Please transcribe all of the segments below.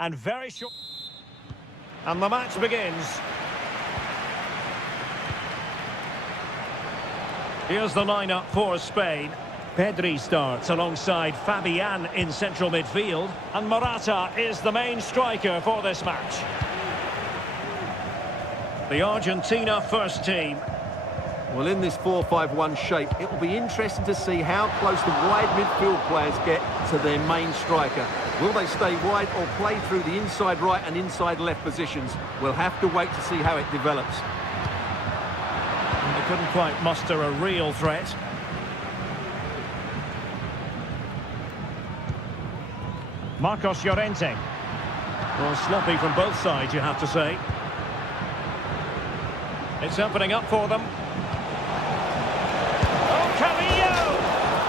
and very short. And the match begins. Here's the lineup for Spain. Pedri starts alongside Fabian in central midfield. And Morata is the main striker for this match. The Argentina first team. Well, in this 4-5-1 shape, it will be interesting to see how close the wide midfield players get to their main striker. Will they stay wide or play through the inside right and inside left positions? We'll have to wait to see how it develops. They couldn't quite muster a real threat. Marcos Llorente. Well, sloppy from both sides, you have to say. It's opening up for them. Oh, Carrillo!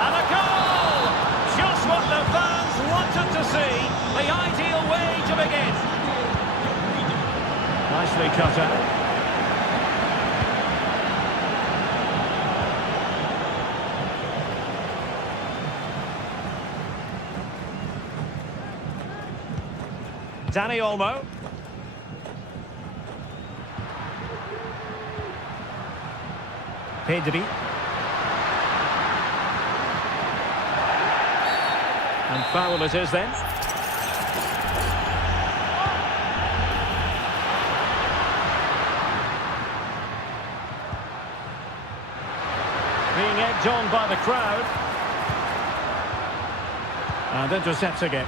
And a goal! Just what the fans wanted to see. The ideal way to begin. Nicely cut out. Dani Olmo. Pedri. And foul it is then. Being egged on by the crowd. And intercepts again.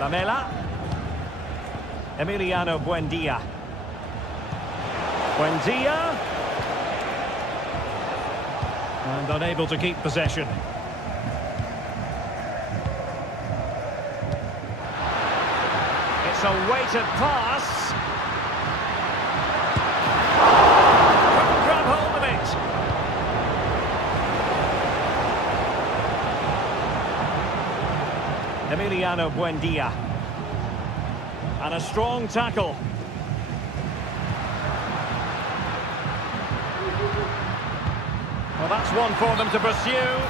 Lamela. Emiliano Buendia. Buendia. And unable to keep possession. It's a weighted pass. Couldn't grab hold of it. Emiliano Buendia. And a strong tackle. Well, that's one for them to pursue.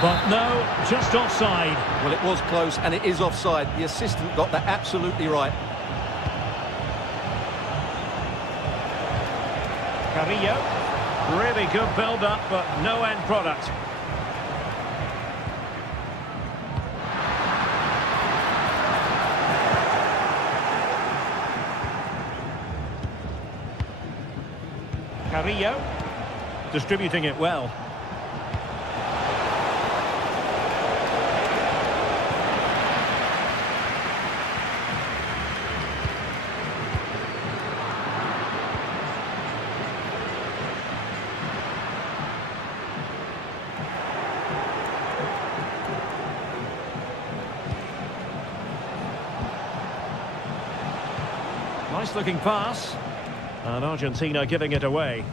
But no, just offside. Well, it was close and it is offside. The assistant got that absolutely right. Carrillo. Really good build-up, but no end product. Carrillo. Distributing it well. Nice looking pass. And Argentina giving it away.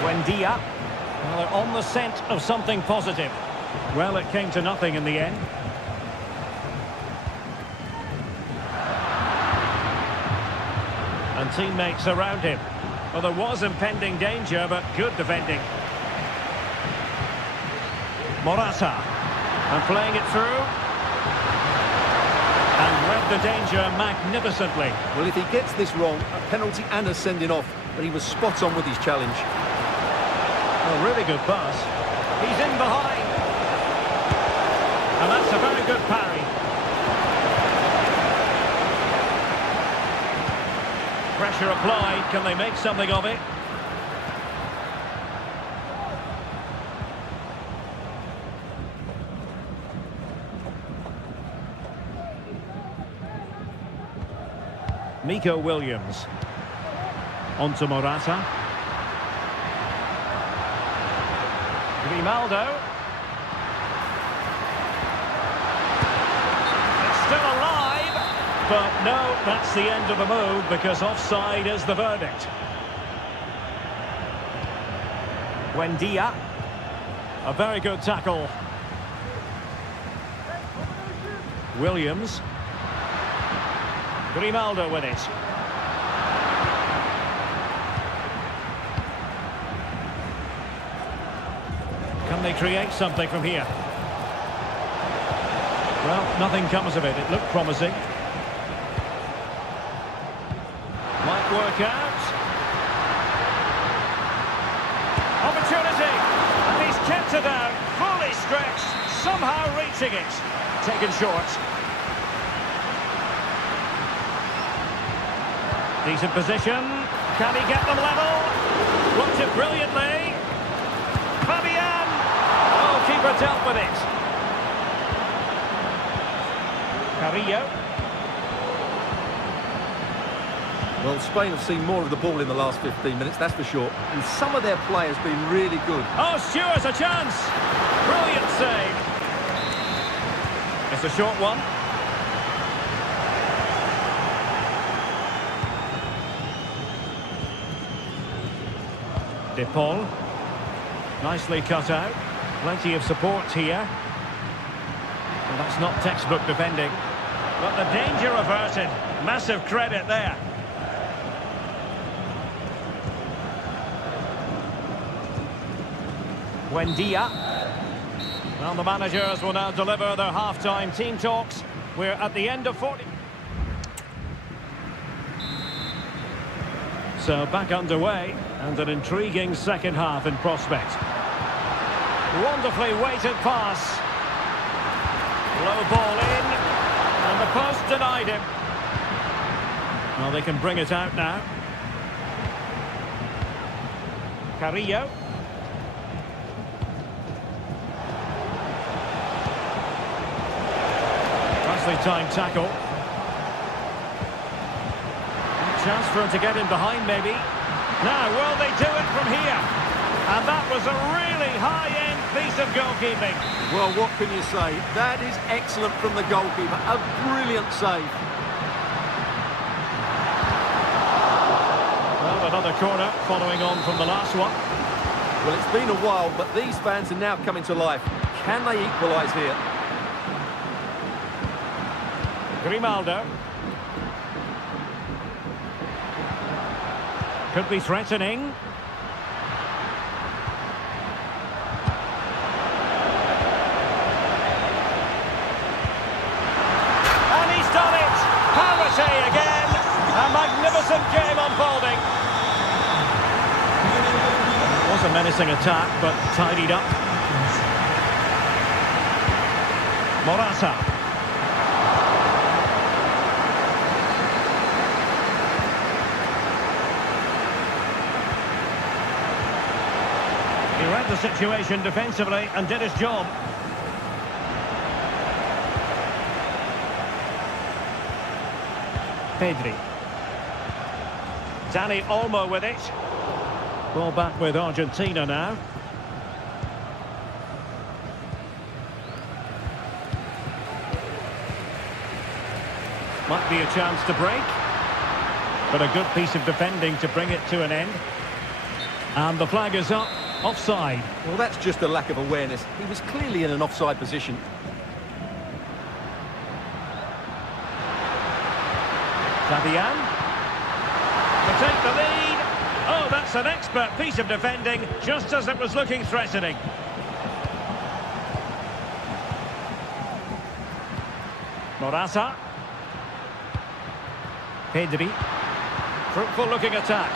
Buendia. Well, they're on the scent of something positive. Well, it came to nothing in the end. And teammates around him. Well, there was impending danger, but good defending. Morata. And playing it through. And read the danger magnificently. Well, if he gets this wrong, a penalty and a sending off. But he was spot on with his challenge. A really good pass. He's in behind. And that's a very good parry. Pressure applied. Can they make something of it? Nico Williams. On to Morata. Grimaldo. It's still alive, but no, that's the end of the move because offside is the verdict. Buendia. A very good tackle. Williams. Grimaldo with it. Can they create something from here? Well, nothing comes of it. It looked promising. Might work out. Opportunity. And he's kept it out. Fully stretched. Somehow reaching it. Taken short. Decent position. Can he get them level? Blocked it brilliantly. Fabian. Oh, keeper dealt with it. Carrillo. Well, Spain have seen more of the ball in the last 15 minutes, that's for sure. And some of their players have been really good. Oh, Stewart's a chance. Brilliant save. It's a short one. De Paul. Nicely cut out. Plenty of support here. Well, that's not textbook defending. But the danger averted. Massive credit there. Buendia. Well, the managers will now deliver their half-time team talks. We're at the end of 40. So back underway, and an intriguing second half in prospect. Wonderfully weighted pass. Low ball in, and the post denied him. Well, they can bring it out now. Carrillo. Nicely timed tackle. Chance for him to get in behind, maybe. Now, will they do it from here? And that was a really high-end piece of goalkeeping. Well, what can you say? That is excellent from the goalkeeper. A brilliant save. Well, another corner following on from the last one. Well, it's been a while, but these fans are now coming to life. Can they equalise here? Grimaldo. Could be threatening. And he's done it! Parity again! A magnificent game unfolding. It was a menacing attack, but tidied up. Morata. He read the situation defensively and did his job. Pedri. Dani Olmo with it. Ball back with Argentina now. Might be a chance to break. But a good piece of defending to bring it to an end. And the flag is up. Offside. Well, that's just a lack of awareness. He was clearly in an offside position. Fabian. To take the lead. Oh, that's an expert piece of defending, just as it was looking threatening. Morata. Pedri. Fruitful looking attack.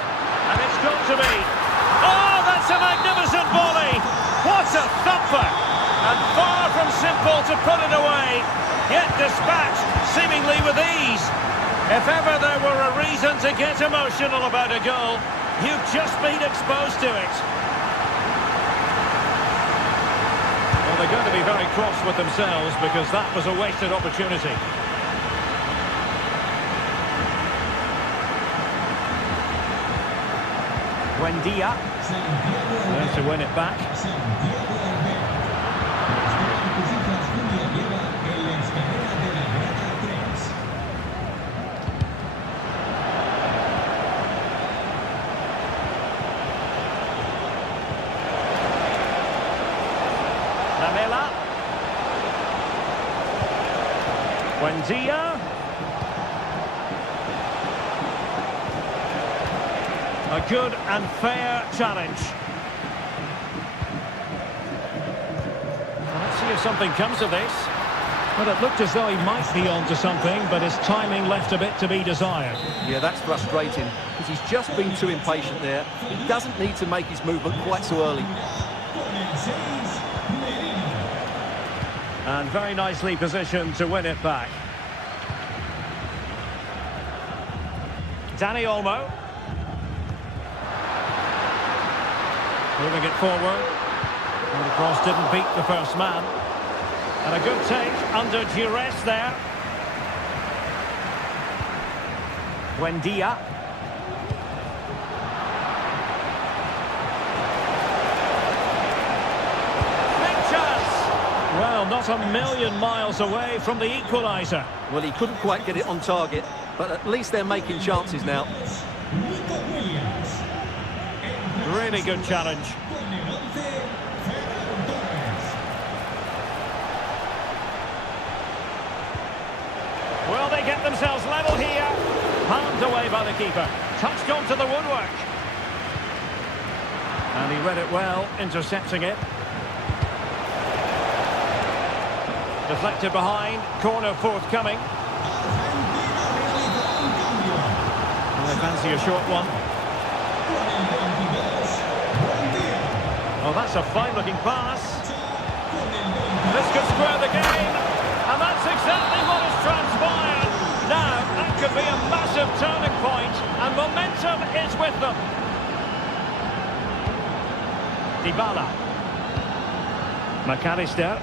And it's got to be. Oh, that's a magnificent volley! What a thumper! And far from simple to put it away, yet dispatched seemingly with ease. If ever there were a reason to get emotional about a goal, you've just been exposed to it. Well, they're going to be very cross with themselves because that was a wasted opportunity. Buendia. There to win it back. Lamela. Buendia. A good and fair challenge. if something comes of this. Well, it looked as though he might be onto something, but his timing left a bit to be desired. Yeah, that's frustrating, because he's just been too impatient there. He doesn't need to make his movement quite so early. And very nicely positioned to win it back. Danny Olmo. Moving it forward. And the cross didn't beat the first man. And a good take under duress there. Buendia. Big chance. Well, not a million miles away from the equaliser. Well, he couldn't quite get it on target, but at least they're making chances now. Really good challenge. Will they get themselves level here? Palmed away by the keeper. Touched onto the woodwork. And he read it well, intercepting it. Deflected behind, corner forthcoming. And they fancy a short one. Oh, that's a fine-looking pass. This could square the game. And that's exactly what has transpired. Now, that could be a massive turning point, and momentum is with them. Dybala. McAllister.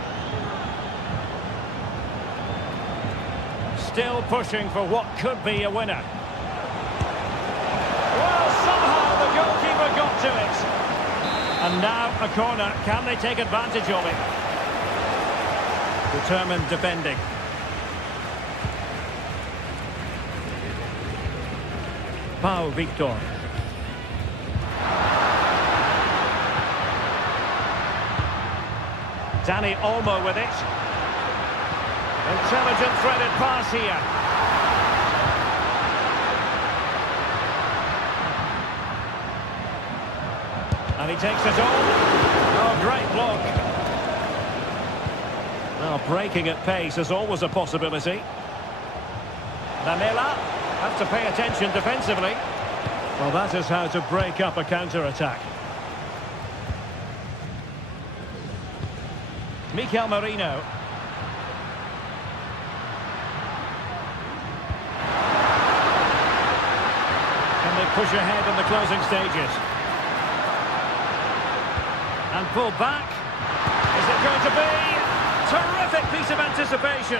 Still pushing for what could be a winner. Well, somehow the goalkeeper got to it. And now a corner. Can they take advantage of it? Determined defending. Pau Victor. Danny Olmo with it. Intelligent threaded pass here. And he takes it on. Oh, great block. Well, breaking at pace is always a possibility. Lamela have to pay attention defensively. Well, that is how to break up a counter-attack. Mikel Merino. Can they push ahead in the closing stages? And pull back. Is it going to be? Terrific piece of anticipation.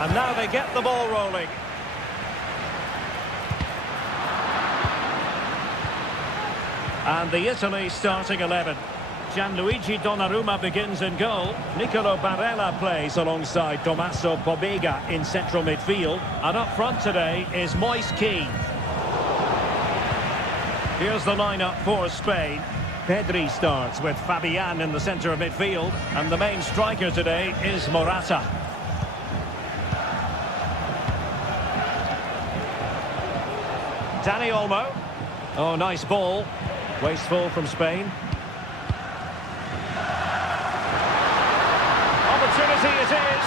And now they get the ball rolling. And the Italy starting 11. Gianluigi Donnarumma begins in goal. Nicolo Barella plays alongside Tommaso Pobega in central midfield. And up front today is Moise Kean. Here's the lineup for Spain. Pedri starts with Fabian in the centre of midfield. And the main striker today is Morata. Dani Olmo. Oh, nice ball. Wasteful from Spain. Opportunity it is.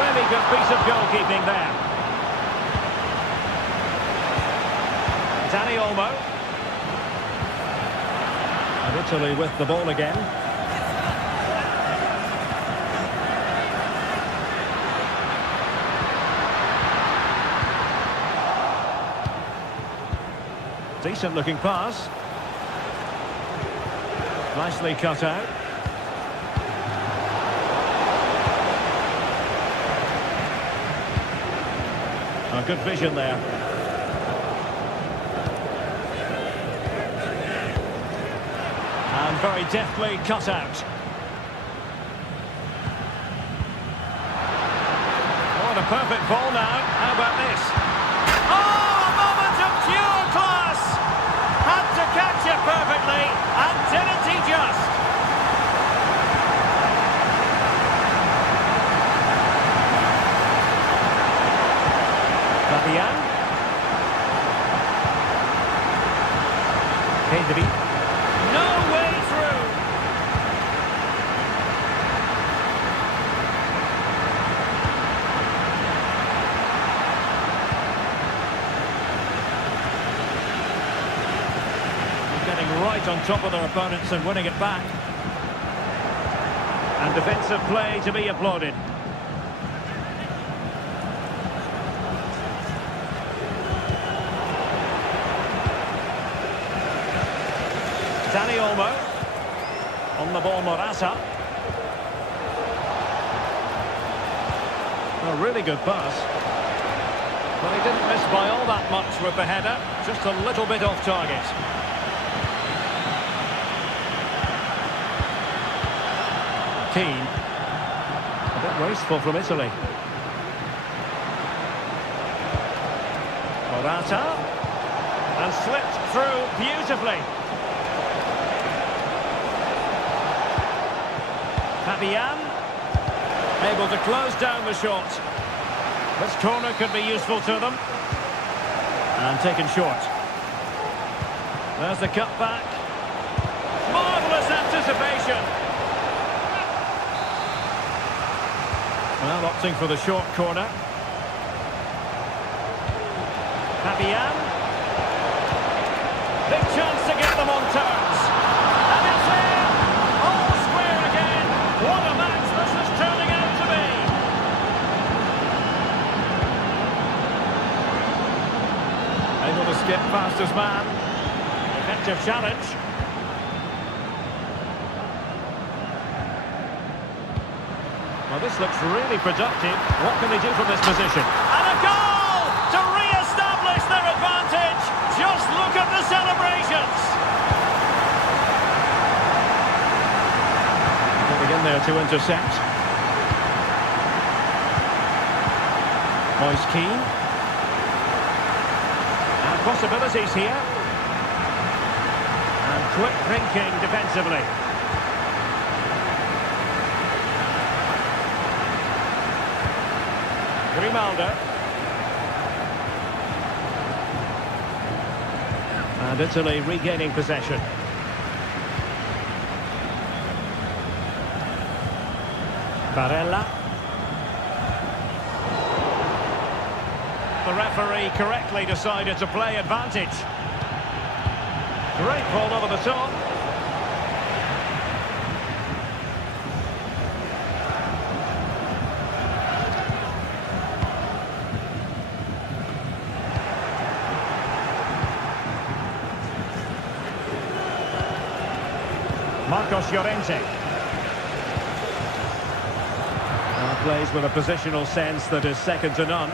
Really good piece of goalkeeping there. Dani Olmo. And Italy with the ball again. Decent looking pass. Nicely cut out. Oh, good vision there. And very deftly cut out. What a perfect ball now. How about this? Oh, a moment of pure class! Had to catch it perfectly, and didn't he just? Fabian. Pedri. No way through. Getting right on top of their opponents and winning it back. And defensive play to be applauded. Dani Olmo. On the ball, Morata. A really good pass. Well, he didn't miss by all that much with the header. Just a little bit off target. Kean. A bit wasteful from Italy. Morata. And slipped through beautifully. Fabian, able to close down the shot. This corner could be useful to them. And taken short. There's the cut back. Marvellous anticipation. Well, opting for the short corner. Fabian. Big chance to get them on terms. And it's in! All square again. What a match this is turning out to be. Able to skip past his man. Effective challenge. Well, this looks really productive. What can they do from this position? And a goal to re-establish their advantage. Just look at the celebrations. Getting in there to intercept. Moise Kean. And possibilities here. And quick thinking defensively. Grimaldo. And Italy regaining possession. Barella. The referee correctly decided to play advantage. Great ball over the top. Marcos Llorente. Plays with a positional sense that is second to none.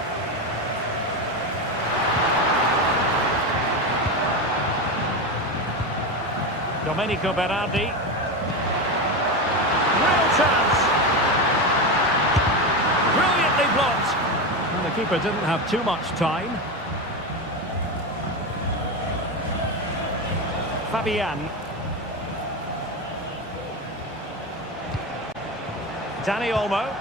Domenico Berardi. Real chance. Brilliantly blocked. And the keeper didn't have too much time. Fabian. Dani Olmo.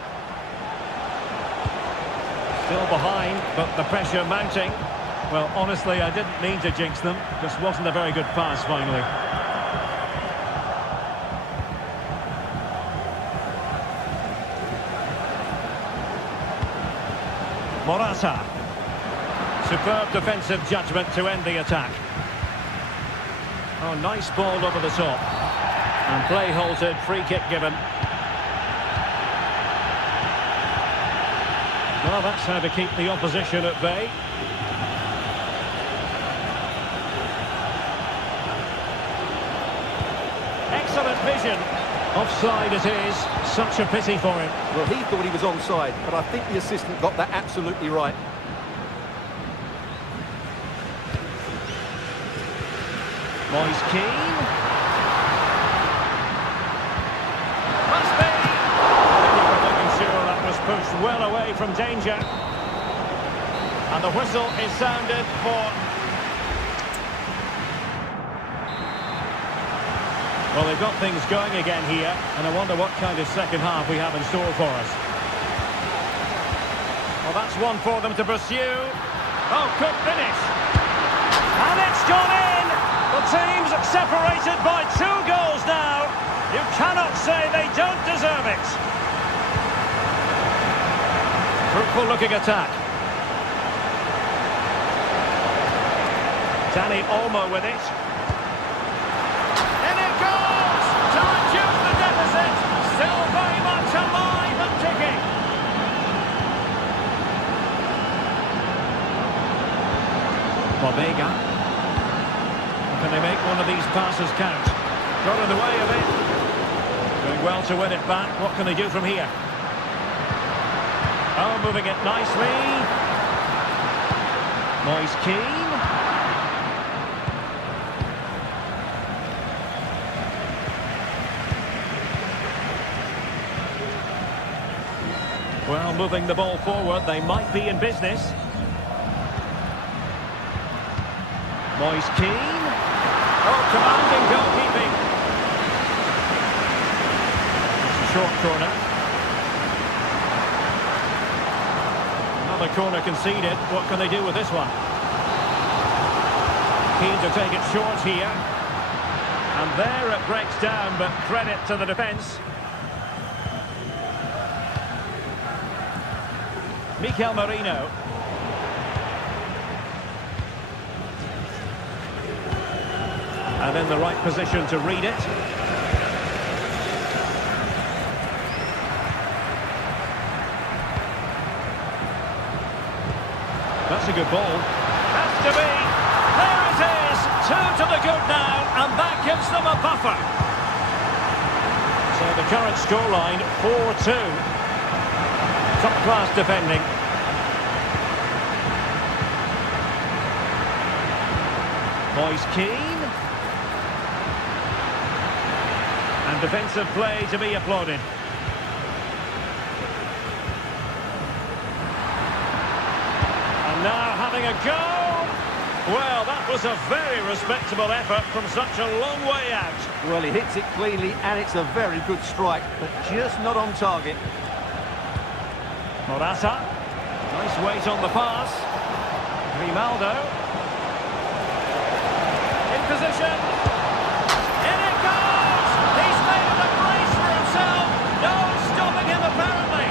Still behind, but the pressure mounting. Well, honestly, I didn't mean to jinx them. Just wasn't a very good pass, finally. Morata. Superb defensive judgment to end the attack. Oh, nice ball over the top. And play halted, free kick given. Well, that's how to keep the opposition at bay. Excellent vision. Offside it is. Such a pity for him. Well, he thought he was onside, but I think the assistant got that absolutely right. Moise Keane. Must be. The keeper making sure that was pushed well away from danger. And the whistle is sounded for... Well, they've got things going again here, and I wonder what kind of second half we have in store for us. Well, that's one for them to pursue. Oh, good finish. And it's gone in! The team's separated by 2 goals now. You cannot say they don't deserve it. Fruitful looking attack. Dani Olmo with it. In it goes! To reduce the deficit. Still very much alive and kicking. Bobega. Can they make one of these passes count? Got in the way of it. Doing well to win it back. What can they do from here? Oh, moving it nicely. Moise Keane. Well, moving the ball forward, they might be in business. Moise Keane. Oh, commanding goalkeeping. It's a short corner. Another corner conceded. What can they do with this one? Keen to take it short here. And there it breaks down, but credit to the defence. Mikel Merino. And in the right position to read it. That's a good ball. Has to be. There it is. 2 to the good now, and that gives them a buffer. So the current scoreline, 4-2. Top-class defending. Moise Keane. And defensive play to be applauded. And now having a go. Well, that was a very respectable effort from such a long way out. Well, he hits it cleanly, and it's a very good strike, but just not on target. Morata. Nice weight on the pass. Grimaldo. In position. In it goes! He's made it a brace for himself. No stopping him, apparently.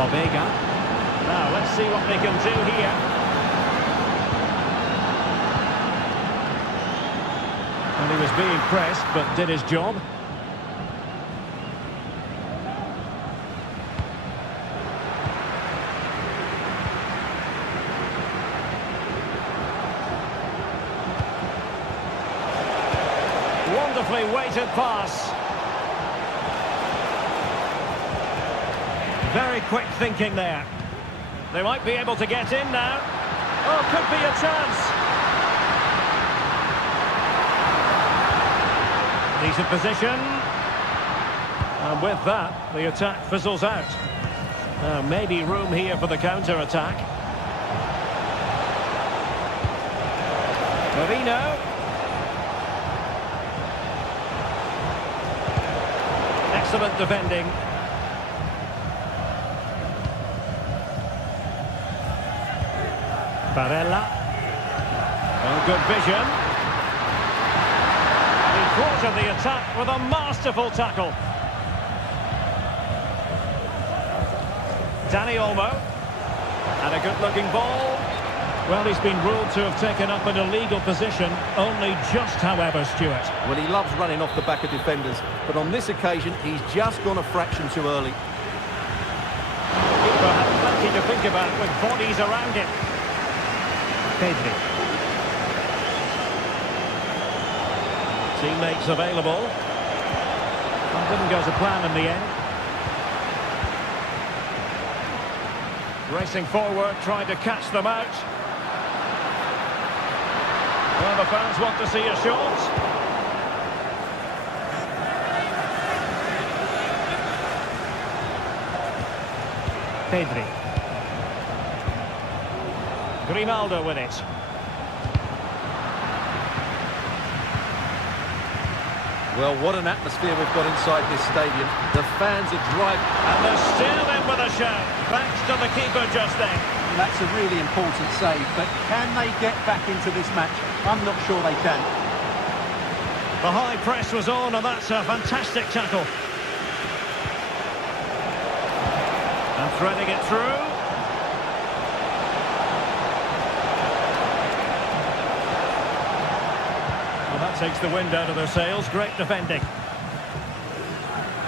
Bobega. Now, let's see what they can do here. And he was being pressed, but did his job. Wonderfully weighted pass. Very quick thinking there. They might be able to get in now. Oh, could be a chance. Decent position. And with that, the attack fizzles out. Maybe room here for the counter-attack. Marino. Excellent defending. Barella. Oh, good vision. He thwarted the attack with a masterful tackle. Danny Olmo. And a good-looking ball. Well, he's been ruled to have taken up an illegal position, only just, however, Stuart. Well, he loves running off the back of defenders, but on this occasion, he's just gone a fraction too early. Keeper had plenty to think about with bodies around him. Pedri. Teammates available. Well, didn't go to plan in the end. Racing forward, trying to catch them out. Well, the fans want to see a shot. Pedri. Grimaldo with it. Well, what an atmosphere we've got inside this stadium. The fans are driving. And they're still in with a shout. Thanks to the keeper just then. That's a really important save, but can they get back into this match? I'm not sure they can. The high press was on, and that's a fantastic tackle. And threading it through. Well, that takes the wind out of their sails. Great defending.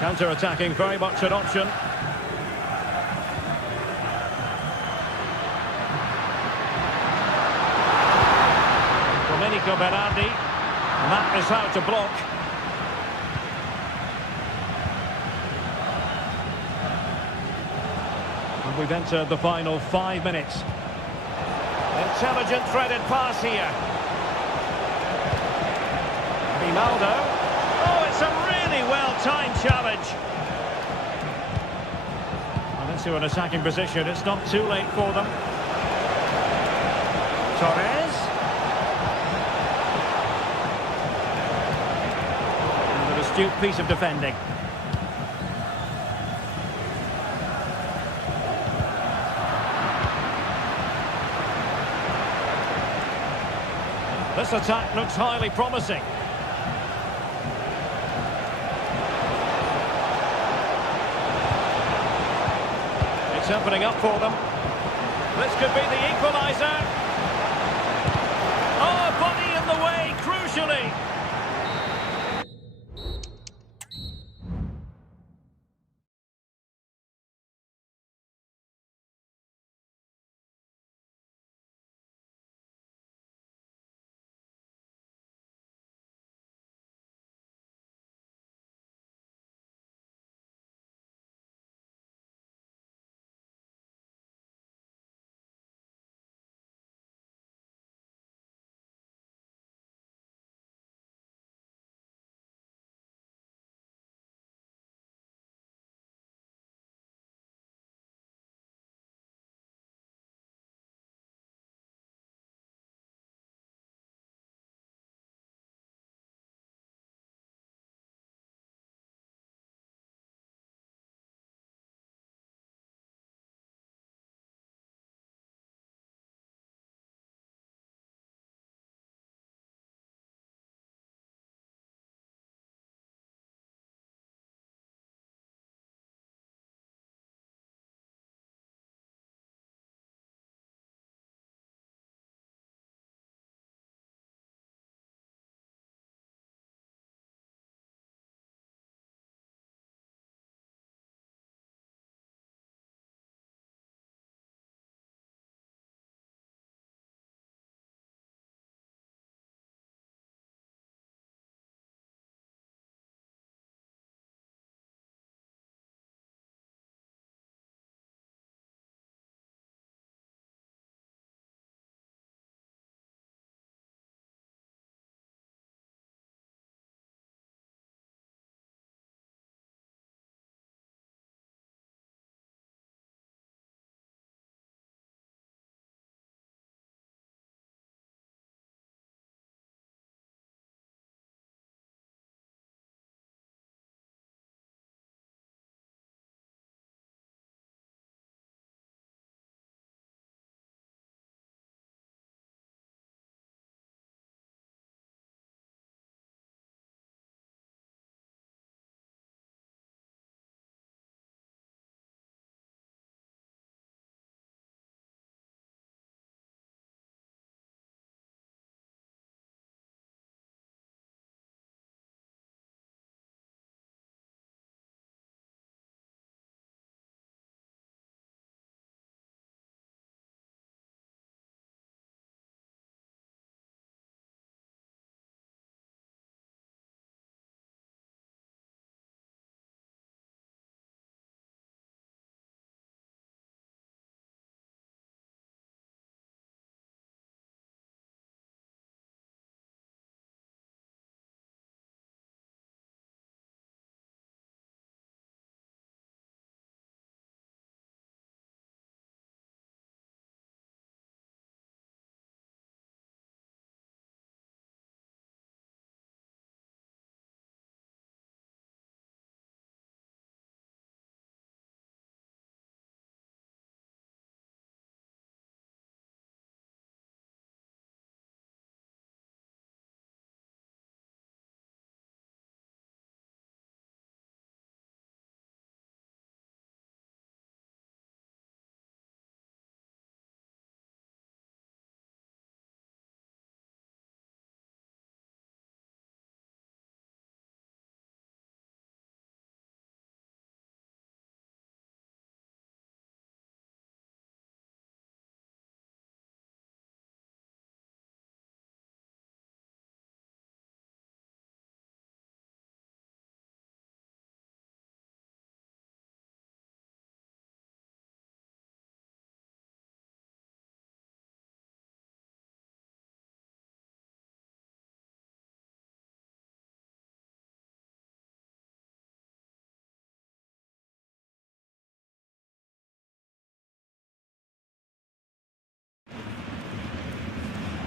Counter-attacking, very much an option. Berardi, and that is how to block. And we've entered the final 5 minutes. Intelligent threaded pass here. Grimaldo. Oh, it's a really well-timed challenge. And into an attacking position. It's not too late for them. Torres. Astute piece of defending. This attack looks highly promising. It's opening up for them. This could be the equaliser. Oh, body in the way, crucially.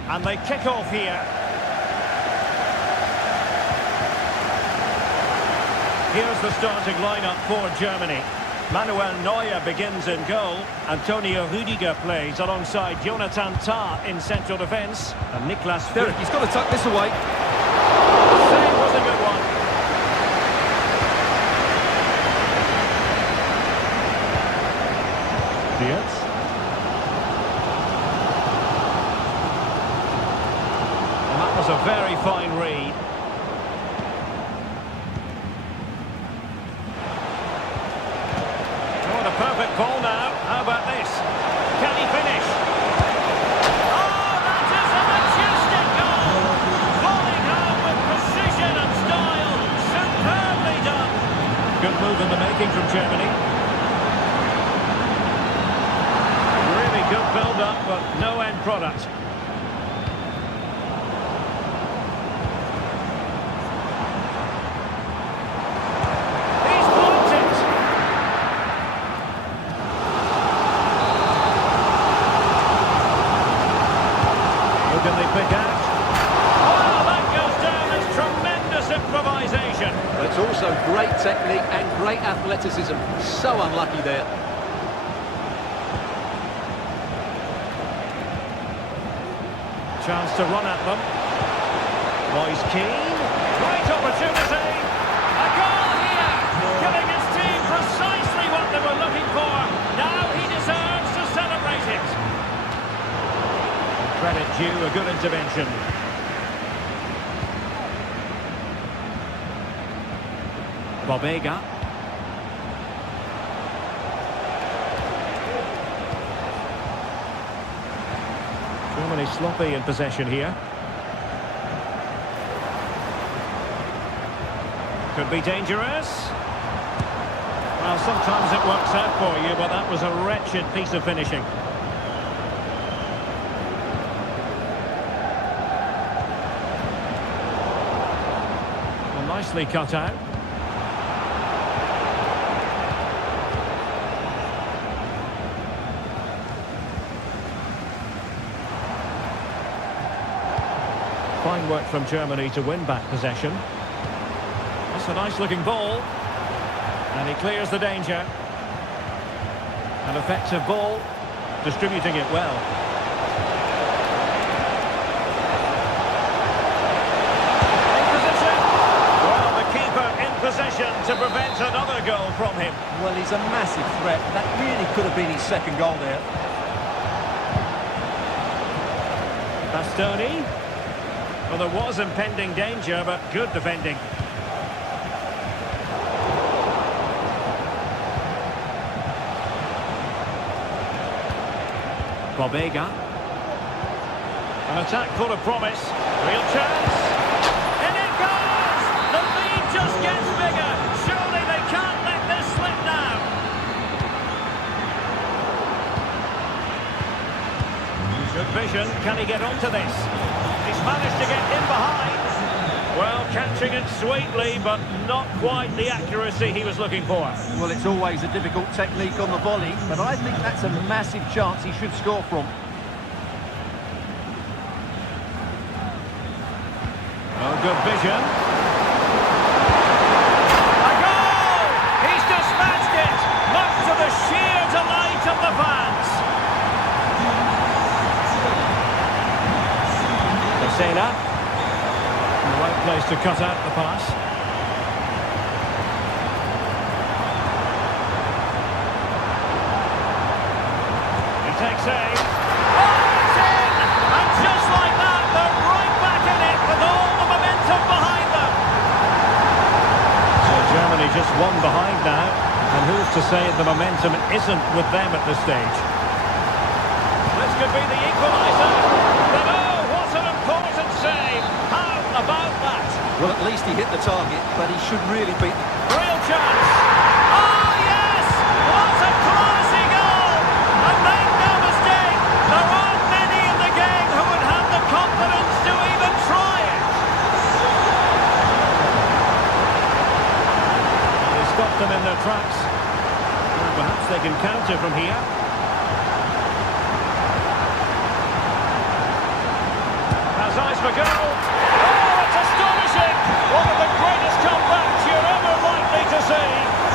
And they kick off here. Here's the starting lineup for Germany. Manuel Neuer begins in goal. Antonio Rüdiger plays alongside Jonathan Tah in central defence. And Niklas Füllkrug. He's got to tuck this away. Save was a good one. Diaz. And that was a very fine read. Perfect ball now. How about this? Can he finish? Oh, that is a majestic goal! Falling home with precision and style. Superbly done. Good move in the making from Germany. Really good build-up, but no end product. Can they pick out? Oh, that goes down as tremendous improvisation. But it's also great technique and great athleticism. So unlucky there. Chance to run at them. Moise Keane. Great opportunity. A goal here. Giving his team precisely what they were looking for. Now he deserves to celebrate it. Credit due, a good intervention. Bobega. Germany sloppy in possession here. Could be dangerous. Well, sometimes it works out for you, but that was a wretched piece of finishing. Nicely cut out. Fine work from Germany to win back possession. That's a nice looking ball. And he clears the danger. An effective ball. Distributing it well. Possession to prevent another goal from him. Well, he's a massive threat. That really could have been his second goal there. Bastoni. Well, there was impending danger, but good defending. Bobega. An attack full of promise. Real chance. And it goes! The lead just gets bigger. Surely they can't let this slip now. Good vision. Can he get onto this? He's managed to get in behind. Well, catching it sweetly, but not quite the accuracy he was looking for. Well, it's always a difficult technique on the volley, but I think that's a massive chance he should score from. Oh, good vision. A goal! He's dispatched it, much to the sheer delight of the fans. Cena. The right place to cut out the pass. He takes aim. Oh, it's in! And just like that, they're right back in it with all the momentum behind them. So Germany just one behind now. And who's to say the momentum isn't with them at this stage? This could be the equaliser. But oh, what an important save. How about that? Well, at least he hit the target, but he should really beat the... Real chance. Oh, yes! What a classy goal! And make no mistake, there aren't many in the game who would have the confidence to even try it. They stopped them in their tracks. Well, perhaps they can counter from here. for goal. Oh, it's astonishing! One of the greatest comebacks you're ever likely to see.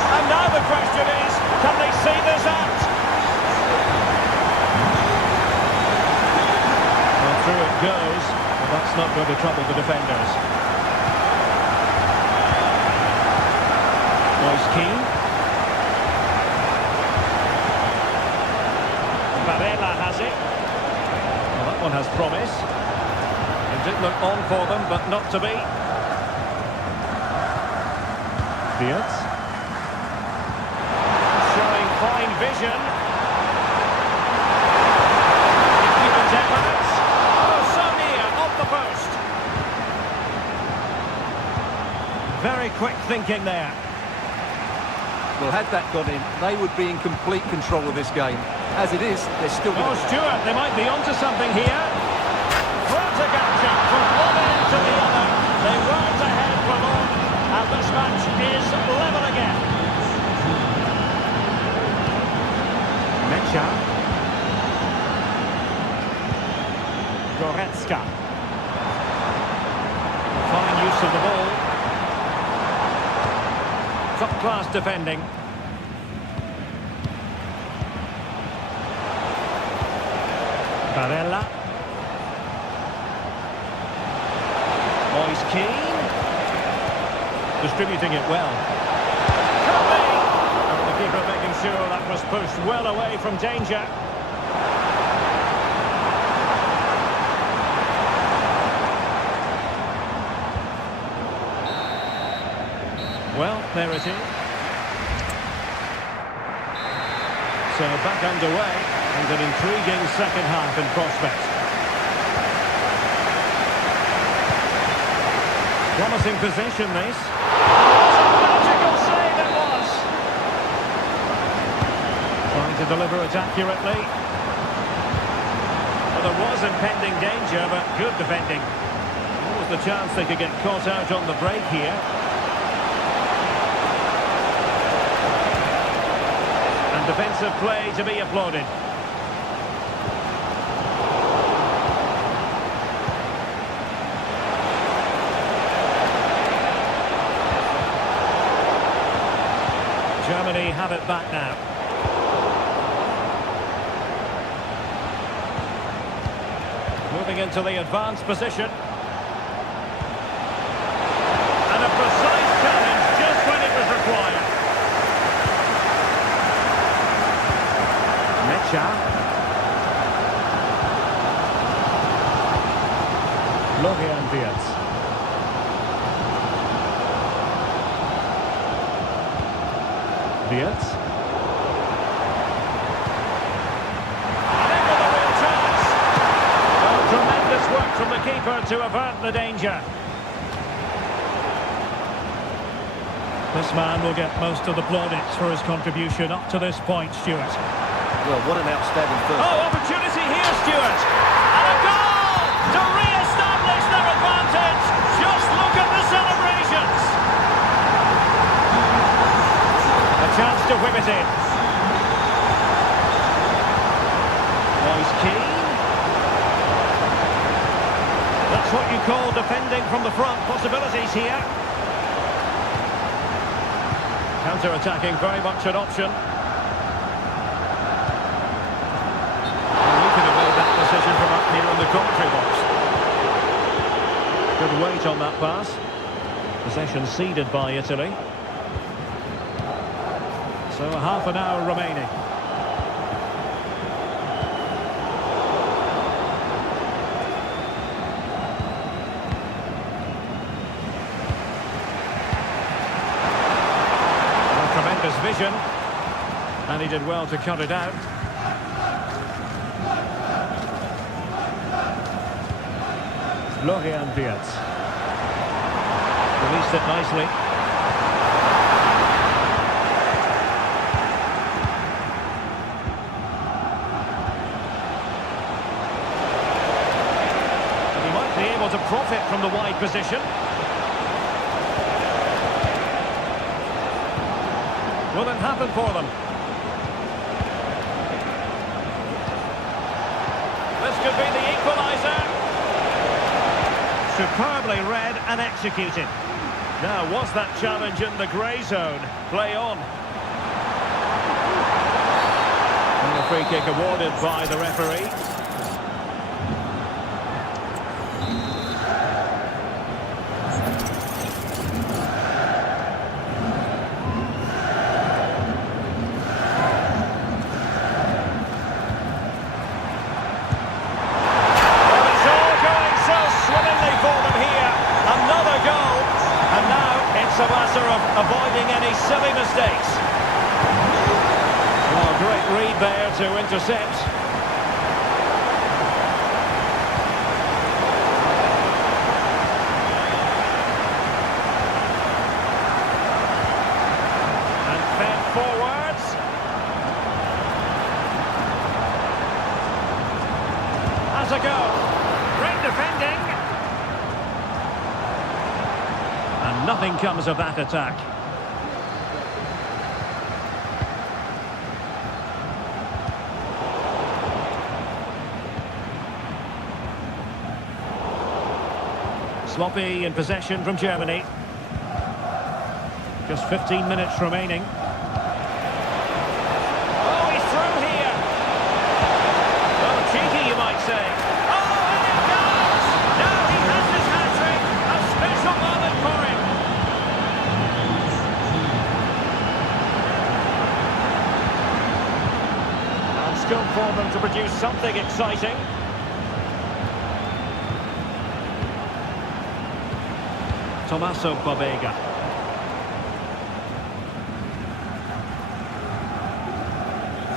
And now the question is, can they see this out? Well, through it goes, but that's not going to trouble the defenders. Moise Keane. Barella has it. Well, that one has promise. It did look on for them, but not to be. Diaz. Showing fine vision. Given 10 minutes. Oh, so near, off the post. Very quick thinking there. Well, had that gone in, they would be in complete control of this game. As it is, they're still... Oh, Stewart, they might be onto something here. What a gotcha from one end to the other. They weren't ahead for long, and this match is level again. Mecha. Goretzka. Fine use of the ball. Top-class defending. Barella. Moise Keane. Distributing it well. And the keeper making sure that was pushed well away from danger. Well, there it is. So back underway, and an intriguing second half in prospect. Promising possession, this. What a magical save it was! Trying to deliver it accurately. Well, there was impending danger, but good defending. What was the chance they could get caught out on the break here? Defensive play to be applauded. Germany have it back now. Moving into the advanced position. And a precise challenge just when it was required. Florian Diaz. Diaz. And in with a real chance. Well, tremendous work from the keeper to avert the danger. This man will get most of the plaudits for his contribution up to this point, Stewart. Well, what an outstanding first. Oh, opportunity here, Stewart. And a goal to re-establish their advantage. Just look at the celebrations. A chance to whip it in. Moise Keane. That's what you call defending from the front. Possibilities here. Counter-attacking, very much an option. From up here in the commentary box. Good weight on that pass. Possession ceded by Italy. So half an hour remaining. Well, tremendous vision. And he did well to cut it out. Florian Diaz. Released it nicely. And he might be able to profit from the wide position. Will it happen for them? This could be the equaliser. Superbly read and executed. Now, was that challenge in the grey zone? Play on. And the free kick awarded by the referee. It's a matter of avoiding any silly mistakes. Well, great read there to intercept. And fed forwards. Has a go. Great defending. And nothing comes of that attack. Sloppy in possession from Germany. Just 15 minutes remaining. Oh, he's through here. Well, cheeky, you might say. Oh, and it goes! Now he has his hat-trick. A special moment for him. And scope for them to produce something exciting. Tommaso Pobega.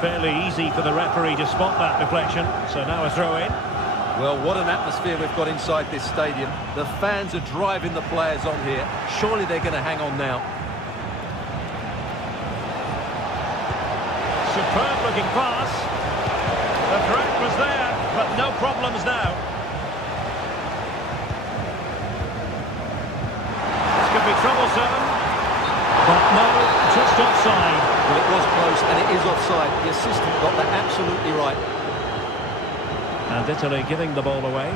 Fairly easy for the referee to spot that deflection, so now a throw-in. Well, what an atmosphere we've got inside this stadium. The fans are driving the players on here. Surely they're going to hang on now. Superb-looking pass. The threat was there, but no problems now. Be troublesome, but no, just offside. Well, it was close and it is offside. The assistant got that absolutely right. And Italy giving the ball away.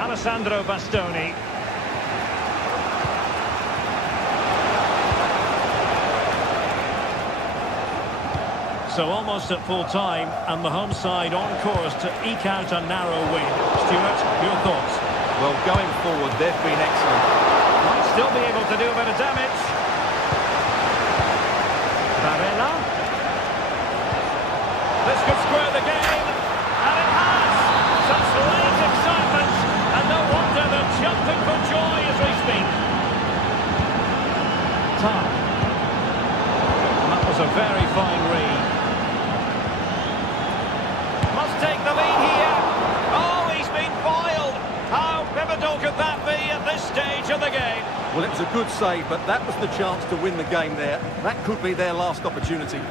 Alessandro Bastoni. So almost at full time, and the home side on course to eke out a narrow win. Stuart, your thoughts? Well, going forward, they've been excellent. Might still be able to do a bit of damage. Barella. This could square the game, and it has. Such late excitement, and no wonder they're jumping for joy as we speak. Top. That was a very fine read. Take the lead here. Oh, he's been foiled. How pivotal could that be at this stage of the game? Well, it was a good save, but that was the chance to win the game there. That could be their last opportunity. And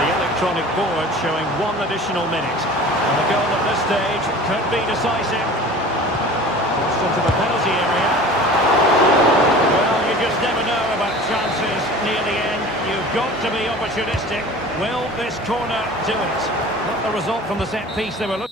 the electronic board showing one additional minute. And the goal at this stage could be decisive. Crossed into the penalty area. Well, you just never know about chances near the end. You've got to be opportunistic. Will this corner do it? Not the result from the set piece they were looking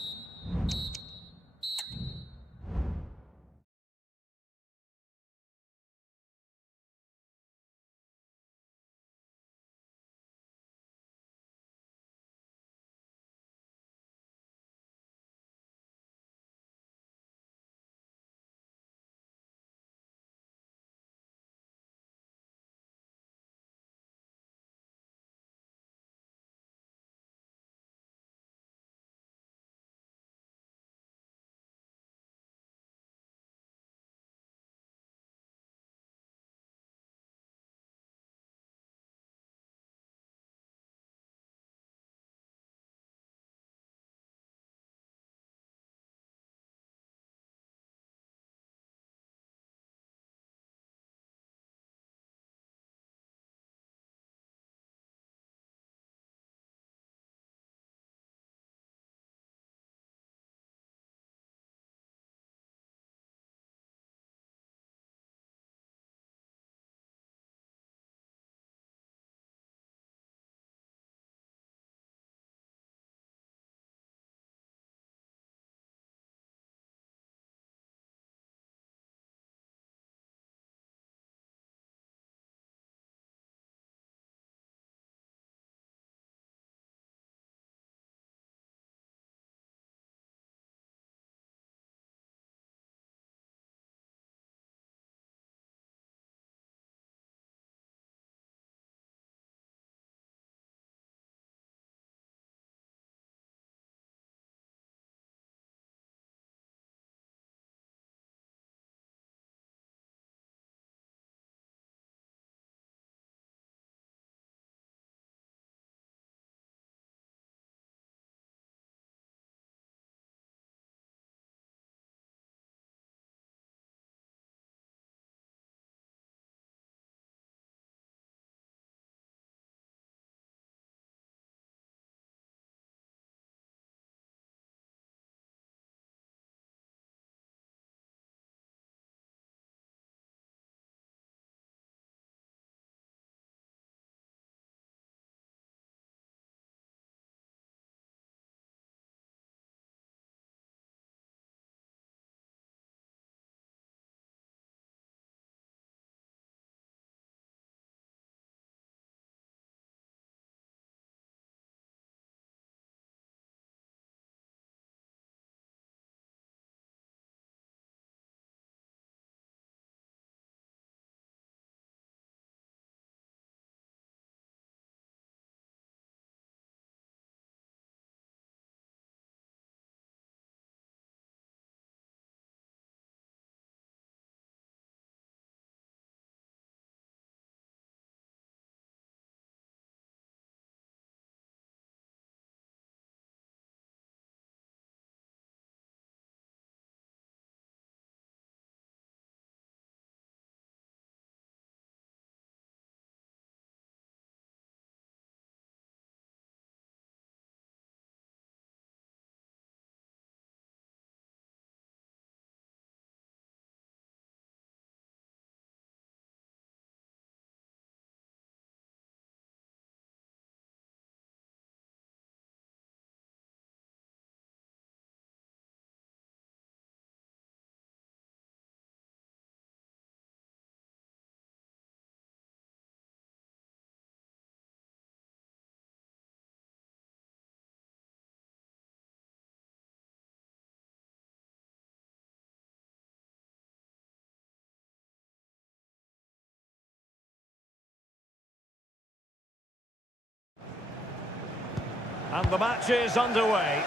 And the match is underway.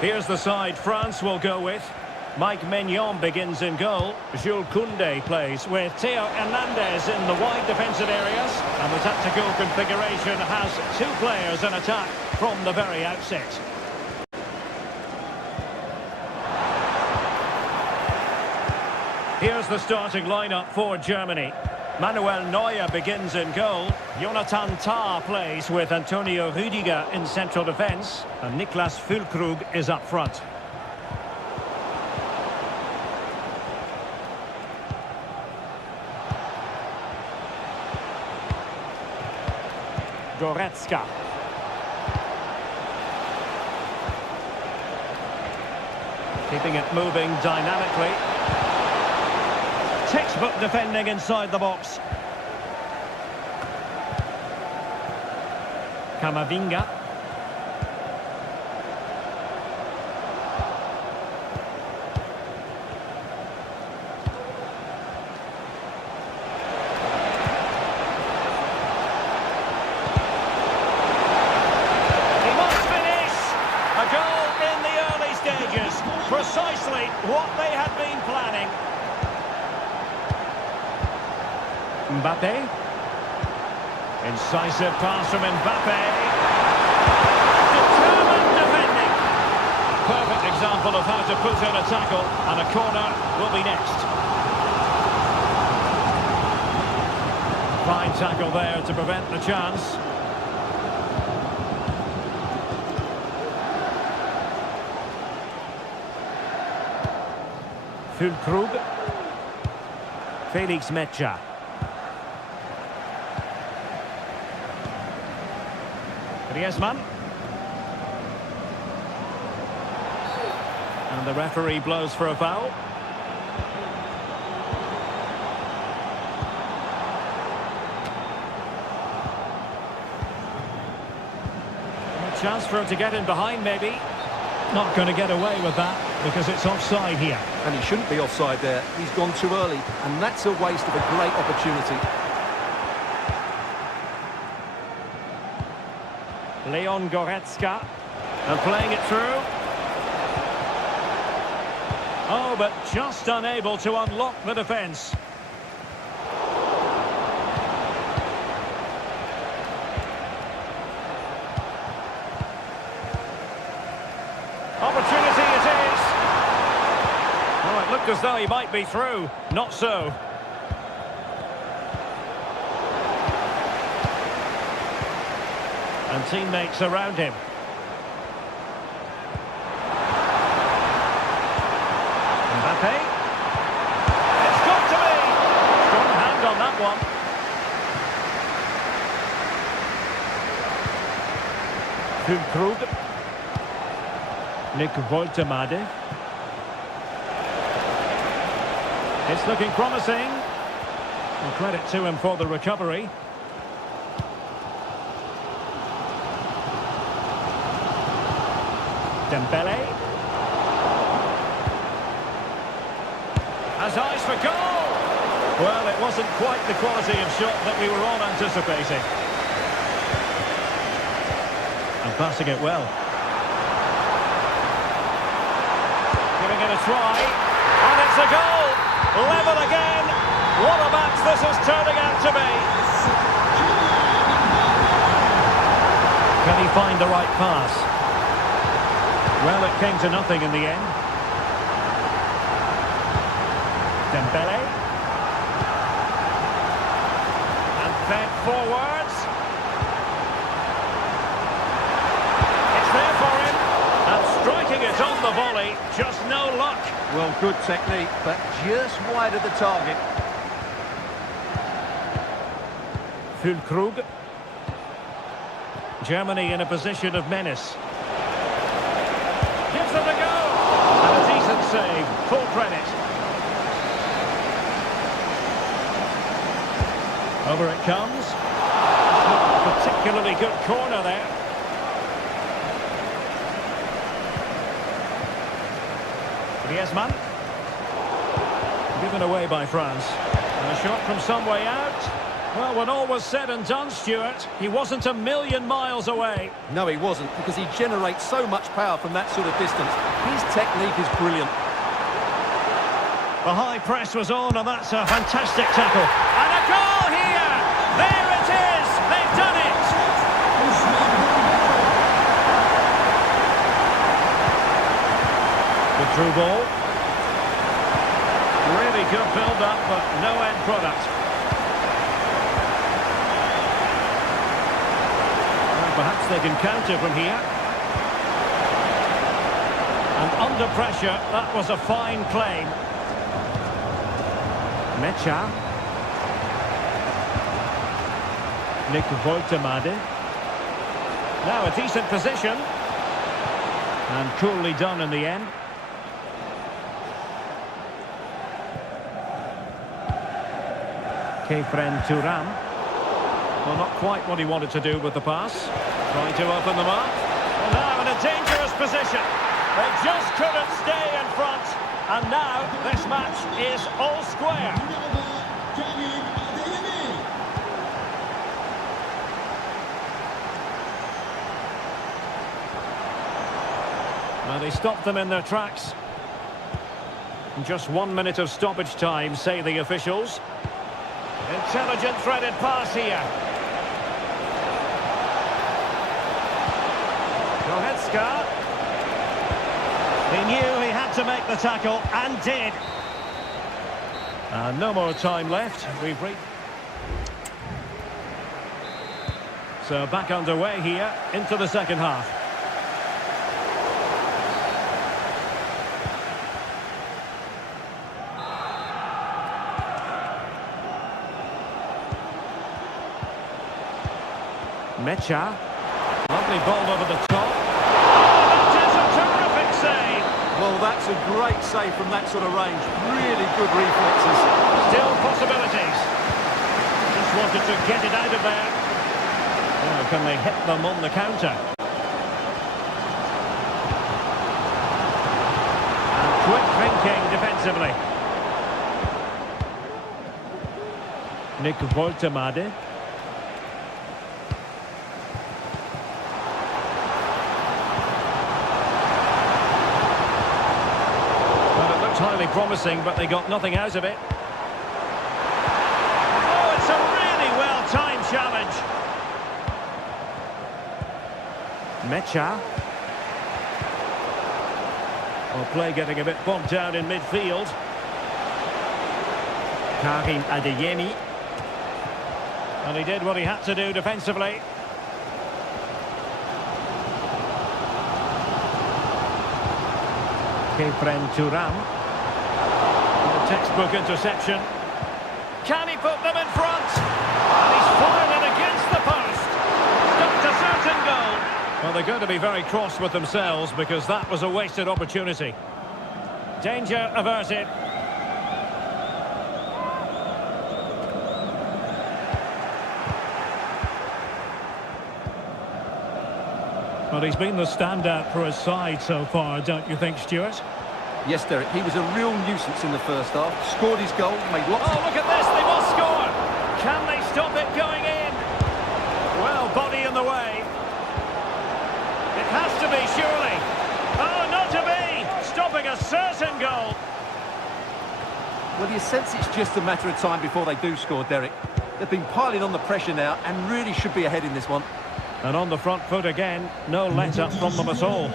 Here's the side France will go with. Mike Maignan begins in goal. Jules Koundé plays with Theo Hernandez in the wide defensive areas. And the tactical configuration has two players in attack from the very outset. Here's the starting lineup for Germany. Manuel Neuer begins in goal. Jonathan Tah plays with Antonio Rüdiger in central defence. And Niklas Füllkrug is up front. Goretzka. Keeping it moving dynamically. Textbook defending inside the box. Camavinga. He must finish! A goal in the early stages. Precisely what they had been planning. Mbappe. Incisive pass from Mbappe. Determined defending. Perfect example of how to put in a tackle, and a corner will be next. Fine tackle there to prevent the chance. Füllkrug. Felix Mecha. Griezmann. And the referee blows for a foul. A chance for him to get in behind, maybe. Not going to get away with that because it's offside here. And he shouldn't be offside there. He's gone too early, and that's a waste of a great opportunity. Leon Goretzka, and playing it through. Oh, but just unable to unlock the defence. Opportunity it is. Oh, it looked as though he might be through. Not so. And teammates around him. Mbappe. It's got to be! Strong hand on that one. Füllkrug. Nick Woltemade. It's looking promising. And credit to him for the recovery. Dembele. Has eyes for goal! Well, it wasn't quite the quality of shot that we were all anticipating. And passing it well. Giving it a try. And it's a goal! Level again! What a match this is turning out to be! Can he find the right pass? Well, it came to nothing in the end. Dembele. And fed forwards. It's there for him. And striking it on the volley. Just no luck. Well, good technique, but just wide of the target. Füllkrug. Germany in a position of menace. Gives them a go. And a decent save. Full credit. Over it comes. Not a particularly good corner there. Griezmann. Given away by France. And a shot from some way out. Well, when all was said and done, Stuart, he wasn't a million miles away. No, he wasn't, because he generates so much power from that sort of distance. His technique is brilliant. The high press was on, and that's a fantastic tackle. And a goal here! There it is! They've done it! The through ball. Really good build-up, but no end product. Well, perhaps they can counter from here. And under pressure, that was a fine claim. Mecha. Nick Voitemade. Now a decent position. And coolly done in the end. Kefren Turam. Well, not quite what he wanted to do with the pass. Trying to open them up. Well, now in a dangerous position. They just couldn't stay in front. And now this match is all square. Well, they stopped them in their tracks. In just 1 minute of stoppage time, say the officials. Intelligent threaded pass here. Goretzka. He knew he had to make the tackle, and did. No more time left. We've reached. So back underway here, into the second half. Mecha. Lovely ball over the top. Oh, that is a terrific save. Well, that's a great save from that sort of range. Really good reflexes. Still possibilities. Just wanted to get it out of there. Now, can they hit them on the counter? And quick thinking defensively. Nick Voitemade. Highly promising, but they got nothing out of it. Oh, it's a really well-timed challenge. Mecha. Well, play getting a bit bogged down in midfield. Karim Adeyemi. And he did what he had to do defensively. Kefren Turam. Textbook interception. Can he put them in front? And he's fired it against the post. Stopped a certain goal. Well, they're going to be very cross with themselves because that was a wasted opportunity. Danger averted. Well, he's been the standout for his side so far, don't you think, Stuart? Yes, Derek, he was a real nuisance in the first half. Scored his goal, made lots of... Oh, look at this, they must score! Can they stop it going in? Well, body in the way. It has to be, surely. Oh, not to be! Stopping a certain goal. Well, you sense it's just a matter of time before they do score, Derek. They've been piling on the pressure now and really should be ahead in this one. And on the front foot again, no let-up from them at all.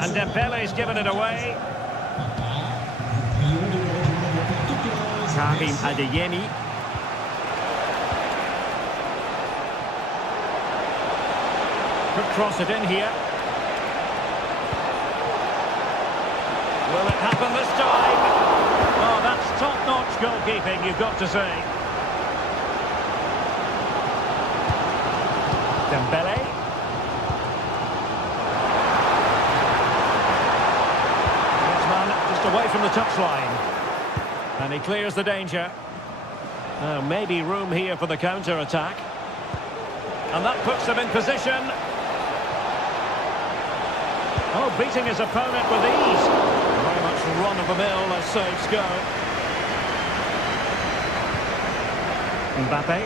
And Dembele's given it away. Karim Adeyemi. Could cross it in here. Will it happen this time? Oh, that's top-notch goalkeeping, you've got to say. Dembele. Griezmann just away from the touchline. And he clears the danger. Maybe room here for the counter-attack. And that puts them in position. Oh, beating his opponent with ease. Very much run-of-the-mill as saves go. Mbappe.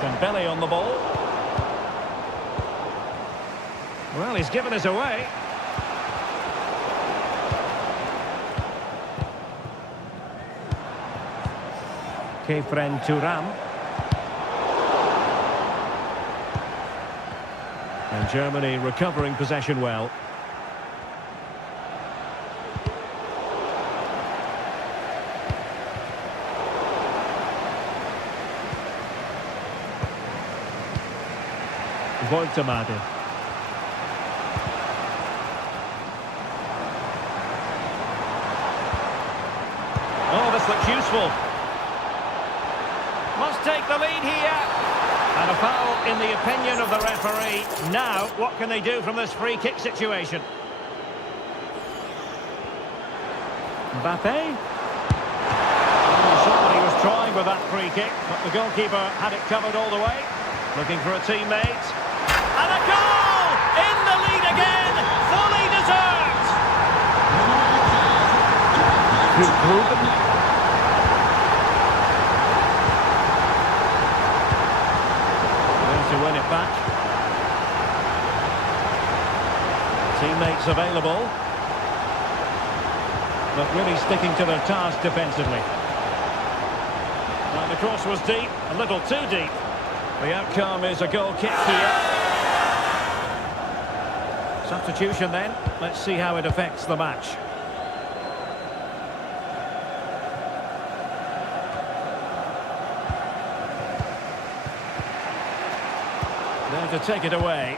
Dembele on the ball. Well, he's given us away. Kefren Turam. And Germany recovering possession well. Voltemade. Oh, this looks useful. Must take the lead here. And a foul in the opinion of the referee. Now, what can they do from this free kick situation? Mbappe. Oh, somebody was trying with that free kick, but the goalkeeper had it covered all the way. Looking for a teammate. And a goal! In the lead again! Fully deserved! To win it back. Teammates available. But really sticking to their task defensively. Well, the cross was deep, a little too deep. The outcome is a goal kick here. Substitution then. Let's see how it affects the match. There to take it away.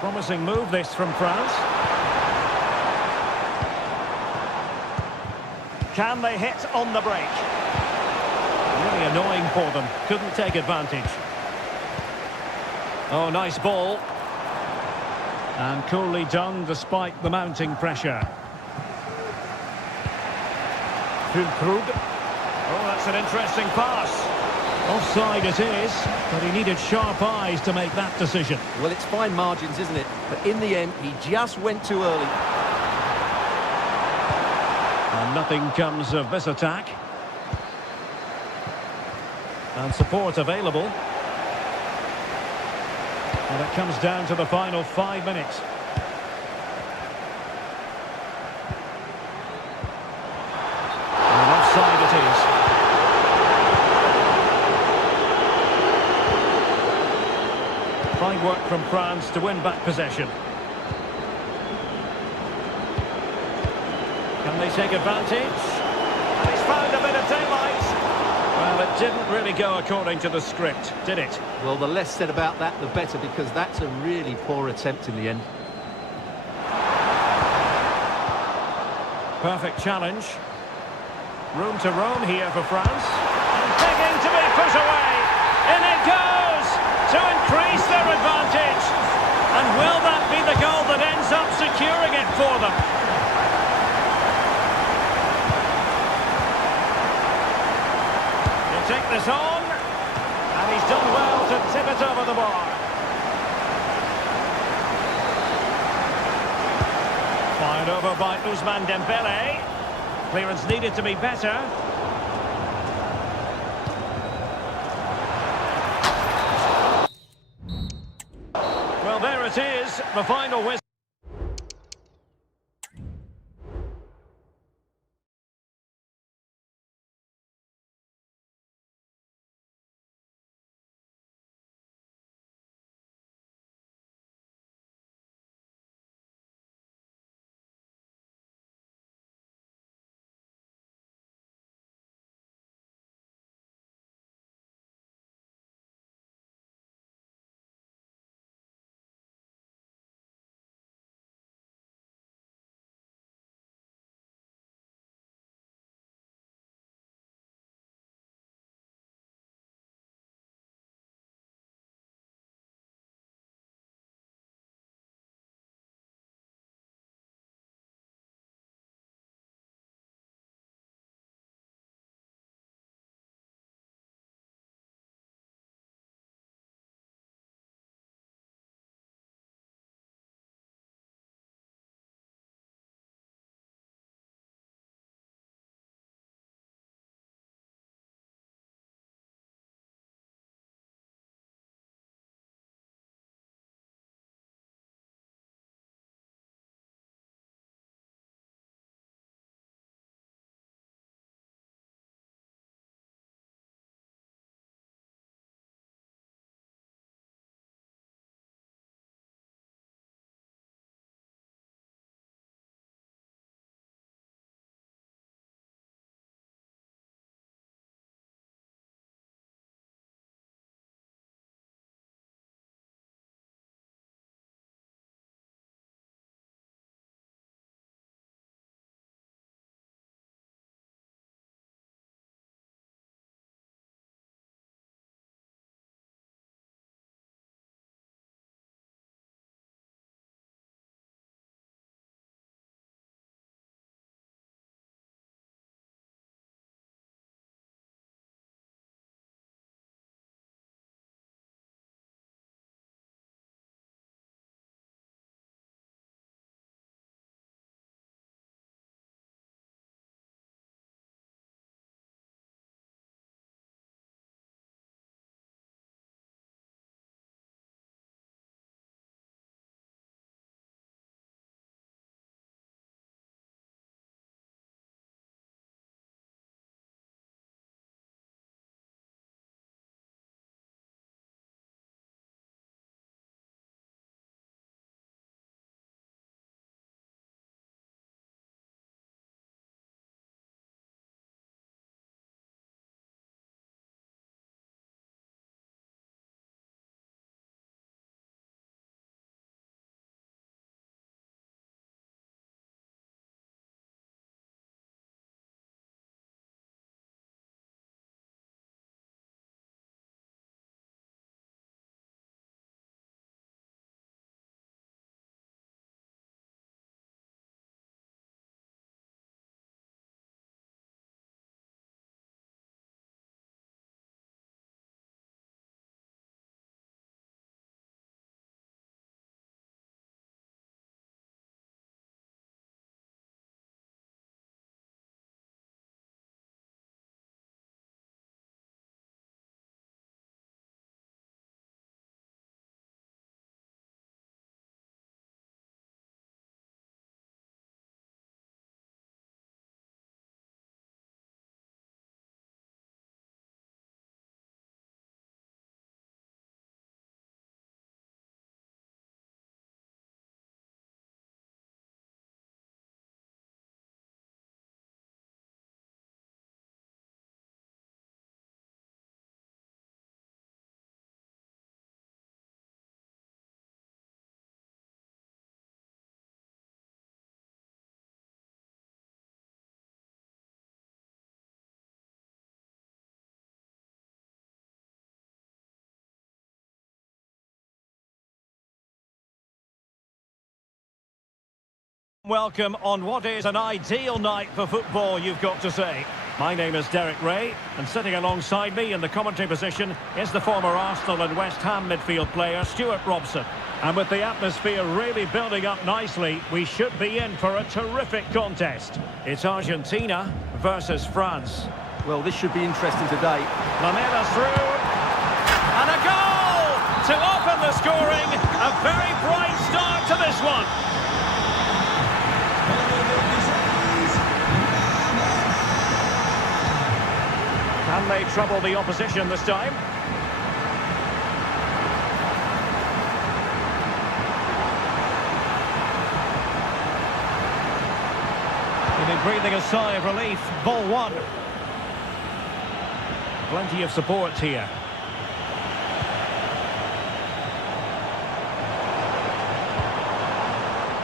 Promising move this from France. Can they hit on the break? Really annoying for them. Couldn't take advantage. Oh, nice ball. And coolly done despite the mounting pressure. Fulkrug. Oh, that's an interesting pass. Offside it is, but he needed sharp eyes to make that decision. Well, it's fine margins, isn't it? But in the end, he just went too early. And nothing comes of this attack. And support available. And it comes down to the final 5 minutes. And offside it is. Fine work from France to win back possession. Can they take advantage? And he's found a bit of daylight. Well, it didn't really go according to the script, did it? Well, the less said about that, the better, because that's a really poor attempt in the end. Perfect challenge. Room to roam here for France. And begging to be put away. In it goes to increase their advantage. And will that be the goal that ends up securing it for them? He'll take this on. And he's done well to tip it over the bar. Fired over by Ousmane Dembele. Clearance needed to be better. Well, there it is, the final whistle. welcome on what is an ideal night for football, you've got to say. My name is Derek Ray, and sitting alongside me in the commentary position is the former Arsenal and West Ham midfield player, Stuart Robson. And with the atmosphere really building up nicely, we should be in for a terrific contest. It's Argentina versus France. Well, this should be interesting today. Lamela through, and a goal to open the scoring. A very bright start to this one. Can they trouble the opposition this time? He'll be breathing a sigh of relief. Ball one. Plenty of support here.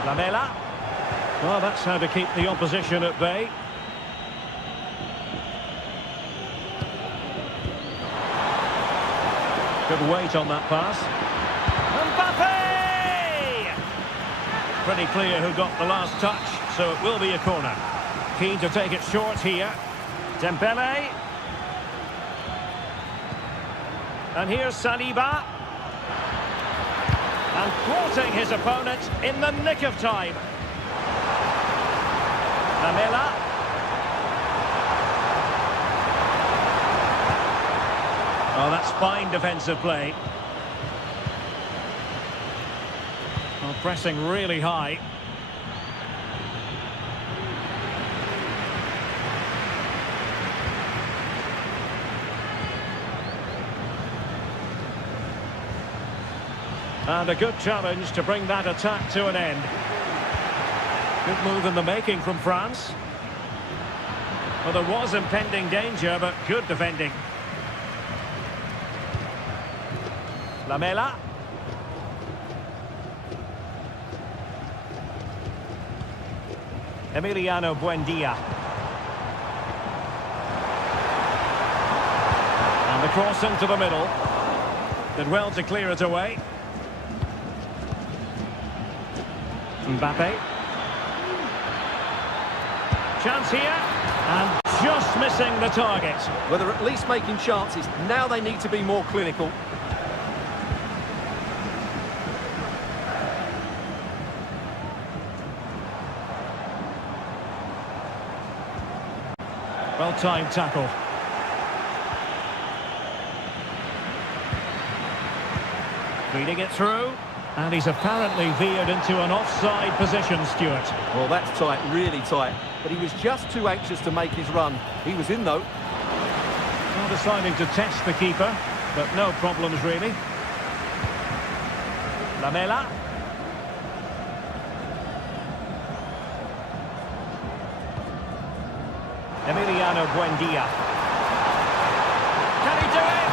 Lamela. Well, that's how to keep the opposition at bay. Good weight on that pass. Mbappe! Pretty clear who got the last touch, so it will be a corner. Keen to take it short here. Dembele. And here's Saliba. And thwarting his opponent in the nick of time. Lamela. Oh, that's fine defensive play. Oh, pressing really high. And a good challenge to bring that attack to an end. Good move in the making from France. Well, there was impending danger, but good defending. Lamela. Emiliano Buendia. And the cross into the middle. Did well to clear it away. Mbappe. Chance here. And just missing the target. Well, they're at least making chances. Now they need to be more clinical. Well-timed tackle. Feeding it through. And he's apparently veered into an offside position, Stuart. Well, that's tight, really tight. But he was just too anxious to make his run. He was in, though. Well, deciding to test the keeper, but no problems, really. Lamela. Emiliano Buendia. Can he do it?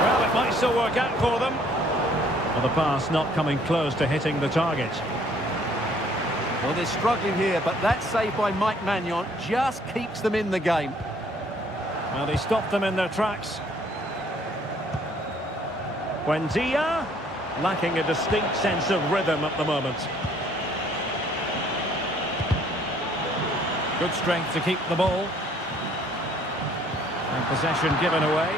Well, it might still work out for them. Well, the pass not coming close to hitting the target. Well, they're struggling here, but that save by Mike Maignan just keeps them in the game. Well, they stopped them in their tracks. Buendia, lacking a distinct sense of rhythm at the moment. Good strength to keep the ball. And possession given away.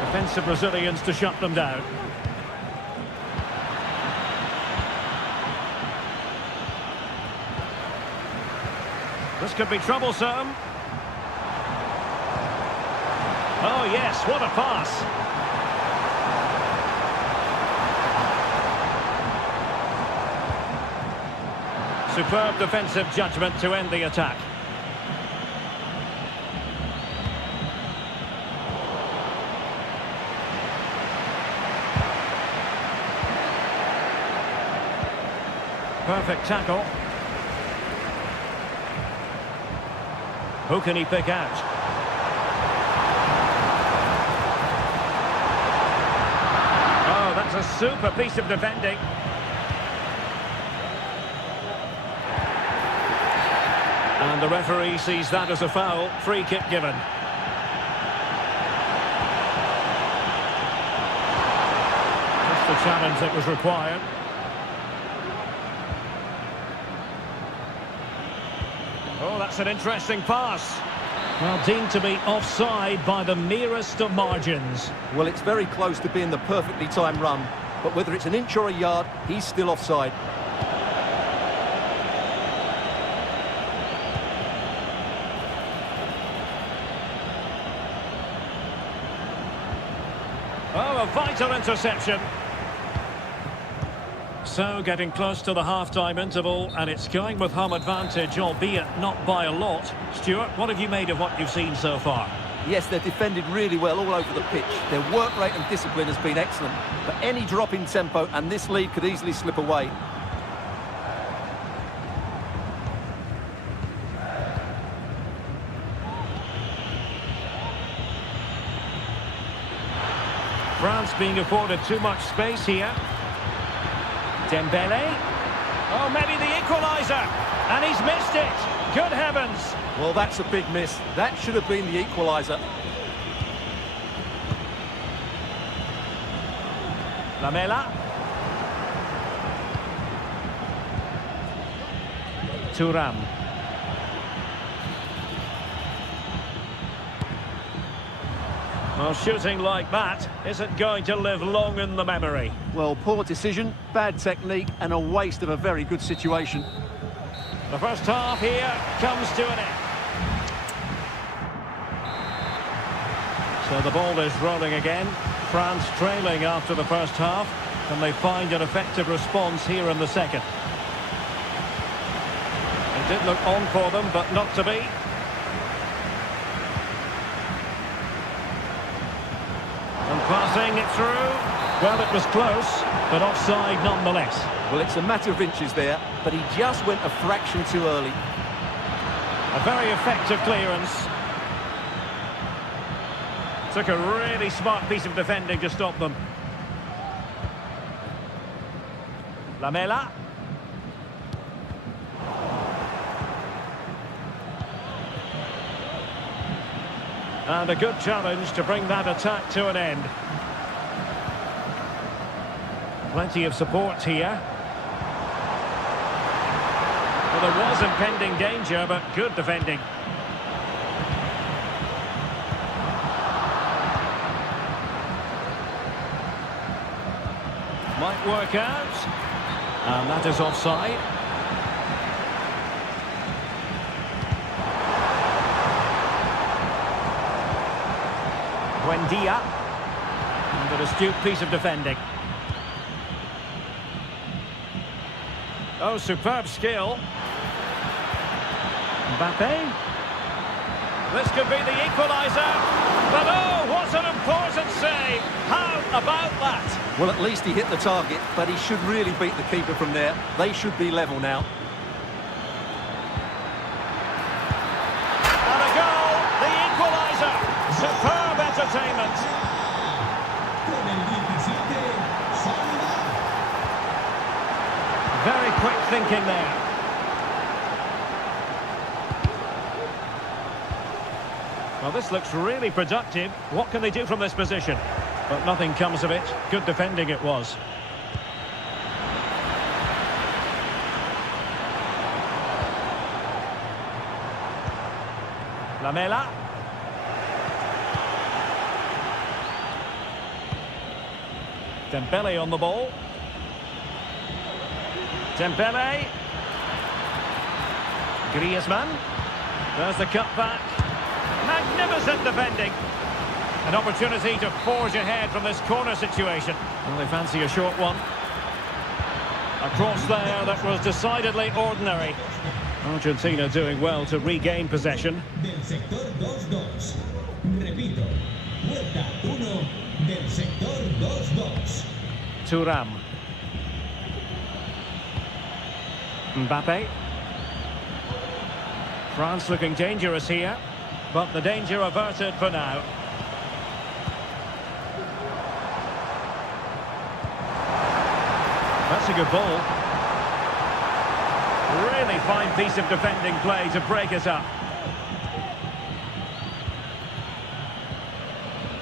Defensive Brazilians to shut them down. This could be troublesome. Oh yes, what a pass. Superb defensive judgment to end the attack. Perfect tackle. Who can he pick out? Oh, that's a super piece of defending. And the referee sees that as a foul. Free kick given. the challenge that was required. Oh, that's an interesting pass. Well, deemed to be offside by the merest of margins. Well, it's very close to being the perfectly timed run, but whether it's an inch or a yard, he's still offside. Oh, a vital interception. So, getting close to the half-time interval, and it's going with home advantage, albeit not by a lot. Stuart, what have you made of what you've seen so far? Yes, they're defended really well all over the pitch. Their work rate and discipline has been excellent, but any drop in tempo and this lead could easily slip away. France being afforded too much space here. Dembele. Oh, maybe the equaliser. And he's missed it. Good heavens. Well, that's a big miss. That should have been the equaliser. Lamela. Thuram. Well, shooting like that isn't going to live long in the memory. Well, poor decision, bad technique, and a waste of a very good situation. The first half here comes to an end. So the ball is rolling again. France trailing after the first half. Can they find an effective response here in the second? It did look on for them, but not to be. And passing it through. Well, it was close, but offside nonetheless. Well, it's a matter of inches there, but he just went a fraction too early. A very effective clearance. Took a really smart piece of defending to stop them. Lamela. And a good challenge to bring that attack to an end. Plenty of support here. Well, there was impending danger, but good defending. Might work out. And that is offside. Buendia. And an astute piece of defending. Oh, superb skill. Mbappe. This could be the equaliser. But oh, what an important save. How about that? Well, at least he hit the target, but he should really beat the keeper from there. They should be level now. And a goal, the equaliser. Superb entertainment. Very quick thinking there. Well, this looks really productive. What can they do from this position? But nothing comes of it. Good defending it was. Lamela. Dembele on the ball. Dembele. Griezmann. There's the cutback. Magnificent defending. An opportunity to forge ahead from this corner situation. Well, they fancy a short one. A cross there that was decidedly ordinary. Argentina doing well to regain possession. Del sector 2-2. Repito, puerta 1 del sector 2-2. Thuram. Mbappe. France looking dangerous here, but the danger averted for now. That's a good ball. Really fine piece of defending play to break it up.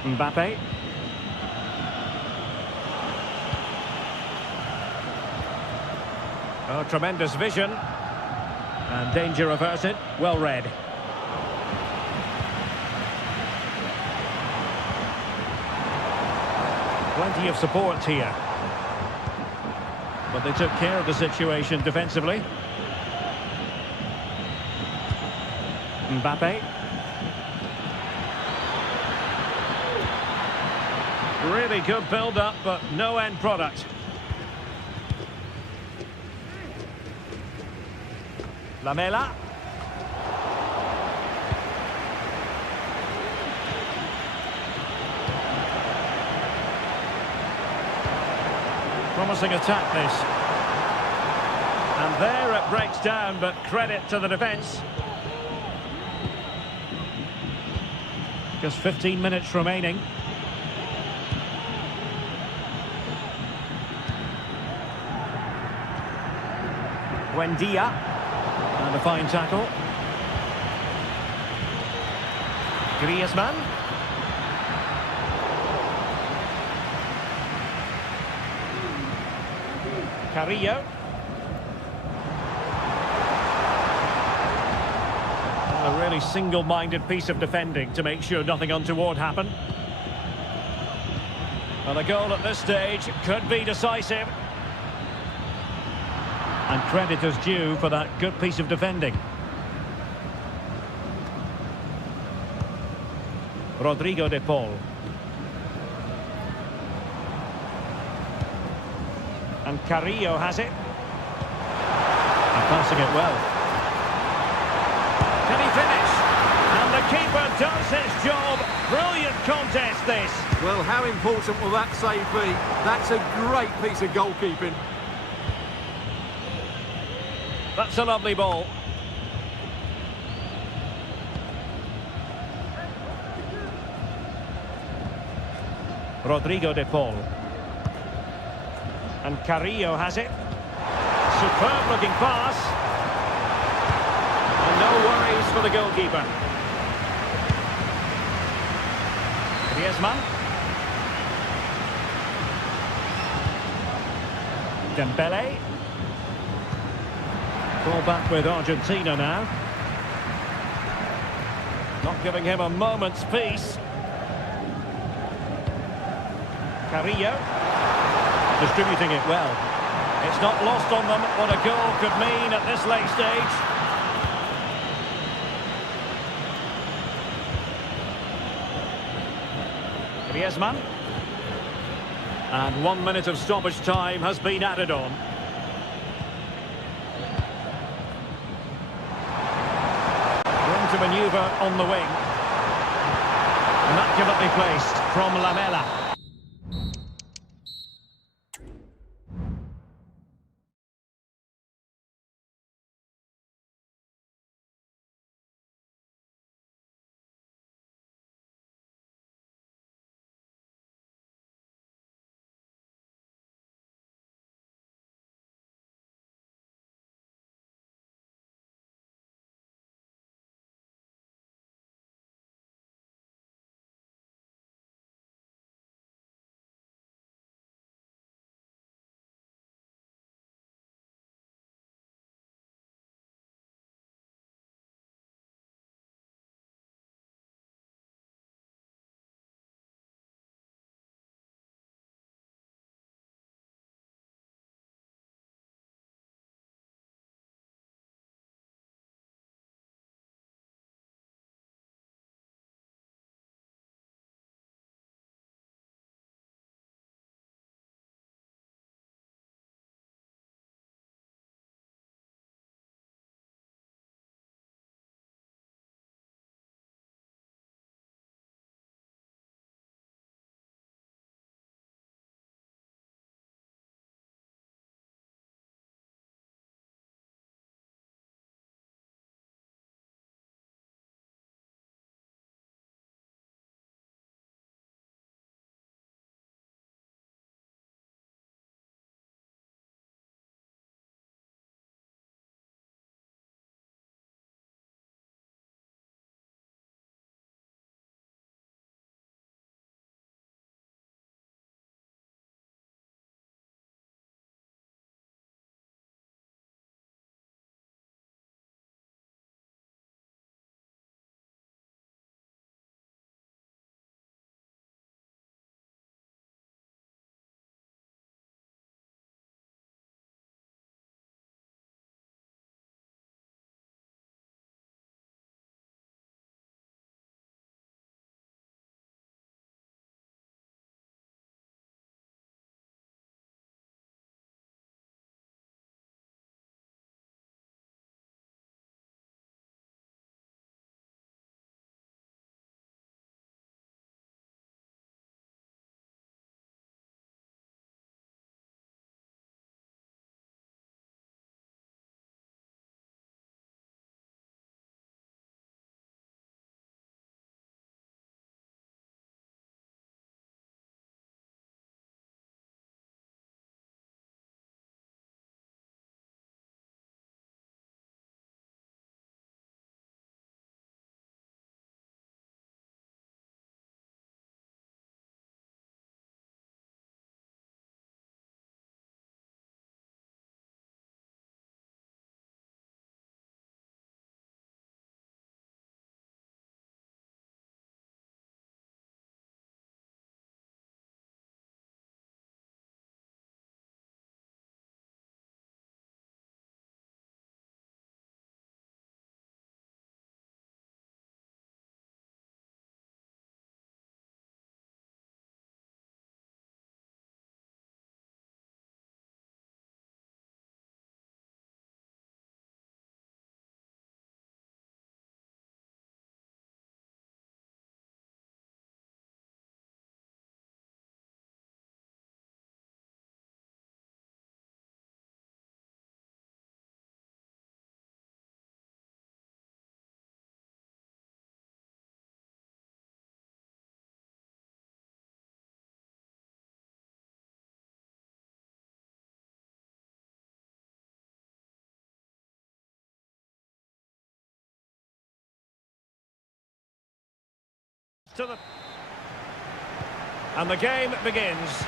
Mbappe. Oh, tremendous vision. And danger averted. Well read. Plenty of support here. But they took care of the situation defensively. Mbappe. Really good build-up, but no end product. Lamela. Promising attack, this. And there it breaks down, but credit to the defence. Just 15 minutes remaining. Buendia. And a fine tackle. Griezmann. Carrillo. A really single-minded piece of defending to make sure nothing untoward happened. Well, a goal at this stage could be decisive. And credit is due for that good piece of defending. Rodrigo de Paul. And Carrillo has it. And passing it well. Can he finish? And the keeper does his job. Brilliant contest, this. Well, how important will that save be? That's a great piece of goalkeeping. That's a lovely ball. Rodrigo de Paul. And Carrillo has it. Superb looking pass. And no worries for the goalkeeper. Griezmann. Dembele. Ball back with Argentina now. Not giving him a moment's peace. Carrillo. Distributing it well. It's not lost on them what a goal could mean at this late stage. Griezmann. And 1 minute of stoppage time has been added on. Room to manoeuvre on the wing. Immaculately placed from Lamela. to the... And the game begins.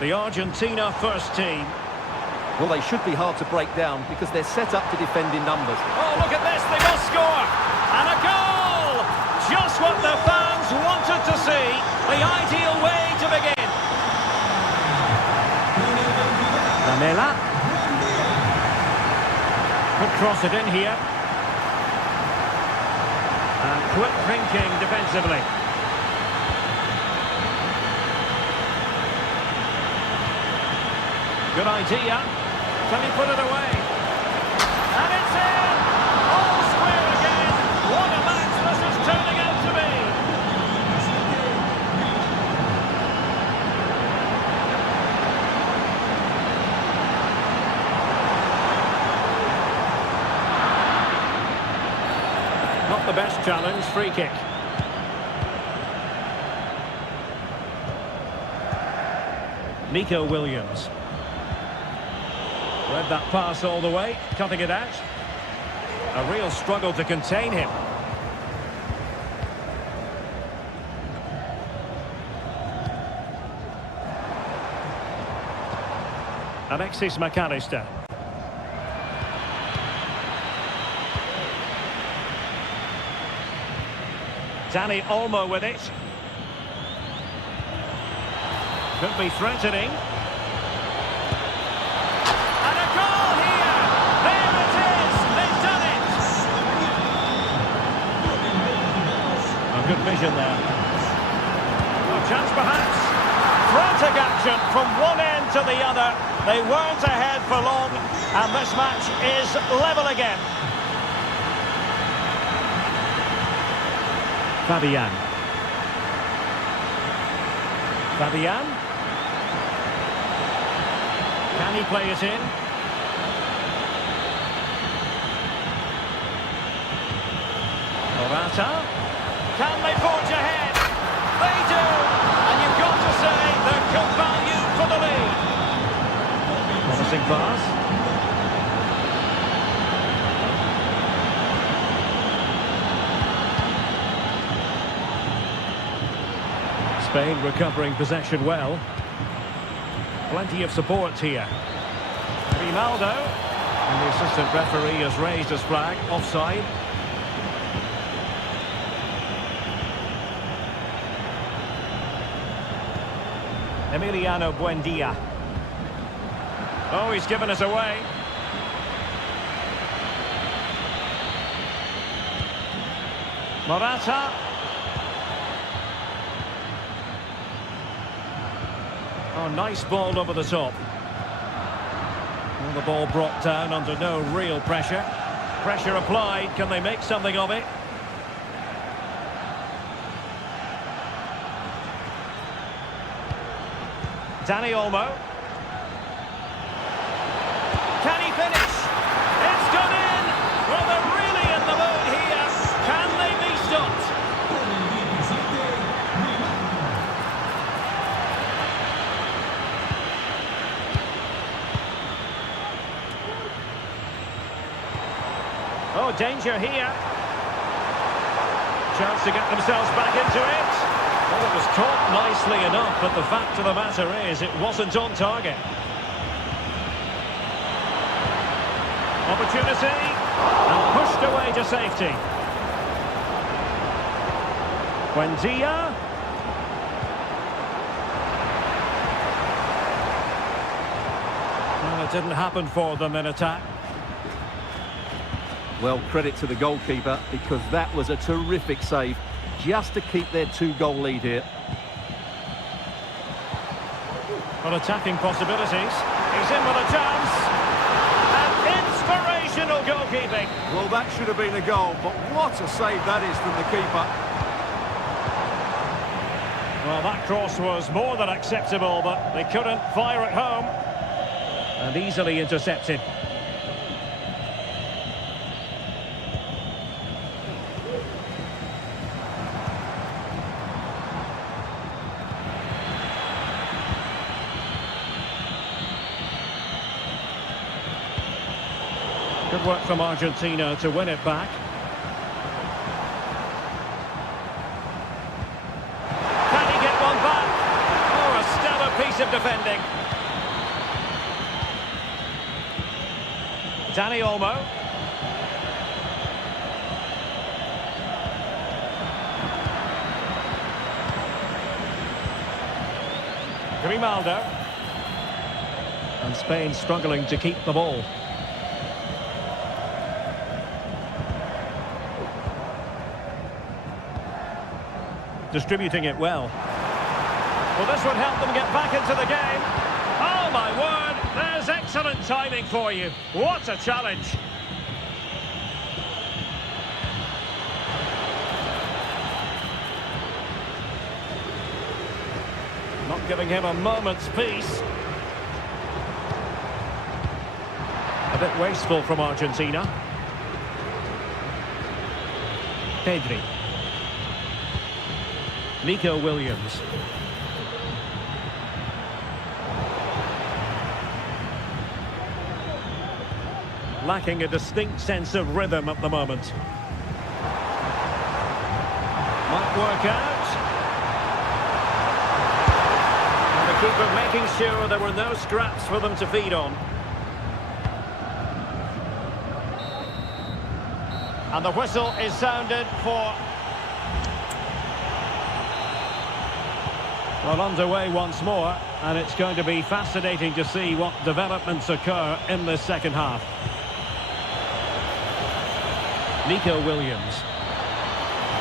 The Argentina first team. Well, they should be hard to break down because they're set up to defend in numbers. Oh, look at this, they must score! And a goal! Just what the fans wanted to see. The ideal way to begin. Lamela. Could cross it in here. And quick thinking defensively. Good idea. Can he put it away? And it's in! All square again. What a match this is turning out to be. Not the best challenge, free kick. Nico Williams. Read that pass all the way, cutting it out. A real struggle to contain him. Alexis McAllister. Danny Olmo with it. Could be threatening. And a goal here! There it is! They've done it! A good vision there. A chance perhaps. Frantic action from one end to the other. They weren't ahead for long, and this match is level again. Fabian. Fabian. Can he play it in? Morata. Can they forge ahead? They do! And you've got to say they're good value for the lead. Promising pass. Spain recovering possession well. Plenty of support here. Ronaldo. And the assistant referee has raised his flag. Offside. Emiliano Buendia. Oh, he's given us away. Morata. Oh, nice ball over the top. Well, the ball brought down under no real pressure. Pressure applied. Can they make something of it? Danny Olmo. Can he finish? It's gone in! Well, they're really in the mood here. Can they be stopped? Oh, danger here. Chance to get themselves back into it. Well, it was caught nicely enough, but the fact of the matter is it wasn't on target. Opportunity. And pushed away to safety. Buendia. Well, it didn't happen for them in attack. Well, credit to the goalkeeper because that was a terrific save just to keep their 2-goal lead here. Well, attacking possibilities. He's in with a chance. And inspirational goalkeeping. Well, that should have been a goal, but what a save that is from the keeper. Well, that cross was more than acceptable, but they couldn't fire it home. And easily intercepted. Good work from Argentina to win it back. piece of defending. Danny Olmo. Grimaldo. And Spain struggling to keep the ball. Distributing it well. Well, this would help them get back into the game. Oh, my word. There's excellent timing for you. What a challenge. Not giving him a moment's peace. A bit wasteful from Argentina. Pedri. Nico Williams. Lacking a distinct sense of rhythm at the moment. Might work out. And the keeper making sure there were no scraps for them to feed on. And the whistle is sounded for... Well, underway once more, and it's going to be fascinating to see what developments occur in this second half. Nico Williams.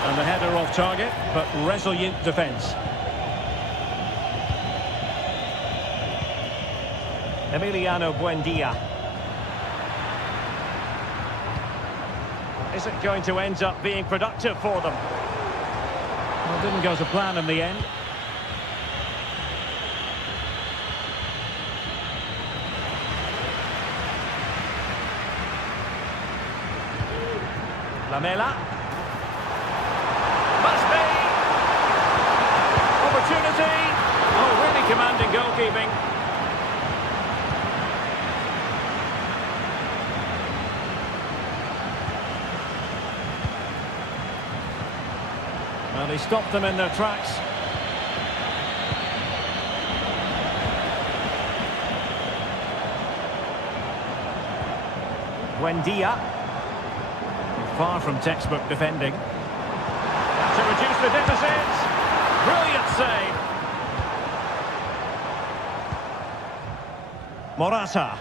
And the header off target, but resolute defence. Emiliano Buendia. Is it going to end up being productive for them? Well, it didn't go to plan in the end. Lamela. Must be. Opportunity. Oh, really commanding goalkeeping. Well, he stopped them in their tracks. Buendia. Far from textbook defending. To reduce the deficit. Brilliant save. Morata.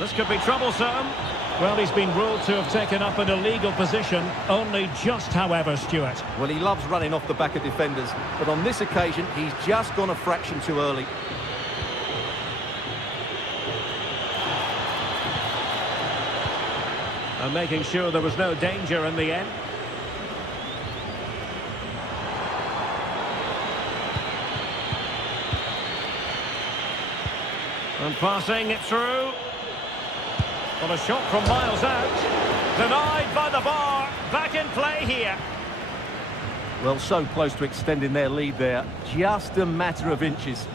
This could be troublesome. Well, he's been ruled to have taken up an illegal position. Only just, however, Stuart. Well, he loves running off the back of defenders, but on this occasion, he's just gone a fraction too early. And making sure there was no danger in the end. And passing it through. Well, a shot from miles out. Denied by the bar. Back in play here. Well, so close to extending their lead there. Just a matter of inches.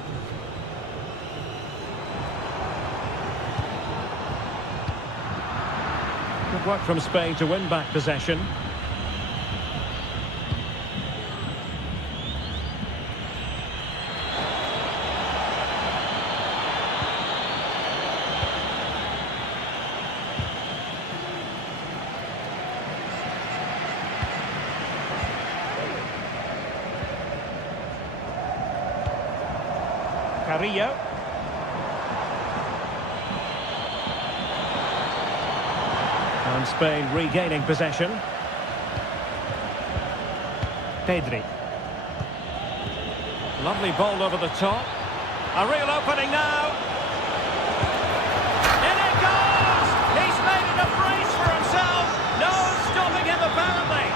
Good work from Spain to win back possession. Carrillo. And Spain regaining possession. Pedri. Lovely ball over the top. A real opening now. In it goes! He's made it a brace for himself. No stopping him apparently.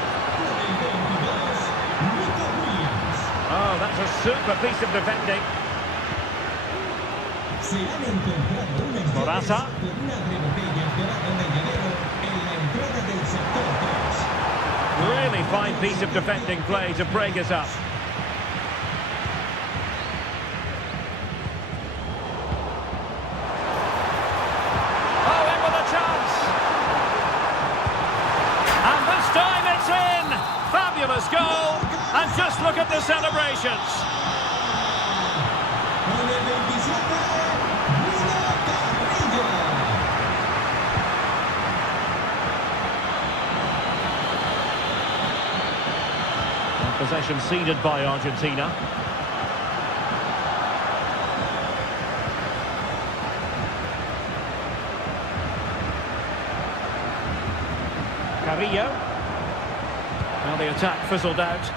Oh, that's a super piece of defending. Morata. Really fine piece of defending play to break us up. Oh, in with a chance. And this time it's in. Fabulous goal. And just look at the celebrations. Possession ceded by Argentina. Carrillo. Now the attack fizzled out.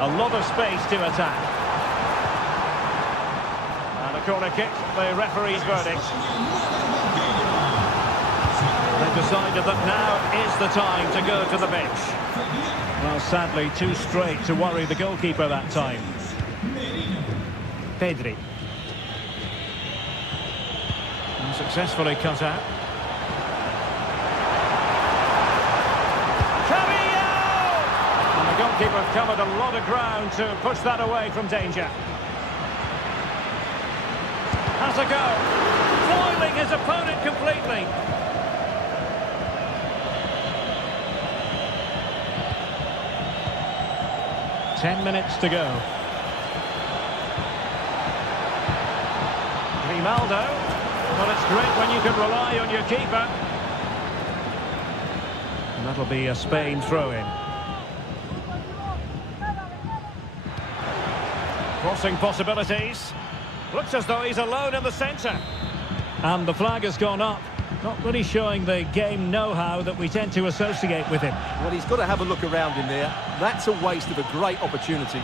A lot of space to attack. And a corner kick, the referee's verdict. They've decided that now is the time to go to the bench. Well, sadly, too straight to worry the goalkeeper that time. Pedri. And successfully cut out. And the goalkeeper covered a lot of ground to push that away from danger. Has a go. Foiling his opponent completely. Ten minutes to go. Grimaldo. Well, it's great when you can rely on your keeper. And that'll be a Spain throw-in. Crossing possibilities. Looks as though he's alone in the centre. And the flag has gone up. Not really showing the game know-how that we tend to associate with him. Well, he's got to have a look around him there. That's a waste of a great opportunity.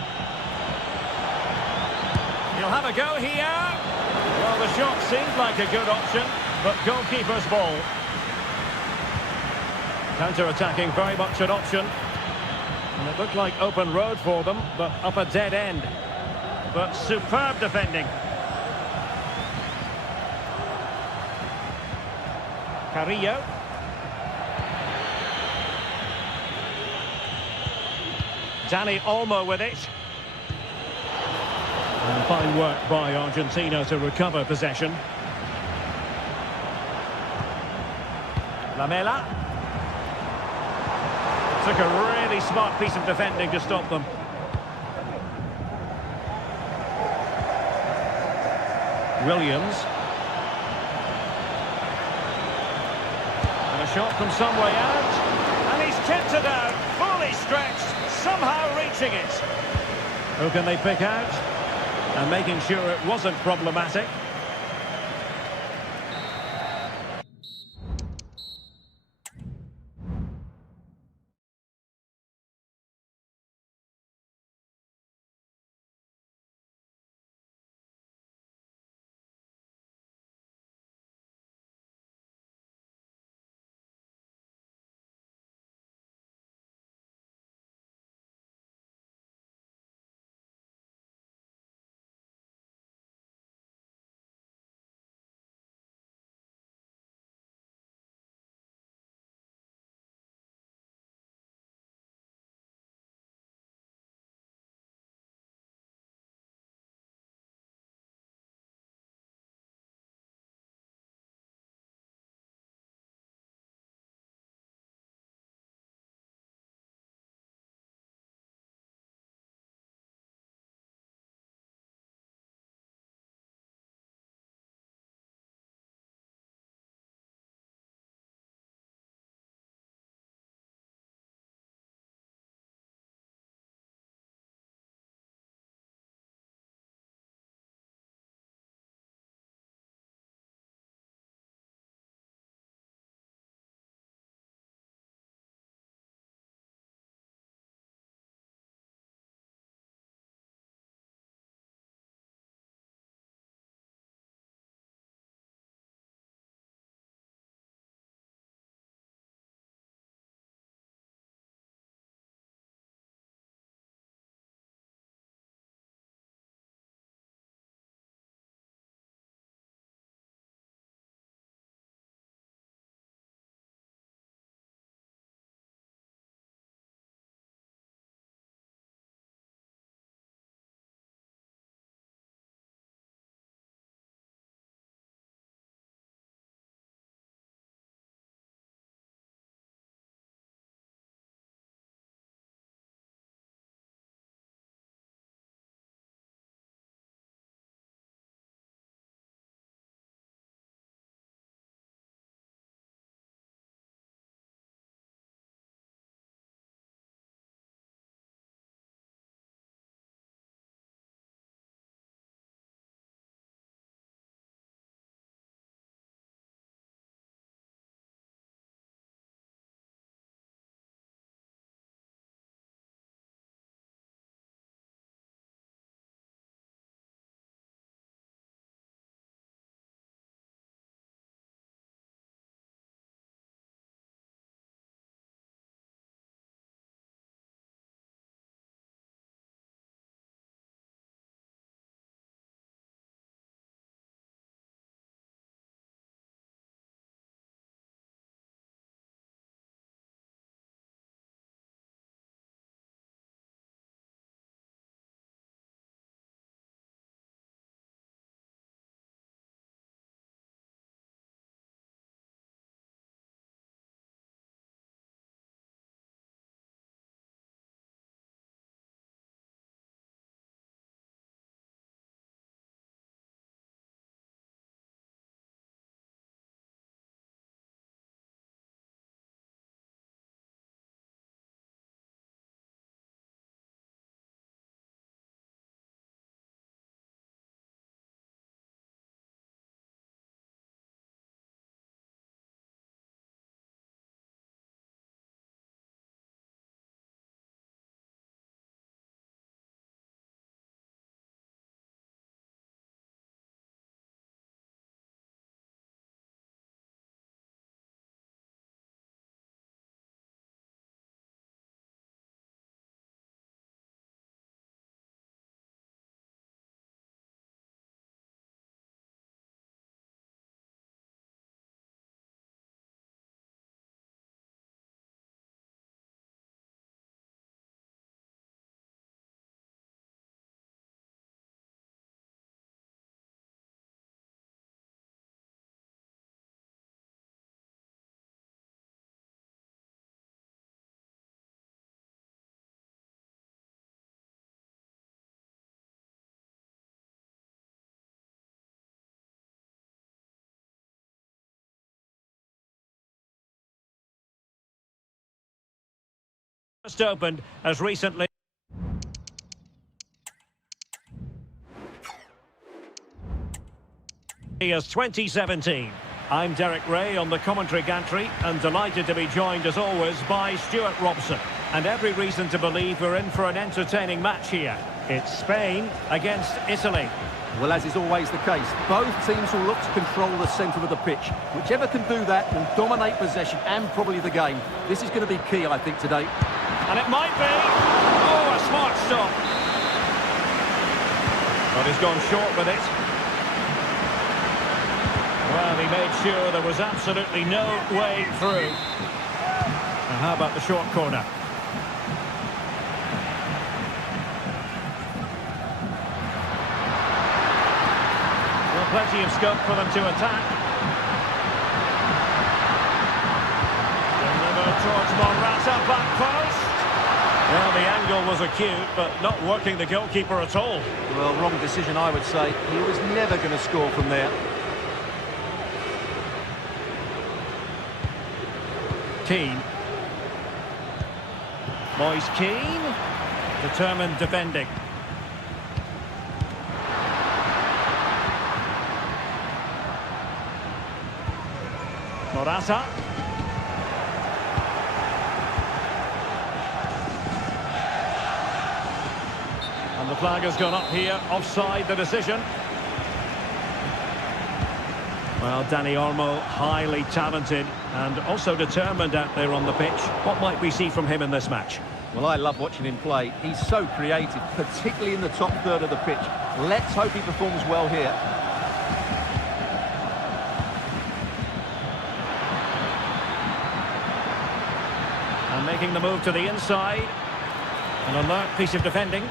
He'll have a go here. Well, the shot seemed like a good option, but goalkeeper's ball. Counter-attacking, very much an option. And it looked like open road for them, but up a dead end. But superb defending. Carrillo. Dani Olmo with it. And fine work by Argentina to recover possession. Lamela. Took a really smart piece of defending to stop them. Williams. And a shot from some way out. And he's kept it out, fully stretched, somehow reaching it. Who can they pick out? And making sure it wasn't problematic. Just opened as recently as 2017. I'm Derek Ray on the commentary gantry and delighted to be joined as always by Stuart Robson. And every reason to believe we're in for an entertaining match here. It's Spain against Italy. Well, as is always the case, both teams will look to control the centre of the pitch. Whichever can do that will dominate possession and probably the game. This is going to be key, I think, today. And it might be. Oh, a smart stop. But he's gone short with it. Well, he made sure there was absolutely no way through. And how about the short corner? Well, plenty of scope for them to attack. Delivered towards Morata, back post. Well, the angle was acute, but not working the goalkeeper at all. Well, wrong decision, I would say. He was never going to score from there. Keane. Moise Keane. Determined defending. Morata. And the flag has gone up here. Offside the decision. Well, Dani Olmo, highly talented and also determined out there on the pitch. What might we see from him in this match? Well, I love watching him play. He's so creative, particularly in the top third of the pitch. Let's hope he performs well here. And making the move to the inside. An alert piece of defending.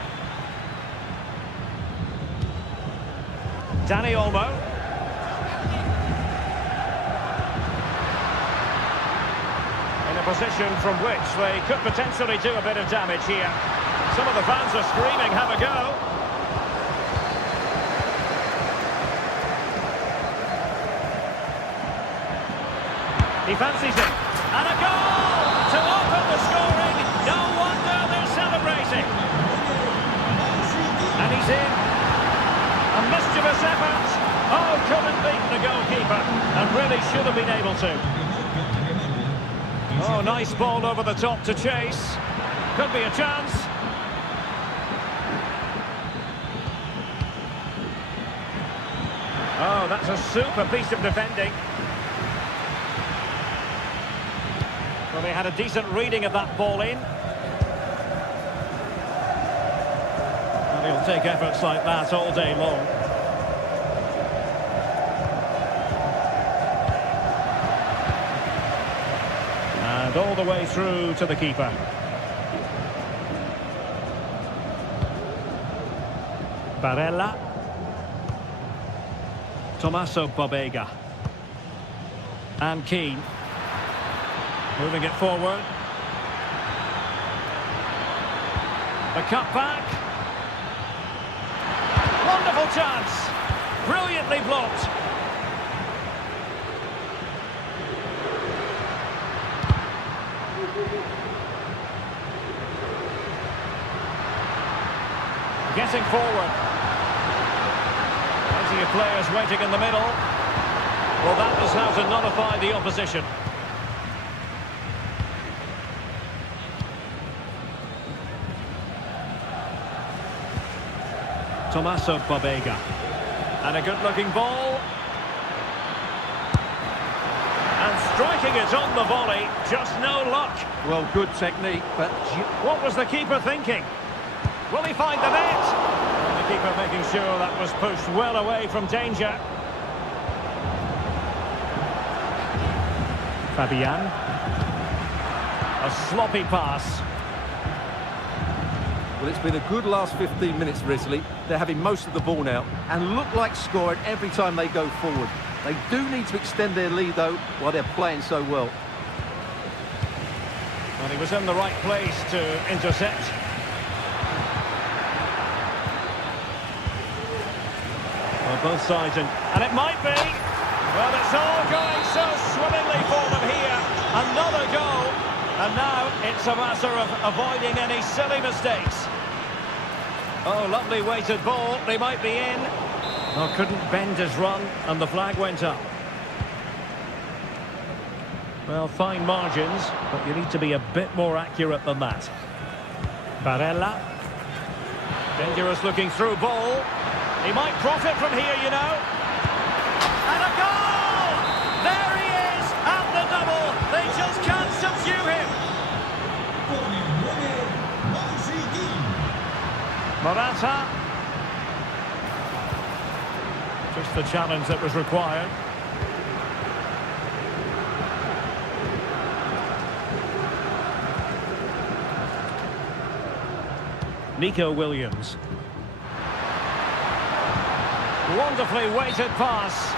Dani Olmo. Position from which they could potentially do a bit of damage here. Some of the fans are screaming, have a go. He fancies it. And a goal to open the scoring. No wonder they're celebrating. And he's in. A mischievous effort. Oh, couldn't beat the goalkeeper. And really should have been able to. Oh, nice ball over the top to chase. Could be a chance. Oh, that's a super piece of defending. Well, they had a decent reading of that ball in. And he'll take efforts like that all day long. All the way through to the keeper. Barella. Tommaso Pobega. And Keane. Moving it forward. The cut back. Wonderful chance. Brilliantly blocked. Getting forward. Plenty of players waiting in the middle. Well, that is how to nullify the opposition. Tommaso Pobega. And a good-looking ball. And striking it on the volley. Just no luck. Well, good technique, but... What was the keeper thinking? Will he find the net? And the keeper making sure that was pushed well away from danger. Fabian. A sloppy pass. Well, it's been a good last 15 minutes for Italy. They're having most of the ball now and look like scoring every time they go forward. They do need to extend their lead, though, while they're playing so well. Well, he was in the right place to intercept. Well, both sides, and it might be. Well, it's all going so swimmingly for them here. Another goal. And now it's a matter of avoiding any silly mistakes. Oh, lovely weighted ball. They might be in. Oh, couldn't bend his run, and the flag went up. Well, fine margins, but you need to be a bit more accurate than that. Barella. Dangerous looking through ball. He might profit from here, you know. And a goal! There he is, at the double. They just can't subdue him. Morata. Just the challenge that was required. Nico Williams. Wonderfully weighted pass.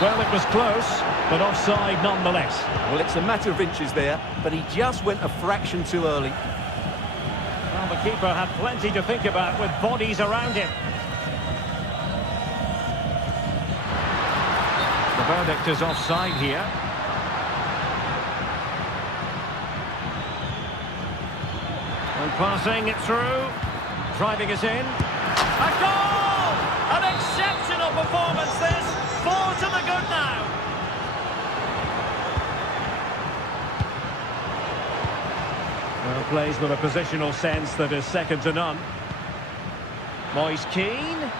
Well, it was close, but offside nonetheless. Well, it's a matter of inches there, but he just went a fraction too early. Well, the keeper had plenty to think about with bodies around him. The verdict is offside here. And passing it through. Driving it in. A goal! An exceptional performance this. 4 to the good now. Well, plays with a positional sense that is second to none. Moise Keane.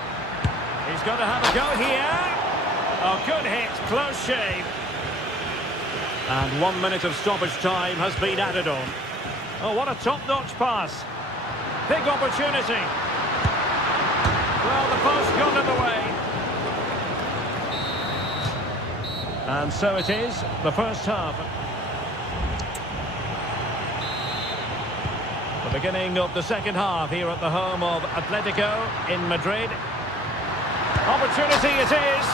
He's going to have a go here. Oh, good hit. Close shave. And 1 minute of stoppage time has been added on. Oh, what a top-notch pass. Big opportunity. Well, the post got in the way. And so it is, the first half. The beginning of the second half here at the home of Atletico in Madrid. Opportunity it is.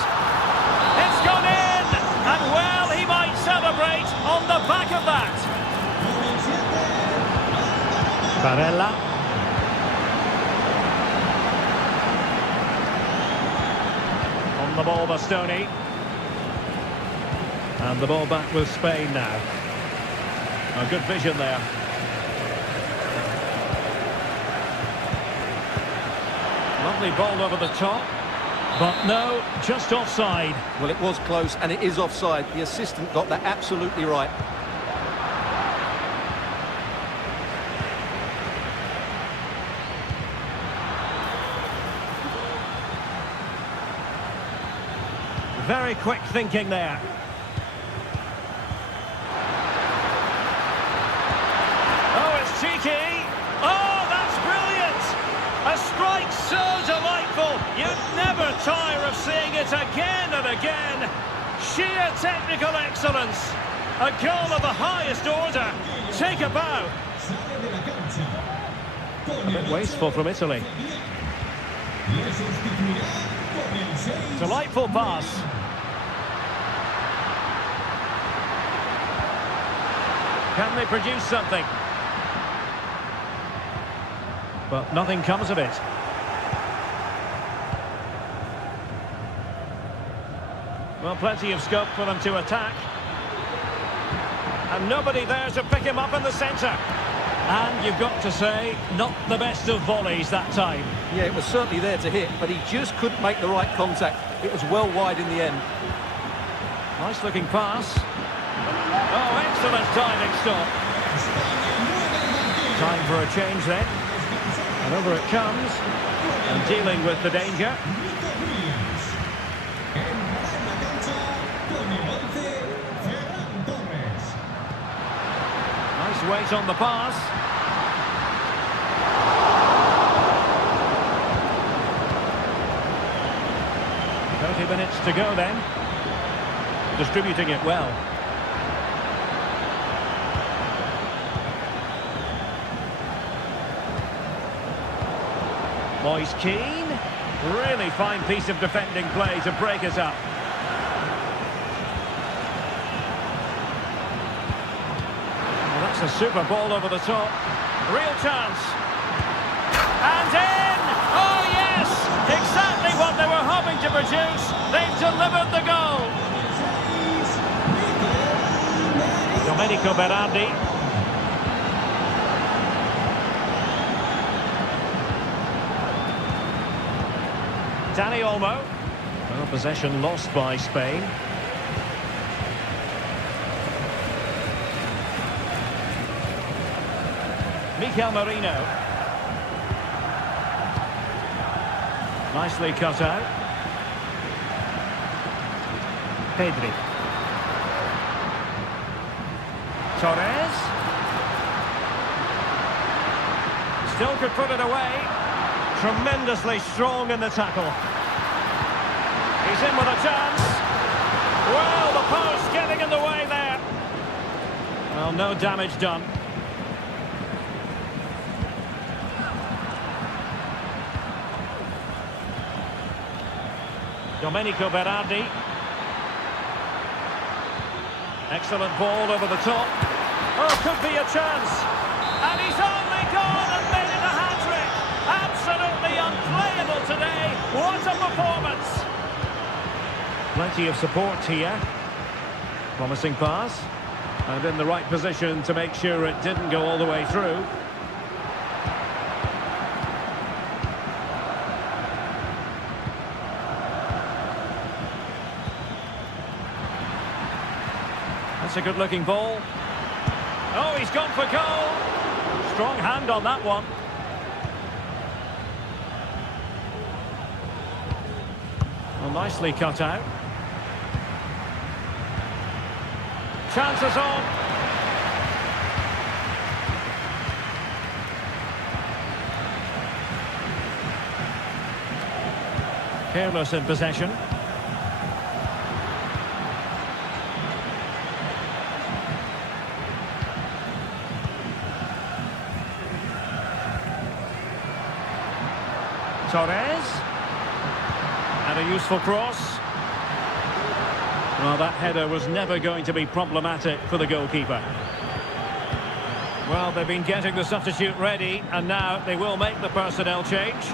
It's gone in. And well, he might celebrate on the back of that. Barella. The ball, Bastoni. And the ball back with Spain now. A good vision there. Lovely ball over the top. But no, just offside. Well, it was close, and it is offside. The assistant got that absolutely right. Very quick thinking there. Oh, it's cheeky. Oh, that's brilliant. A strike so delightful. You'd never tire of seeing it again and again. Sheer technical excellence. A goal of the highest order. Take a bow. A bit wasteful from Italy. Delightful pass. Can they produce something? But nothing comes of it. Well, plenty of scope for them to attack. And nobody there to pick him up in the centre. And you've got to say, not the best of volleys that time. Yeah, it was certainly there to hit, but he just couldn't make the right contact. It was well wide in the end. Nice looking pass. Oh, excellent timing stop. Time for a change then. And over it comes. And dealing with the danger. Nice weight on the pass. Minutes to go then. Distributing it well. Moise Keane. Really fine piece of defending play to break it up. Well, that's a super ball over the top. Real chance. And in! Oh yes! Exactly what they were hoping to produce. They've delivered the goal. Domenico Berardi. Danny Olmo. Well, possession lost by Spain. Mikel Merino. Nicely cut out. Pedri. Torres. Still could put it away. Tremendously strong in the tackle. He's in with a chance. Well, the post getting in the way there. Well, no damage done. Domenico Berardi. Excellent ball over the top. Oh, could be a chance. And he's only gone and made it a hat-trick. Absolutely unplayable today. What a performance. Plenty of support here. Promising pass. And in the right position to make sure it didn't go all the way through. That's a good-looking ball. Oh, he's gone for goal. Strong hand on that one. Well, nicely cut out. Chances on. Careless in possession. Torres. And a useful cross. Well, that header was never going to be problematic for the goalkeeper. Well, they've been getting the substitute ready, and now they will make the personnel change.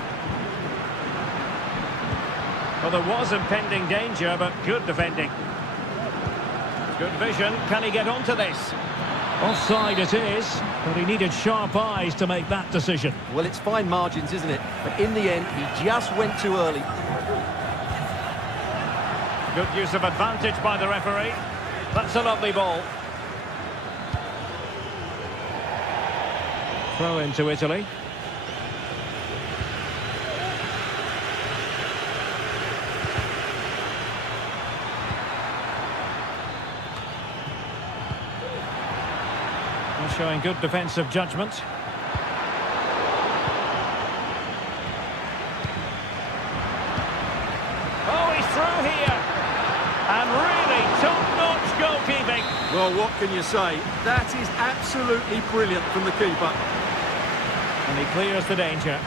Well, there was impending danger, but good defending. Good vision. Can he get onto this? Offside it is, but he needed sharp eyes to make that decision. Well, it's fine margins, isn't it? But in the end, he just went too early. Good use of advantage by the referee. That's a lovely ball. Throw into Italy. They're showing good defensive judgment. Oh, he's through here. And really top-notch goalkeeping. Well, what can you say? That is absolutely brilliant from the keeper. And he clears the danger.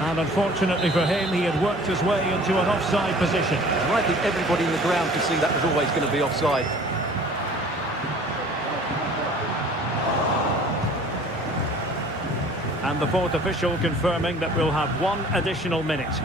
And unfortunately for him, he had worked his way into an offside position. I think everybody in the ground could see that was always going to be offside. And the fourth official confirming that we'll have one additional minute.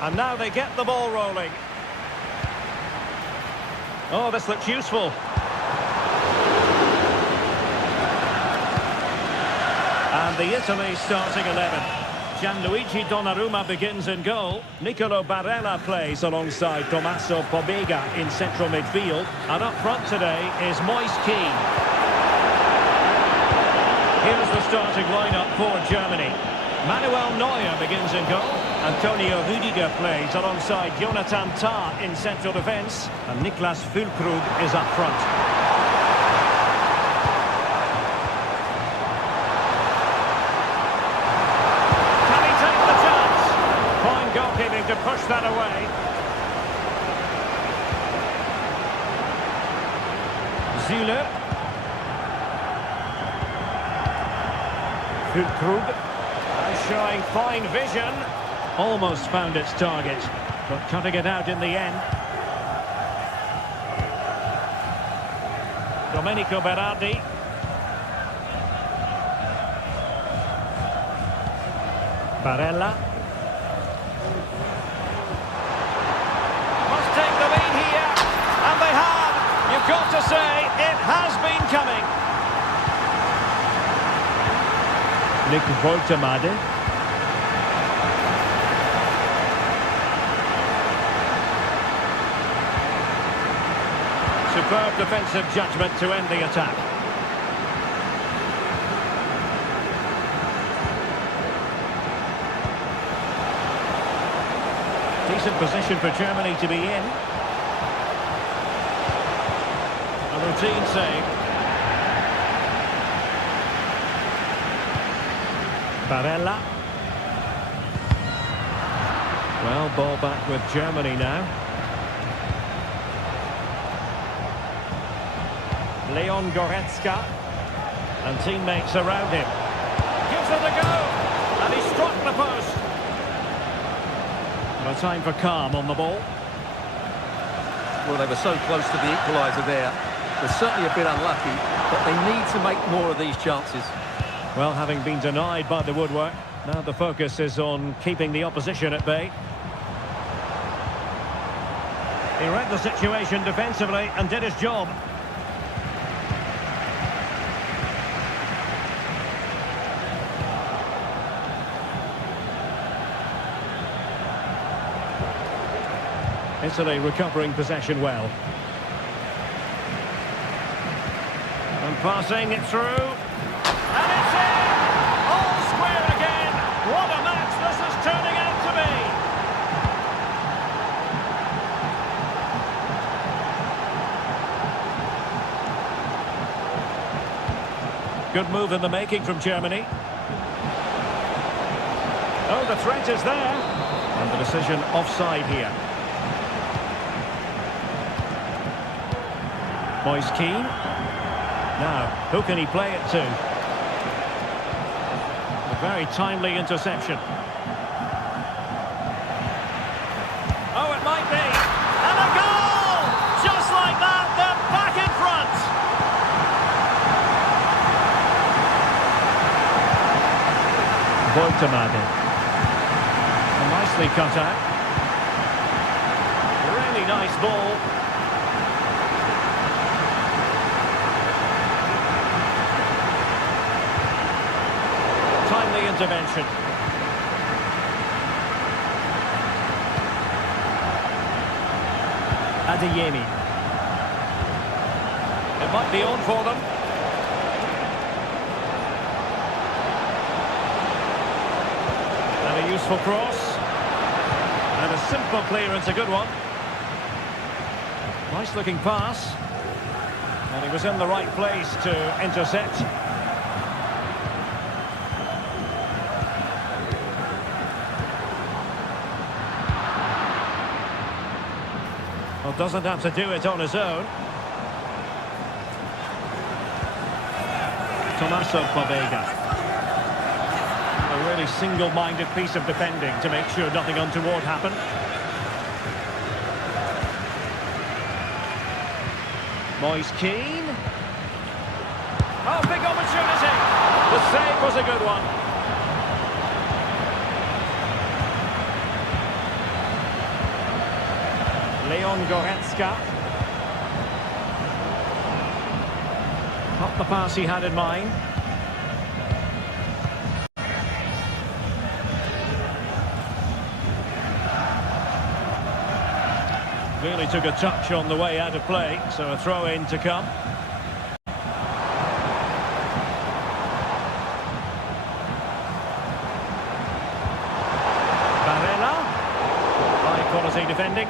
And now they get the ball rolling. Oh, this looks useful. And the Italy starting 11. Gianluigi Donnarumma begins in goal. Nicolo Barella plays alongside Tommaso Pobega in central midfield. And up front today is Moise Kean. Here's the starting lineup for Germany. Manuel Neuer begins in goal. Antonio Rüdiger plays alongside Jonathan Tah in central defence. And Niklas Füllkrug is up front. Can he take the chance? Fine goalkeeping to push that away. Zule. Füllkrug. Showing fine vision. Almost found its target, but cutting it out in the end. Domenico Berardi. Barella. Must take the lead here. And they have. You've got to say, it has been coming. Nick Woltemade. Superb defensive judgment to end the attack. Decent position for Germany to be in. A routine save. Barella. Well, ball back with Germany now. Leon Goretzka. And teammates around him. Gives it a go. And he struck the post. No time for calm on the ball. Well, they were so close to the equaliser there. They're certainly a bit unlucky, but they need to make more of these chances. Well, having been denied by the woodwork, now the focus is on keeping the opposition at bay. He read the situation defensively and did his job. Italy recovering possession well. And passing it through. And it's in! All square again! What a match this is turning out to be! Good move in the making from Germany. Oh, the threat is there. And the decision offside here. Moise Kean. Now, who can he play it to? A very timely interception. Oh, it might be. And a goal! Just like that, they're back in front! Woltemade. Nicely cut out. Really nice ball. Timely intervention. Adeyemi. It might be on for them. And a useful cross. And a simple clearance, a good one. Nice looking pass. And he was in the right place to intercept. Well, doesn't have to do it on his own. Tommaso Pobega. A really single-minded piece of defending to make sure nothing untoward happened. Moise Kean. Oh, big opportunity. The save was a good one. Leon Goretzka. Not the pass he had in mind. Really took a touch on the way out of play, so a throw-in to come. Barella. High-quality defending.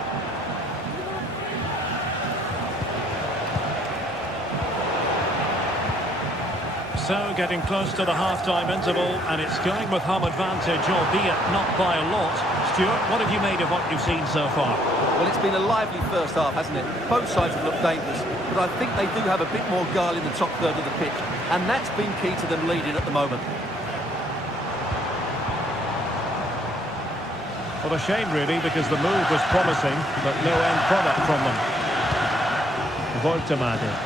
So, getting close to the half-time interval, and it's going with home advantage, albeit not by a lot. Stuart, what have you made of what you've seen so far? Well, it's been a lively first half, hasn't it? Both sides have looked dangerous, but I think they do have a bit more guile in the top third of the pitch, and that's been key to them leading at the moment. Well, a shame, really, because the move was promising, but no end product from them. Voltemade.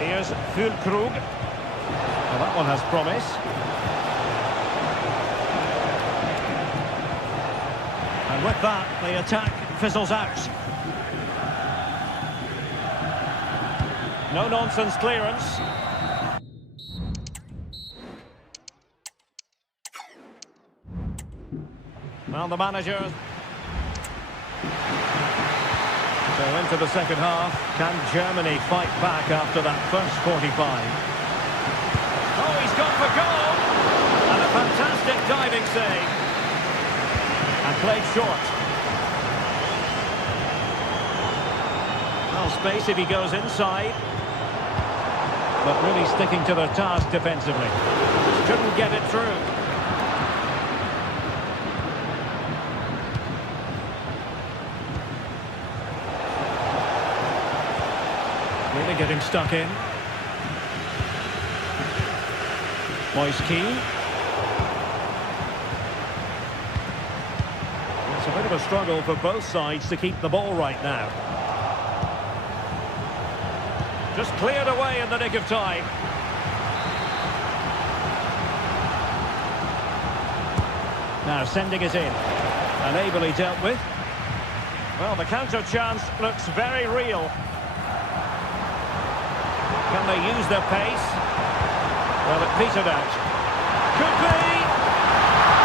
Here's Füllkrug. Well, that one has promise. And with that, the attack fizzles out. No-nonsense clearance. Well, the manager... So into the second half, can Germany fight back after that first 45? Oh, he's gone for goal! And a fantastic diving save. And played short. Well, space if he goes inside. But really sticking to their task defensively. Couldn't get it through. Really getting stuck in. Moise Keane. It's a bit of a struggle for both sides to keep the ball right now. Just cleared away in the nick of time. Now sending it in. And ably dealt with. Well, the counter chance looks very real. Can they use their pace? Well, it petered out. Could be!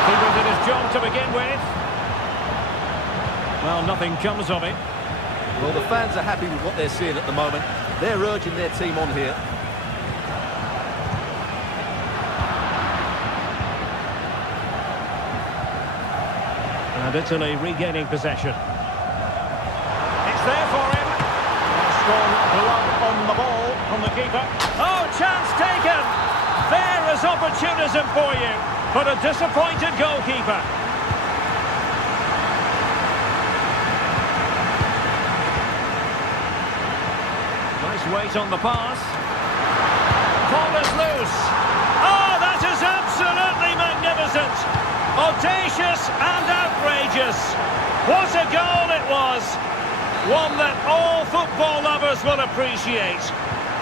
Keeper did his job to begin with. Well, nothing comes of it. Well, the fans are happy with what they're seeing at the moment. They're urging their team on here. And Italy regaining possession. It's there for him. Strong glove on the ball from the keeper. Oh, chance taken! There is opportunism for you, but a disappointed goalkeeper. Nice weight on the pass. Ball is loose. Oh, that is absolutely magnificent. Audacious and outrageous. What a goal it was. One that all football lovers will appreciate.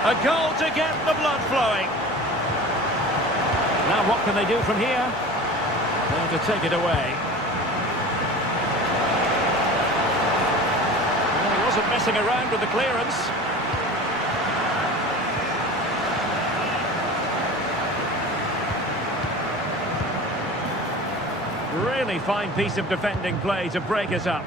A goal to get the blood flowing. Now what can they do from here? Well, to take it away. Well, he wasn't messing around with the clearance. Really fine piece of defending play to break it up.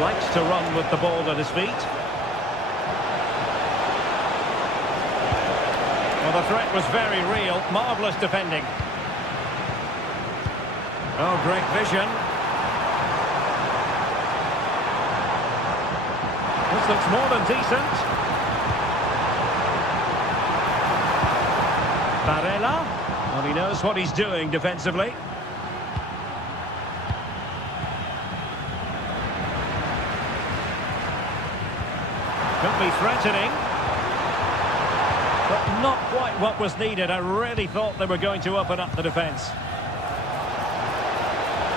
Likes to run with the ball at his feet. Well, the threat was very real. Marvellous defending. Oh, great vision. This looks more than decent. Barella. Well, he knows what he's doing defensively. Could be threatening. But not quite what was needed. I really thought they were going to open up the defence.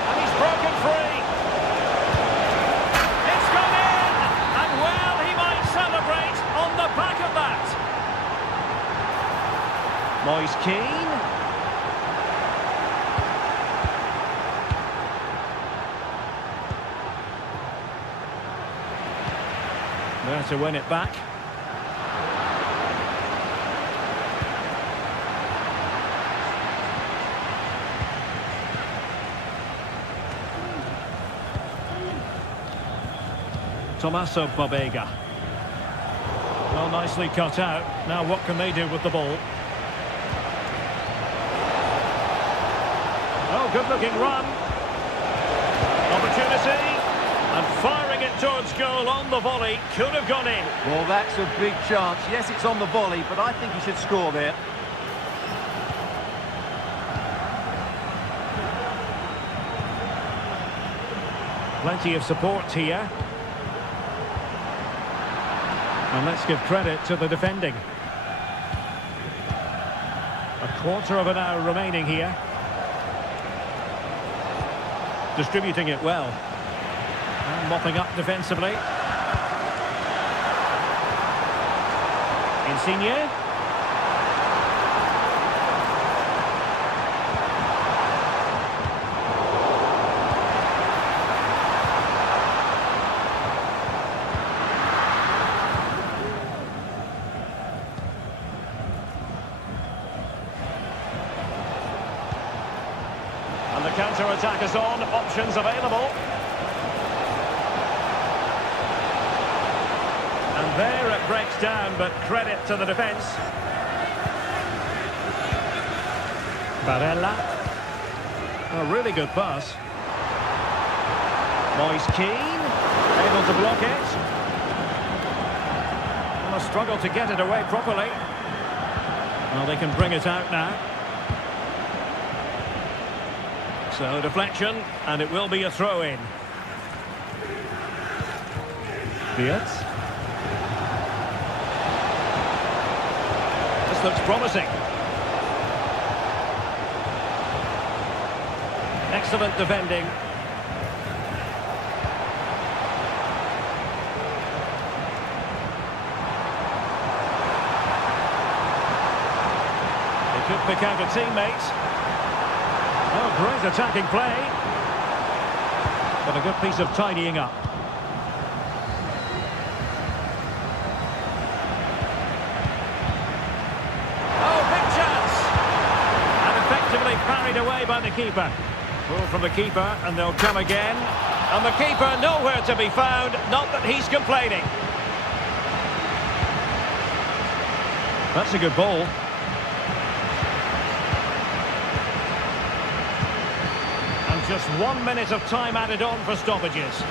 And he's broken free. It's gone in! And well, he might celebrate on the back of that. Moise Keane. There to win it back. Tommaso Babega. Well, nicely cut out. Now what can they do with the ball? Oh, good-looking run. Opportunity. And firing it towards goal on the volley. Could have gone in. Well, that's a big chance. Yes, it's on the volley, but I think he should score there. Plenty of support here. And let's give credit to the defending. A quarter of an hour remaining here. Distributing it well. And mopping up defensively. Insigne. And the counter-attack is on, options available. And there it breaks down, but credit to the defence. Barella. A really good pass. Moise Keane, able to block it. Well, a struggle to get it away properly. Well, they can bring it out now. So deflection, and it will be a throw-in. Diaz. This looks promising. Excellent defending. They could pick out a teammate. Oh, great attacking play. But a good piece of tidying up. Oh, big chance! And effectively parried away by the keeper. Ball from the keeper, and they'll come again. And the keeper nowhere to be found, not that he's complaining. That's a good ball. Just 1 minute of time added on for stoppages.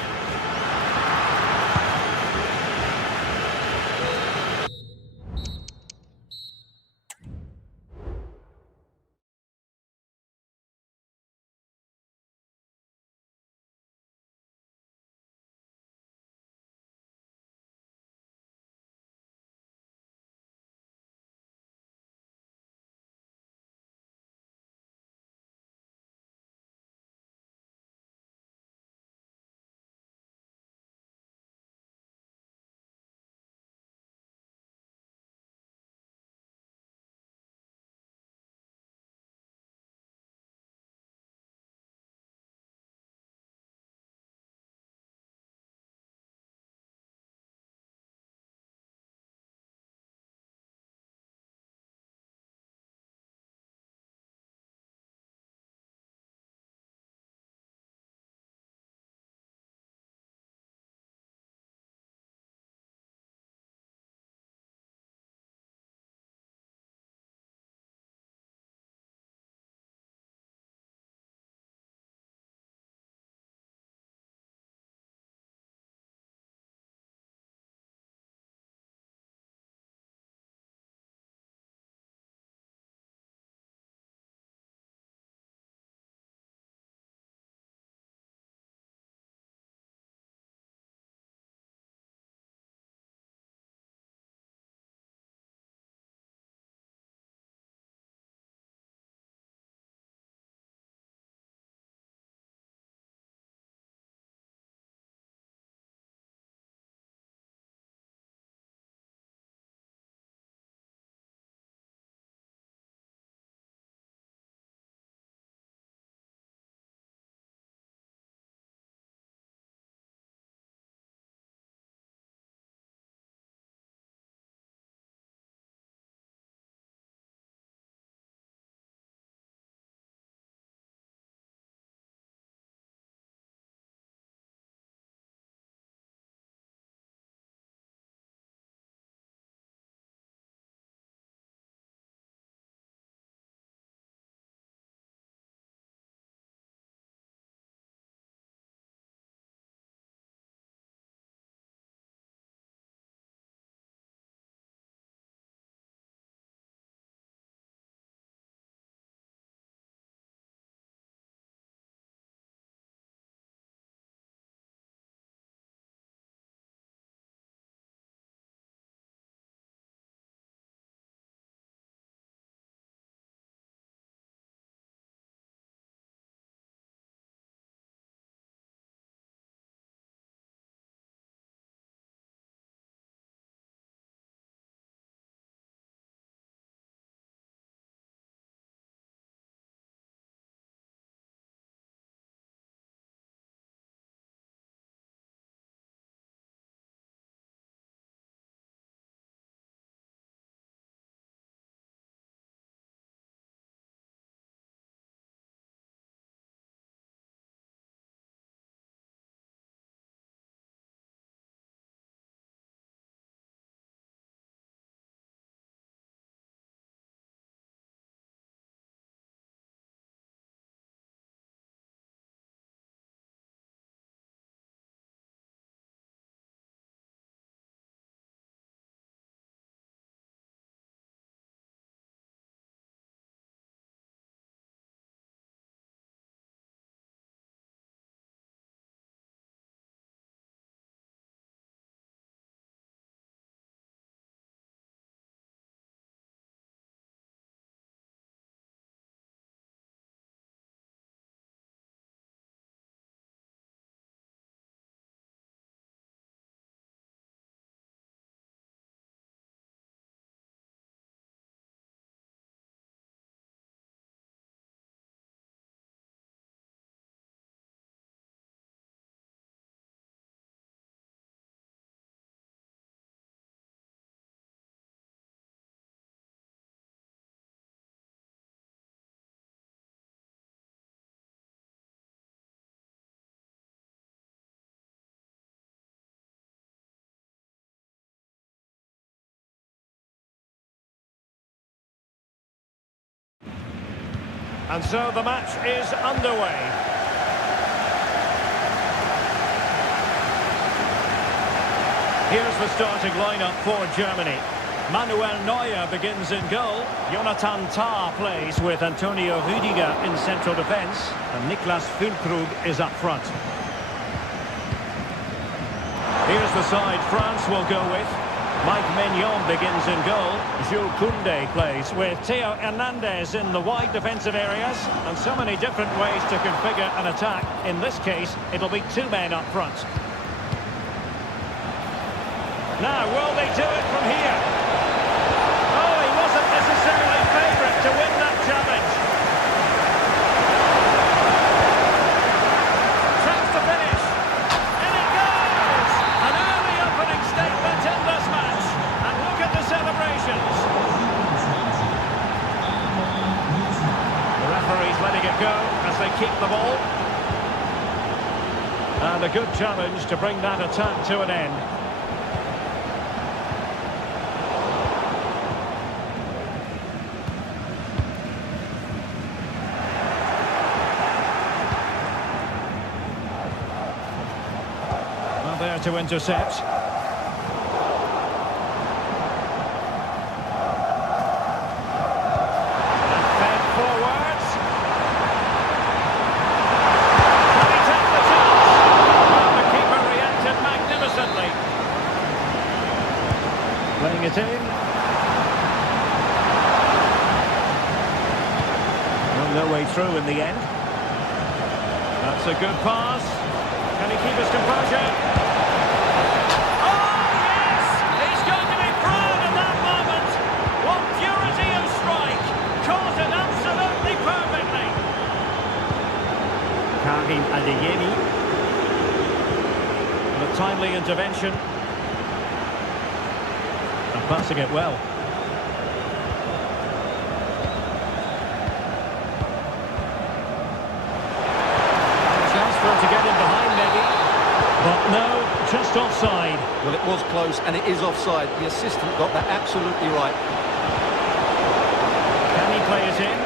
And so the match is underway. Here's the starting lineup for Germany. Manuel Neuer begins in goal. Jonathan Tah plays with Antonio Rüdiger in central defence. And Niklas Füllkrug is up front. Here's the side France will go with. Mike Maignan begins in goal. Jules Koundé plays with Theo Hernandez in the wide defensive areas. And so many different ways to configure an attack. In this case, it'll be two men up front. Now, will they do it from here? Oh, he wasn't necessarily favourite to win that challenge. Chance to finish. And it goes! An early opening statement in this match. And look at the celebrations. The referee's letting it go as they keep the ball. And a good challenge to bring that attack to an end. There to intercept. And fed forwards. Can he take the chance? Well, the keeper reacted magnificently. Playing it in. Well, no way through in the end. That's a good pass. Can he keep his composure? Adeyemi. And a timely intervention. And passing it well. Chance for him to get in behind maybe. But no, just offside. Well, it was close and it is offside. The assistant got that absolutely right. Can he play it in?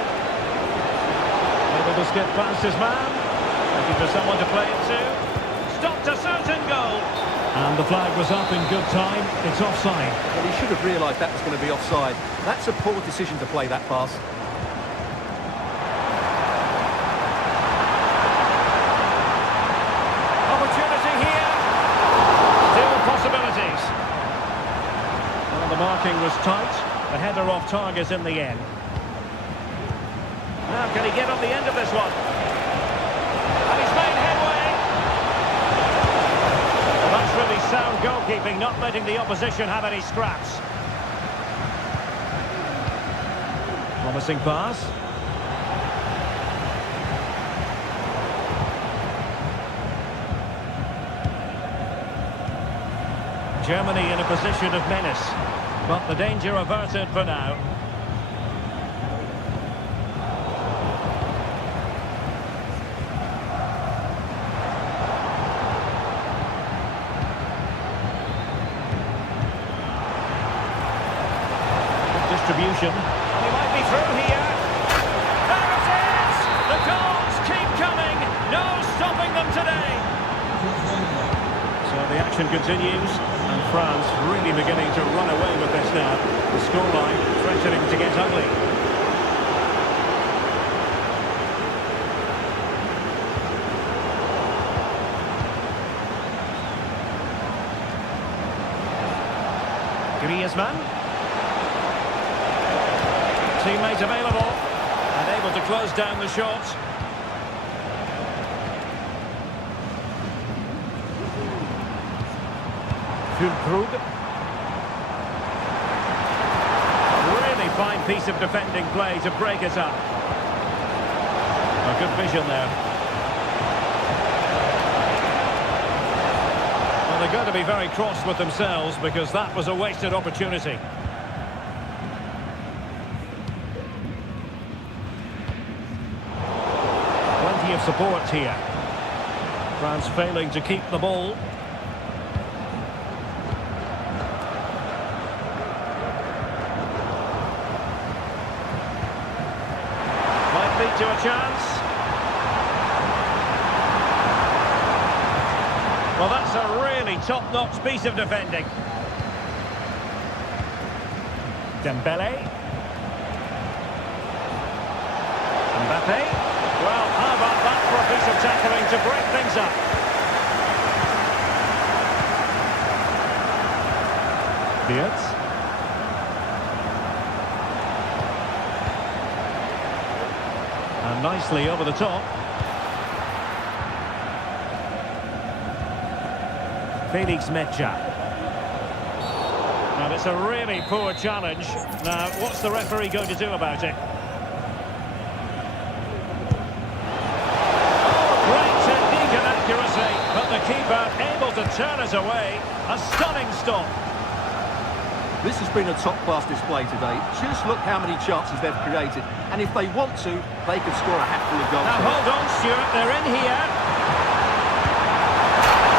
Able to skip past his man. Looking for someone to play it to. Stopped a certain goal. And the flag was up in good time. It's offside. Well, he should have realised that was going to be offside. That's a poor decision to play that pass. Opportunity here. Still possibilities. Well, the marking was tight. The header off target in the end. Now, can he get on the end of this one? And he's made headway. Well, that's really sound goalkeeping, not letting the opposition have any scraps. Promising pass. Germany in a position of menace, but the danger averted for now. Distribution, and he might be through here. There it is! The goals keep coming. No stopping them today. So the action continues, and France really beginning to run away with this now. The scoreline threatening to get ugly. Griezmann. Teammate available and able to close down the shot. Füllkrug. Really fine piece of defending play to break it up. A good vision there. Well, they're going to be very cross with themselves because that was a wasted opportunity. Of support here. France failing to keep the ball. Might lead to a Well, that's a really top-notch piece of defending. Dembele. Mbappe. Well, how about that for a piece of tackling to break things up? Beards. And nicely over the top. Felix Mecha. And it's a really poor challenge. Now, what's the referee going to do about it? Oh, great technique and accuracy, but the keeper able to turn it away. A stunning stop. This has been a top-class display today. Just look how many chances they've created. And if they want to, they could score a hatful of goals. Now, hold on, Stuart. They're in here.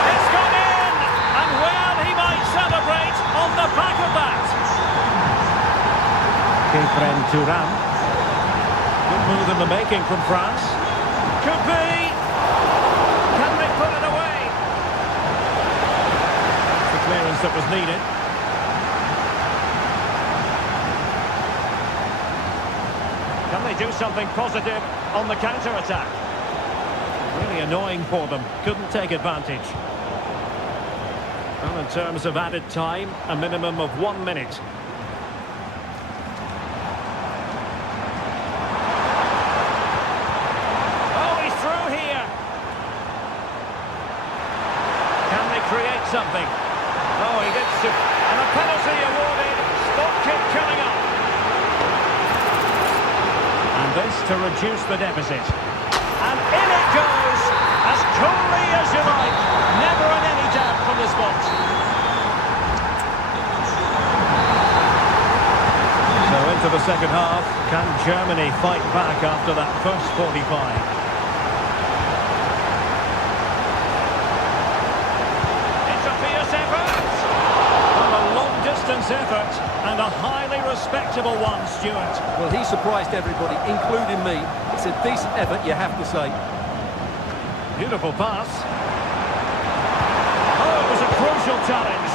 It's gone in! And well, he might celebrate on the back of that. Kefren Turan. Good move in the making from France. Could be. Can they put it away? That's the clearance that was needed. Can they do something positive on the counter-attack? Really annoying for them. Couldn't take advantage. Well, in terms of added time, a minimum of 1 minute. Oh, he's through here. Can they create something? Oh, he gets to... And a penalty awarded. Spot kick coming up. This to reduce the deficit. And in it goes, as coolly as you like. Never in any doubt from the spot. So into the second half, can Germany fight back after that first 45? It's a fierce effort. Well, a long-distance effort and a highly respectable one, Stuart. Well, he surprised everybody, including me. It's a decent effort, you have to say. Beautiful pass. Oh, it was a crucial challenge.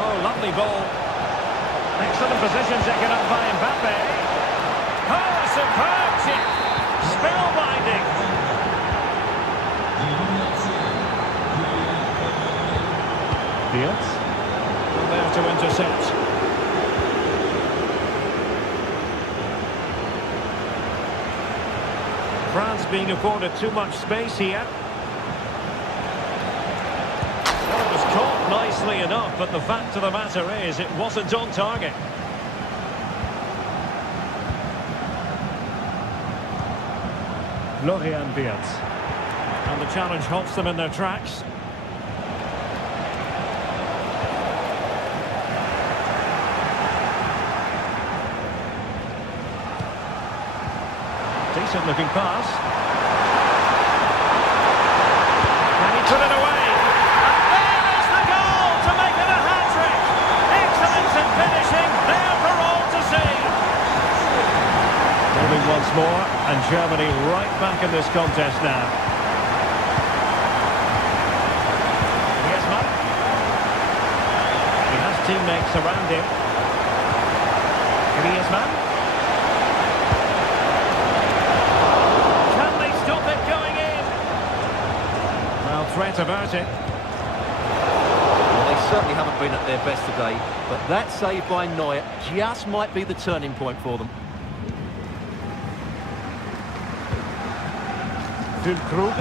Oh, lovely ball. Excellent position taken up by Mbappe. Oh, a superb chip. Spellbinding. Fields. There to intercept. France being afforded too much space here. Well, it was caught nicely enough, but the fact of the matter is it wasn't on target. Florian Wirtz. And the challenge halts them in their tracks. Decent looking pass. Can he put it away? And there is the goal to make it a hat-trick. Excellence in finishing, there for all to see. Moving once more, and Germany right back in this contest now. Griezmann. He has teammates around him. Griezmann. Threat about it. Well, they certainly haven't been at their best today, but that save by Neuer just might be the turning point for them. Füllkrug.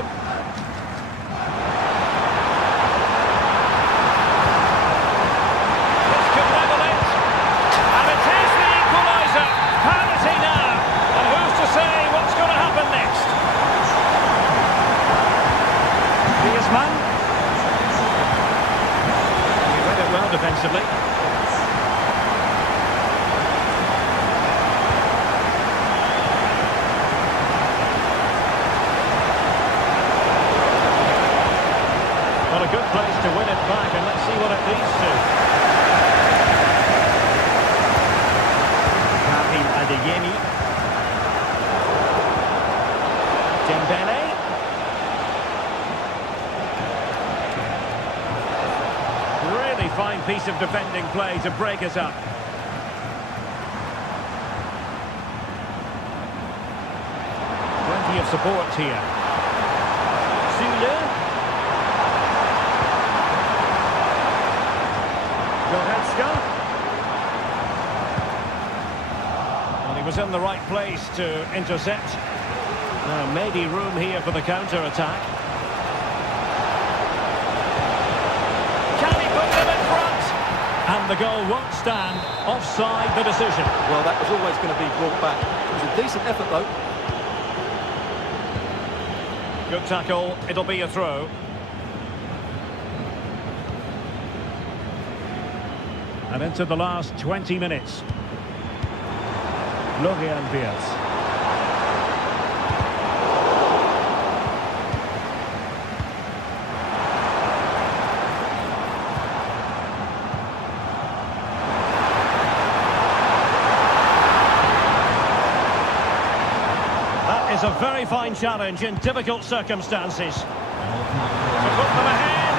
This could level it. And it is the equaliser. Penalty now. And who's to say what's going to happen next? Griezmann. He read it well defensively. Well, a good place to win it back, and let's see what it leads to. Karim Adeyemi. fine piece of defending play to break us up. Plenty of support here. Sule. Goretzka. Well, he was in the right place to intercept. Now, maybe room here for the counter-attack. Can he put them in front? And the goal won't stand. Offside the decision. Well, that was always going to be brought back. It was a decent effort, though. Good tackle. It'll be a throw. And into the last 20 minutes. Florian Wirtz. That is a very fine challenge in difficult circumstances. To put them ahead,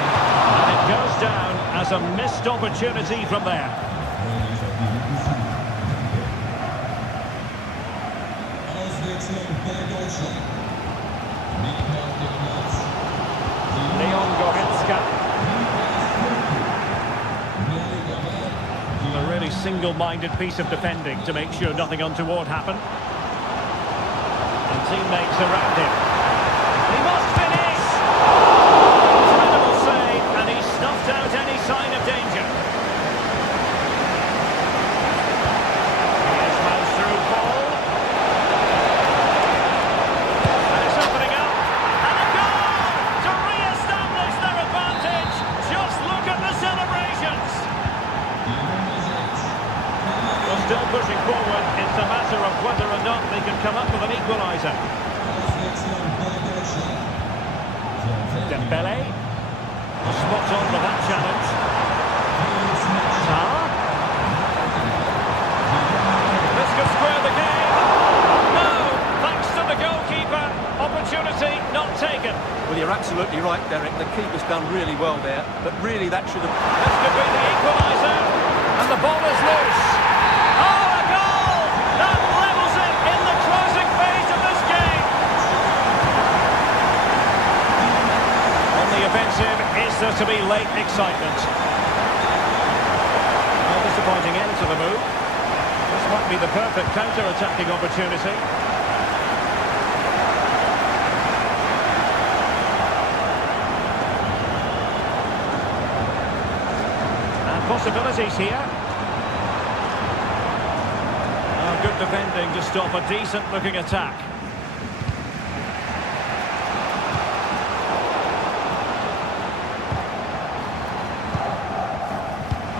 and it goes down as a missed opportunity from there. Leon Goretzka. A really single-minded piece of defending to make sure nothing untoward happened. And teammates around him. He must finish! Incredible save, and he snuffed out any sign of danger. Here's man through ball. And it's opening up. And a goal to re-establish their advantage. Just look at the celebrations. Well, still pushing forward. It's a matter of whether or not they can come up with an equaliser. Dembele. Spot on for that challenge. Tar. This could square the game. No, thanks to the goalkeeper. Opportunity not taken. Well, you're absolutely right, Derek. The keeper's done really well there, but really that should have... This could be the equaliser. And the ball is loose. Oh, a goal! That levels it in the closing phase of this game. On the offensive, is there to be late excitement? A disappointing end to the move. This might be the perfect counter-attacking opportunity. And possibilities here. Good defending to stop a decent-looking attack.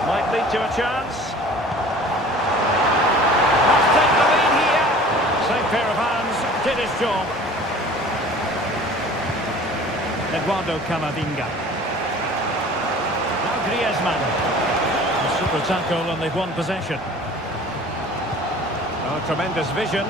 Might lead to a chance. Must take the lead here. Same pair of hands, did his job. Eduardo Camavinga. Now Griezmann. A super tackle and they've won possession. Oh, tremendous vision.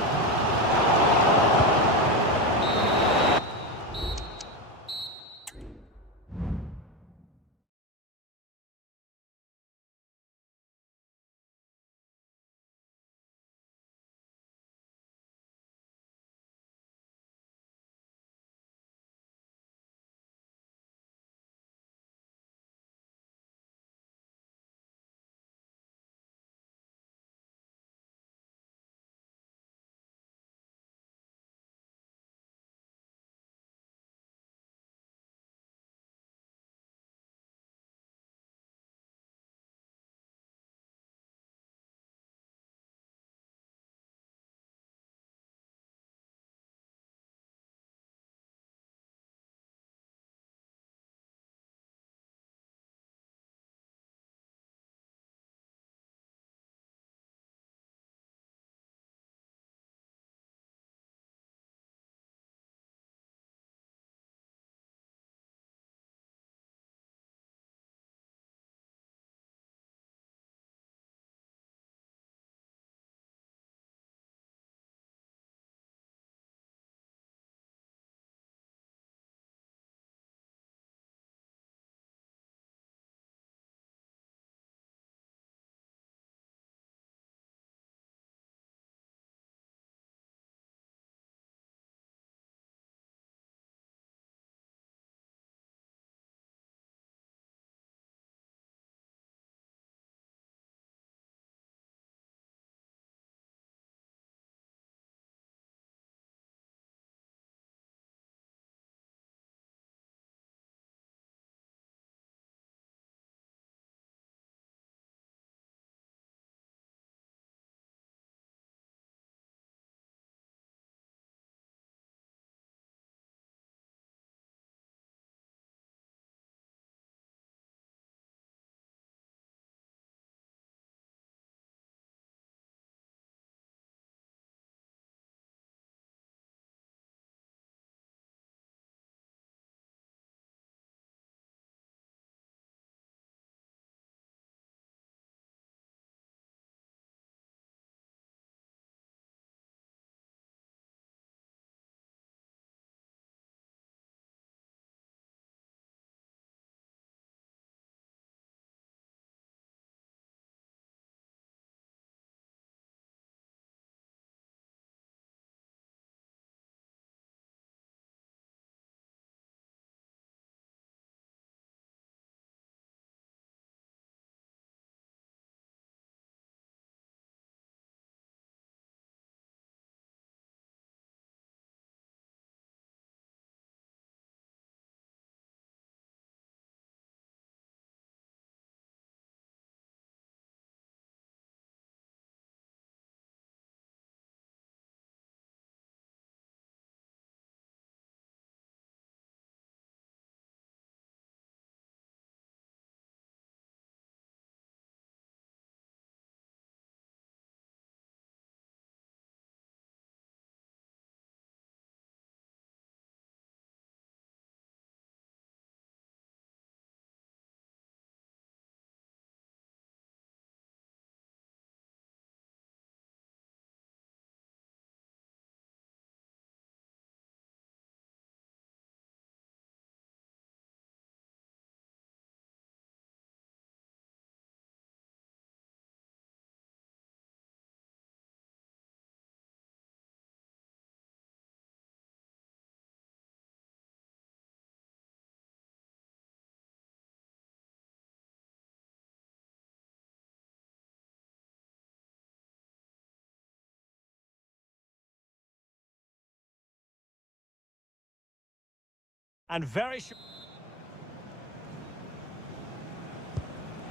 And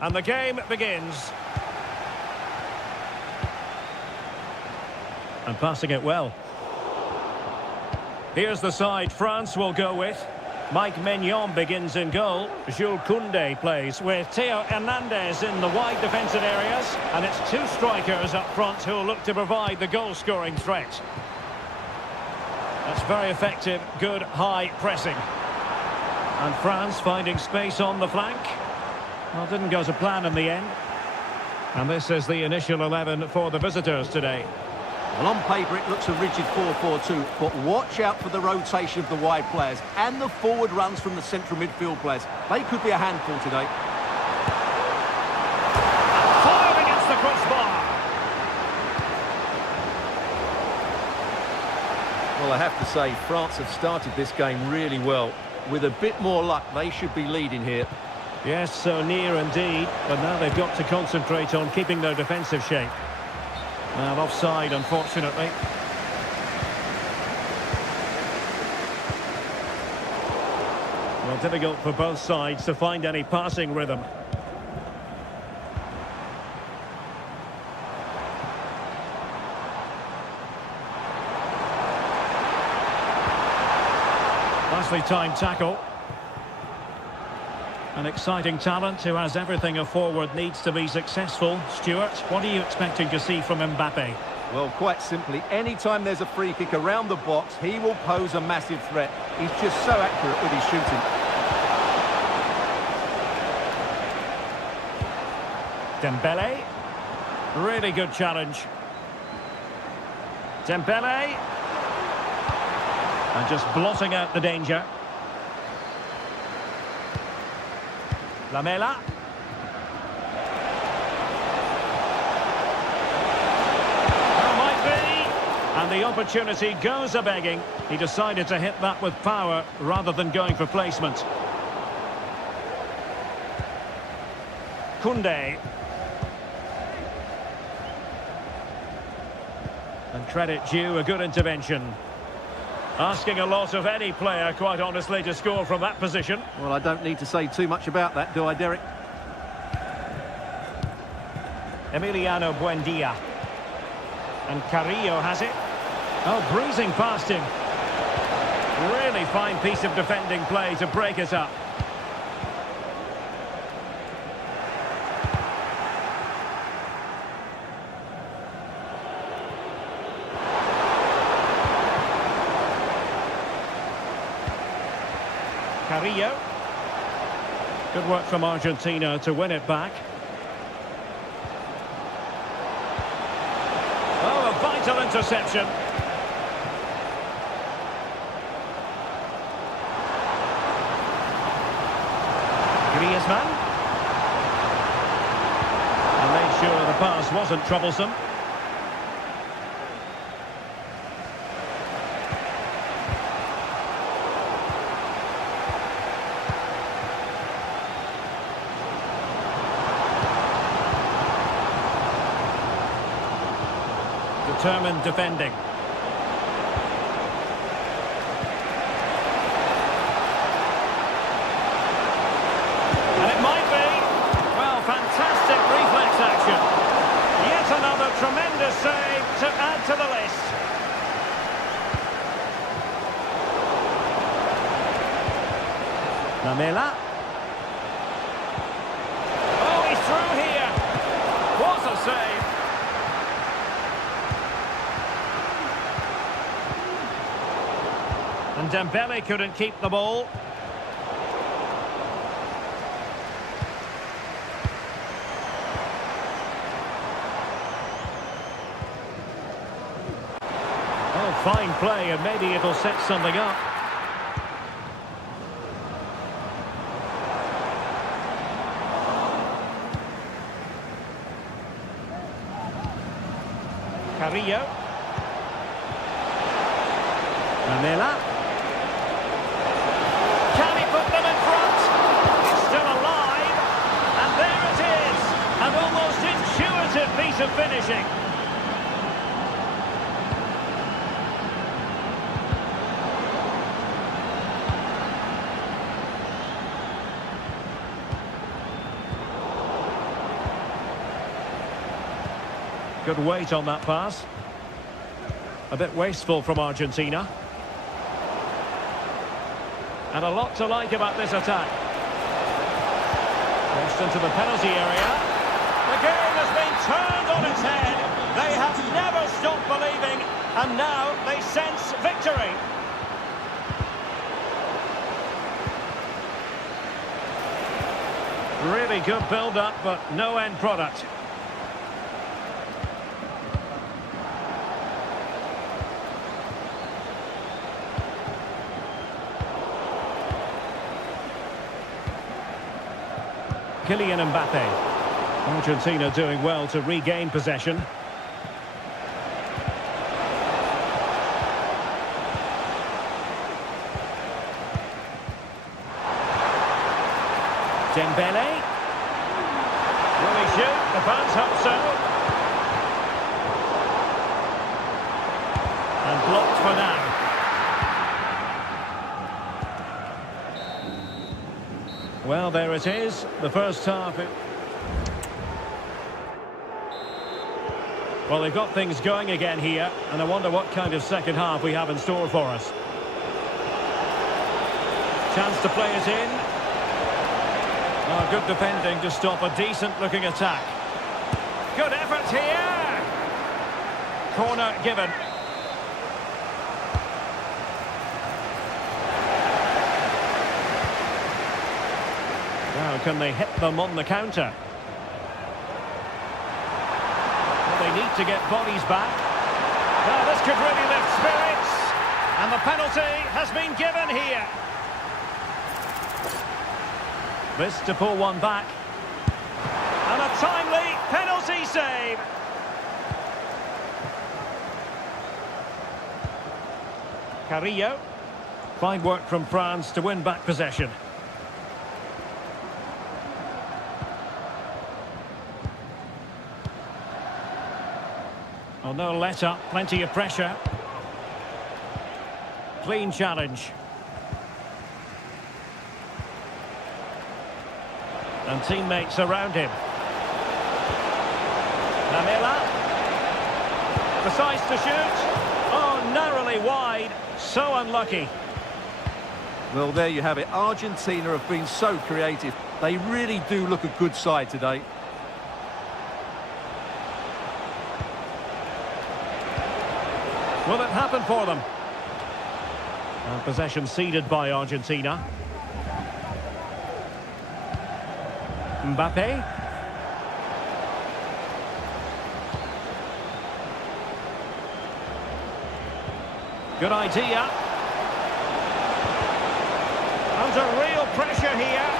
And the game begins. And passing it well. Here's the side France will go with. Mike Maignan begins in goal. Jules Koundé plays with Theo Hernandez in the wide defensive areas. And it's two strikers up front who will look to provide the goal-scoring threat. That's very effective, good, high pressing. And France finding space on the flank. Well, didn't go to plan in the end. And this is the initial 11 for the visitors today. Well, on paper, it looks a rigid 4-4-2, but watch out for the rotation of the wide players and the forward runs from the central midfield players. They could be a handful today. Fired against the crossbar. Well, I have to say, France have started this game really well. With a bit more luck, they should be leading here. Yes, so near indeed, but now they've got to concentrate on keeping their defensive shape. Now offside, unfortunately. Well, difficult for both sides to find any passing rhythm. Nicely timed tackle. An exciting talent who has everything a forward needs to be successful. Stuart, what are you expecting to see from Mbappe? Well, quite simply, anytime there's a free kick around the box, he will pose a massive threat. He's just so accurate with his shooting. Dembele. Really good challenge. Dembele. And just blotting out the danger. Lamela. There might be. And the opportunity goes a-begging. He decided to hit that with power rather than going for placement. Koundé. And credit due, a good intervention. Asking a lot of any player, quite honestly, to score from that position. Well, I don't need to say too much about that, do I, Derek? Emiliano Buendia. And Carrillo has it. Oh, breezing past him. Really fine piece of defending play to break it up. Carrillo. Good work from Argentina to win it back. Oh, a vital interception. Griezmann. And made sure the pass wasn't troublesome. Determined defending. And it might be. Well, fantastic reflex action. Yet another tremendous save to add to the list. Lamela. Oh, he's through here. What a save. And Dembele couldn't keep the ball. Oh, fine play, and maybe it'll set something up. Carrillo. Lamela. Can he put them in front? It's still alive. And there it is. An almost intuitive piece of finishing. Good weight on that pass. A bit wasteful from Argentina. And a lot to like about this attack. Crossed into the penalty area. The game has been turned on its head. They have never stopped believing, and now they sense victory. Really good build-up, but no end product. Kylian Mbappe. Argentina doing well to regain possession. Dembele. Will he shoot? The fans hope so. And blocked for now. Well, there it is. The first half. Well, they've got things going again here, and I wonder what kind of second half we have in store for us. Chance to play it in. Oh, good defending to stop a decent-looking attack. Good effort here. Corner given. Now, can they hit them on the counter? Well, they need to get bodies back. Well, this could really lift spirits. And the penalty has been given here. This to pull one back. And a timely penalty save. Carrillo. Fine work from France to win back possession. Oh, no let up, plenty of pressure. Clean challenge. And teammates around him. Namela. Decides to shoot. Oh, narrowly wide. So unlucky. Well, there you have it. Argentina have been so creative. They really do look a good side today. Will it happen for them? And possession ceded by Argentina. Mbappe. Good idea. Under real pressure here.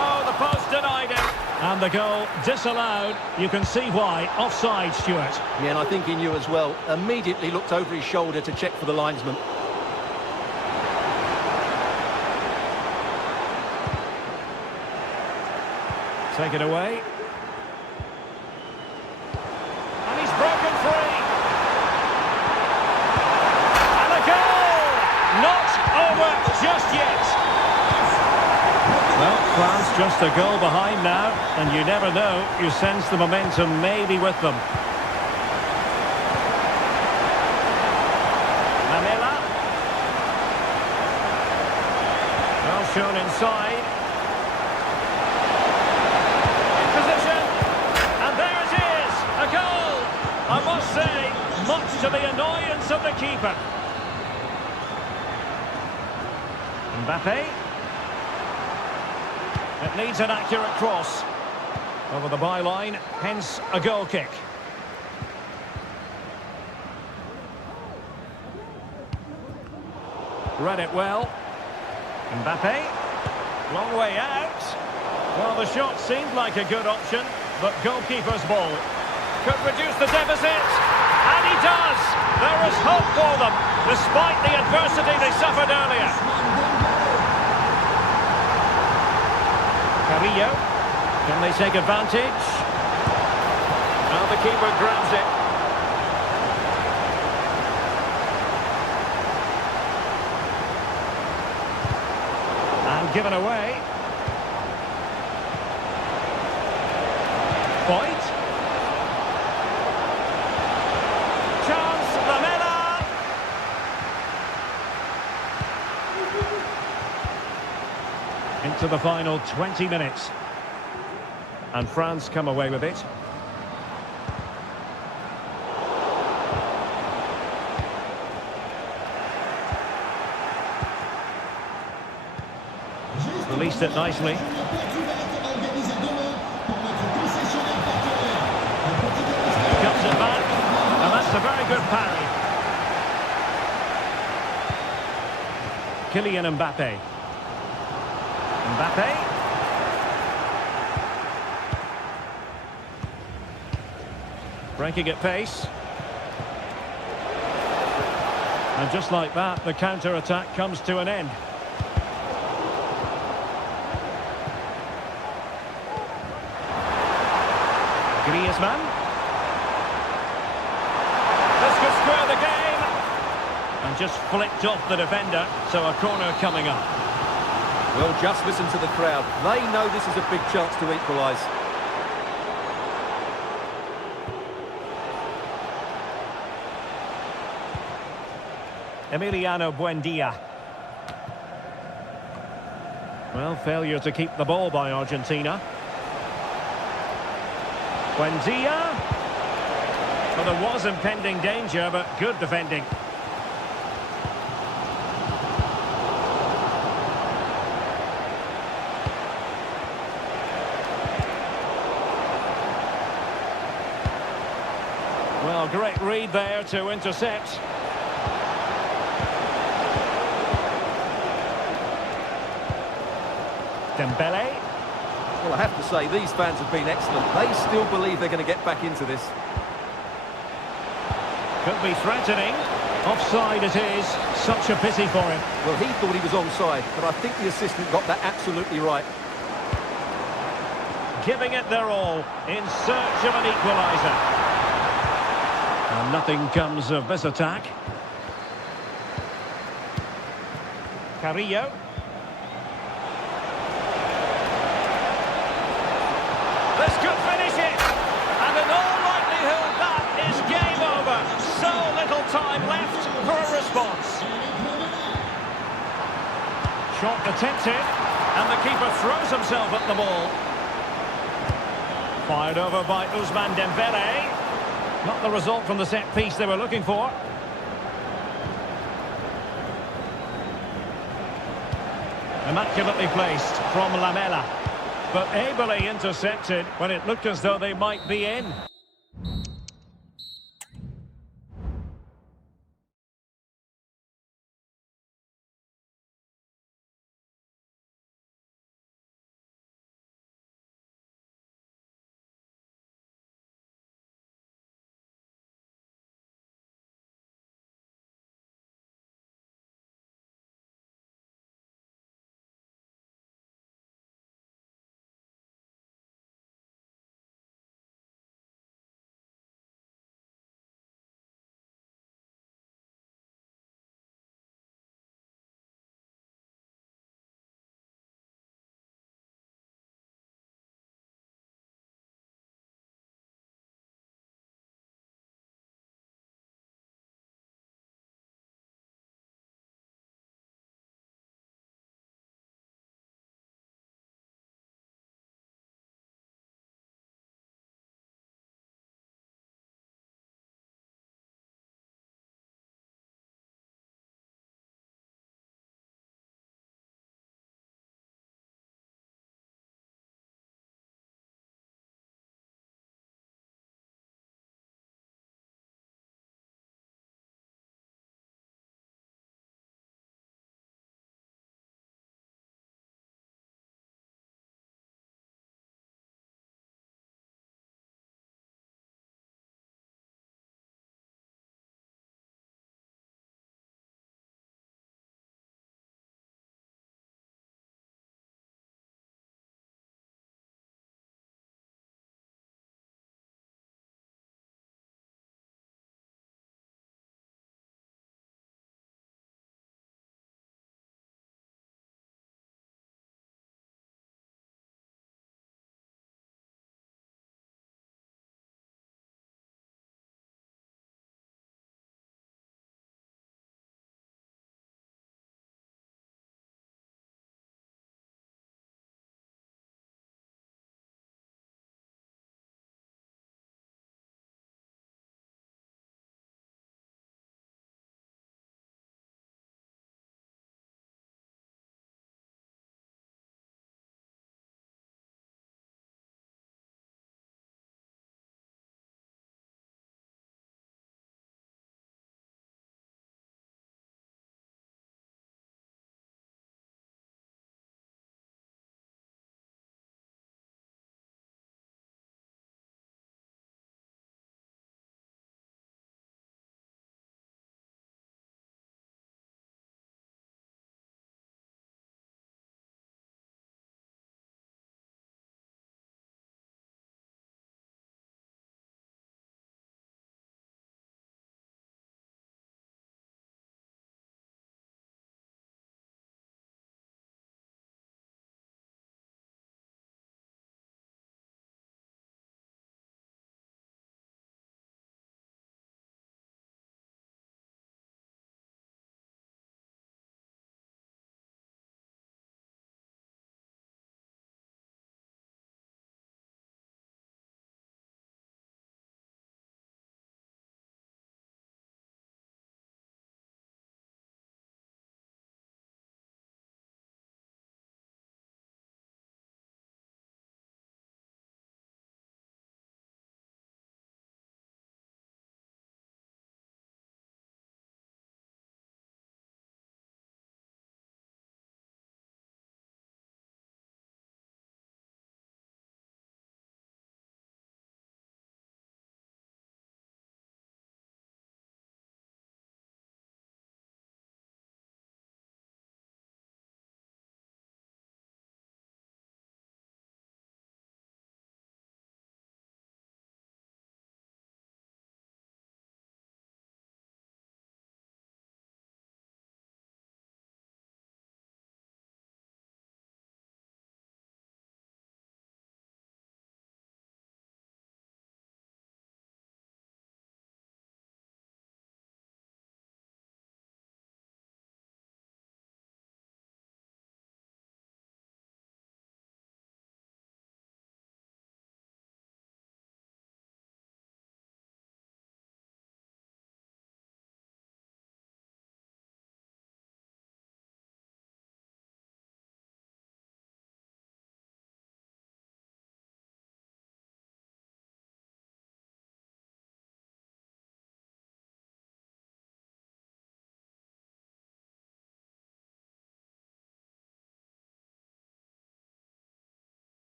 Oh, the post denied him. And the goal disallowed. You can see why. Offside, Stuart. Yeah, and I think he knew as well. Immediately looked over his shoulder to check for the linesman. Take it away. And he's broken free. And a goal! Not over just yet. Well, France just a goal behind now, and you never know. You sense the momentum may be with them. Namela. Well shown inside. In position. And there it is. A goal. I must say, much to the annoyance of the keeper. Mbappe. It needs an accurate cross. Over the byline, hence a goal kick. Read it well. Mbappe. Long way out. Well, the shot seemed like a good option, but goalkeeper's ball. Could reduce the deficit. And he does. There is hope for them, despite the adversity they suffered earlier. Carrillo. Can they take advantage? Now the keeper grabs it. And given away. Point. into the final 20 minutes. And France come away with it. Released it nicely. Comes it back. And that's a very good parry. Kylian Mbappe. Mbappe. Breaking at pace. And just like that, the counter-attack comes to an end. Griezmann. This could square the game. And just flicked off the defender, so a corner coming up. Well, just listen to the crowd. They know this is a big chance to equalise. Emiliano Buendia. Well, failure to keep the ball by Argentina. Buendia. Well, there was impending danger, but good defending. Well, great read there to intercept. Dembele. Well, I have to say, these fans have been excellent. They still believe they're going to get back into this. Could be threatening. Offside it is. Such a pity for him. Well, he thought he was onside, but I think the assistant got that absolutely right. Giving it their all in search of an equaliser. And nothing comes of this attack. Carrillo. This could finish it. And in all likelihood, that is game over. So little time left for a response. Shot attempted. And the keeper throws himself at the ball. Fired over by Ousmane Dembele. Not the result from the set piece they were looking for. Immaculately placed from Lamela. But ably intercepted when it looked as though they might be in.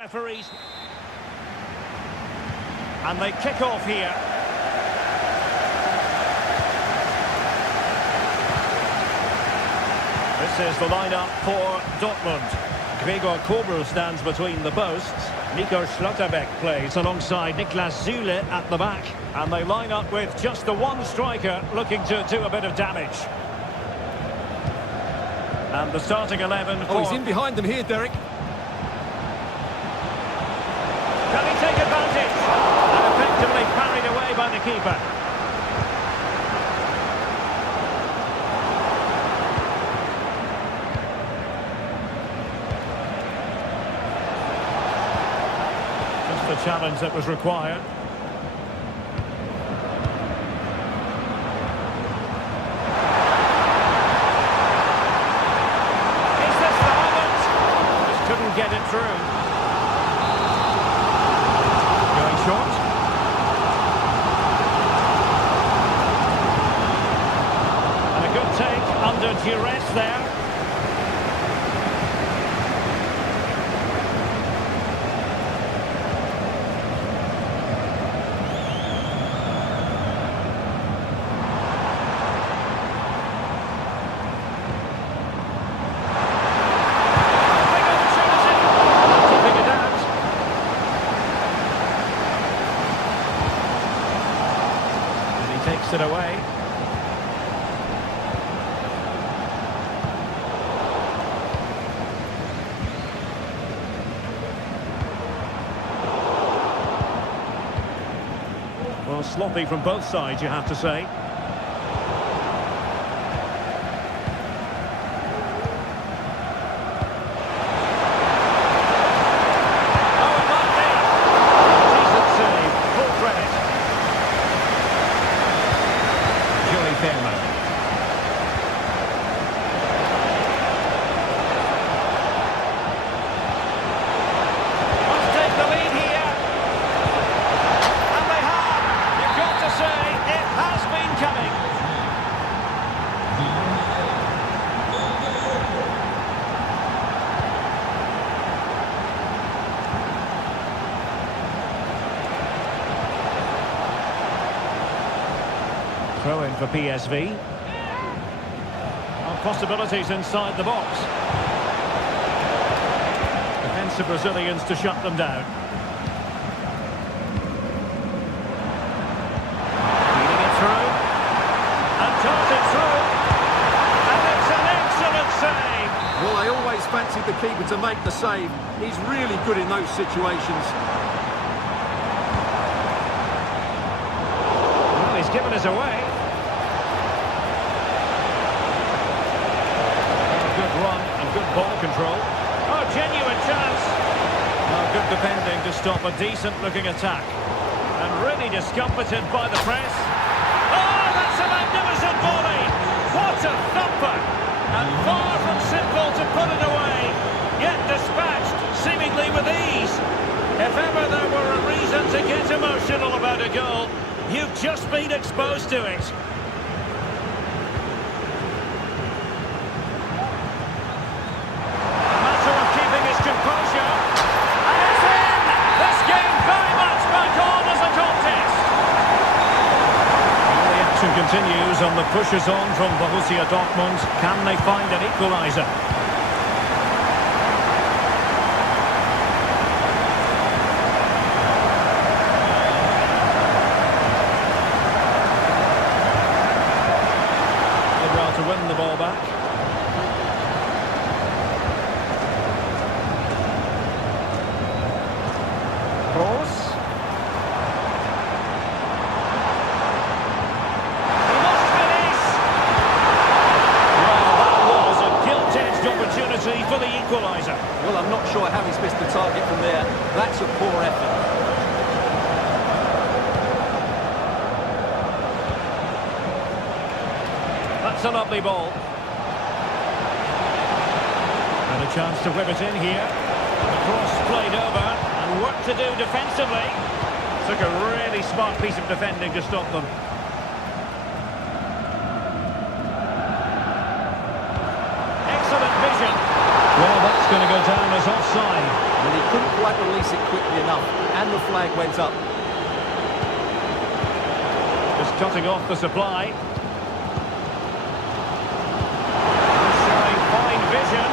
Referees. And they kick off here. This is the lineup for Dortmund. Gregor Kobel stands between the posts. Nico Schlotterbeck plays alongside Niklas Süle at the back. And they line up with just the one striker looking to do a bit of damage. And the starting 11 for... Oh, he's in behind them here, Derek. Can he take advantage? And effectively parried away by the keeper. Just the challenge that was required. Is this the moment? Just couldn't get it through. Short. And a good take under duress there. Takes it away. Well, sloppy from both sides, you have to say. Throw in for PSV. Possibilities inside the box. Defensive Brazilians to shut them down. Feeding it through. And darted through. And it's an excellent save. Well, I always fancied the keeper to make the save. He's really good in those situations. Well, he's given us away. Run and good ball control. Oh, genuine chance. Well, good defending to stop a decent-looking attack. And really discomfited by the press. Oh, that's a magnificent volley. What a thumper. And far from simple to put it away. Yet dispatched, seemingly with ease. If ever there were a reason to get emotional about a goal, you've just been exposed to it. Continues on the pushes on from Borussia Dortmund. Can they find an equaliser? Did well to win the ball back. Cross. For the equaliser. Well, I'm not sure how he's missed the target from there. That's a poor effort. That's a lovely ball. And a chance to whip it in here. The cross played over and work to do defensively. Took a really smart piece of defending to stop them. Excellent vision. Well, that's going to go down as offside. And he couldn't quite release it quickly enough, and the flag went up. Just cutting off the supply. Showing fine vision.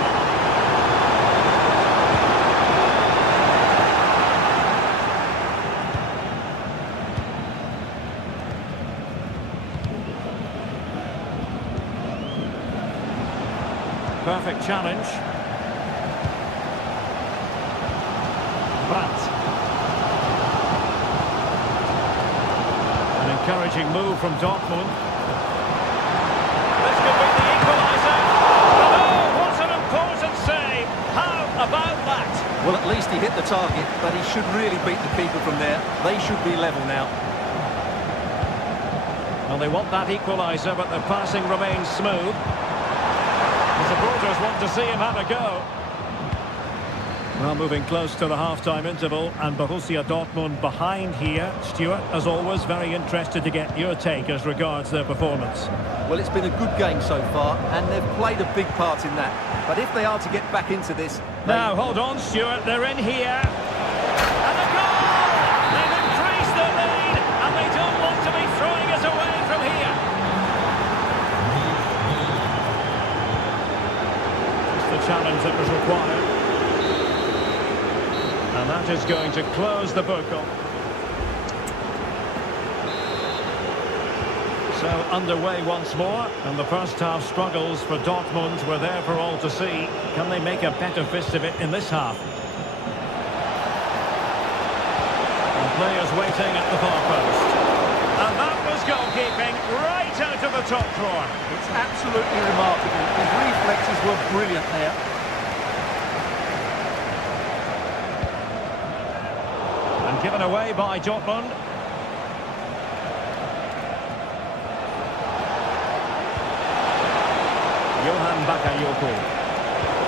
Perfect challenge. Brandt. An encouraging move from Dortmund. This could be the equaliser. Oh, what an important save. How about that? Well, at least he hit the target, but he should really beat the keeper from there. They should be level now. Well, they want that equaliser, but the passing remains smooth. The supporters want to see him have a go. Well, moving close to the half-time interval, and Borussia Dortmund behind here. Stuart, as always, very interested to get your take as regards their performance. Well, it's been a good game so far, and they've played a big part in that. But if they are to get back into this... Now, hold on, Stuart, they're in here. And a goal! They've increased the lead, and they don't want to be throwing it away from here. Just the challenge that was required. And that is going to close the book on. So underway once more, and the first half struggles for Dortmund were there for all to see. Can they make a better fist of it in this half? And players waiting at the far post. And that was goalkeeping right out of the top drawer. It's absolutely remarkable. His reflexes were brilliant there. Given away by Dortmund. Johan Bakayoko.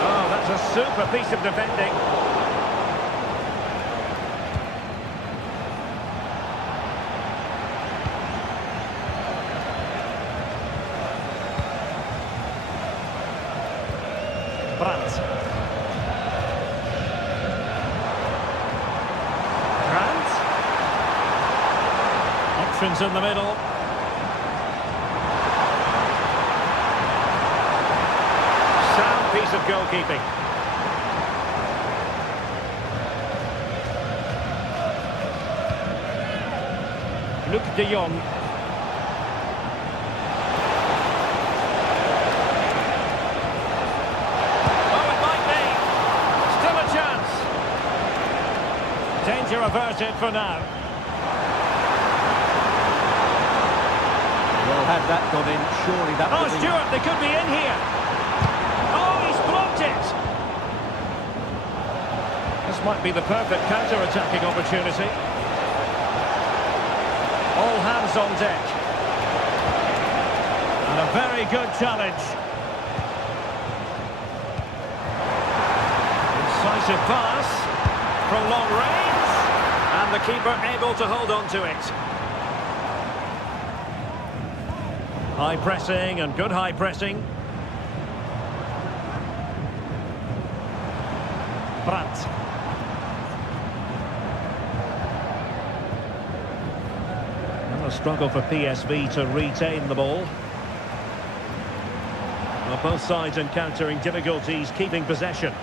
Oh, that's a super piece of defending. Brandt. Options in the middle. Sound piece of goalkeeping. Luc de Jong. Oh, it might be. Still a chance. Danger averted for now. Well, had that gone in, surely that would Oh, Stuart, they could be in here. Oh, he's blocked it. This might be the perfect counter-attacking opportunity. All hands on deck. And a very good challenge. Incisive pass from long range. And the keeper able to hold on to it. High pressing and good high pressing. Brandt. And a struggle for PSV to retain the ball. Well, both sides encountering difficulties keeping possession.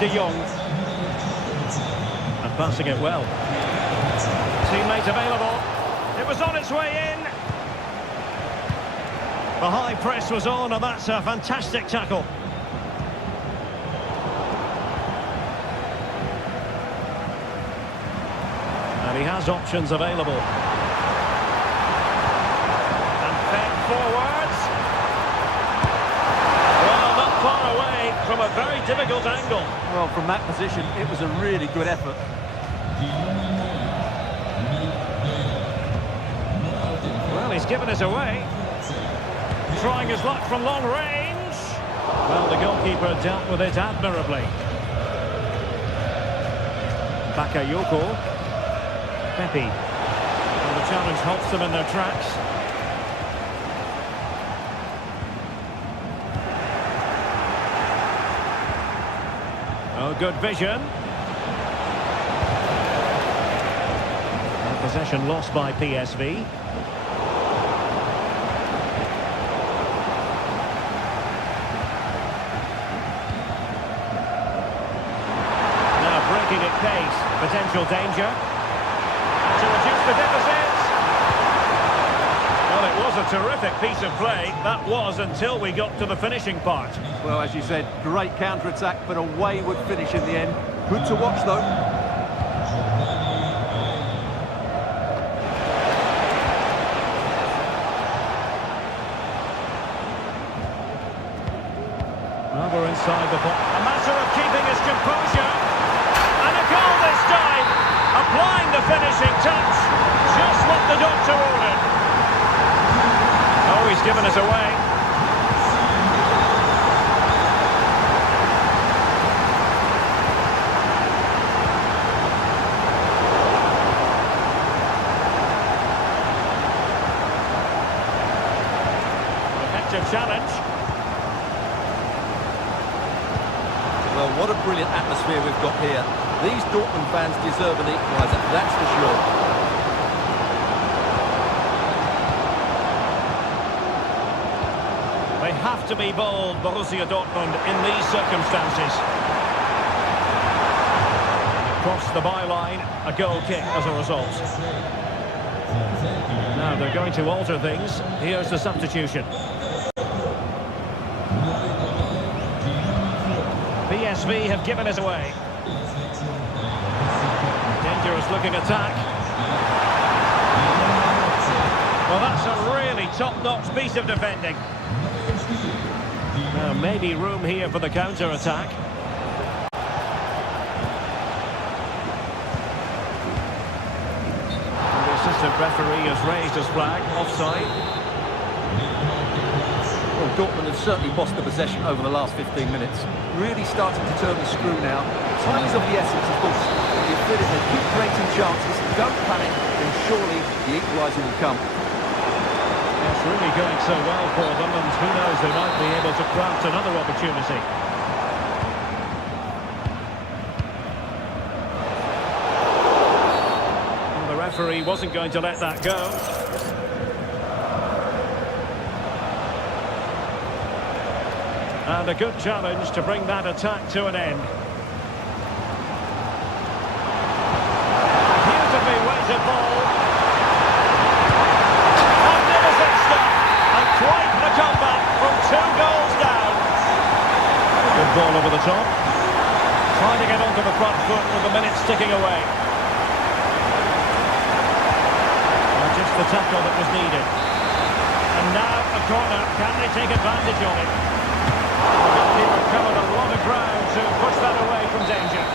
De Jong. And passing it well. Teammate available. It was on its way in. The high press was on, and that's a fantastic tackle. And he has options available. And fed forwards. Well, not far away from a very difficult angle. Well, from that position, it was a really good effort. Well, he's given it away. Trying his luck from long range. Well, the goalkeeper dealt with it admirably. Bakayoko. Pepe. And the challenge halts them in their tracks. Oh, good vision. And possession lost by PSV. Breaking at pace, potential danger to reduce the deficit. Well, it was a terrific piece of play. That was until we got to the finishing part. Well, as you said, great counter-attack, but a wayward finish in the end. Good to watch, though. Well, we're inside the box. A matter of keeping his composure. And a goal this time, applying the finishing touch, just what the doctor ordered. Oh, he's given us away. Effective challenge. Well, what a brilliant atmosphere we've got here. These Dortmund fans deserve an equaliser, that's for sure. They have to be bold, Borussia Dortmund, in these circumstances. Across the byline, a goal kick as a result. Now they're going to alter things. Here's the substitution. PSV have given us away. Dangerous looking attack. Well, that's a really top-notch piece of defending. Now, maybe room here for the counter-attack. The assistant referee has raised his flag, offside. Well, Dortmund have certainly bossed the possession over the last 15 minutes. Really starting to turn the screw now. Time is of the essence, of course. But you feel if they keep creating chances, don't panic, then surely the equaliser will come. It's really going so well for them, and who knows, they might be able to craft another opportunity. Well, the referee wasn't going to let that go. And a good challenge to bring that attack to an end. Beautifully weighted ball. Magnificent stuff. And quite the comeback from 2 goals down. Good ball over the top. Trying to get onto the front foot with the minutes ticking away. And just the tackle that was needed. And now a corner. Can they take advantage of it? The goalkeeper covered a lot of ground to push that away from danger.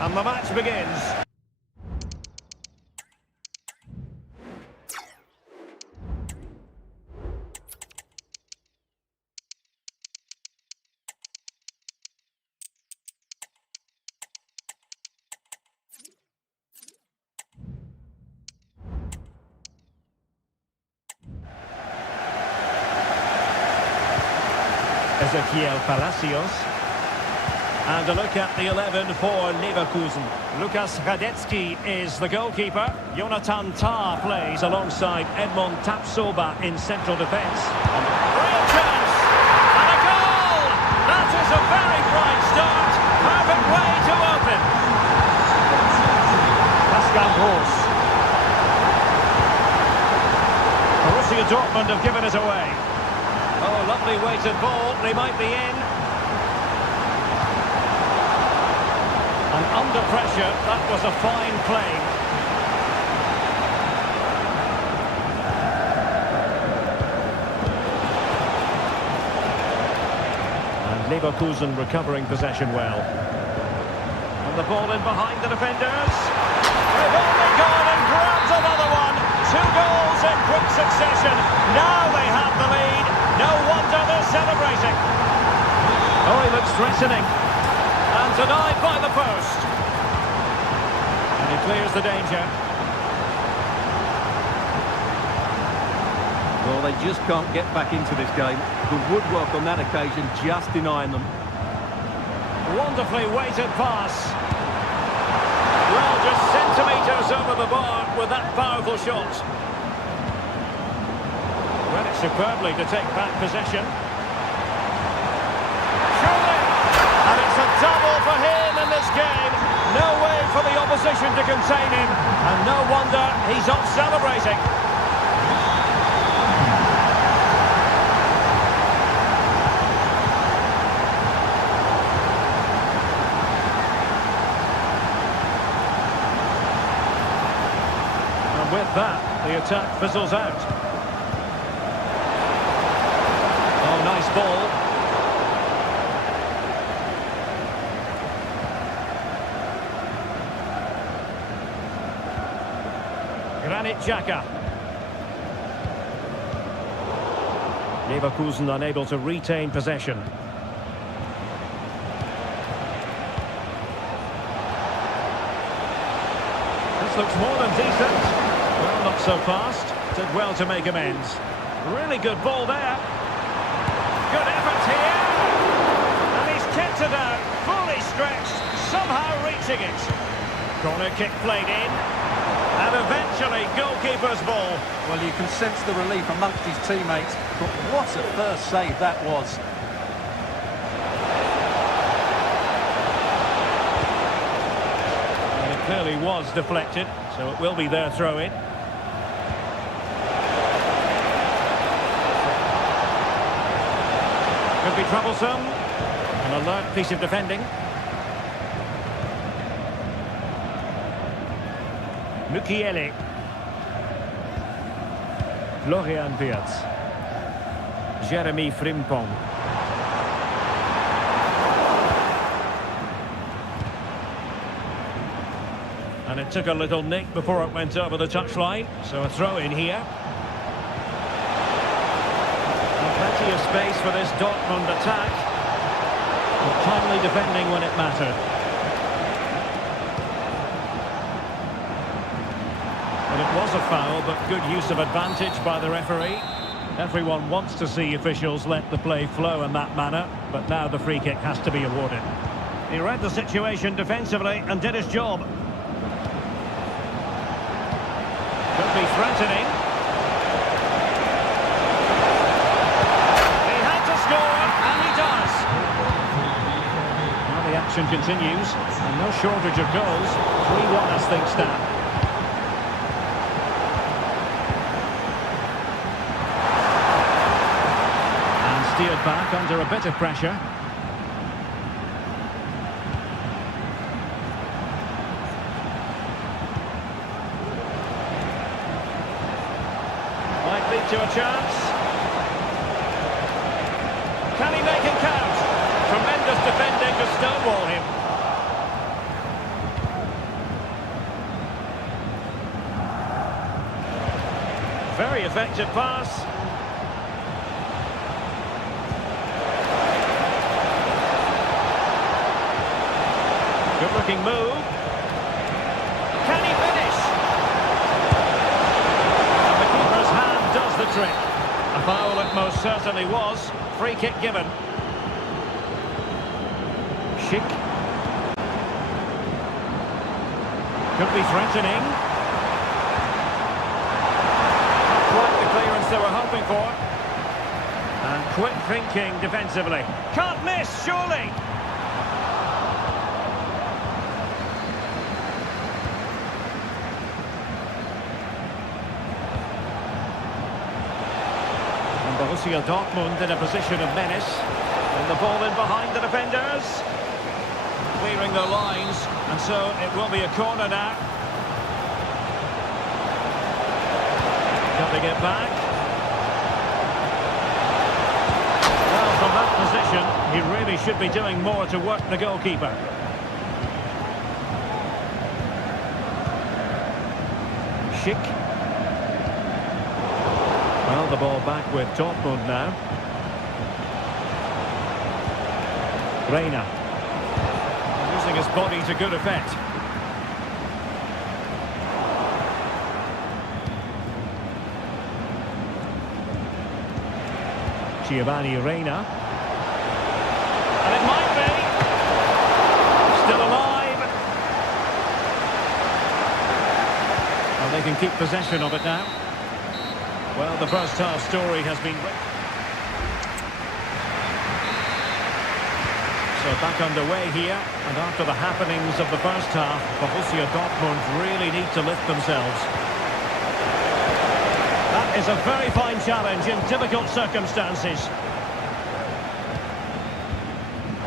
And the match begins. Ezequiel Palacios. And a look at the 11 for Leverkusen. Lukas Radetzky is the goalkeeper. Jonathan Tah plays alongside Edmond Tapsoba in central defence. Real chance! And a goal! That is a very bright start. Perfect way to open. Pascal Gross. Borussia Dortmund have given it away. Oh, lovely weighted ball. They might be in. And under pressure, that was a fine play. And Leverkusen recovering possession well. And the ball in behind the defenders. They've only gone and grabbed another one. 2 goals in quick succession. Now they have the lead. No wonder they're celebrating. Oh, he looks threatening. And denied by the post. And he clears the danger. Well, they just can't get back into this game. The woodwork on that occasion just denying them. Wonderfully weighted pass. Well, just centimetres over the bar with that powerful shot. Read it superbly to take back possession. And it's a double for him in this game. No way for the opposition to contain him. And no wonder he's off celebrating. And with that, the attack fizzles out. Oh, nice ball. Granit Xhaka. Leverkusen unable to retain possession. This looks more than decent. Well, not so fast. Did well to make amends. Really good ball there. Good effort here. And he's kept it out. Fully stretched. Somehow reaching it. Corner kick played in. And eventually, goalkeeper's ball. Well, you can sense the relief amongst his teammates, but what a first save that was. And it clearly was deflected, so it will be their throw-in. Could be troublesome. An alert piece of defending. Mukiele. Florian Wirtz. Jeremy Frimpong. And it took a little nick before it went over the touchline, so a throw in here. And plenty of space for this Dortmund attack. But timely defending when it mattered. Well, it was a foul, but good use of advantage by the referee. Everyone wants to see officials let the play flow in that manner, but now the free kick has to be awarded. He read the situation defensively and did his job. Could be threatening. He had to score, and he does. Well, the action continues, and no shortage of goals. 3-1 as things stand. And steered back under a bit of pressure. Might lead to a chance. Can he make it count? Tremendous defending to stonewall him. Very effective pass. Good looking move. Can he finish? And the keeper's hand does the trick. A foul it most certainly was. Free kick given. Schick. Could be threatening. Not quite the clearance they were hoping for. And quick thinking defensively. Can't miss, surely. And Borussia Dortmund in a position of menace. And the ball in behind the defenders. Clearing the lines, and so it will be a corner now. Cutting it back. Well, from that position, he really should be doing more to work the goalkeeper. Schick. Well, the ball back with Dortmund now. Reina. Using his body to good effect. Giovanni Reina. And it might be. Still alive. Well, they can keep possession of it now. Well, the first half story has been written. So back underway here, and after the happenings of the first half, Borussia Dortmund really need to lift themselves. That is a very fine challenge in difficult circumstances.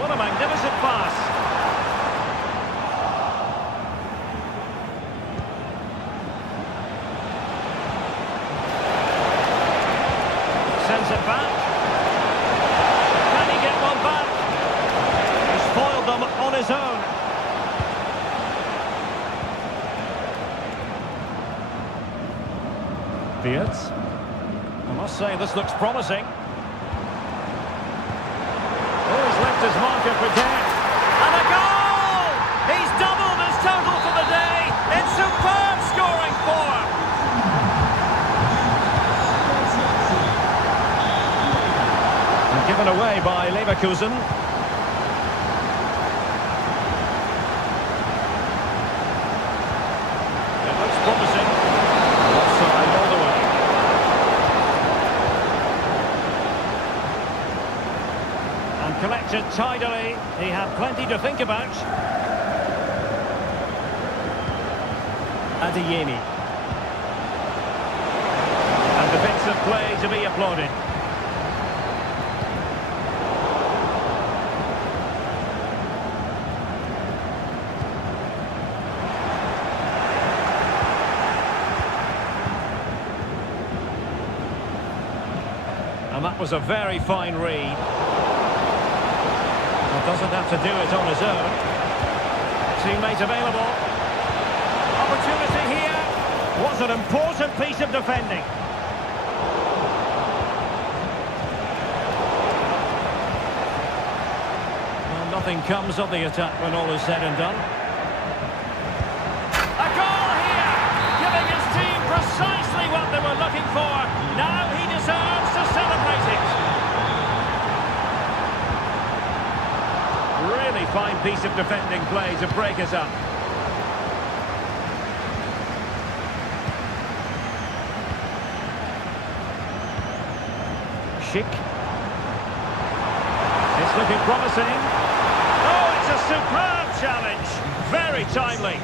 What a magnificent pass. Sends it back. Can he get one back? Foiled them on his own. Fields. I must say this looks promising. Oh, he's left his marker for dead. And a goal! He's doubled his total for the day in superb scoring form. And given away by Leverkusen. Promising. Offside all the way. And collected tidily. He had plenty to think about. Adeyemi. And defensive play to be applauded. And that was a very fine read. Well, doesn't have to do it on his own. Teammate available. Opportunity here. Was an important piece of defending. Well, nothing comes of the attack when all is said and done. A goal here! Giving his team precisely what they were looking for. Now he deserves to celebrate it. Really fine piece of defending play to break us up. Schick. It's looking promising. Oh, it's It's a superb challenge. Very timely.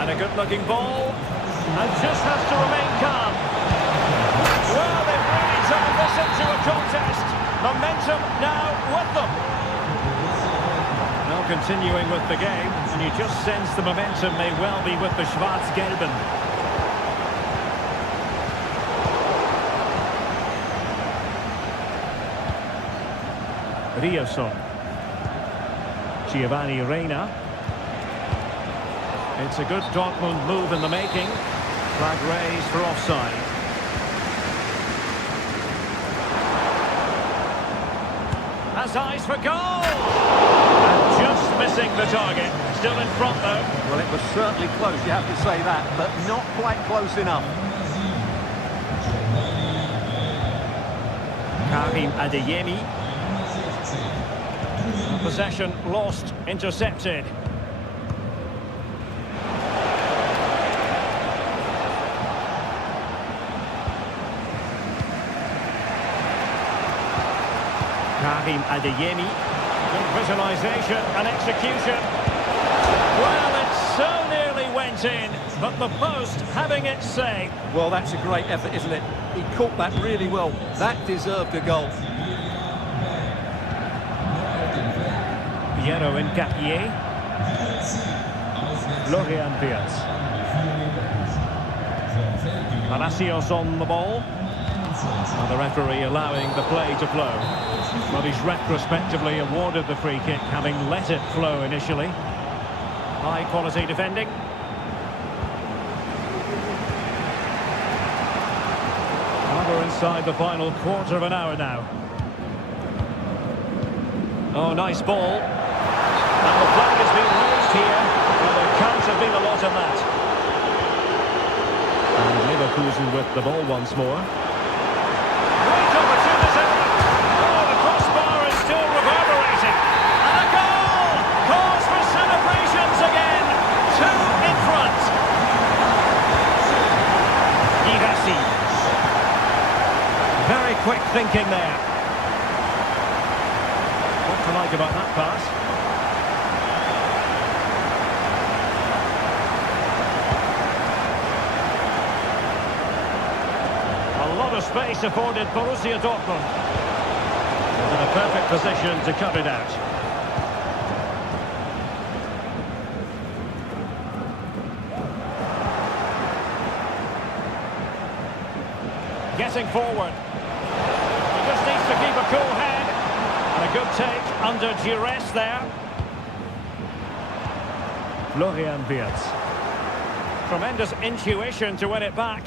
And a good-looking ball. And just has to remain calm. Well, they've really turned this into a contest. Momentum now with them. Now continuing with the game, and you just sense the momentum may well be with the Schwarz-Gelben. Rioson. Giovanni Reina. It's a good Dortmund move in the making. Flag raised for offside. Has eyes for goal! And just missing the target. Still in front though. Well, it was certainly close, you have to say that, but not quite close enough. Karim Adeyemi. Possession lost, intercepted. Karim Adeyemi. Good visualisation and execution. Well, it so nearly went in, but the post having its say. Well, that's a great effort, isn't it? He caught that really well. That deserved a goal. Piero Nkapie. Florian Wirtz. Palacios on the ball. And the referee allowing the play to flow. But he's retrospectively awarded the free kick, having let it flow initially. High quality defending. We're inside the final quarter of an hour now. Oh, nice ball. And the flag has been raised here. Well, there can't have been a lot of that. And Leverkusen with the ball once more. Great opportunity. Oh, the crossbar is still reverberating. And a goal! Cause for celebrations again. Two in front. Girassi. Very quick thinking there. What to like about that pass? A lot of space afforded Borussia Dortmund. In a perfect position to cut it out. Getting forward. He just needs to keep a cool head. And a good take under duress there. Florian Wirtz. Tremendous intuition to win it back.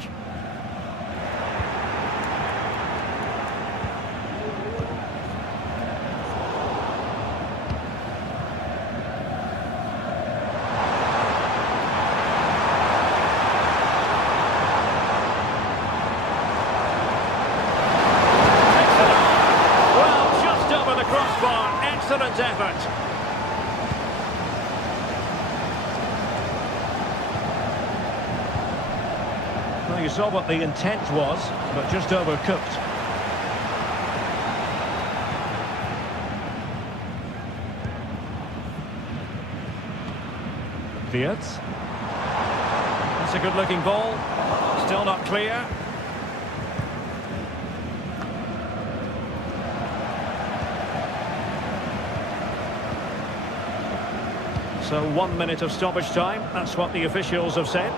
Excellent effort. Well, you saw what the intent was, but just overcooked. Wirtz. That's a good-looking ball. Still not clear. So 1 minute of stoppage time, that's what the officials have said.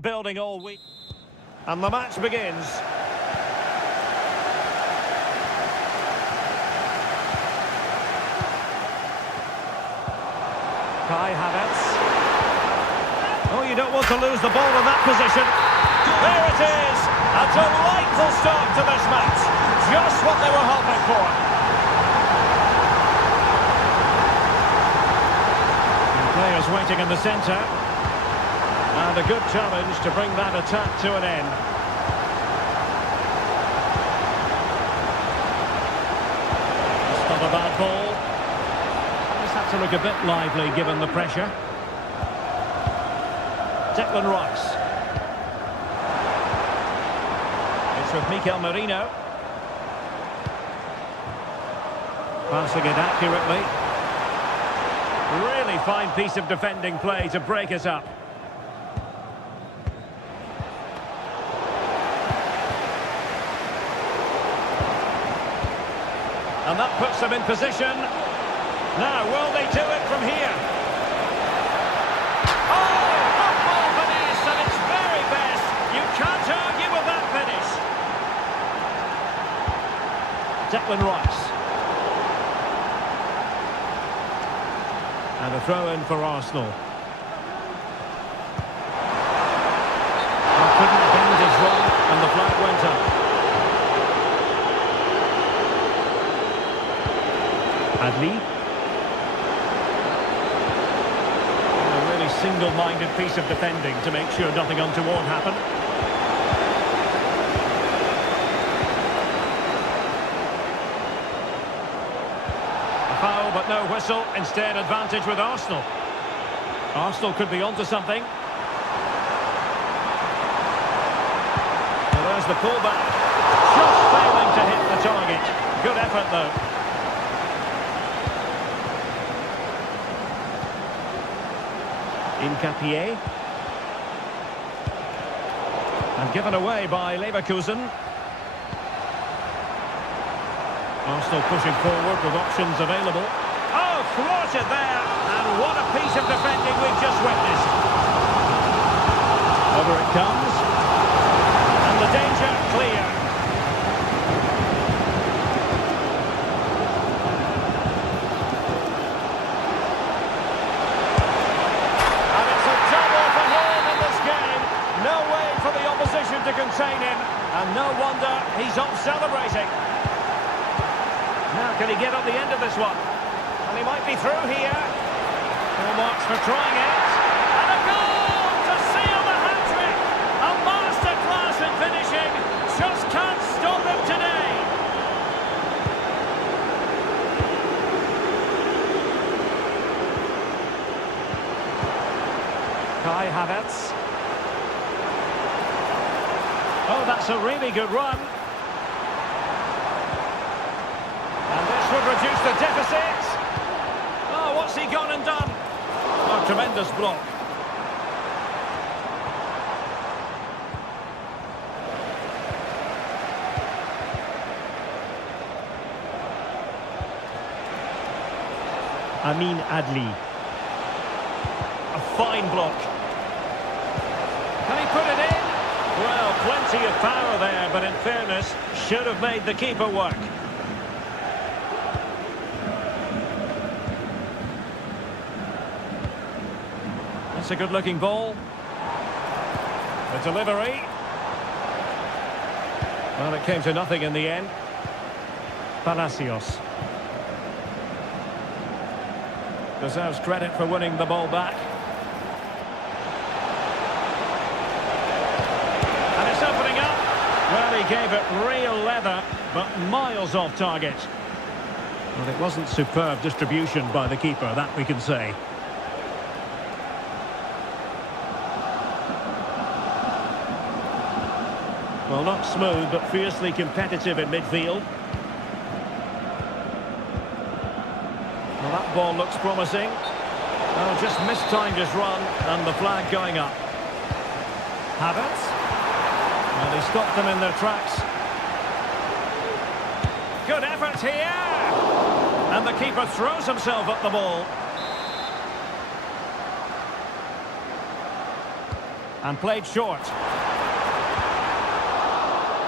Building all week. And the match begins. Kai Havertz. Oh, you don't want to lose the ball in that position. There it is. A delightful start to this match. Just what they were hoping for. And players waiting in the centre. And a good challenge to bring that attack to an end. It's not a bad ball. Just had to look a bit lively given the pressure. Declan Rice. It's with Mikel Merino. Passing it accurately. Really fine piece of defending play to break it up. And that puts them in position. Now, will they do it from here? Oh, football finesse at its very best. You can't argue with that finish. Declan Rice. And a throw-in for Arsenal. Couldn't bend his run, and the flag went up. Adli. A really single-minded piece of defending to make sure nothing untoward happened. A foul, but no whistle. Instead, advantage with Arsenal. Arsenal could be onto something. Well, there's the pullback. Just failing to hit the target. Good effort, though. Encompassing. And given away by Leverkusen. Arsenal pushing forward with options available. Oh, thwarted there. And what a piece of defending we've just witnessed. Over it comes. And the danger clear. To contain him, and no wonder he's off celebrating. Now can he get on the end of this one? And he might be through here. Full marks for trying it. And a goal to seal the hat-trick. A masterclass in finishing. Just can't stop him today. Kai Havertz. Oh, that's a really good run. And this would reduce the deficit. Oh, what's he gone and done? Oh, tremendous block. Amin Adli. A fine block. Can he put it in? Well, plenty of power there, but in fairness, should have made the keeper work. That's a good-looking ball. The delivery. Well, it came to nothing in the end. Palacios. Deserves credit for winning the ball back. Well, he gave it real leather, but miles off target. Well, it wasn't superb distribution by the keeper, that we can say. Well, not smooth, but fiercely competitive in midfield. Well, that ball looks promising. Oh, just mistimed his run, and the flag going up. Havertz. Well, he stopped them in their tracks. Good effort here! And the keeper throws himself at the ball. And played short.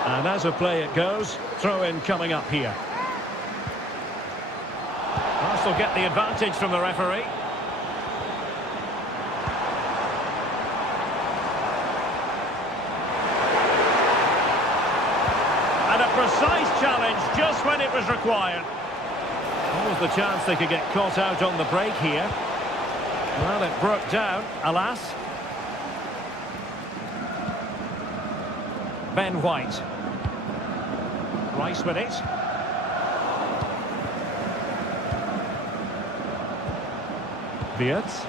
And as a play it goes, throw-in coming up here. Arsenal get the advantage from the referee. And a precise challenge just when it was required. What was the chance they could get caught out on the break here? Well, it broke down, alas. Ben White. Rice with it. Wirtz.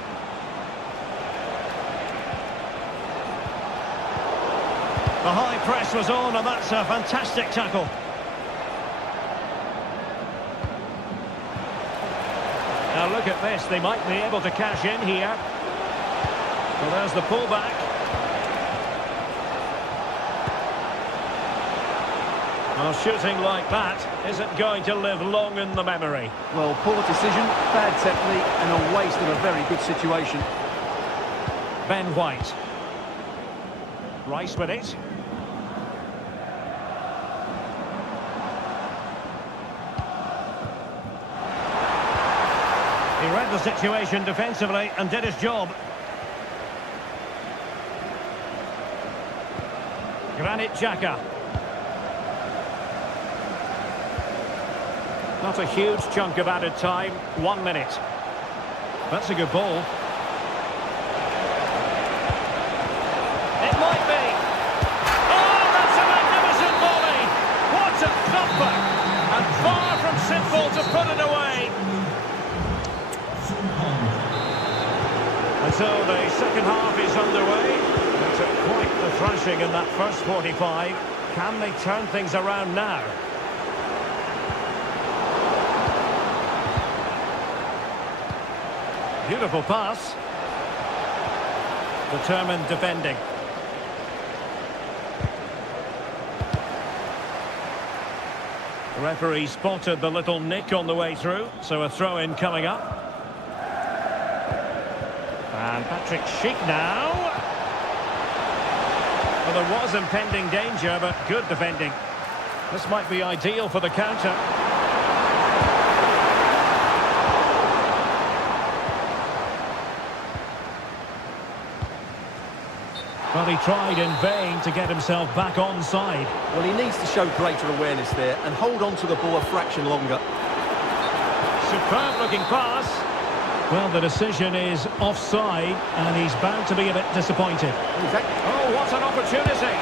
The high press was on, and that's a fantastic tackle. Now look at this, they might be able to cash in here. Well, there's the pullback. Well, shooting like that isn't going to live long in the memory. Well, poor decision, bad technique, and a waste of a very good situation. Ben White. Rice with it. He read the situation defensively and did his job. Granit Xhaka. Not a huge chunk of added time, 1 minute. That's a good ball. It might be. Oh, that's a magnificent volley. What a thumper. And far from simple to put it away. And so the second half is underway. They took quite the thrashing in that first 45. Can they turn things around now? Beautiful pass. Determined defending. The referee spotted the little nick on the way through, so a throw-in coming up. And Patrick Schick now. Well, there was impending danger, but good defending. This might be ideal for the counter. Well, he tried in vain to get himself back onside. Well, he needs to show greater awareness there and hold on to the ball a fraction longer. Superb-looking pass. Well, the decision is offside, and he's bound to be a bit disappointed. Oh, what an opportunity!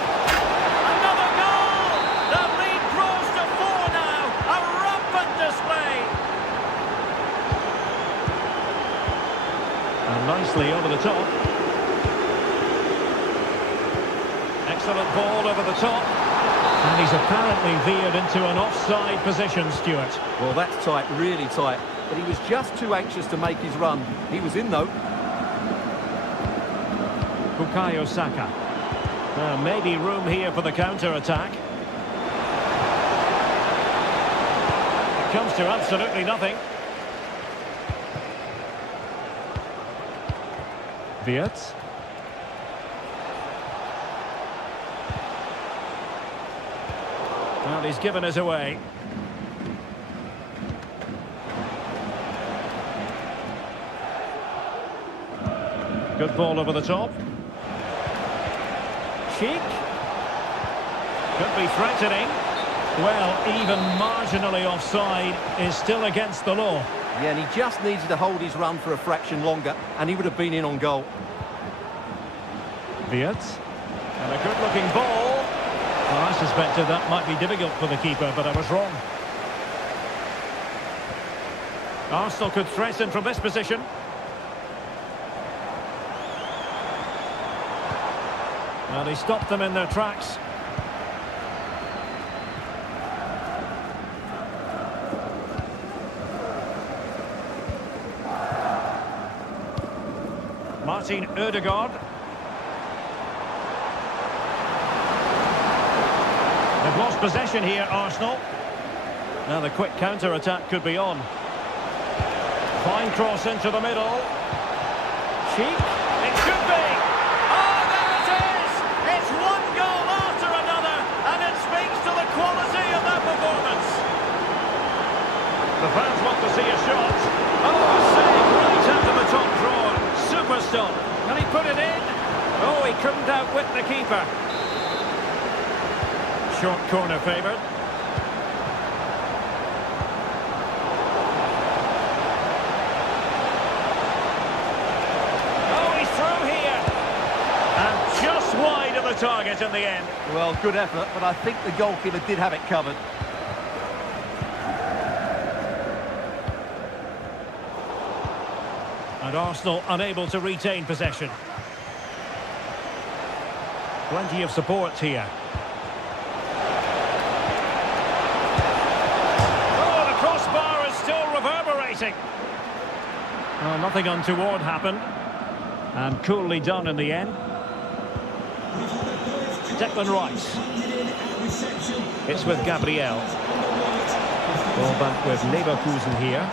Another goal! The lead grows to 4 now. A rampant display. And nicely over the top. Excellent ball over the top. And he's apparently veered into an offside position, Stuart. Well, that's tight, really tight. But he was just too anxious to make his run. He was in, though. Bukayo Saka. Maybe room here for the counter-attack. It comes to absolutely nothing. Wirtz. Well, he's given us away. Good ball over the top. Cheek. Could be threatening. Well, even marginally offside is still against the law. Yeah, and he just needed to hold his run for a fraction longer, and he would have been in on goal. Wirtz. And a good-looking ball. Well, I suspected that might be difficult for the keeper, but I was wrong. Arsenal could threaten from this position. Well, he stopped them in their tracks. Martin Ødegaard. They've lost possession here, Arsenal. Now the quick counter-attack could be on. Fine cross into the middle. Cheek. It should be. Oh, there it The fans want to see a shot. Oh, save right out of the top drawer. Super stop. Can he put it in? Oh, he couldn't outwit the keeper. Short corner favoured. Oh, he's through here. And just wide of the target in the end. Well, good effort, but I think the goalkeeper did have it covered. And Arsenal unable to retain possession. Plenty of support here. Oh, the crossbar is still reverberating. Well, nothing untoward happened. And coolly done in the end. Declan Rice. It's with Gabriel. Ball back with Leverkusen here.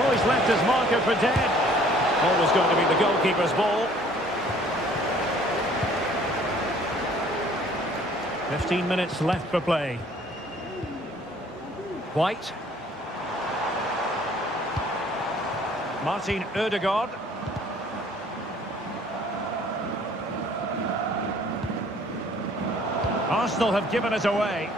Oh, he's left his marker for dead. Always going to be the goalkeeper's ball. 15 minutes left for play. White. Martin Ødegaard. Arsenal have given it away.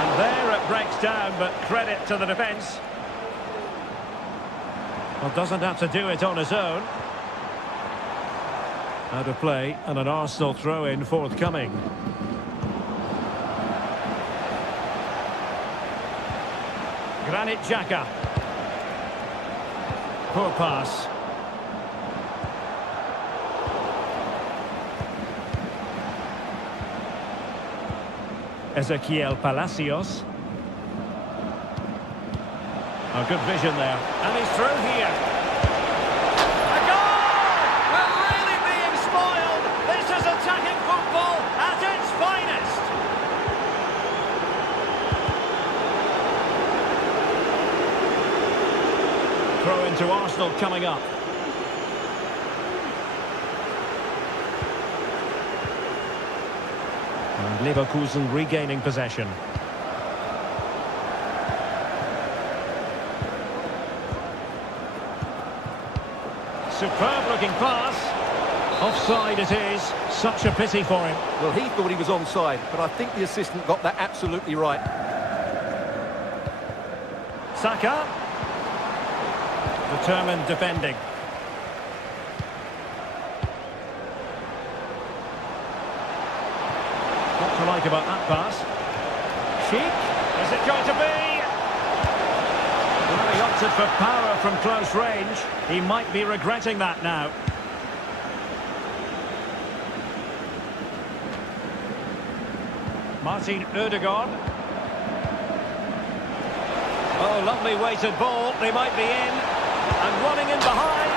And there it breaks down, but credit to the defence. Well, doesn't have to do it on his own. Out of play, and an Arsenal throw-in forthcoming. Granit Xhaka. Poor pass. Ezequiel Palacios. Oh, good vision there. And he's through here. A goal! We're really being spoiled. This is attacking football at its finest. Throw into Arsenal coming up. And Leverkusen regaining possession. Superb looking pass. Offside it is. Such a pity for him. Well, he thought he was onside, but I think the assistant got that absolutely right. Saka. Determined defending. What to like about that pass? Sheik. Is it going to be? Well, he opted for power from close range. He might be regretting that now. Martin Ødegaard. Oh, lovely weighted ball. They might be in. And running in behind.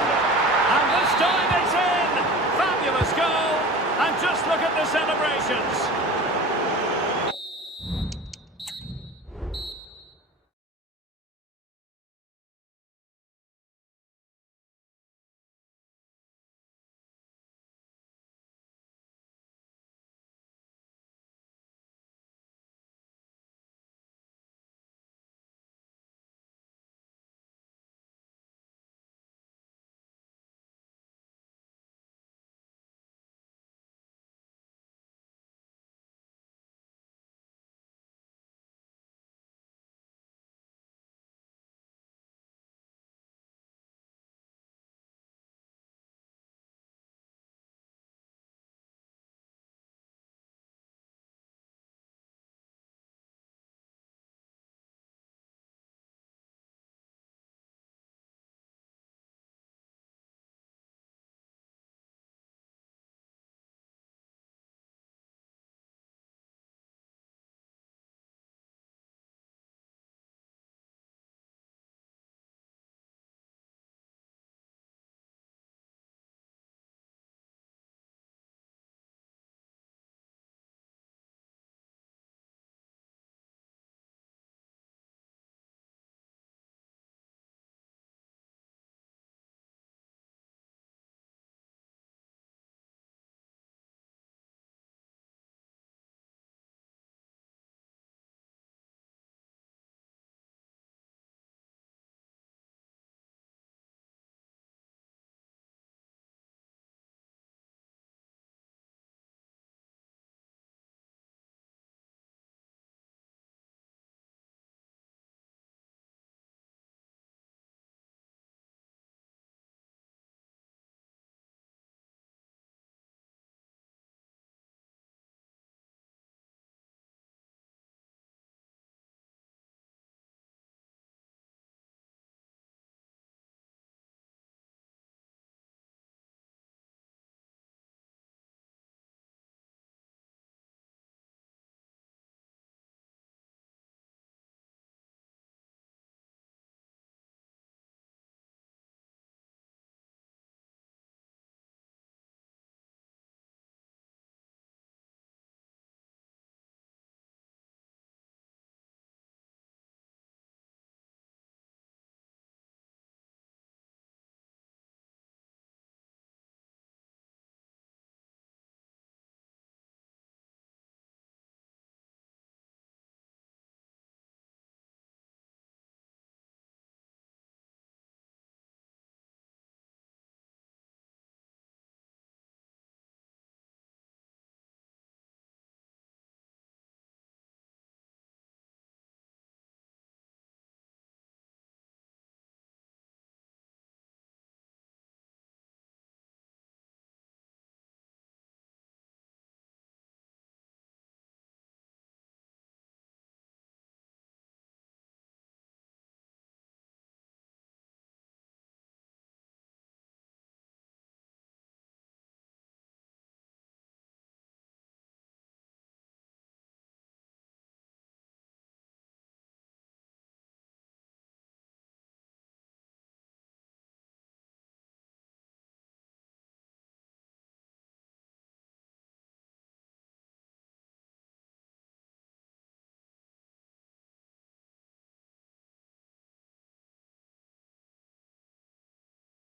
And this time it's in. Fabulous goal. And just look at the celebrations.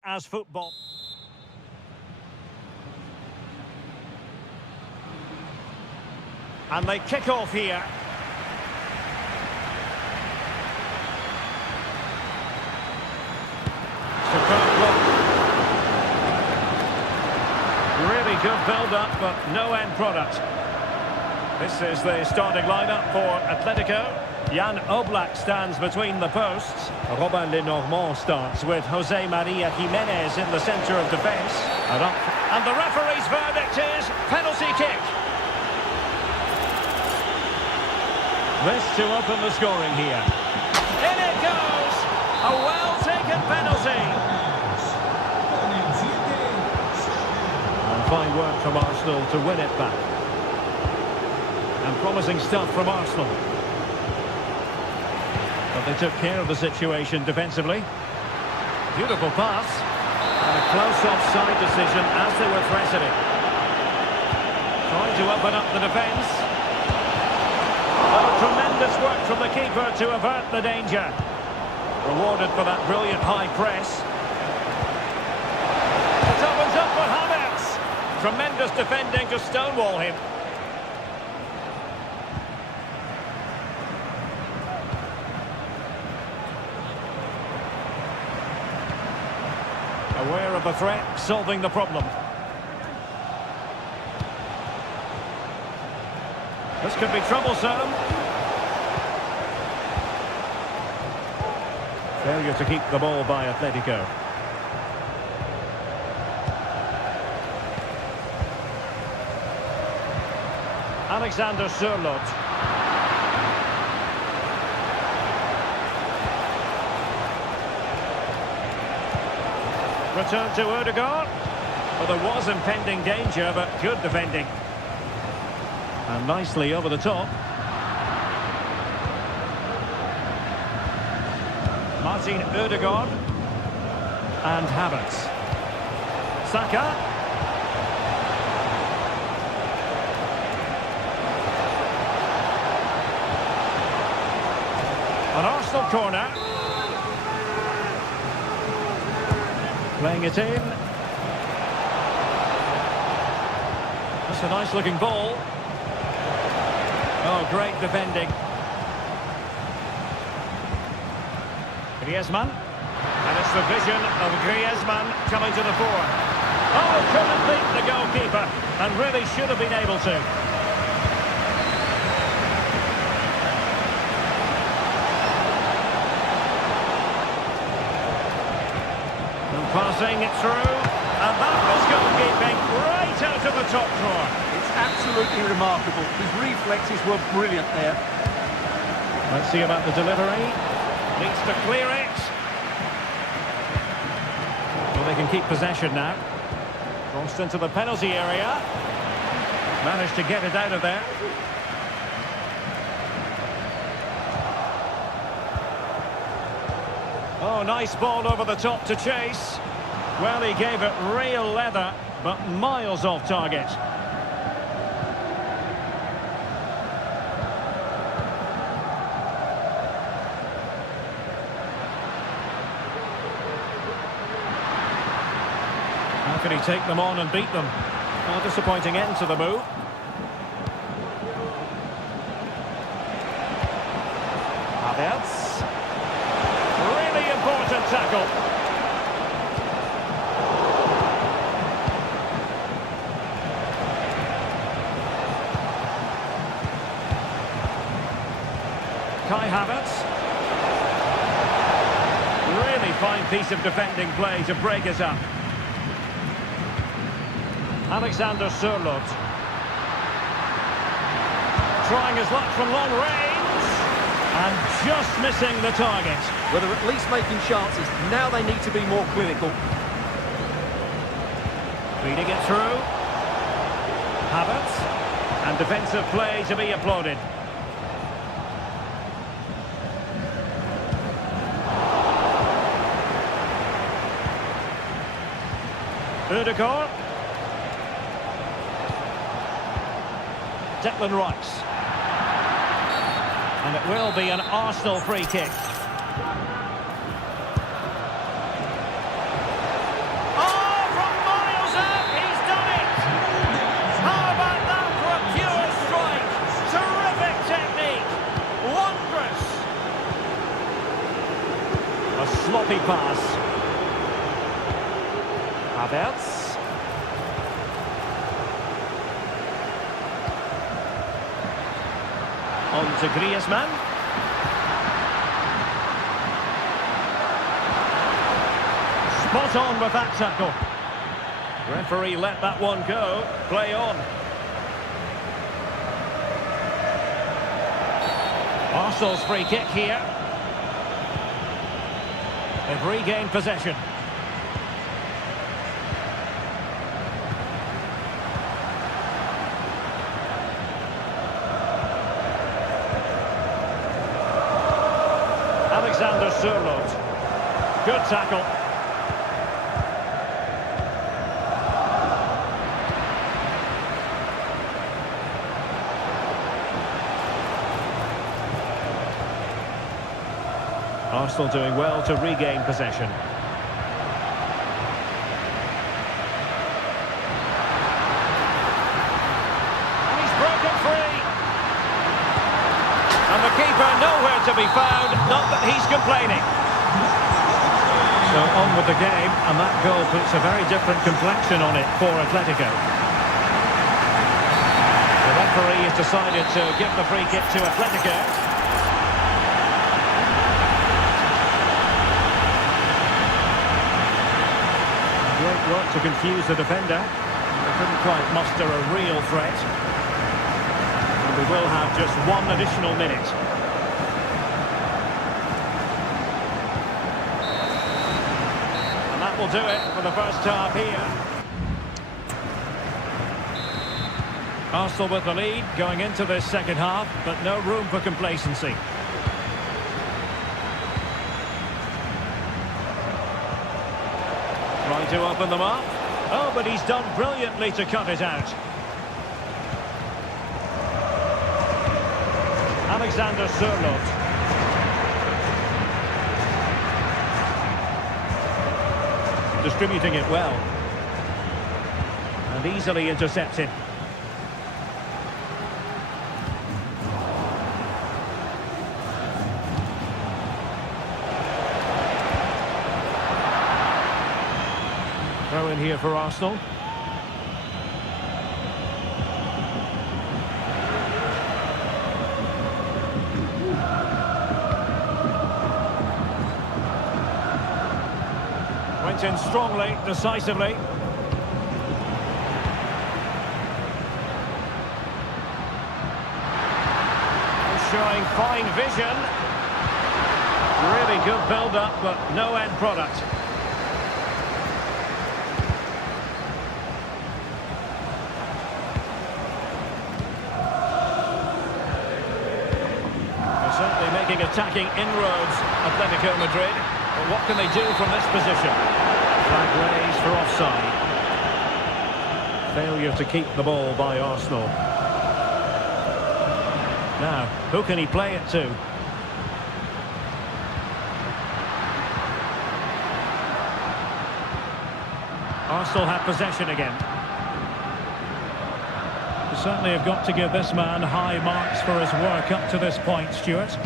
as football. And they kick off here. Superb block. Really good build-up, but no end product. This is the starting lineup for Atletico. Jan Oblak stands between the posts. Robin Lenormand starts with Jose Maria Jimenez in the centre of defence. And the referee's verdict is penalty kick. This to open the scoring here. In it goes! A well-taken penalty. And fine work from Arsenal to win it back. And promising stuff from Arsenal. But they took care of the situation defensively. Beautiful pass. And a close offside decision as they were pressing it. Trying to open up the defence. Oh, tremendous work from the keeper to avert the danger. Rewarded for that brilliant high press. It opens up for Havertz. Tremendous defending to stonewall him. Aware of the threat, solving the problem. This could be troublesome. Failure to keep the ball by Atletico. Alexander Sørloth. Return to Ødegaard. Well, there was impending danger, but good defending. And nicely over the top. Martin Ødegaard. And Havertz. Saka. An Arsenal corner. Playing it in. That's a nice looking ball. Oh, great defending. Griezmann. And it's the vision of Griezmann coming to the fore. Oh, couldn't beat the goalkeeper. And really should have been able to. And passing it through. And that was goalkeeping right out of the top drawer. Absolutely remarkable. His reflexes were brilliant there. Let's see about the delivery. Needs to clear it. Well, they can keep possession now. Crossed into the penalty area. Managed to get it out of there. Oh, nice ball over the top to Chase. Well, he gave it real leather, but miles off target. How can he take them on and beat them? A disappointing end to the move. Havertz. Really important tackle. Kai Havertz. Really fine piece of defending play to break it up. Alexander Sørloth. Trying his luck from long range. And just missing the target. Well, they're at least making chances. Now they need to be more clinical. Feeding it through. Havertz. And defensive play to be applauded. Ødegaard. Declan Rice. And it will be an Arsenal free kick. On to Griezmann. Spot on with that tackle. Referee let that one go. Play on. Arsenal's free kick here. They've regained possession. Alexander Sørloth. Good tackle. Arsenal doing well to regain possession. And he's broken free. And the keeper nowhere to be found, not that he's complaining. So on with the game, and that goal puts a very different complexion on it for Atletico. The referee has decided to give the free kick to Atletico. Great work to confuse the defender. They couldn't quite muster a real threat. And we will have just one additional minute. And that will do it for the first half here. Arsenal with the lead going into this second half, but no room for complacency. Trying to open them up. Oh, but he's done brilliantly to cut it out. Alexander Sørloth. Distributing it well. And easily intercepted. Throw in here for Arsenal. Went in strongly, decisively. Showing fine vision. Really good build-up, but no end product. Certainly making attacking inroads, Atletico Madrid. But what can they do from this position? Flag raised for offside. Failure to keep the ball by Arsenal. Now, who can he play it to? Arsenal have possession again. Certainly have got to give this man high marks for his work up to this point, Stuart.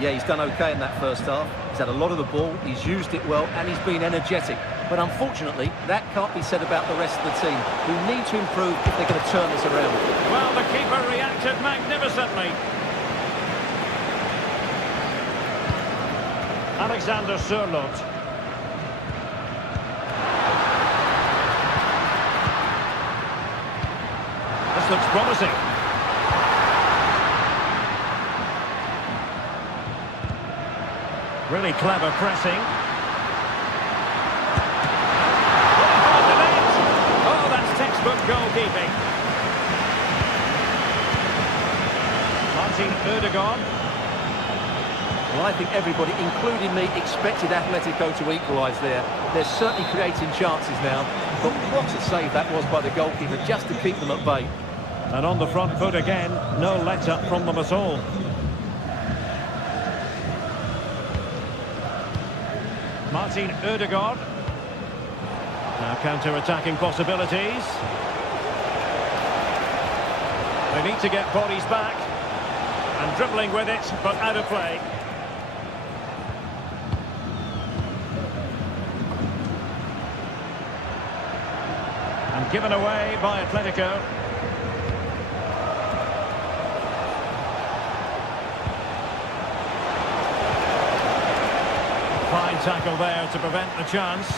Yeah, he's done okay in that first half. He's had a lot of the ball, he's used it well, and he's been energetic. But unfortunately, that can't be said about the rest of the team, who need to improve if they're going to turn this around. Well, the keeper reacted magnificently. Alexander Sørloth. This looks promising. Really clever pressing. Oh, that's textbook goalkeeping. Martin Ødegaard. Well, I think everybody, including me, expected Atletico to equalise there. They're certainly creating chances now. But what a save that was by the goalkeeper, just to keep them at bay. And on the front foot again, no let-up from them at all. Martin Ødegaard. Now counter-attacking possibilities. They need to get bodies back. And dribbling with it, but out of play. And given away by Atletico. tackle there to prevent the chance.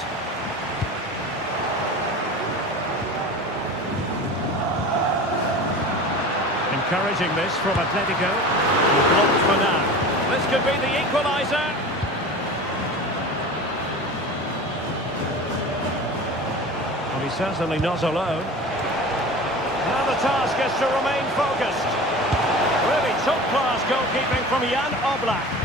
Encouraging this from Atletico. Blocked for now. This could be the equaliser. Well, he's certainly not alone. Now the task is to remain focused. Really top-class goalkeeping from Jan Oblak.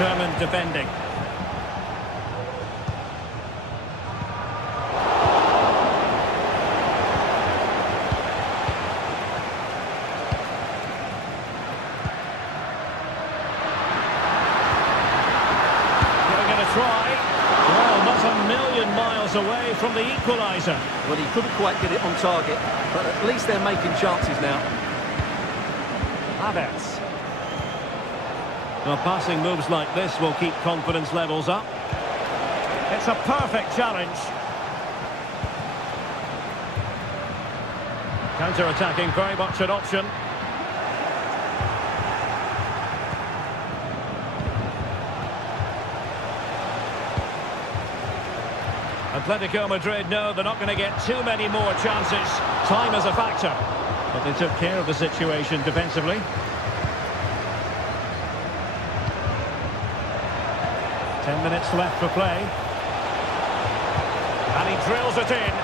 Determined defending. Giving it a try. Well, not a million miles away from the equaliser. Well, he couldn't quite get it on target, but at least they're making chances now. Havertz. Well, passing moves like this will keep confidence levels up. It's a perfect challenge. Counter-attacking, very much an option. Atletico Madrid know they're not going to get too many more chances. Time is a factor. But they took care of the situation defensively. 10 minutes left for play. And he drills it in.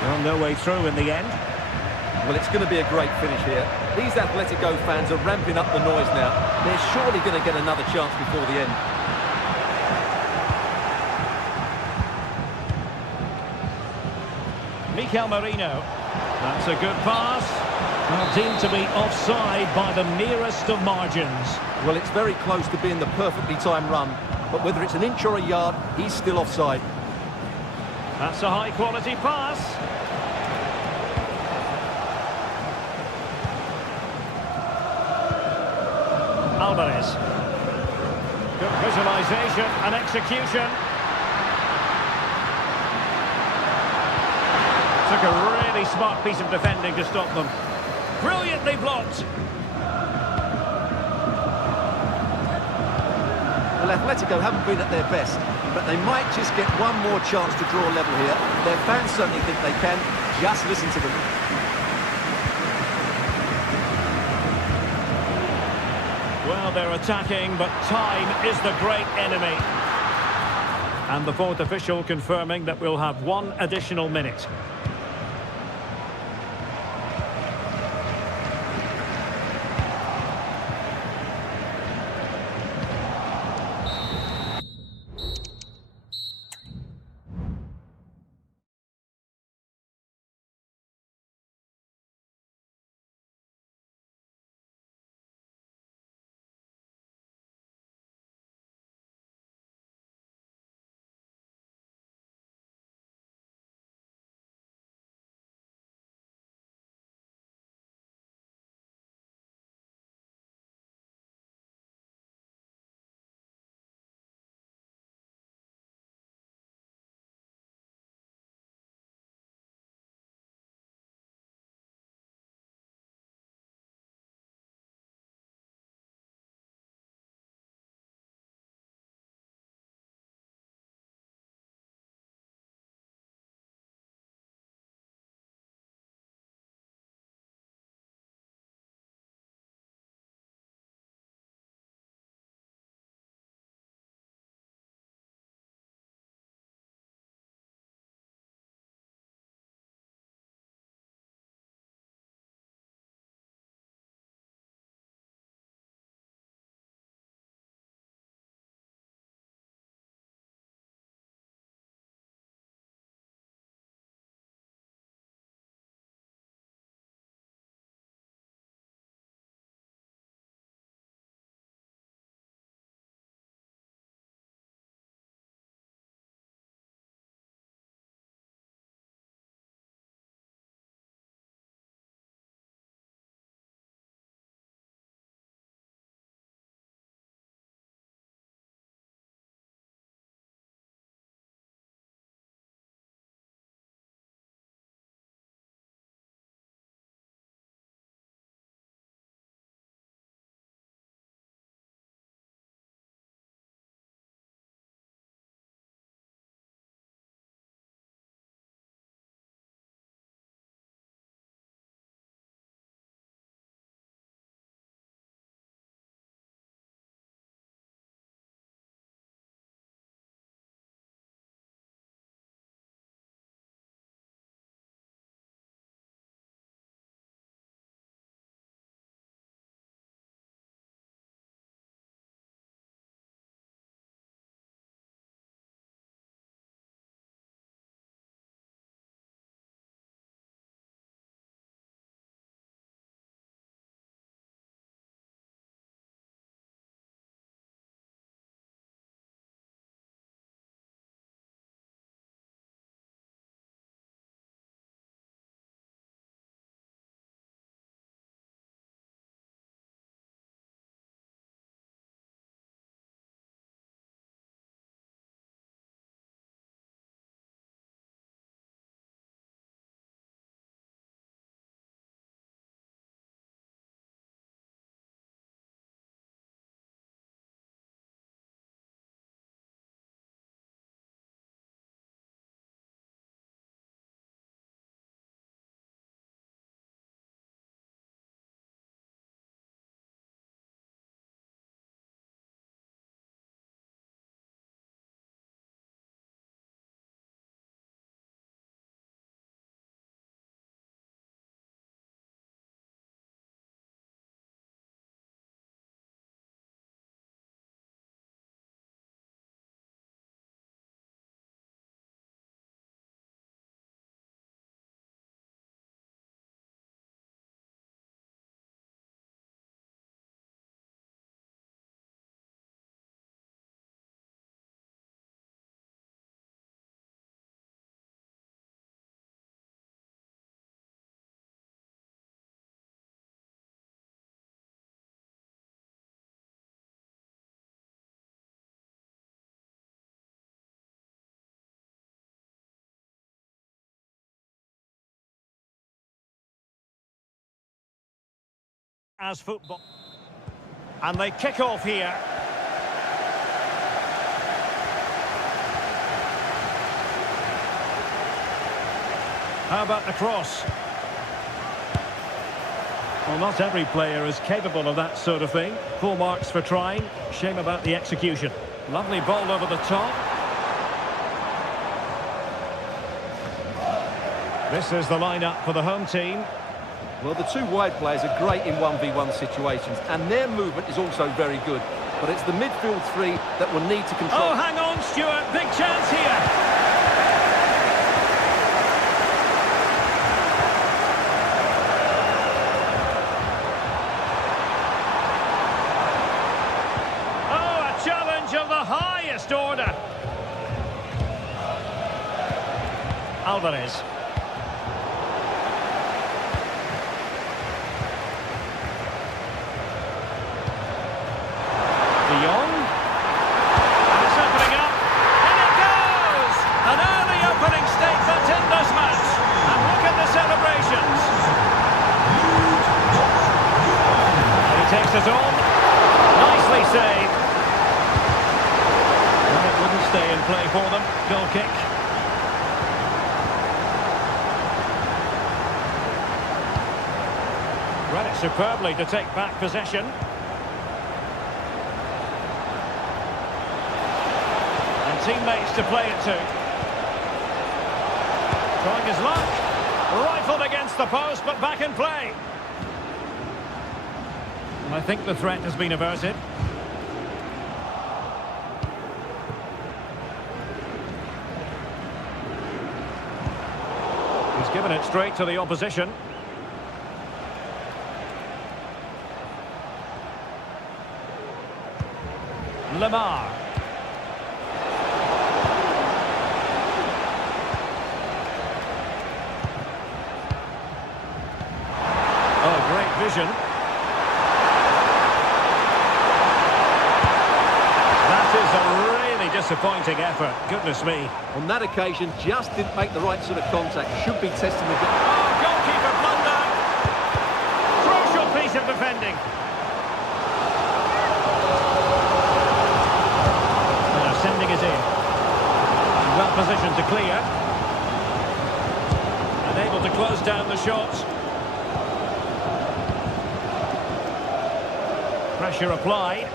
Well, no way through in the end. Well, it's going to be a great finish here. These Atletico fans are ramping up the noise now. They're surely going to get another chance before the end. Mikel Merino. That's a good pass. Well, deemed to be offside by the merest of margins. Well, it's very close to being the perfectly timed run, but whether it's an inch or a yard, he's still offside. That's a high-quality pass. Alvarez. Good visualization and execution. Took a really smart piece of defending to stop them. Brilliantly blocked. Well, Atletico haven't been at their best, but they might just get one more chance to draw level here. Their fans certainly think they can. Just listen to them. Well, they're attacking, but time is the great enemy. And the fourth official confirming that we'll have one additional minute. as football. And they kick off here. How about the cross? Well, not every player is capable of that sort of thing. Full marks for trying. Shame about the execution. Lovely ball over the top. This is the lineup for the home team. Well, the two wide players are great in 1v1 situations, and their movement is also very good. But it's the midfield three that will need to control. Oh, hang on, Stuart. Big chance here. Of the highest order. Alvarez. De Jong. And it's opening up. And it goes! An early opening statement in this match. And look at the celebrations. And he takes it on. Nicely saved. Wouldn't stay in play for them. Goal kick. Read it superbly to take back possession. And teammates to play it to. Trying his luck. Rifled against the post, but back in play. And I think the threat has been averted. He's given it straight to the opposition. Lamar. Oh, great vision. That is a really disappointing effort. Goodness me. On that occasion, just didn't make the right sort of contact. Should be testing the... Oh, goalkeeper blunder. Crucial piece of defending. Now sending it in. Well positioned to clear. And able to close down the shot. Pressure applied.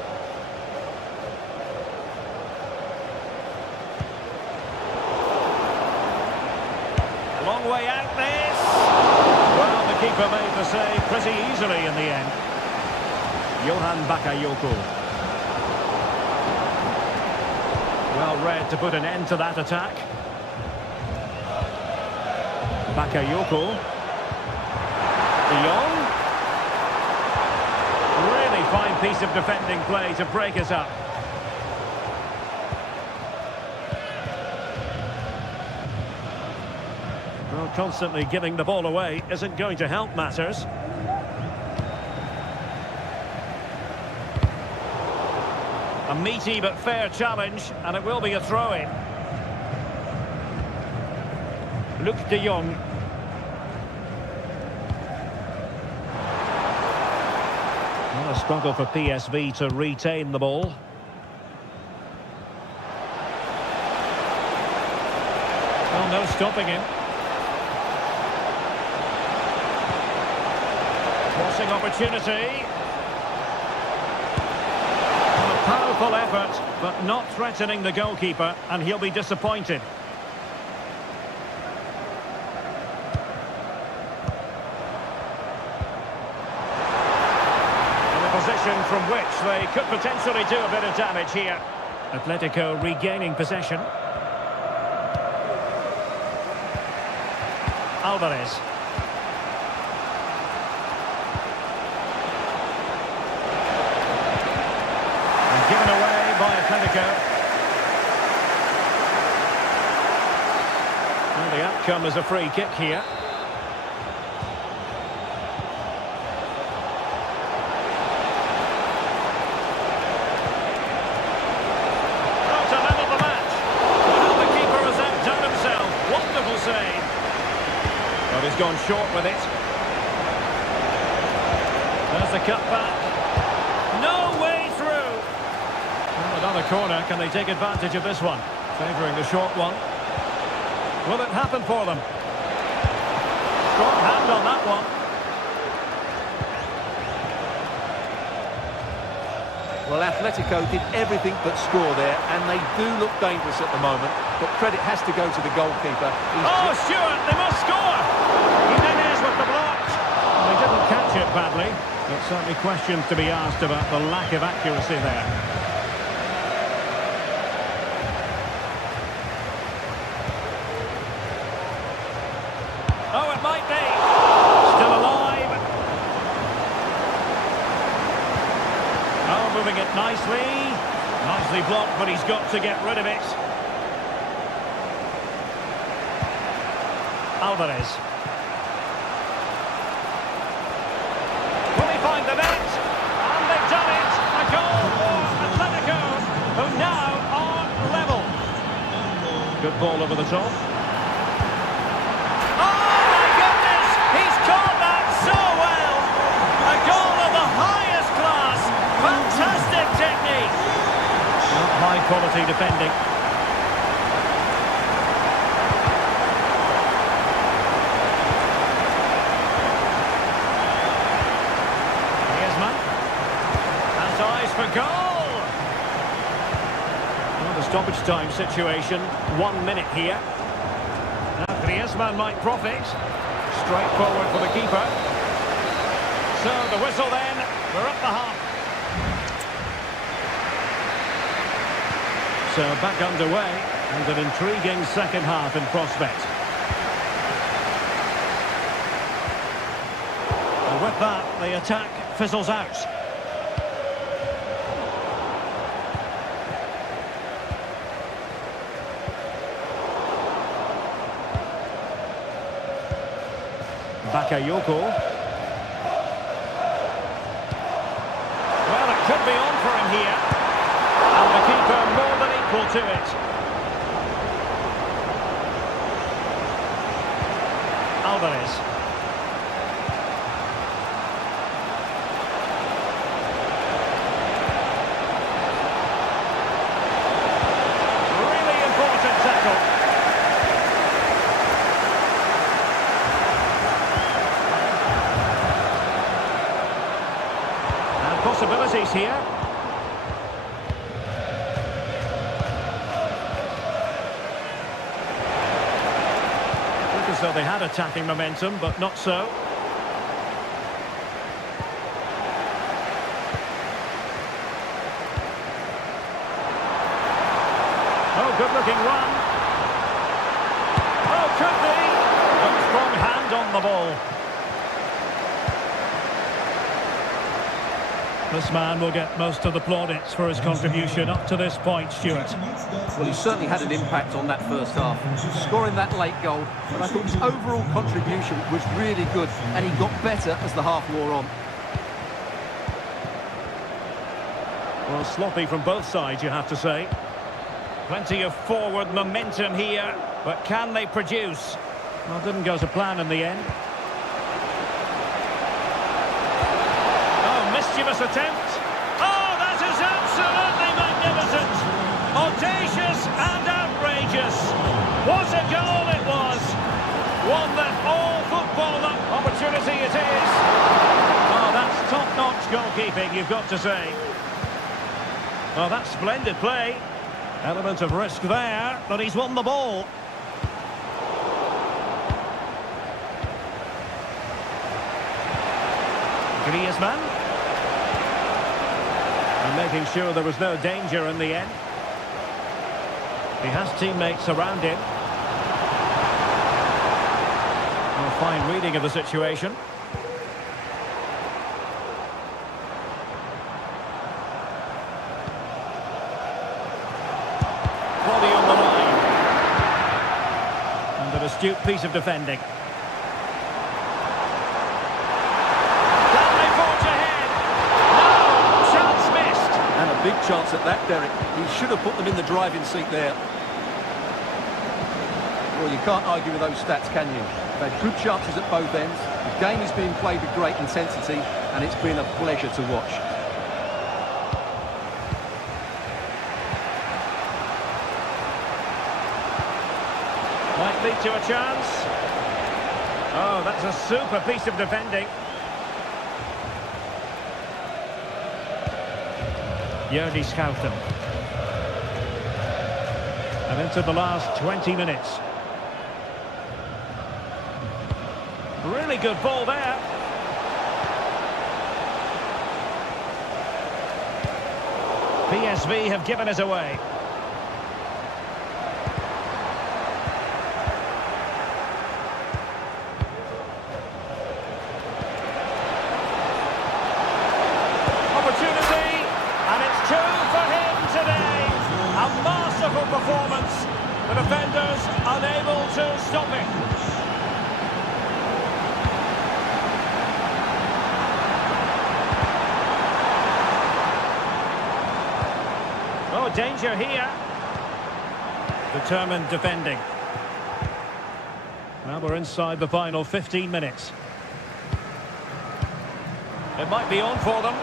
Long way out this. Well, the keeper made the save pretty easily in the end. Johan Bakayoko. Well read to put an end to that attack. Bakayoko. De Jong. Really fine piece of defending play to break us up. Well, constantly giving the ball away isn't going to help matters. A meaty but fair challenge, and it will be a throw-in. Luc de Jong. Well, a struggle for PSV to retain the ball. Well, no stopping him. Crossing opportunity. A powerful effort, but not threatening the goalkeeper, and he'll be disappointed. In a position from which they could potentially do a bit of damage here. Atletico regaining possession. Alvarez. Given away by Atletico. Well, the outcome is a free kick here. Oh, to level the match. Well, the keeper has outdone himself. Wonderful save. But he's gone short with it. That's a cutback. No way through. Well, another corner. Can they take advantage of this one? Favouring the short one. Will it happen for them? Strong hand on that one. Well, Atletico did everything but score there, and they do look dangerous at the moment, but credit has to go to the goalkeeper. Oh, Stewart, they must score! Jimenez with the block. They didn't catch it badly, but certainly questions to be asked about the lack of accuracy there. Oh, it might be. Still alive. Oh, moving it nicely. Nicely blocked, but he's got to get rid of it. Alvarez. Will he find the net? And they've done it! A goal for Atletico, who now are level. Good ball over the top. Oh my goodness! He's caught that so well! A goal of the highest class! Fantastic technique! High quality defending. For goal! Well, the stoppage time situation, 1 minute here. Now Griezmann might profit. Straight forward for the keeper. So the whistle then, we're up the half. So back underway, and an intriguing second half in prospect. And with that, the attack fizzles out. Bakayoko. Well, it could be on for him here. And the keeper more than equal to it. Alvarez. Really important tackle. Possibilities here. Look as though they had attacking momentum, but not so. Oh, good-looking run. Oh, could be. A strong hand on the ball. This man will get most of the plaudits for his contribution up to this point, Stuart. Well, he certainly had an impact on that first half, scoring that late goal, but I thought his overall contribution was really good, and he got better as the half wore on. Well, sloppy from both sides, you have to say. Plenty of forward momentum here, but can they produce? Well, it didn't go to plan in the end. Mischievous attempt. Oh, that is absolutely magnificent. Audacious and outrageous. What a goal it was. One that all football opportunity it is. Oh, that's top-notch goalkeeping, you've got to say. Oh, that's splendid play. Element of risk there, but he's won the ball. Griezmann. And making sure there was no danger in the end. He has teammates around him. A fine reading of the situation. Body on the line. And an astute piece of defending. Big chance at that, Derek. He should have put them in the driving seat there. Well, you can't argue with those stats, can you? They've had good chances at both ends. The game is being played with great intensity, and it's been a pleasure to watch. Might lead to a chance. Oh, that's a super piece of defending. Jördi Schouten. And into the last 20 minutes. Really good ball there. PSV have given us away. Opportunity, and it's two for him today. A masterful performance. The defenders unable to stop it. Oh, danger here. Determined defending. Well, we're inside the final 15 minutes. It might be on for them.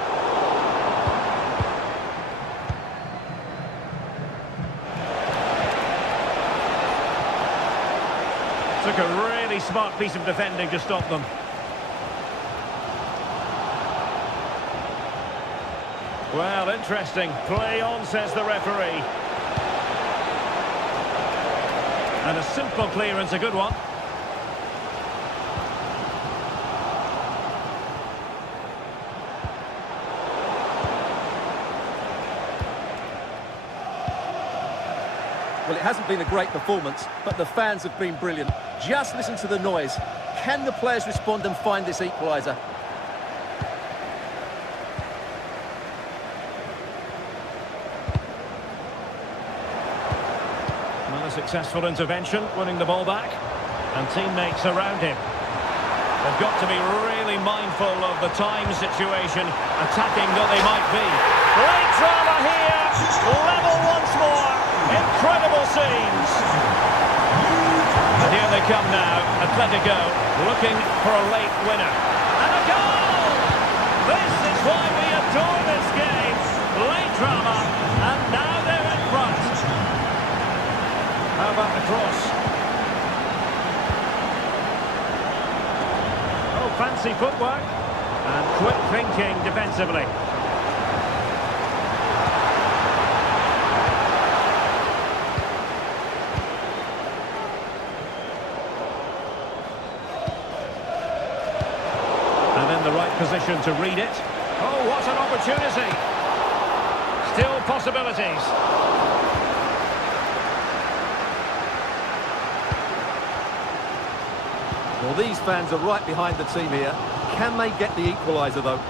Took a really smart piece of defending to stop them. Well, interesting. Play on, says the referee. And a simple clearance, a good one. Well, it hasn't been a great performance, but the fans have been brilliant. Just listen to the noise. Can the players respond and find this equaliser? Well, a successful intervention, winning the ball back. And teammates around him. They've got to be really mindful of the time situation, attacking though they might be. Great drama here. Level once more. Incredible scenes. And here they come now. Atletico looking for a late winner. And a goal! This is why we adore this game. Late drama. And now they're in front. How about the cross? Oh, fancy footwork. And quick thinking defensively. The right position to read it. Oh, what an opportunity. Still possibilities. Well, these fans are right behind the team here. Can they get the equaliser, though?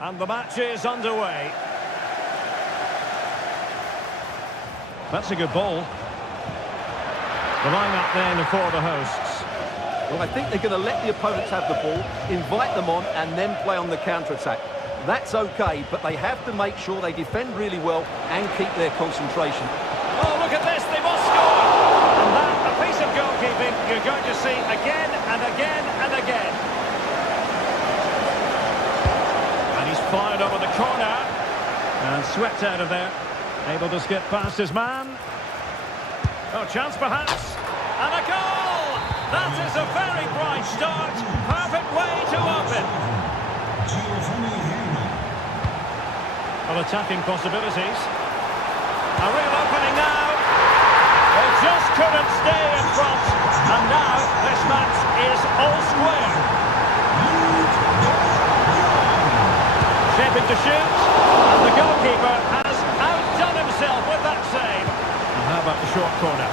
And the match is underway. That's a good ball. The line-up then for the hosts. Well, I think they're going to let the opponents have the ball, invite them on, and then play on the counter-attack. That's okay, but they have to make sure they defend really well and keep their concentration. Oh, look at this, they must score! And that, a piece of goalkeeping you're going to see again and again and again. And he's fired over the corner. And swept out of there. Able to skip past his man. Oh, chance perhaps. And a goal! That is a very bright start. Perfect way to open. Well, attacking possibilities. A real opening now. They just couldn't stay in front. And now this match is all square. Shaping to shoot. And the goalkeeper has outdone himself with that save. And how about the short corner?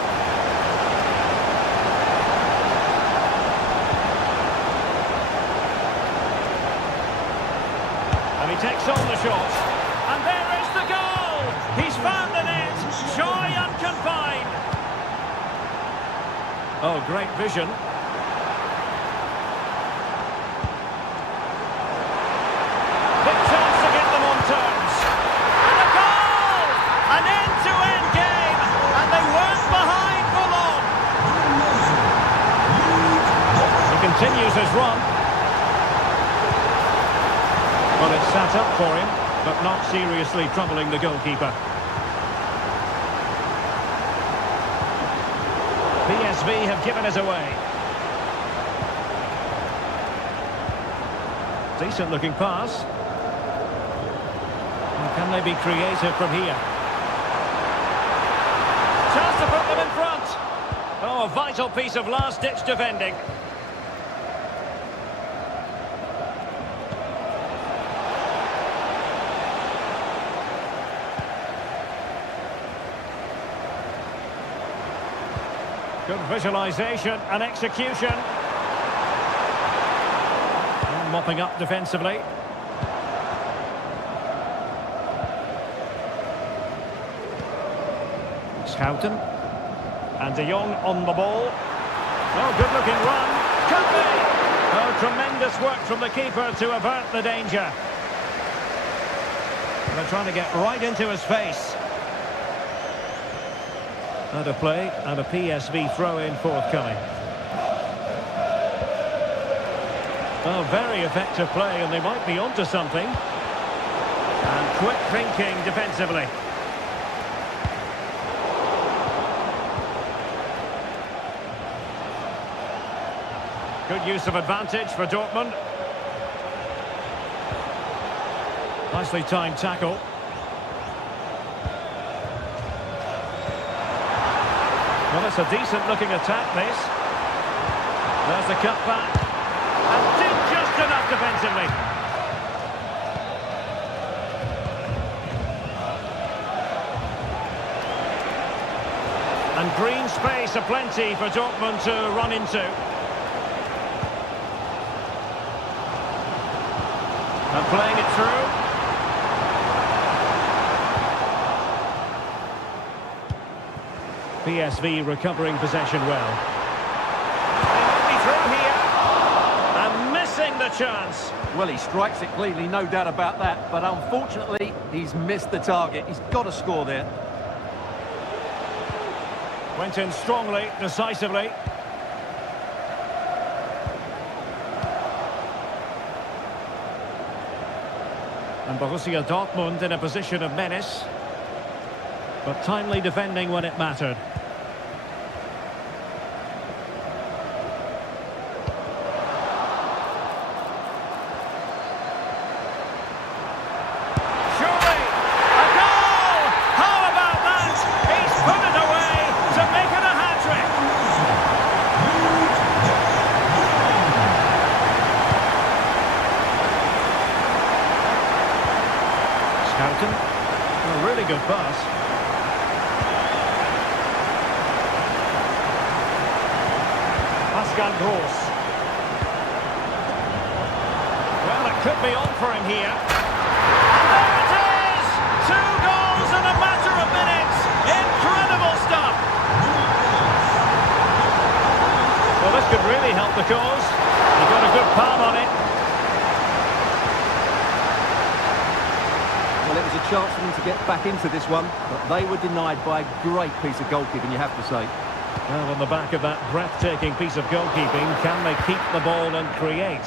And he takes on the shot. And there is the goal! He's found the net! Joy unconfined! Oh, great vision. Big chance to get them on terms. And a goal! An end-to-end game! And they weren't behind for long. He continues his run. Well, it's sat up for him, but not seriously troubling the goalkeeper. PSV have given us away. Decent looking pass. And can they be creative from here? Chance to put them in front. Oh, a vital piece of last-ditch defending. Good visualisation and execution. And mopping up defensively. Schouten. And De Jong on the ball. Oh, good looking run. Could be! Oh, tremendous work from the keeper to avert the danger. And they're trying to get right into his face. Out of play, and a PSV throw-in forthcoming. Oh, very effective play, and they might be onto something. And quick thinking defensively. Good use of advantage for Dortmund. Nicely timed tackle. Well, it's a decent-looking attack, this. There's the cutback. And did just enough defensively. And green space aplenty for Dortmund to run into. And playing it through. PSV recovering possession well. They might be through here. And missing the chance. Well, he strikes it cleanly, no doubt about that. But unfortunately, he's missed the target. He's got to score there. Went in strongly, decisively. And Borussia Dortmund in a position of menace. But timely defending when it mattered. Surely, a goal! How about that? He's put it away to make it a hat-trick. Schouten, a really good pass. Gross. Well, it could be on for him here. got the cause. He got a good palm on it. Well, it was a chance for them to get back into this one, but they were denied by a great piece of goalkeeping, you have to say. Well, on the back of that breathtaking piece of goalkeeping, can they keep the ball and create?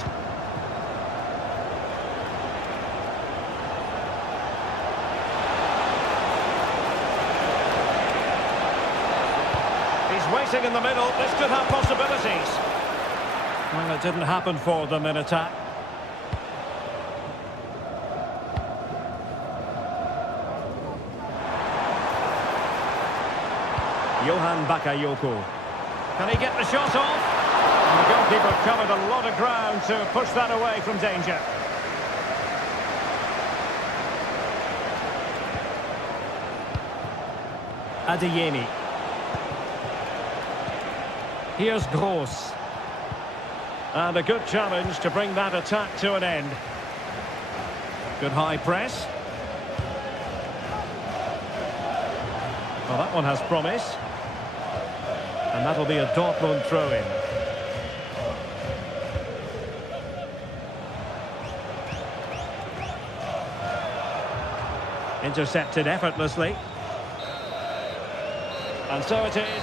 He's waiting in the middle. This could have possibilities. Well, it didn't happen for them in attack. Johan Bakayoko. Can he get the shot off? And the goalkeeper covered a lot of ground to push that away from danger. Adeyemi. Here's Gross. And a good challenge to bring that attack to an end. Good high press. Well, that one has promise. And that'll be a Dortmund throw-in. Intercepted effortlessly. And so it is.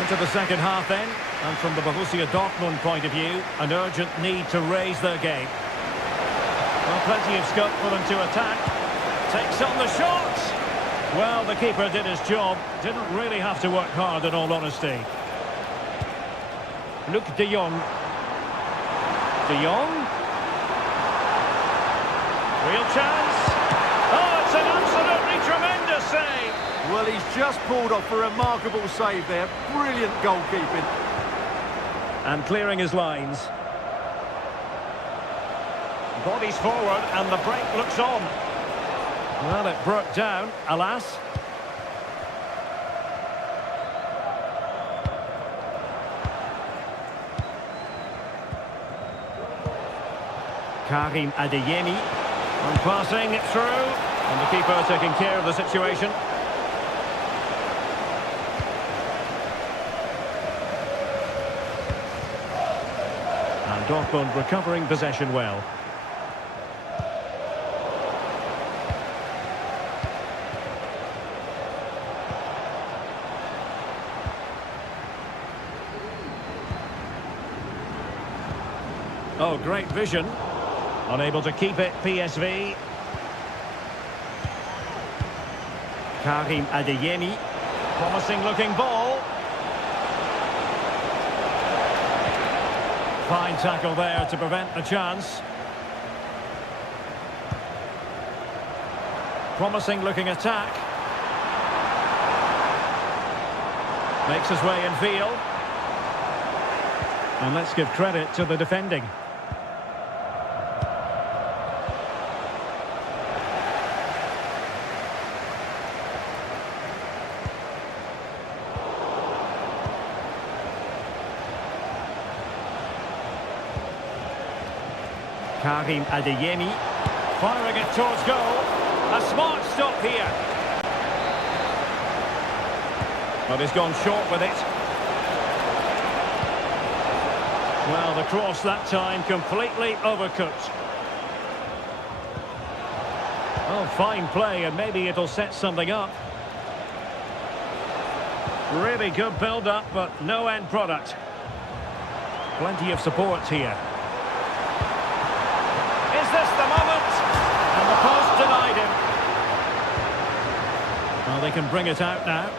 Into the second half then. And from the Borussia Dortmund point of view, an urgent need to raise their game. Well, plenty of scope for them to attack. Takes on the shot. Well, the keeper did his job. Didn't really have to work hard, in all honesty. Luc de Jong. De Jong. Real chance. Oh, it's an absolutely tremendous save. Well, he's just pulled off a remarkable save there. Brilliant goalkeeping. And clearing his lines. Bodies forward and the break looks on. Well, it broke down, alas. Karim Adeyemi. And passing it through. And the keeper taking care of the situation. And Dortmund recovering possession well. Oh, great vision. Unable to keep it, PSV. Karim Adeyemi. Promising looking ball. Fine tackle there to prevent the chance. Promising looking attack. Makes his way in field. And let's give credit to the defending. Karim Adeyemi, firing it towards goal. A smart stop here. But he's gone short with it. Well, the cross that time completely overcooked. Oh, fine play, and maybe it'll set something up. Really good build-up, but no end product. Plenty of support here. Is this the moment? And the post denied him. Well, they can bring it out now.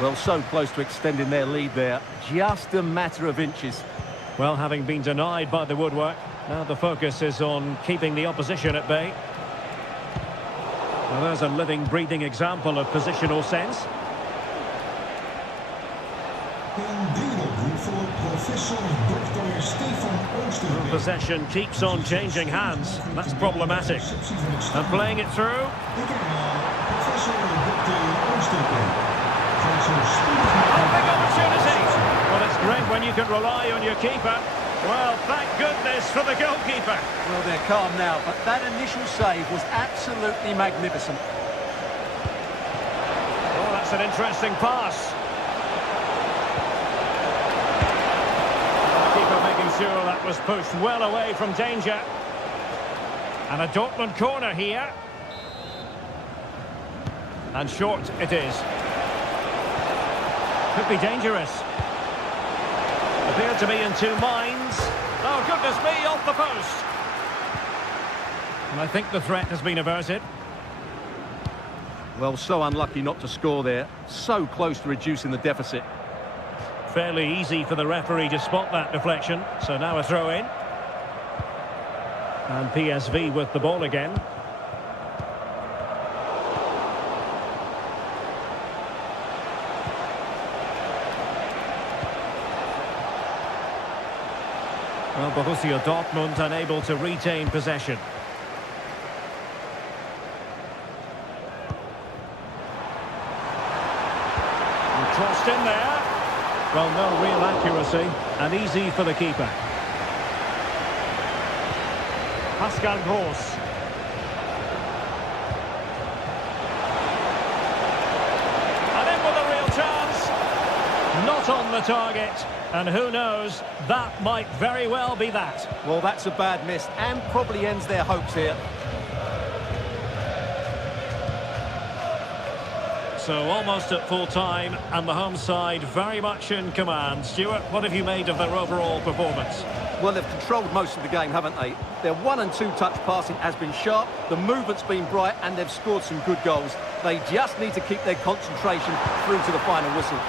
Well, so close to extending their lead there. Just a matter of inches. Well, having been denied by the woodwork, now the focus is on keeping the opposition at bay. Well, there's a living, breathing example of positional sense. Possession keeps on changing hands. That's problematic. And playing it through. Oh, big opportunity. Well, it's great when you can rely on your keeper. Well, thank goodness for the goalkeeper. Well, they're calm now, but that initial save was absolutely magnificent. Well, That's an interesting pass. Keeper making sure that was pushed well away from danger. And a Dortmund corner here. And short it is. Could be dangerous. Appeared to be in two minds. Oh, goodness me, off the post. And I think the threat has been averted. Well, so unlucky not to score there. So close to reducing the deficit. Fairly easy for the referee to spot that deflection. So now a throw in. And PSV with the ball again. Well, Borussia Dortmund unable to retain possession. And crossed in there. Well, no real accuracy, and easy for the keeper. Pascal Gross. And in with a real chance. Not on the target. And who knows, that might very well be that. Well, that's a bad miss and probably ends their hopes here. So almost at full time, and the home side very much in command. Stuart, what have you made of their overall performance? Well, they've controlled most of the game, haven't they? Their 1- and 2-touch passing has been sharp, the movement's been bright, and they've scored some good goals. They just need to keep their concentration through to the final whistle.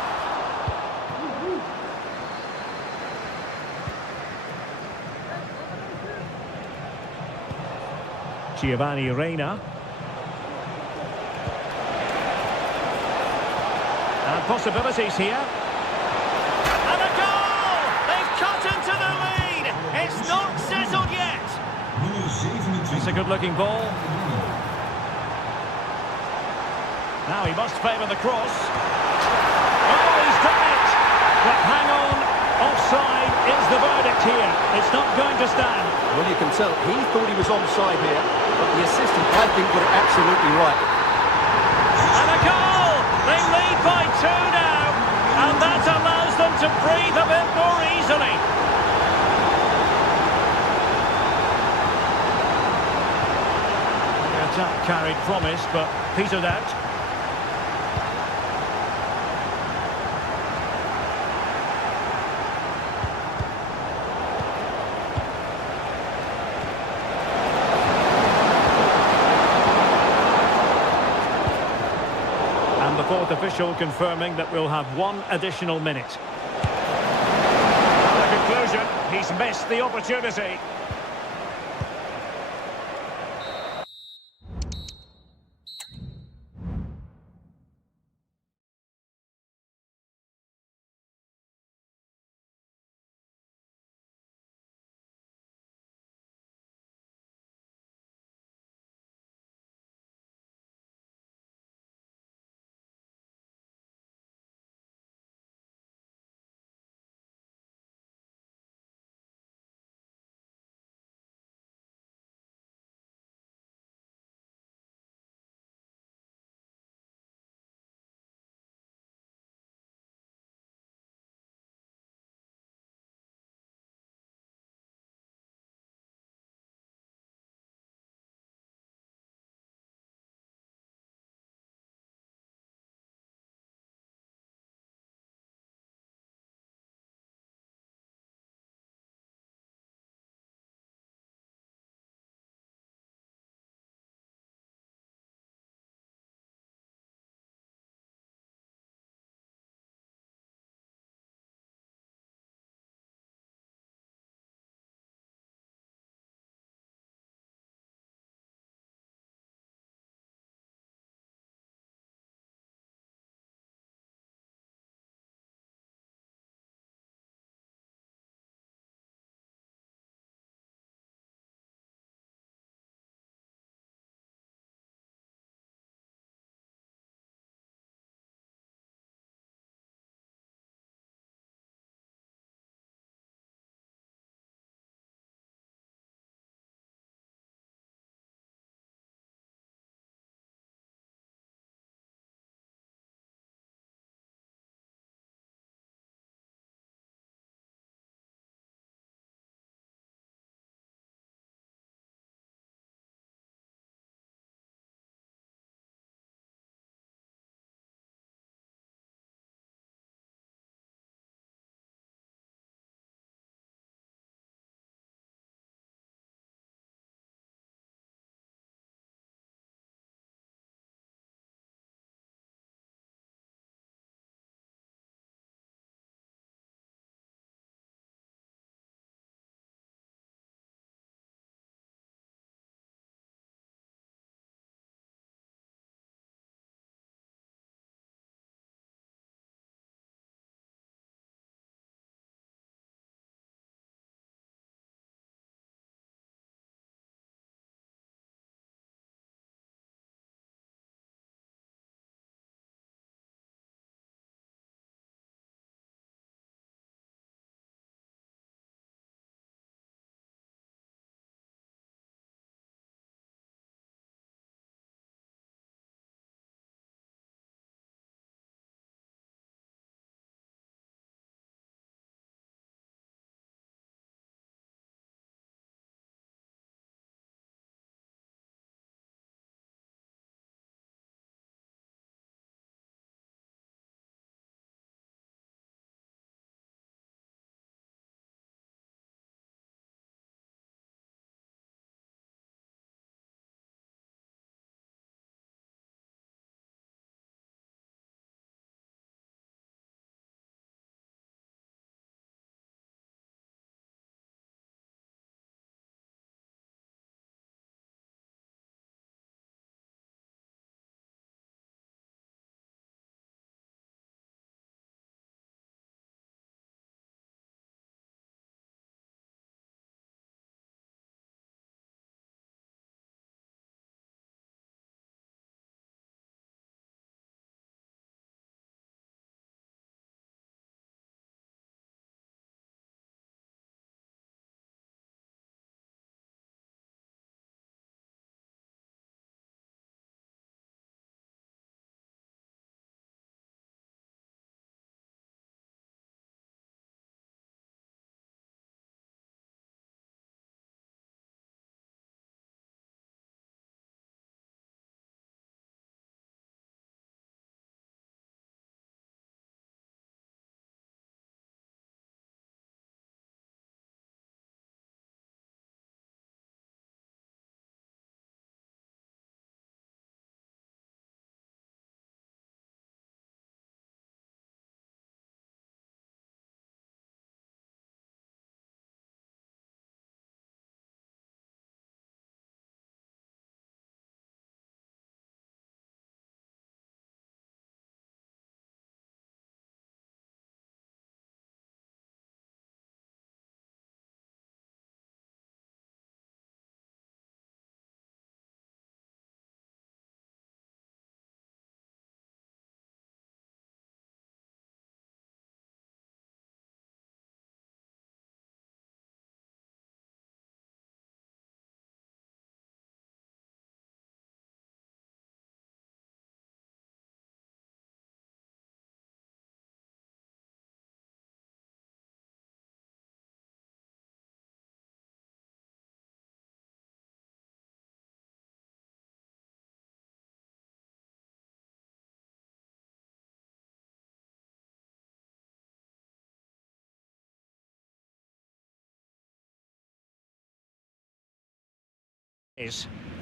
Giovanni Reina. And possibilities here. And a goal! They've cut into the lead! It's not settled yet! It's a good-looking ball. Now he must favour the cross. Oh, he's done it! But hang on, offside is the verdict here. It's not going to stand. Well, you can tell he thought he was onside here, but the assistant, I think, got it absolutely right. And a goal! They lead by 2 now, and that allows them to breathe a bit more easily. The attack carried promise, but petered out. The fourth official confirming that we'll have 1 additional minute. The conclusion, he's missed the opportunity.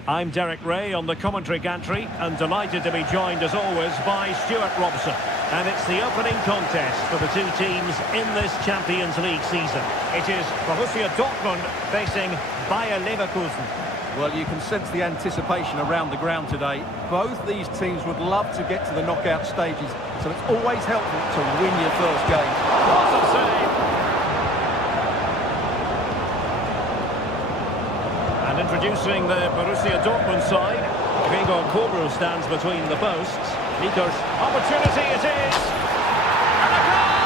I'm Derek Ray on the commentary gantry and delighted to be joined as always by Stuart Robson. And it's the opening contest for the two teams in this Champions League season. It is Borussia Dortmund facing Bayer Leverkusen. Well, you can sense the anticipation around the ground today. Both these teams would love to get to the knockout stages, so it's always helpful to win your first game. What a save! And introducing the Borussia Dortmund side, Gregor Kobru stands between the posts. Nikos, opportunity it is! And a goal!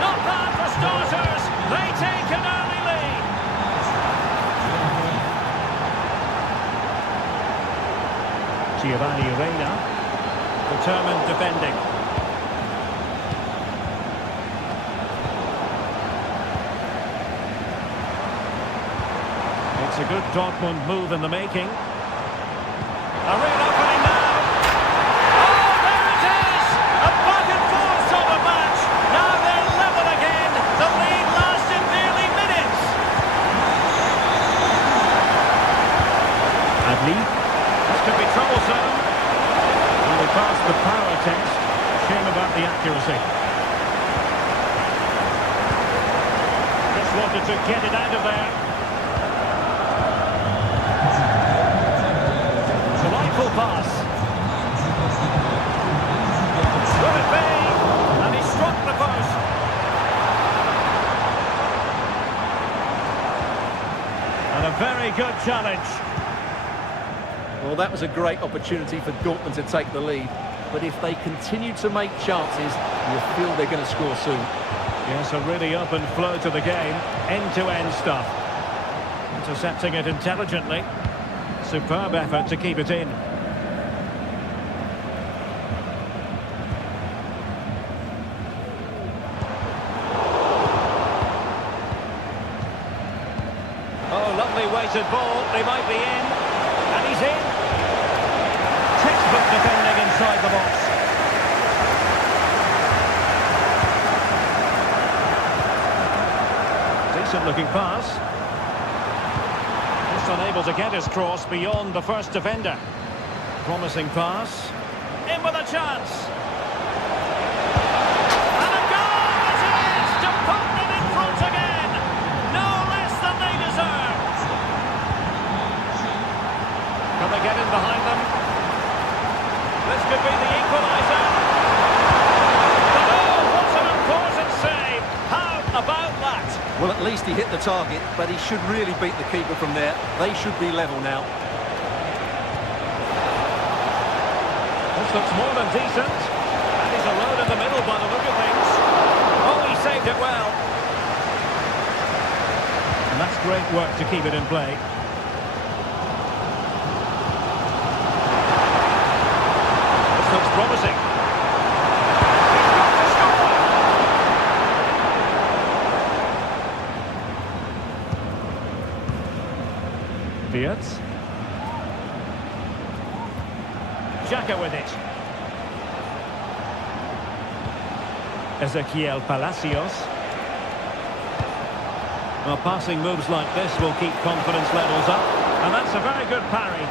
Not bad for starters! They take an early lead! Giovanni Reina, determined defending. It's a good Dortmund move in the making. A real opening now. Oh, there it is! A back and forth sort of match. Now they're level again. The lead lasted nearly minutes. Adli. This could be troublesome. Well, they passed the power test. Shame about the accuracy. Just wanted to get it out of there. Delightful pass. Will it be? And he struck the post. And a very good challenge. Well, that was a great opportunity for Dortmund to take the lead. But if they continue to make chances, you'll feel they're going to score soon. Yes, a really open flow to the game. End-to-end stuff. Intercepting it intelligently. Superb effort to keep it in. Oh, lovely weighted ball. They might be in. And he's in. Textbook defending inside the box. Decent looking pass. Just unable to get his cross beyond the first defender. Promising pass. In with a chance. And a goal it is to put them in front again. No less than they deserve. Can they get in behind them? This could be the equaliser. But oh, what an important save. How about that? Well, at least he hit the target, but he should really beat the keeper from there. They should be level now. This looks more than decent. And he's alone in the middle by the look of things. Oh, he saved it well. And that's great work to keep it in play. This looks promising. Fiat. Xhaka with it. Ezequiel Palacios. Well, passing moves like this will keep confidence levels up. And that's a very good parry.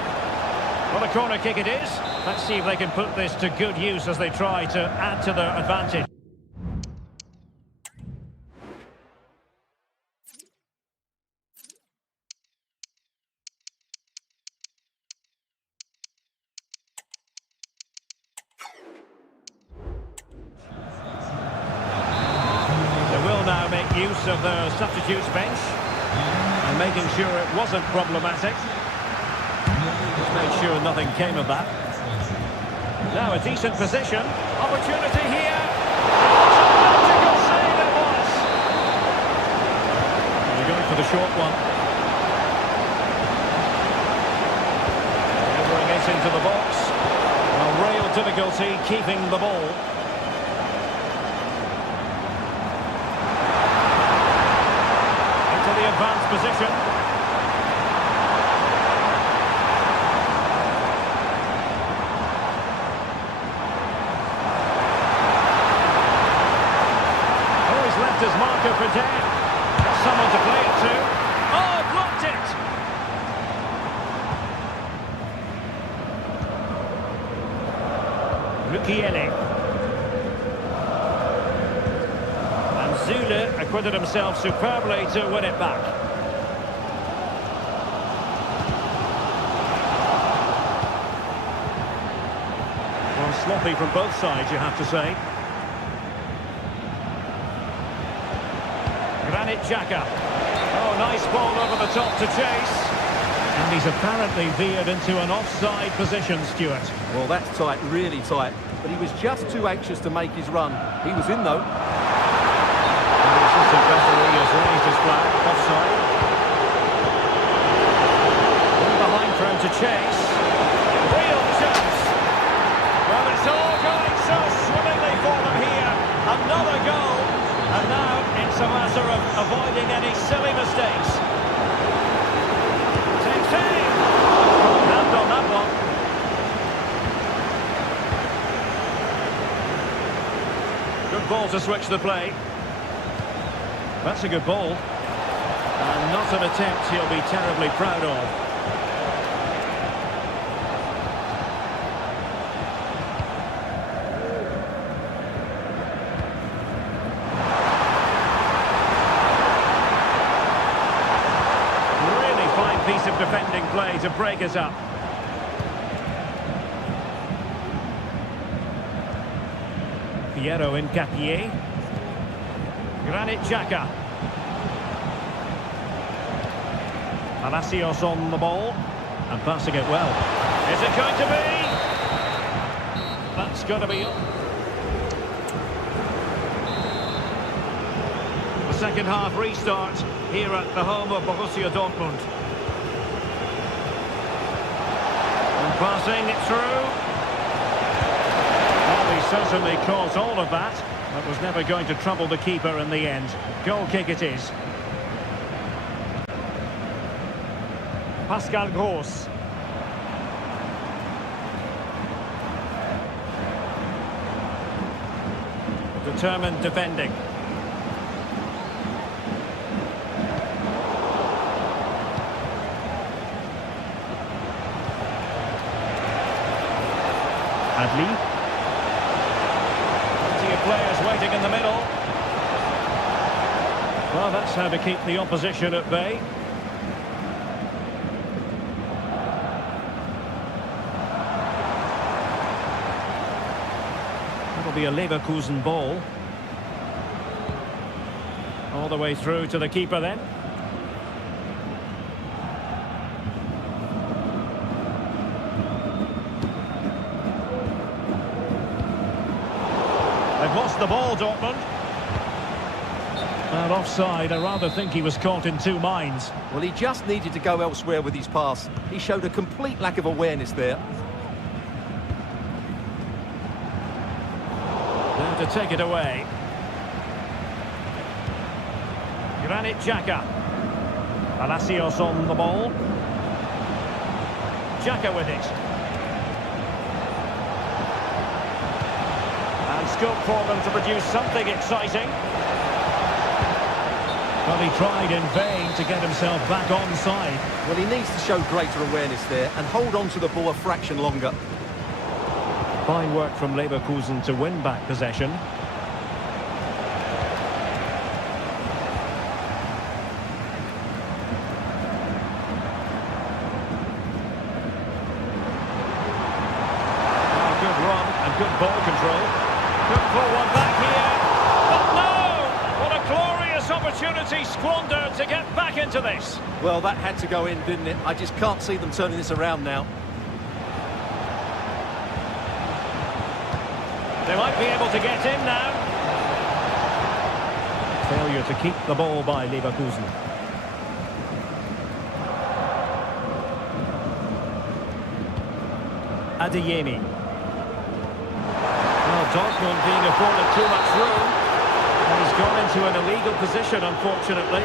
Well, a corner kick it is. Let's see if they can put this to good use as they try to add to their advantage. Now make use of their substitutes bench and making sure it wasn't problematic. Just made sure nothing came of that. Now a decent position. Opportunity here. What a magical save it was. They're going for the short one. Delivering it into the box. A real difficulty keeping the ball. Advanced position. Oh, he's left his marker for dead. Got someone to play it to. Oh, blocked it. Mukiele. And Zule acquitted himself superbly to win it back. Well, sloppy from both sides, you have to say. Granit Xhaka. Oh, nice ball over the top to chase. And he's apparently veered into an offside position, Stuart. Well, that's tight, really tight. But he was just too anxious to make his run. He was in, though. And the assistant referee has raised his flag. Offside. In behind for him to chase. Real chance. Well, it's all going so swimmingly for them here. Another goal. And now it's a matter of avoiding any silly mistakes. Hand on that one. Good ball to switch the play. That's a good ball. And not an attempt he'll be terribly proud of. Piece of defending play to break us up. Piero Incapié. Granit Xhaka. Palacios on the ball and passing it well. Is it going to be? That's going to be up. The second half restart here at the home of Borussia Dortmund. Passing it through. Well, he certainly caused all of that, but was never going to trouble the keeper in the end. Goal kick it is. Pascal Gross. Determined defending. Adli. Plenty of players waiting in the middle. Well, that's how to keep the opposition at bay. That'll be a Leverkusen ball. All the way through to the keeper then. They've lost the ball, Dortmund. And offside, I rather think he was caught in two minds. Well, he just needed to go elsewhere with his pass. He showed a complete lack of awareness there. Now to take it away. Granit Xhaka. Palacios on the ball. Xhaka with it. And scope for them to produce something exciting. Well, he tried in vain to get himself back onside. Well, he needs to show greater awareness there and hold on to the ball a fraction longer. Fine work from Leverkusen to win back possession. Oh, good run and good ball control. Could pull one back here. But no! What a glorious opportunity squandered to get back into this. Well, that had to go in, didn't it? I just can't see them turning this around now. They might be able to get in now. Failure to keep the ball by Leverkusen. Adeyemi. Well, Dortmund being afforded too much room. And he's gone into an illegal position, unfortunately.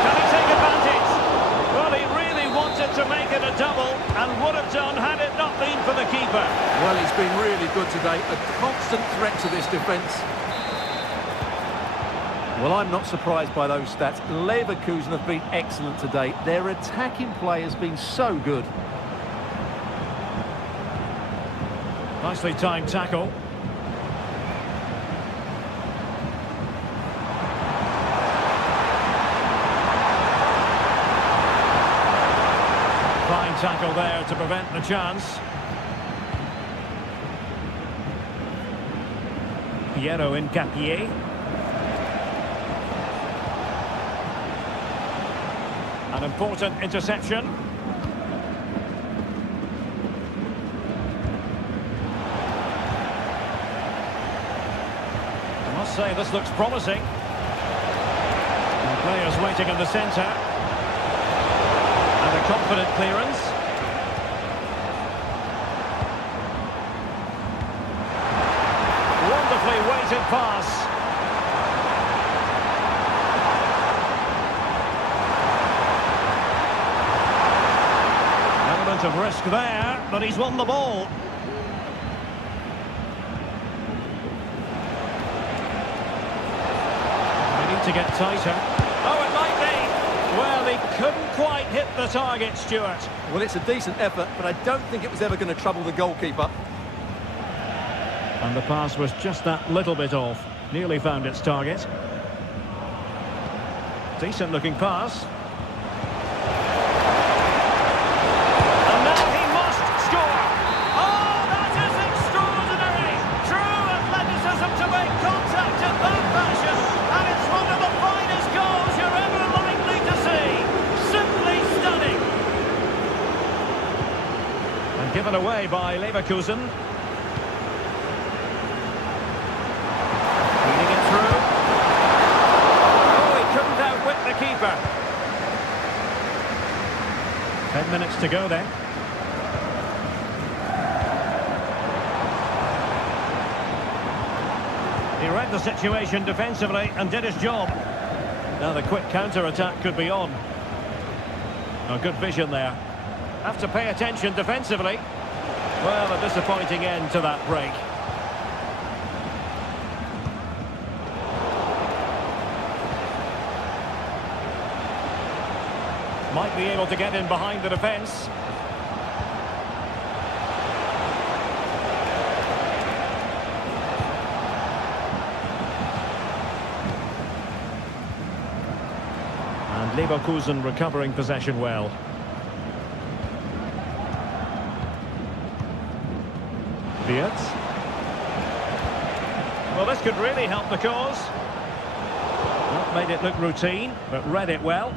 Can he take advantage? Well, he really wanted to make it a double and would have done had it not been for the keeper. Well, he's been really good today. A constant threat to this defence. Well, I'm not surprised by those stats. Leverkusen have been excellent today. Their attacking play has been so good. Nicely timed tackle. Fine tackle there to prevent the chance. Piero Incapie. An important interception. I must say this looks promising. And players waiting in the centre. And a confident clearance. Wonderfully weighted pass. Element of risk there, but he's won the ball. They need to get tighter. Oh, it might be. Well, he couldn't quite hit the target, Stuart. Well, it's a decent effort, but I don't think it was ever going to trouble the goalkeeper. And the pass was just that little bit off. Nearly found its target. Decent looking pass. And now he must score. Oh, that is extraordinary. True athleticism to make contact in that fashion. And it's one of the finest goals you're ever likely to see. Simply stunning. And given away by Leverkusen. Keeper. 10 minutes to go then. He read the situation defensively and did his job. Now the quick counter-attack could be on. A good vision there. Have to pay attention defensively. Well, a disappointing end to that break. Might be able to get in behind the defence. And Leverkusen recovering possession well. Wirtz. Well, this could really help the cause. Not made it look routine, but read it well.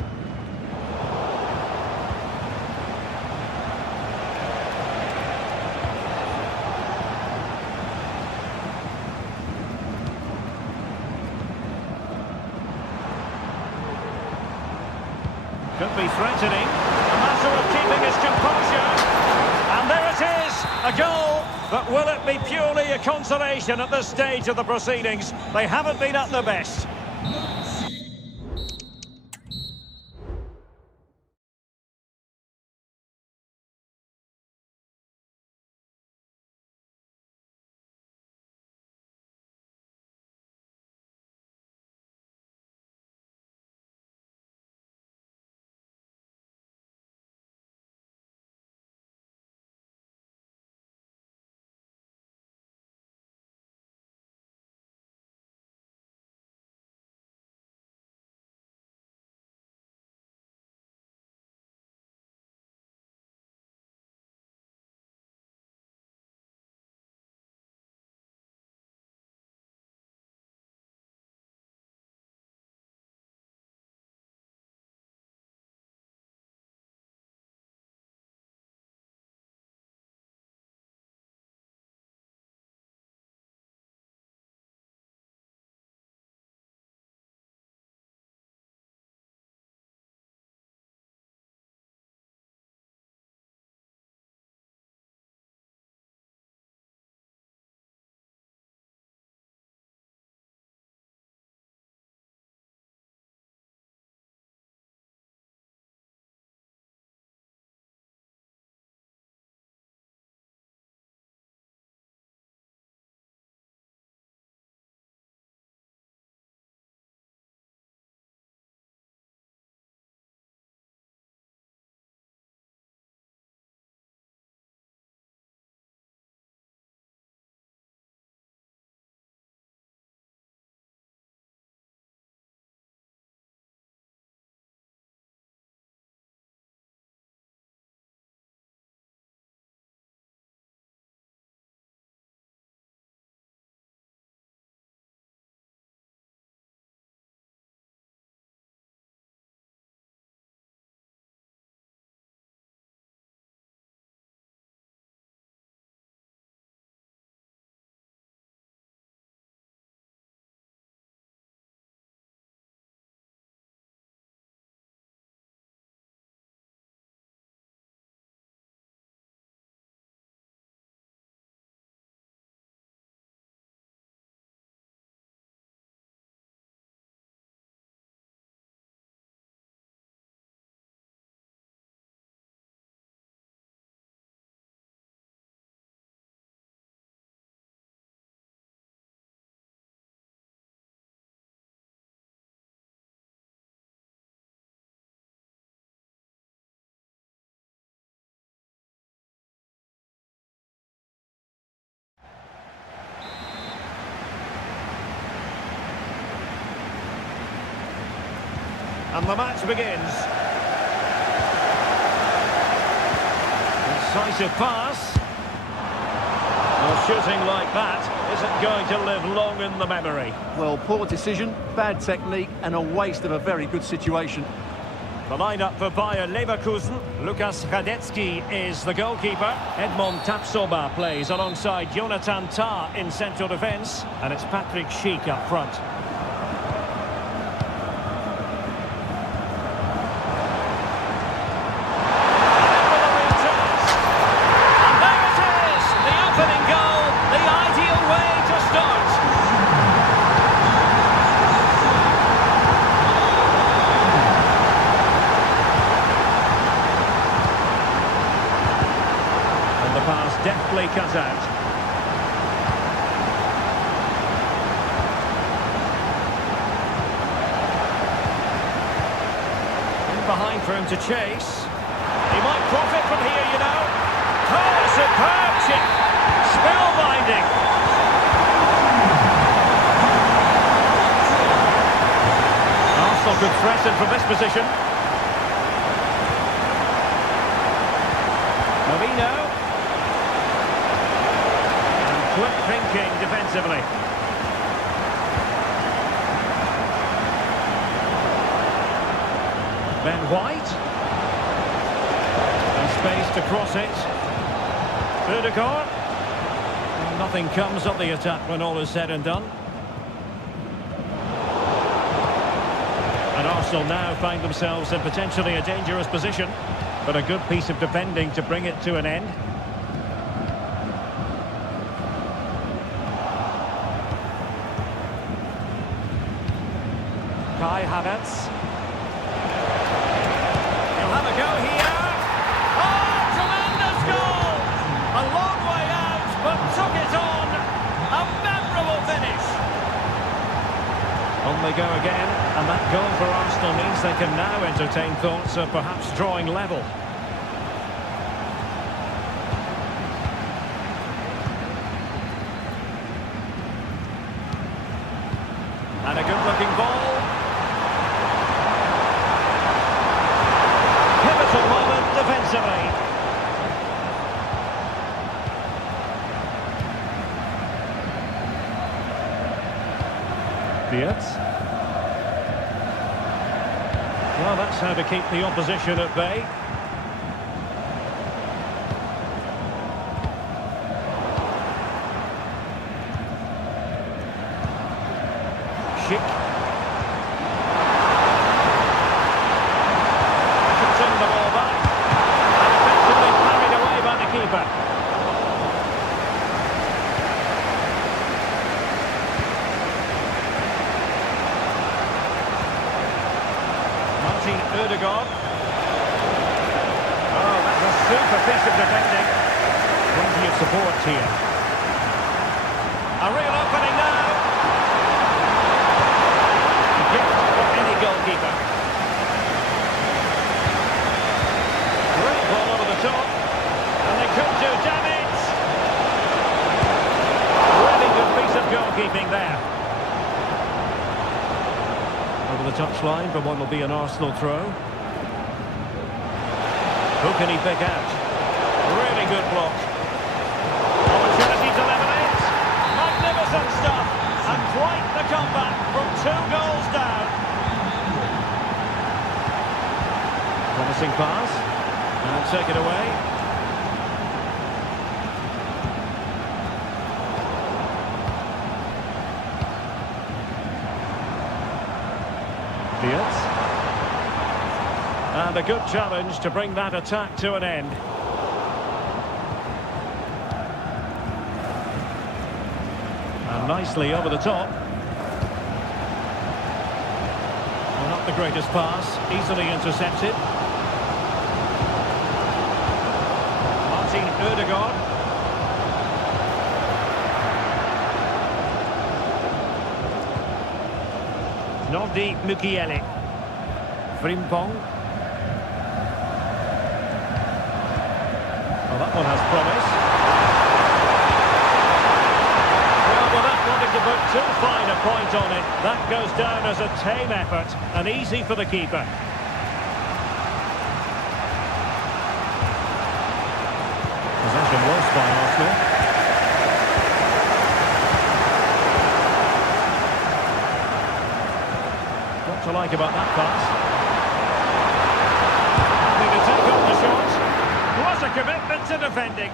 Could be threatening. A matter of keeping his composure. And there it is, a goal. But will it be purely a consolation at this stage of the proceedings? They haven't been at their best. And the match begins. Incisive pass. Well, shooting like that isn't going to live long in the memory. Well, poor decision, bad technique, and a waste of a very good situation. The lineup for Bayer Leverkusen. Lukas Radecki is the goalkeeper. Edmond Tapsoba plays alongside Jonathan Tah in central defence. And it's Patrick Schick up front. And there it is! The opening goal, the ideal way to start. And the pass deftly cut out. Behind for him to chase. He might profit from here, you know. Oh, a superb chip. Spellbinding. Arsenal could threaten from this position. Mourinho. And quick thinking defensively. Ben White. And space to cross it. Ødegaard. Well, nothing comes of the attack when all is said and done. And Arsenal now find themselves in potentially a dangerous position, but a good piece of defending to bring it to an end. Kai Havertz. Have a go here. Oh, tremendous goal! A long way out, but took it on. A memorable finish. On they go again, and that goal for Arsenal means they can now entertain thoughts of perhaps drawing level. And a good-looking ball. Moment defensively. Diaz. Well, that's how to keep the opposition at bay. Schick. Ødegaard. Oh, that's a super piece of defending. Plenty of support here. A real opening now. A gift for any goalkeeper. Great ball over the top. And they could do damage. Really good piece of goalkeeping there. Over the touchline for what will be an Arsenal throw. Who can he pick out? Really good block. Opportunity to level it. Magnificent stuff. And quite the comeback from 2 goals down. Promising pass. And take it away. And a good challenge to bring that attack to an end. And nicely over the top. Well, not the greatest pass, easily intercepted. Martin Ødegaard. Nordi Mukiele. Frimpong. Well, that one has promise. Well, that wanted to put too fine a point on it. That goes down as a tame effort and easy for the keeper. Possession lost by Arsenal. What to like about that pass? Happy to take on the shot. What a commitment to defending.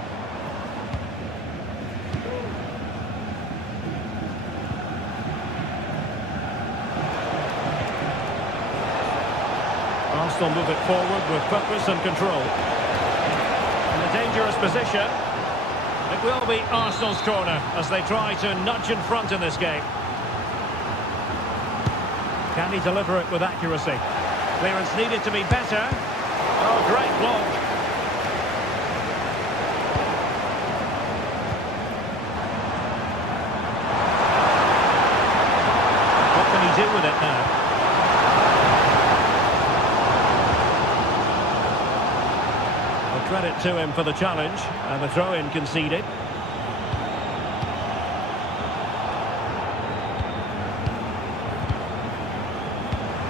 Arsenal move it forward with purpose and control. In a dangerous position. It will be Arsenal's corner as they try to nudge in front in this game. Can he deliver it with accuracy? Clearance needed to be better. Oh, great block. What can he do with it now? Credit to him for the challenge, and the throw-in conceded.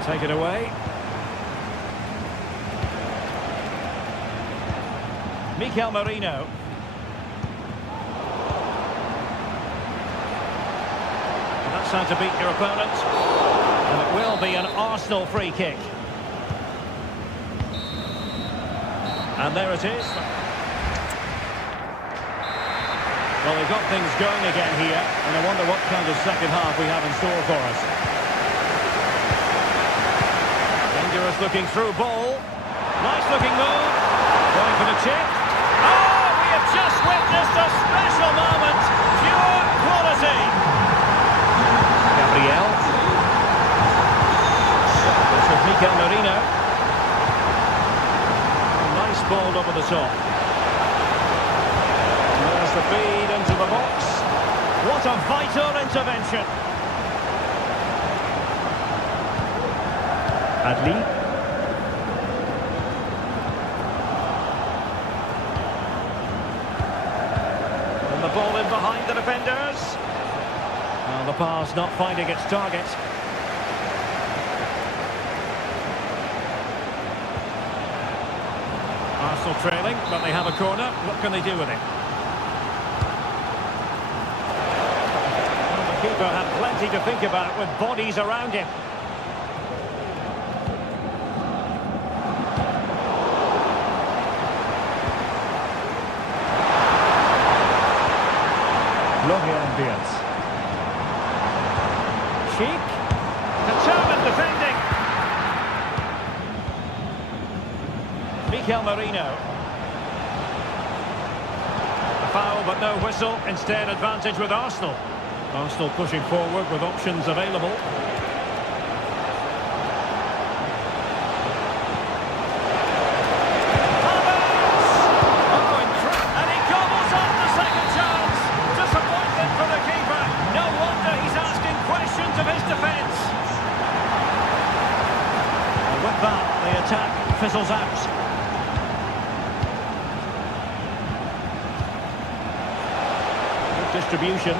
Take it away. Mikel Merino. And that's how to beat your opponent. And it will be an Arsenal free kick. And there it is. Well, they've got things going again here, and I wonder what kind of second half we have in store for us. Dangerous looking through ball. Nice looking move. Going for the chip. Oh, we have just witnessed a special moment. Pure quality. Gabriel. This is Mikel Merino. Ball over the top. There's the feed into the box. What a vital intervention. Adli. And the ball in behind the defenders. Well, the pass not finding its target. Arsenal trailing, but they have a corner. What can they do with it? Well, the keeper had plenty to think about with bodies around him. Florian Wirtz. Cheek. Determined defending. Mikel Merino. A foul but no whistle, instead advantage with Arsenal. Arsenal pushing forward with options available. And he gobbles up the second chance. Disappointment for the keeper. No wonder he's asking questions of his defence. And with that, the attack fizzles out. Distribution.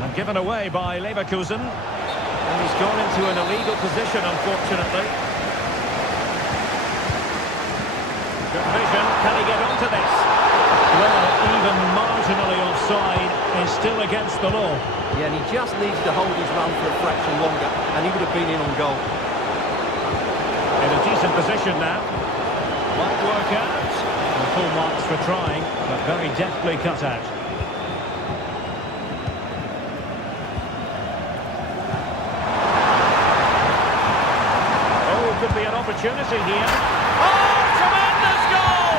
And given away by Leverkusen. And he's gone into an illegal position, unfortunately. Good vision. Can he get onto this? Well, even marginally offside is still against the law. Yeah, and he just needs to hold his run for a fraction longer, and he would have been in on goal. In a decent position now. Might work out. And full marks for trying, but very deftly cut out. Oh, could be an opportunity here. Oh, tremendous goal!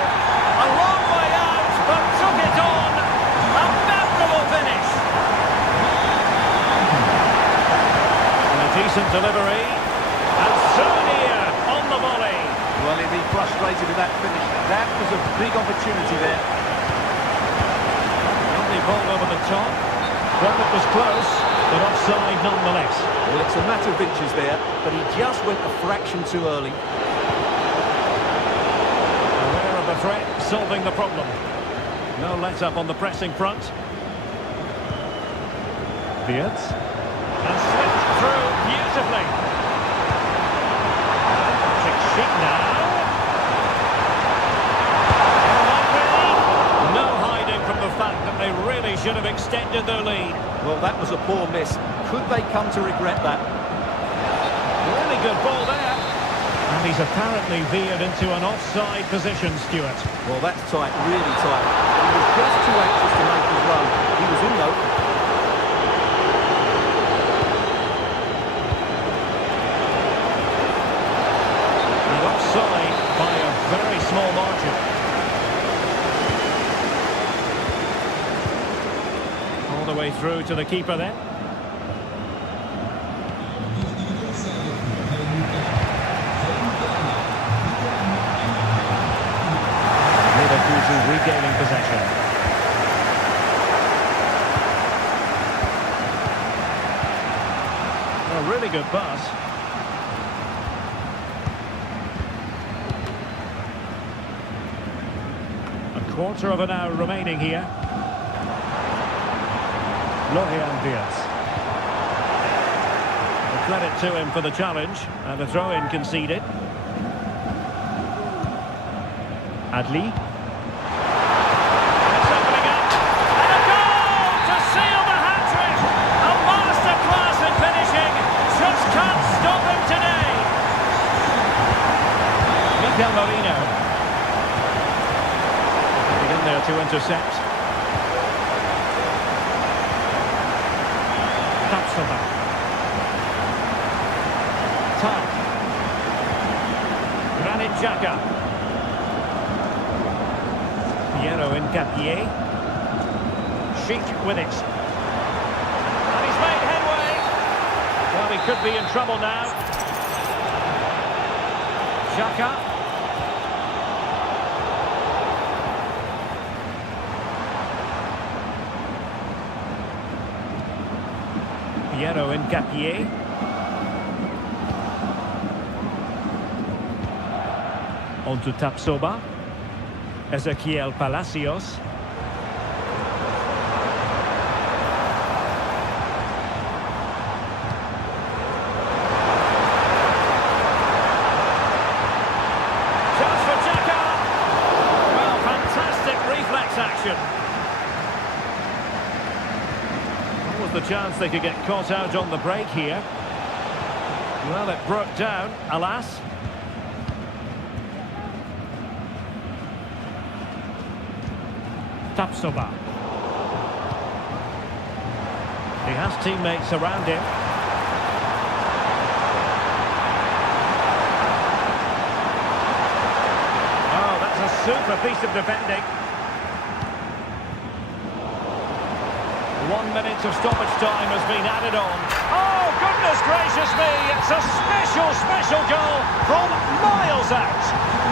A long way out, but took it on. A memorable finish. And a decent delivery. And so near on the volley. Well, he'll be frustrated with that finish. That was a big opportunity there. Lovely ball over the top. One that was close, but offside nonetheless. Well, it's a matter of inches there, but he just went a fraction too early. Aware of the threat, solving the problem. No let-up on the pressing front. Beards. And slipped through beautifully. Sheet now. No hiding from the fact that they really should have extended their lead. Well, that was a poor miss. Could they come to regret that? Really good ball there. And he's apparently veered into an offside position, Stuart. Well, that's tight, really tight. He was just too anxious to make his run. He was in though. And offside by a very small margin. All the way through to the keeper then. Regaining possession. A really good pass. A quarter of an hour remaining here. Lohian Diaz. A credit to him for the challenge, and a throw-in conceded. Adli. Del Marino. Getting in there to intercept. Tapsoba. Time. Granit Xhaka. Piero Incapié. Sheik with it. And he's made headway. Well, he could be in trouble now. Xhaka. Piero Incapié. On to Tapsoba. Ezequiel Palacios. Chance for Xhaka. Well, fantastic reflex action. The chance they could get caught out on the break here. Well, it broke down, alas. Tapsoba. He has teammates around him. Oh, that's a super piece of defending. 1 minute of stoppage time has been added on. Oh, goodness gracious me! It's a special, special goal from miles out.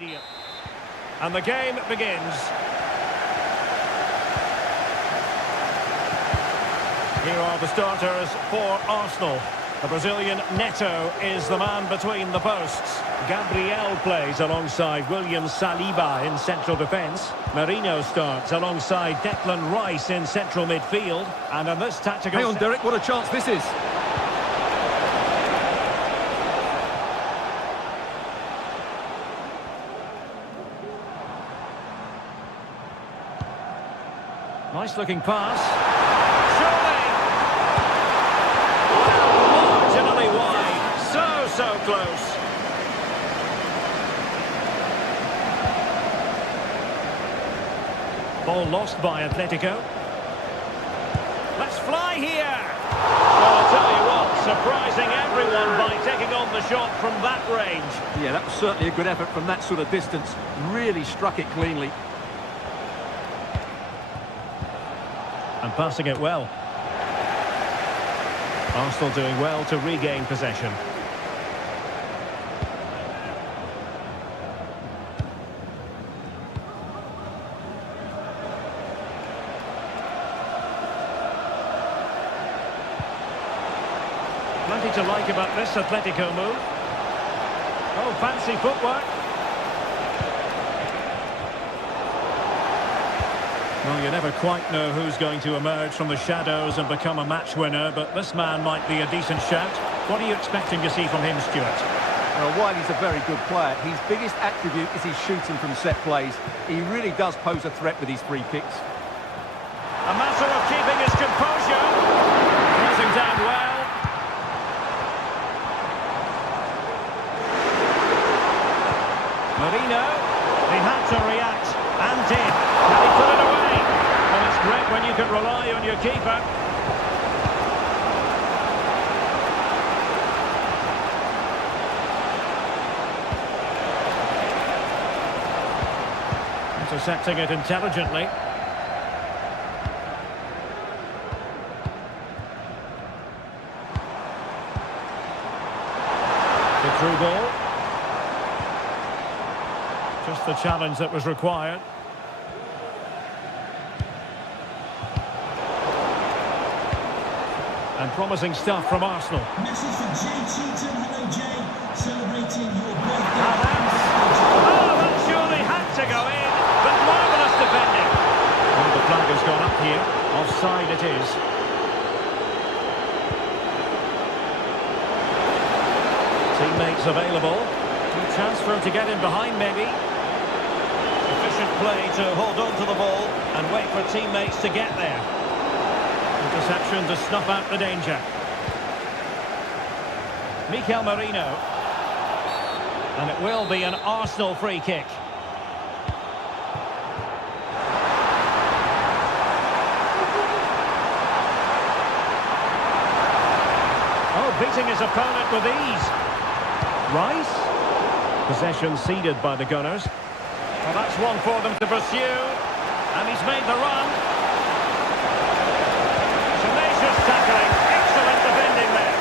And the game begins. Here are the starters for Arsenal. The Brazilian Neto is the man between the posts. Gabriel plays alongside William Saliba in central defence. Merino starts alongside Declan Rice in central midfield. And in this tactical... Hang on, Derek, what a chance this is. Nice looking pass. Surely! Well, marginally wide. So close. Ball lost by Atletico. Let's fly here! Well, I'll tell you what, surprising everyone by taking on the shot from that range. Yeah, that was certainly a good effort from that sort of distance. Really struck it cleanly. And passing it well. Arsenal doing well to regain possession. Plenty to like about this Atletico move. Oh, fancy footwork. Well, you never quite know who's going to emerge from the shadows and become a match winner, but this man might be a decent shout. What are you expecting to see from him, Stuart? Well, while he's a very good player, his biggest attribute is his shooting from set plays. He really does pose a threat with his free kicks. A matter of keeping his composure. Closing down well. Marino, he had to react, and did. And he put it away. And it's great when you can rely on your keeper. Intercepting it intelligently. The through ball. Just the challenge that was required. And promising stuff from Arsenal. Message from Jay Cheatham. Hello, Jay. Celebrating your birthday. Oh, that surely had to go in. But marvellous defending. Well, the flag has gone up here. Offside it is. Teammates available. Good chance for him to get in behind, maybe. Efficient play to hold on to the ball and wait for teammates to get there. Interception to snuff out the danger. Mikel Merino. And it will be an Arsenal free kick. Oh, beating his opponent with ease. Rice. Possession ceded by the Gunners. Well, that's one for them to pursue. And he's made the run. Tenacious tackling. Excellent defending there.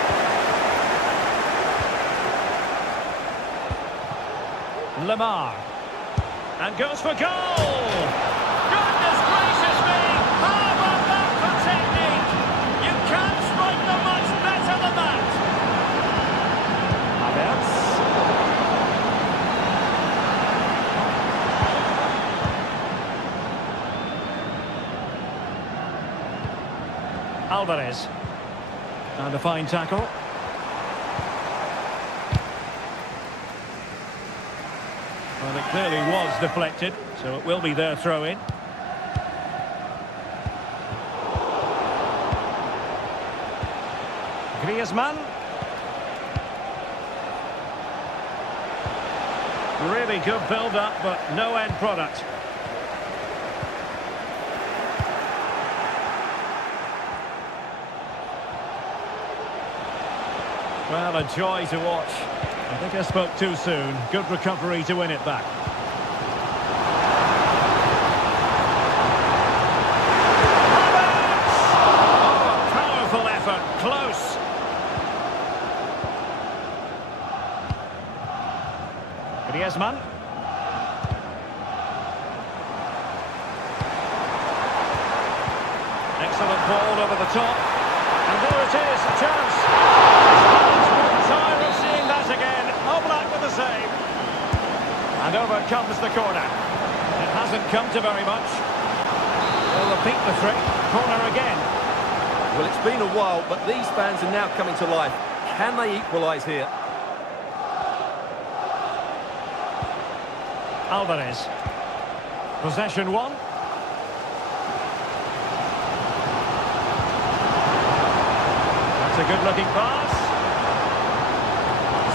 Lamar. And goes for goal. Goodness gracious me. How about that for technique? You can't strike them much better than that. Havertz. Alvarez. And a fine tackle. Well, it clearly was deflected, so it will be their throw-in. Griezmann. Really good build-up, but no end product. Well, a joy to watch. I think I spoke too soon. Good recovery to win it back. Oh, a powerful effort. Close. Griezmann. Excellent ball over the top. And there it is, a chance. Spanish won't tire of seeing that again. Oblak with the save. And over comes the corner. It hasn't come to very much. They'll repeat the trick. Corner again. Well, it's been a while, but these fans are now coming to life. Can they equalise here? Alvarez. Possession one. That's a good-looking pass.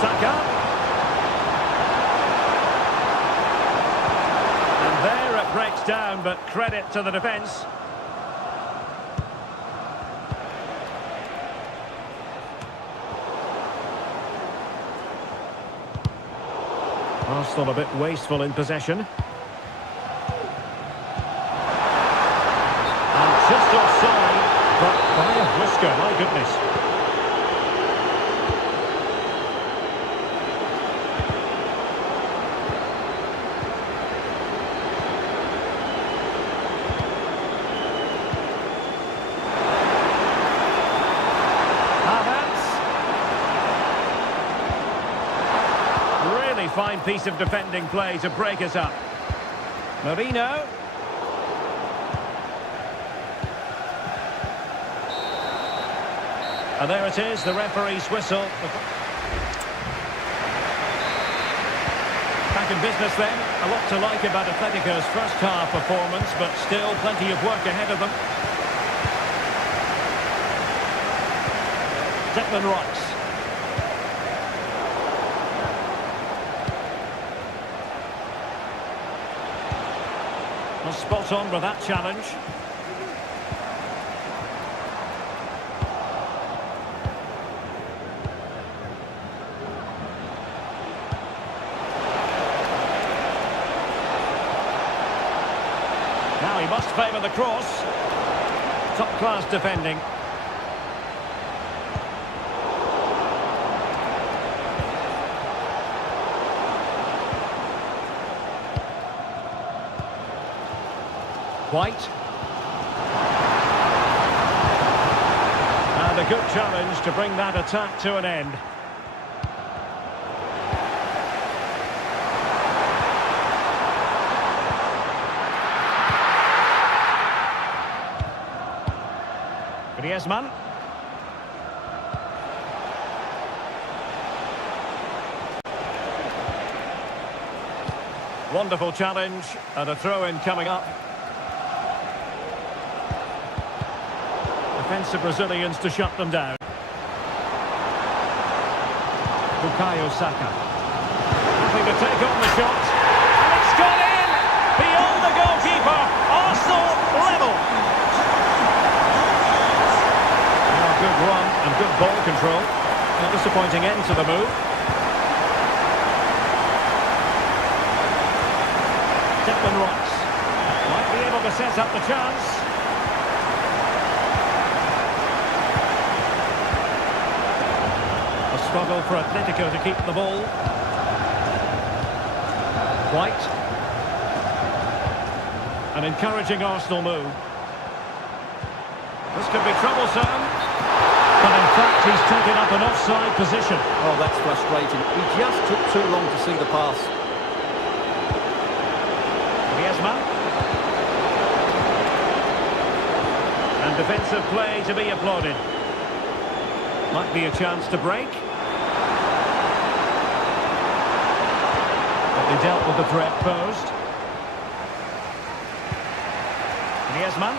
Saka. And there it breaks down, but credit to the defence. Arsenal a bit wasteful in possession. And just offside, but by a whisker, my goodness. Fine piece of defending play to break us up. Marino. And there it is, the referee's whistle. Back in business then. A lot to like about Atletico's first half performance, but still plenty of work ahead of them. Declan Rice. Well, spot on with that challenge. Now he must favour the cross. Top-class defending. White. And a good challenge to bring that attack to an end. Griezmann. Wonderful challenge and a throw-in coming up. Defensive Brazilians to shut them down. Bukayo Saka. Having to take on the shot. And it's gone in! Beyond the goalkeeper. Arsenal level. Now good run and good ball control. A disappointing end to the move. Declan Rice. Might be able to set up the chance. Struggle for Atletico to keep the ball. White. An encouraging Arsenal move. This could be troublesome. But in fact, he's taken up an offside position. Oh, that's frustrating. He just took too long to see the pass. Griezmann. And defensive play to be applauded. Might be a chance to break. They dealt with the threat posed. Griezmann.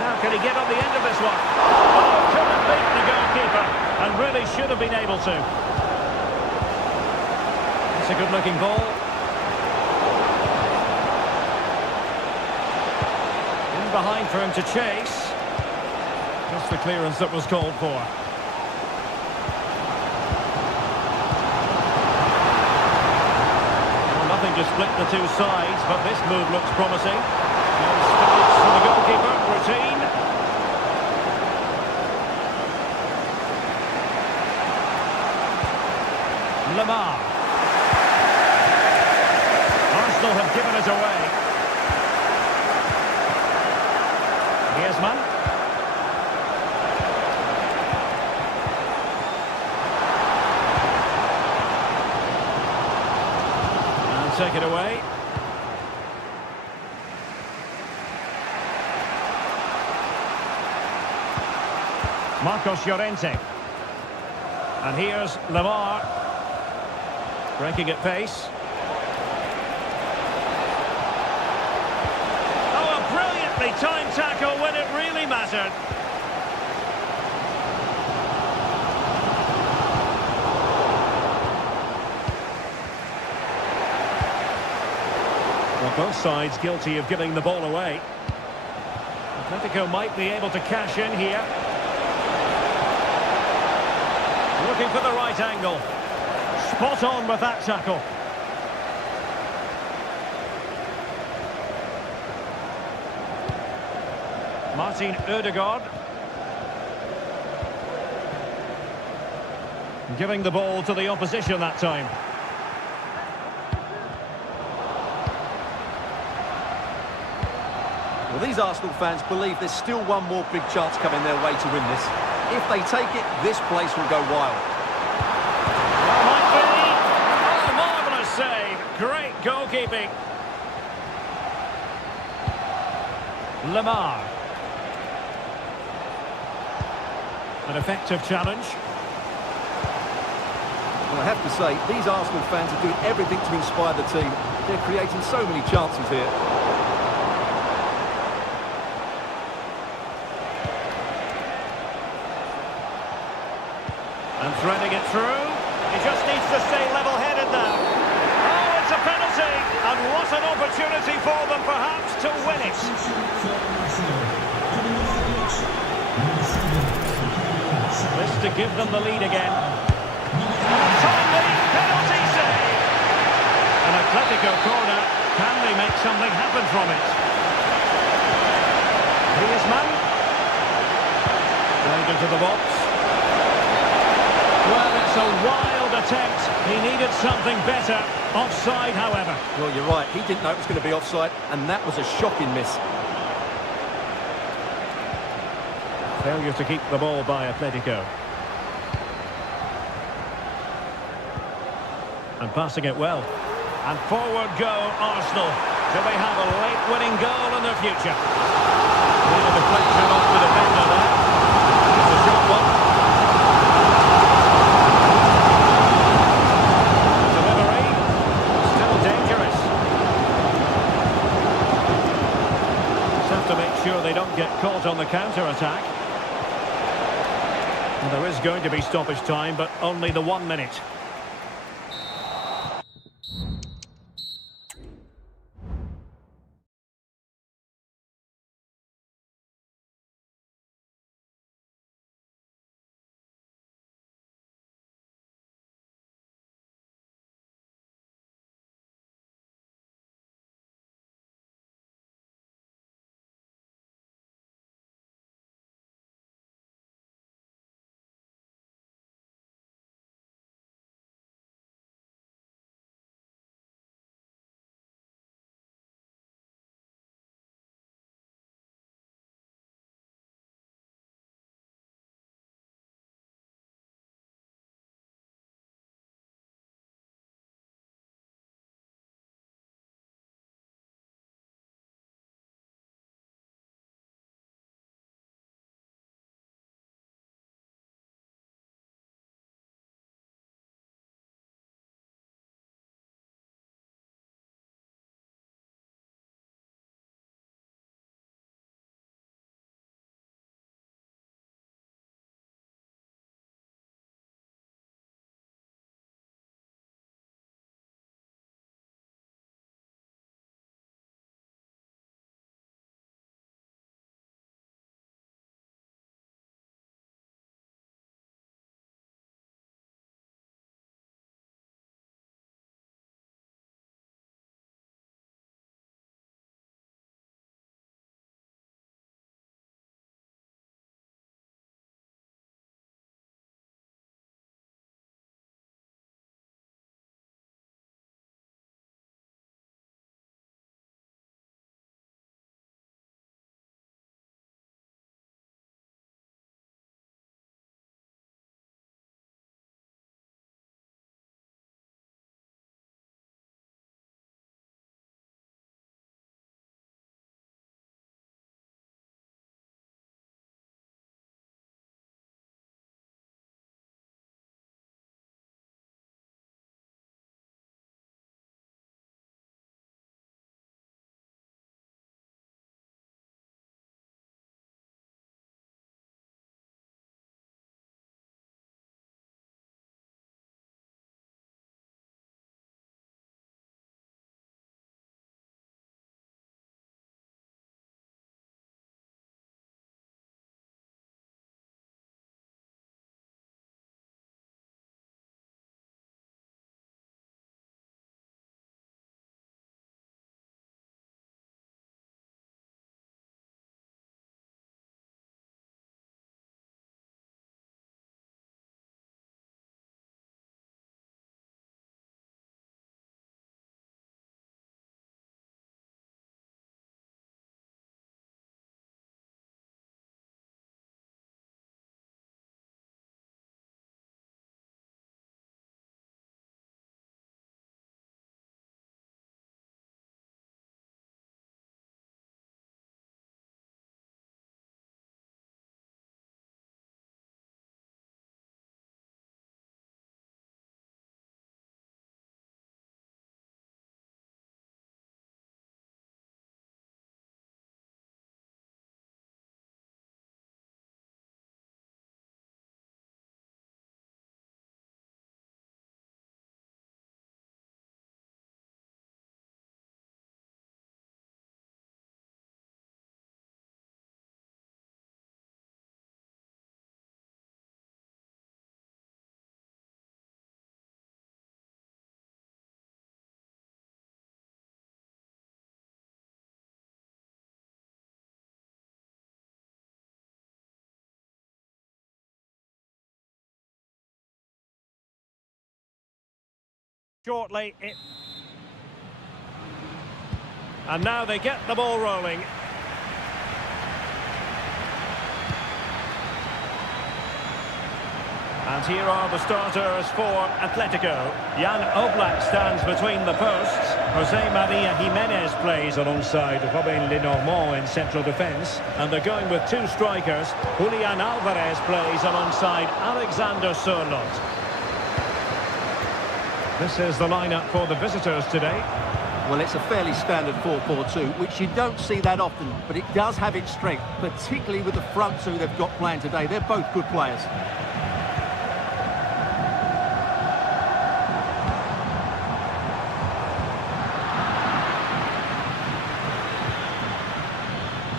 Now can he get on the end of this one? Oh, couldn't beat the goalkeeper and really should have been able to. It's a good-looking ball. In behind for him to chase. Just the clearance that was called for. Well, nothing to split the two sides, but this move looks promising. No space from the goalkeeper. Routine. Lamar. Arsenal have given it away. Griezmann. And take it away. Marcos Llorente. And here's Lemar. Breaking at pace. Oh, a brilliantly timed tackle when it really mattered. Well, both sides guilty of giving the ball away. Atletico might be able to cash in here. Looking for the right angle. Spot on with that tackle. Martin Ødegaard. Giving the ball to the opposition that time. Well, these Arsenal fans believe there's still one more big chance coming their way to win this. If they take it, this place will go wild. Well, might be. Oh, marvellous save. Great goalkeeping. Lemar. An effective challenge. Well, I have to say, these Arsenal fans are doing everything to inspire the team. They're creating so many chances here. And threading it through. He just needs to stay level-headed now. Oh, it's a penalty. And what an opportunity for them, perhaps, to win it. This to give them the lead again. Timely penalty save. An Atletico corner. Can they make something happen from it? Griezmann. Played into the box. Well, it's a wild attempt. He needed something better. Offside, however. Well, you're right. He didn't know it was going to be offside, and that was a shocking miss. Failure to keep the ball by Atletico. And passing it well. And forward go Arsenal. Do they have a late winning goal in their future? Little deflection off the defender there. It's a short one. Delivery. Still dangerous. Just have to make sure they don't get caught on the counter-attack. And there is going to be stoppage time, but only the 1 minute. Shortly. And now they get the ball rolling. And here are the starters for Atletico. Jan Oblak stands between the posts. Jose Maria Jimenez plays alongside Robin Lenormand in central defence. And they're going with two strikers. Julian Alvarez plays alongside Alexander Sørloth. This is the lineup for the visitors today. Well, it's a fairly standard 4-4-2, which you don't see that often, but it does have its strength, particularly with the front two they've got playing today. They're both good players.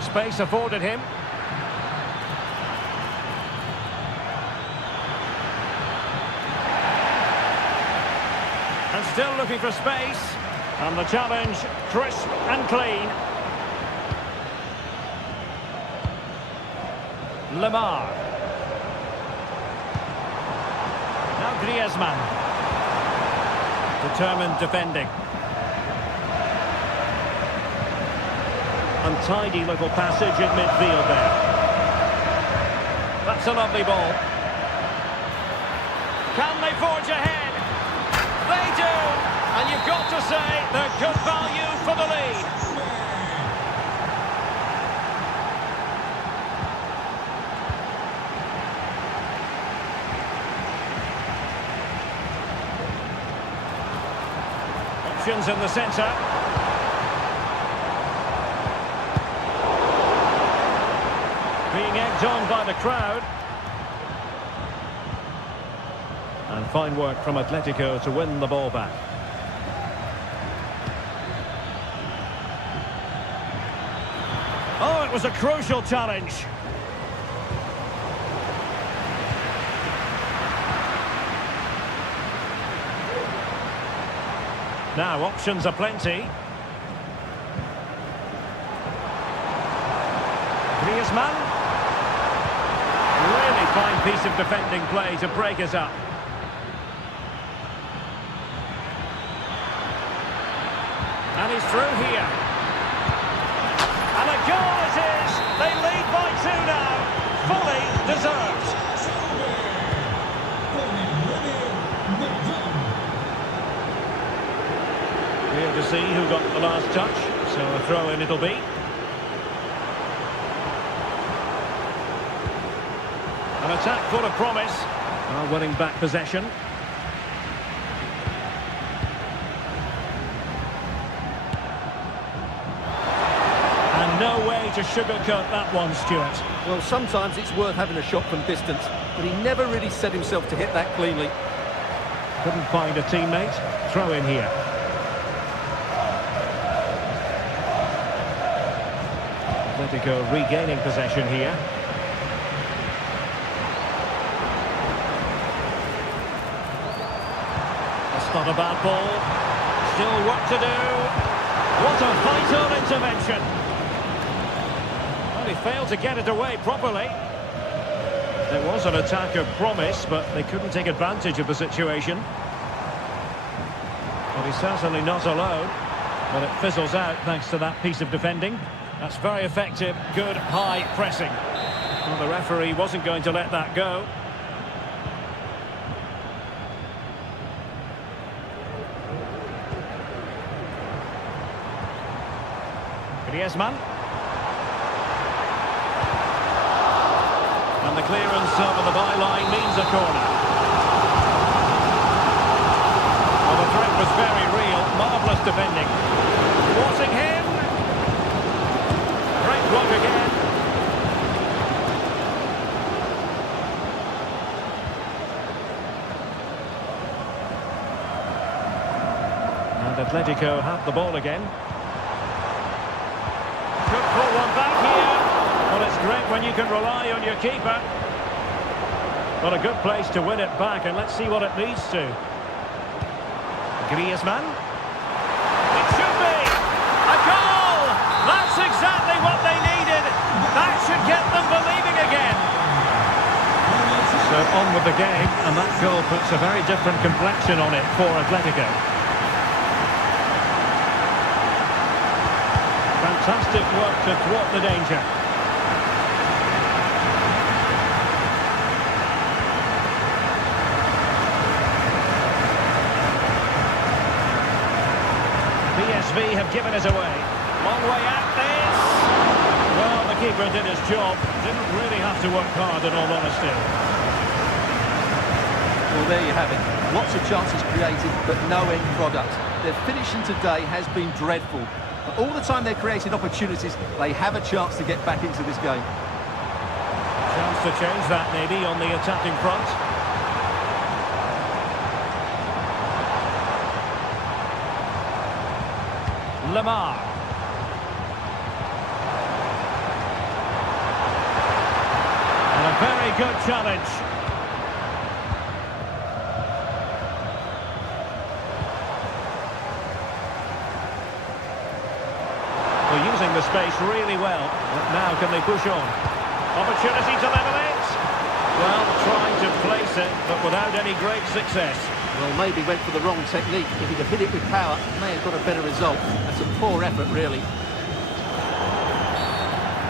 Space afforded him. And still looking for space. And the challenge, crisp and clean. Lemar. Now Griezmann. Determined defending. Untidy little passage in midfield there. That's a lovely ball. Can they forge ahead? They do! And you've got to say they're good value for the lead. Options in the centre. Being egged on by the crowd. And fine work from Atletico to win the ball back. Oh, it was a crucial challenge. Now, options are plenty. Griezmann. Really fine piece of defending play to break us up. And he's through here. And a goal it is! They lead by 2 now. Fully deserved. Here to see who got the last touch. So a throw in it'll be. An attack full of promise. Well, winning back possession. No way to sugarcoat that one, Stuart. Well, sometimes it's worth having a shot from distance, but he never really set himself to hit that cleanly. Couldn't find a teammate. Throw in here. Atletico regaining possession here. That's not a bad ball. Still work to do. What a vital intervention. He failed to get it away properly. There was an attack of promise, but they couldn't take advantage of the situation. Well, he's certainly not alone, but it fizzles out thanks to that piece of defending. That's very effective, good high pressing. Well, the referee wasn't going to let that go. Griezmann. And the clearance over the byline means a corner. Well, the threat was very real. Marvellous defending. Watching him. Great block again. And Atletico have the ball again. Could pull one back here. Well, it's great when you can rely on your keeper. But a good place to win it back, and let's see what it leads to. Griezmann. It should be! A goal! That's exactly what they needed. That should get them believing again. So on with the game, and that goal puts a very different complexion on it for Atletico. Fantastic work to thwart the danger. PSV have given us away. Long way out this. Well, the keeper did his job. Didn't really have to work hard, in all honesty. Well, there you have it. Lots of chances created, but no end product. Their finishing today has been dreadful. But all the time they're creating opportunities, they have a chance to get back into this game. Chance to change that, maybe, on the attacking front. Lamar. And a very good challenge. They're using the space really well. But now can they push on? Opportunity to level it. Well, trying to place it, but without any great success. Well, maybe went for the wrong technique. If he'd have hit it with power, may have got a better result. That's a poor effort, really.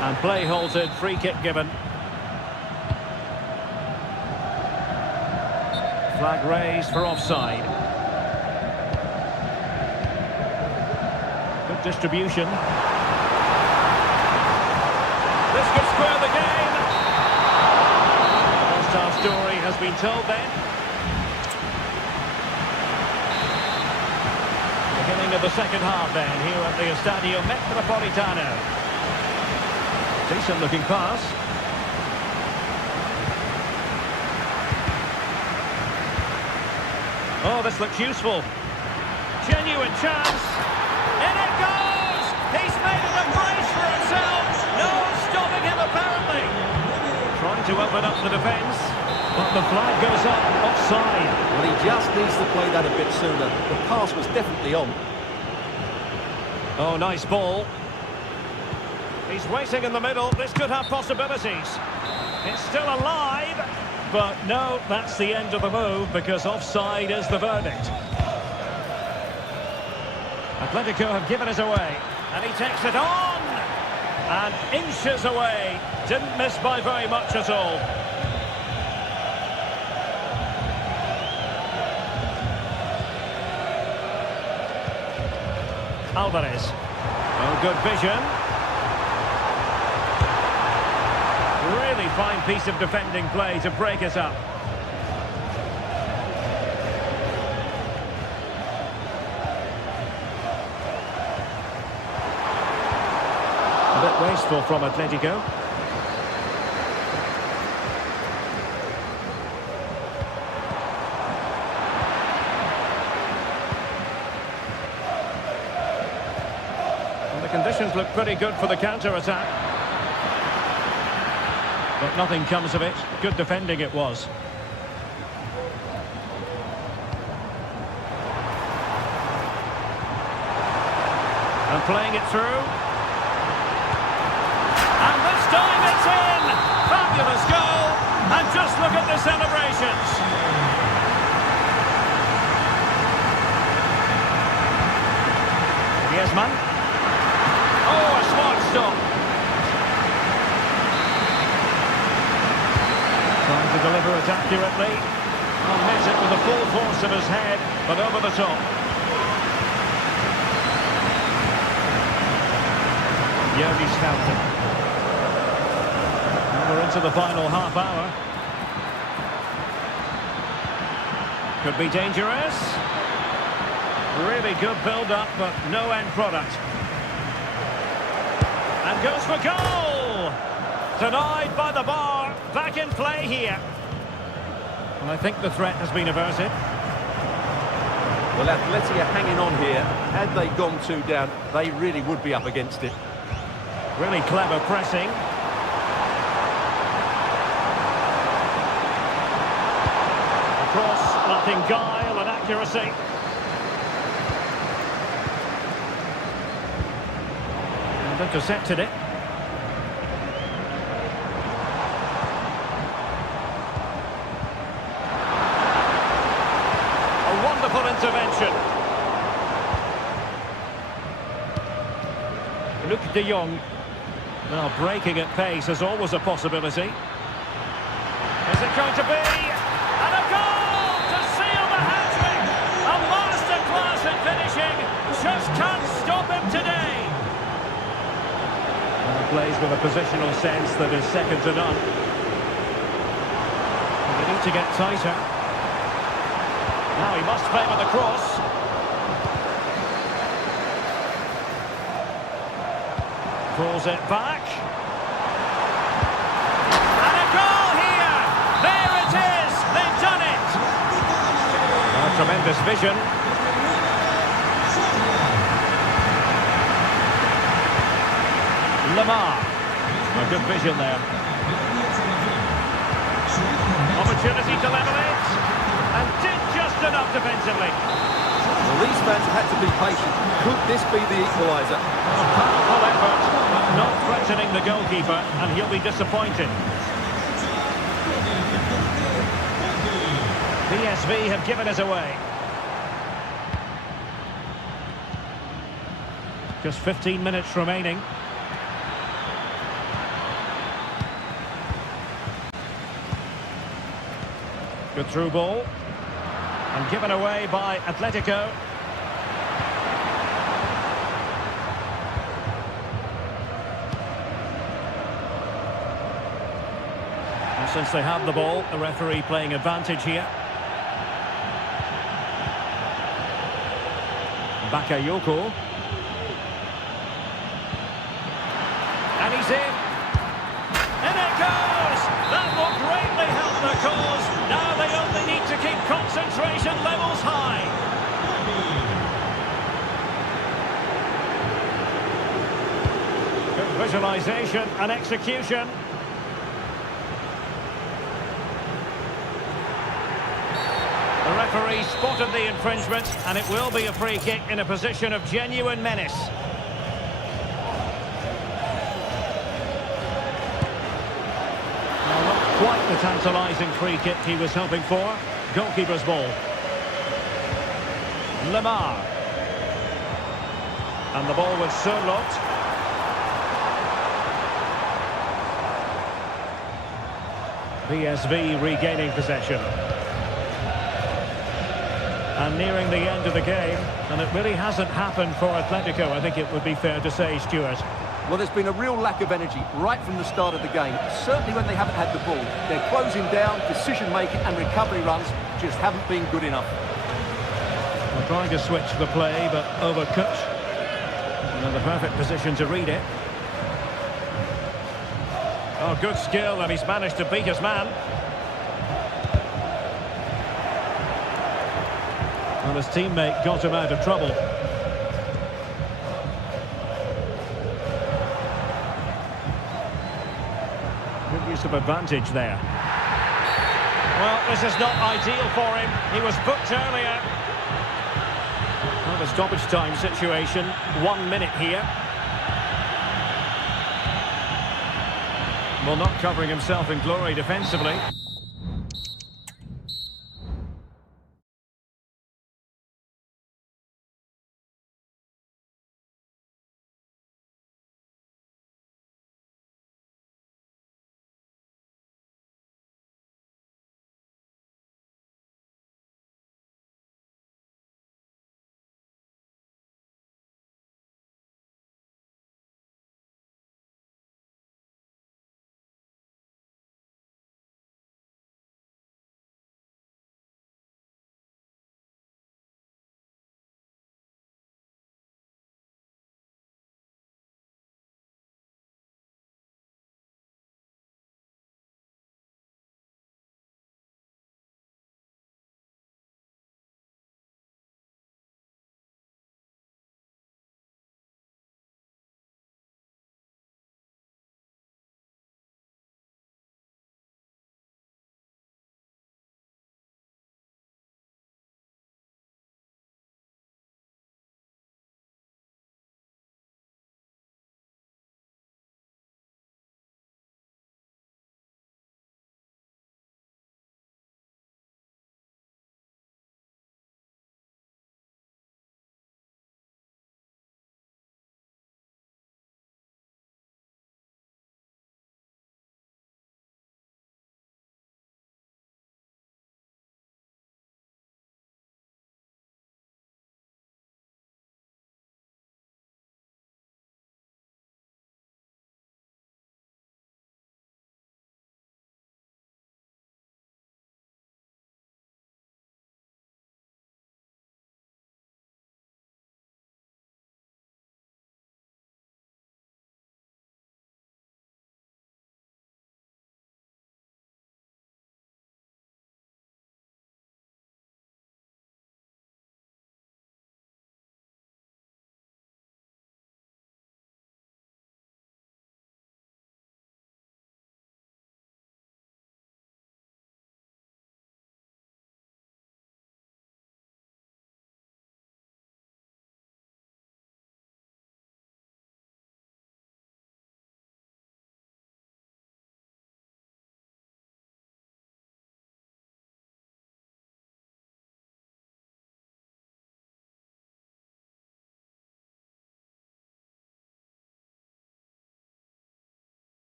And play halted, free kick given. Flag raised for offside. Good distribution. This could square the game. First half story has been told then. Beginning of the second half then, here at the Estadio Metropolitano. Decent looking pass. Oh, this looks useful. Genuine chance. In it goes! He's made it a brace for himself. No stopping him apparently. Trying to open up the defence. But the flag goes up, offside. Well, he just needs to play that a bit sooner. The pass was definitely on. Oh, nice ball. He's waiting in the middle. This could have possibilities. It's still alive. But no, that's the end of the move because offside is the verdict. Atletico have given us away. And he takes it on. And inches away. Didn't miss by very much at all. Alvarez. Oh, good vision. Really fine piece of defending play to break us up. A bit wasteful from Atletico. The conditions look pretty good for the counter-attack. But nothing comes of it. Good defending it was. And playing it through. And this time it's in! Fabulous goal! And just look at the celebrations! Griezmann. Oh, a smart stop. Trying to deliver it accurately. Well, met it with the full force of his head, but over the top. Jörg Stouten. And we're into the final half hour. Could be dangerous. Really good build-up, but no end product. And goes for goal! Denied by the bar. Back in play here. And I think the threat has been averted. Well, Atleti are hanging on here. Had they gone 2 down, they really would be up against it. Really clever pressing. Across, lacking guile and accuracy. And intercepted it. Luc de Jong. Well, breaking at pace is always a possibility. Is it going to be? And a goal to seal the hat-trick! A masterclass in finishing. Just can't stop him today. Well, plays with a positional sense that is second to none. They need to get tighter. Now he must favour the cross. Pulls it back. And a goal here! There it is! They've done it! Tremendous vision. Lamar. A good vision there. Opportunity to level it. And did just enough defensively. Well, these fans have had to be patient. Could this be the equaliser? Powerful effort, but not threatening the goalkeeper, and he'll be disappointed. PSV have given us away. Just 15 minutes remaining. Good through ball. And given away by Atletico. And since they have the ball, the referee playing advantage here. Bakayoko. And he's in. And it goes! That will greatly help the cause. Now they only need to keep concentration levels high. Good visualization and execution. The referee spotted the infringement, and it will be a free kick in a position of genuine menace. Well, not quite the tantalising free kick he was hoping for. Goalkeeper's ball. Lamar. And the ball with Sørloth. PSV regaining possession. And nearing the end of the game, and it really hasn't happened for Atletico, I think it would be fair to say, Stuart. Well, there's been a real lack of energy right from the start of the game. Certainly when they haven't had the ball. They're closing down, decision-making and recovery runs just haven't been good enough. We're trying to switch the play, but overcooked. And in the perfect position to read it. Oh, good skill, and he's managed to beat his man. Well, his teammate got him out of trouble. Good use of advantage there. Well, this is not ideal for him. He was booked earlier. Well, the stoppage time situation, 1 minute here. Well, not covering himself in glory defensively.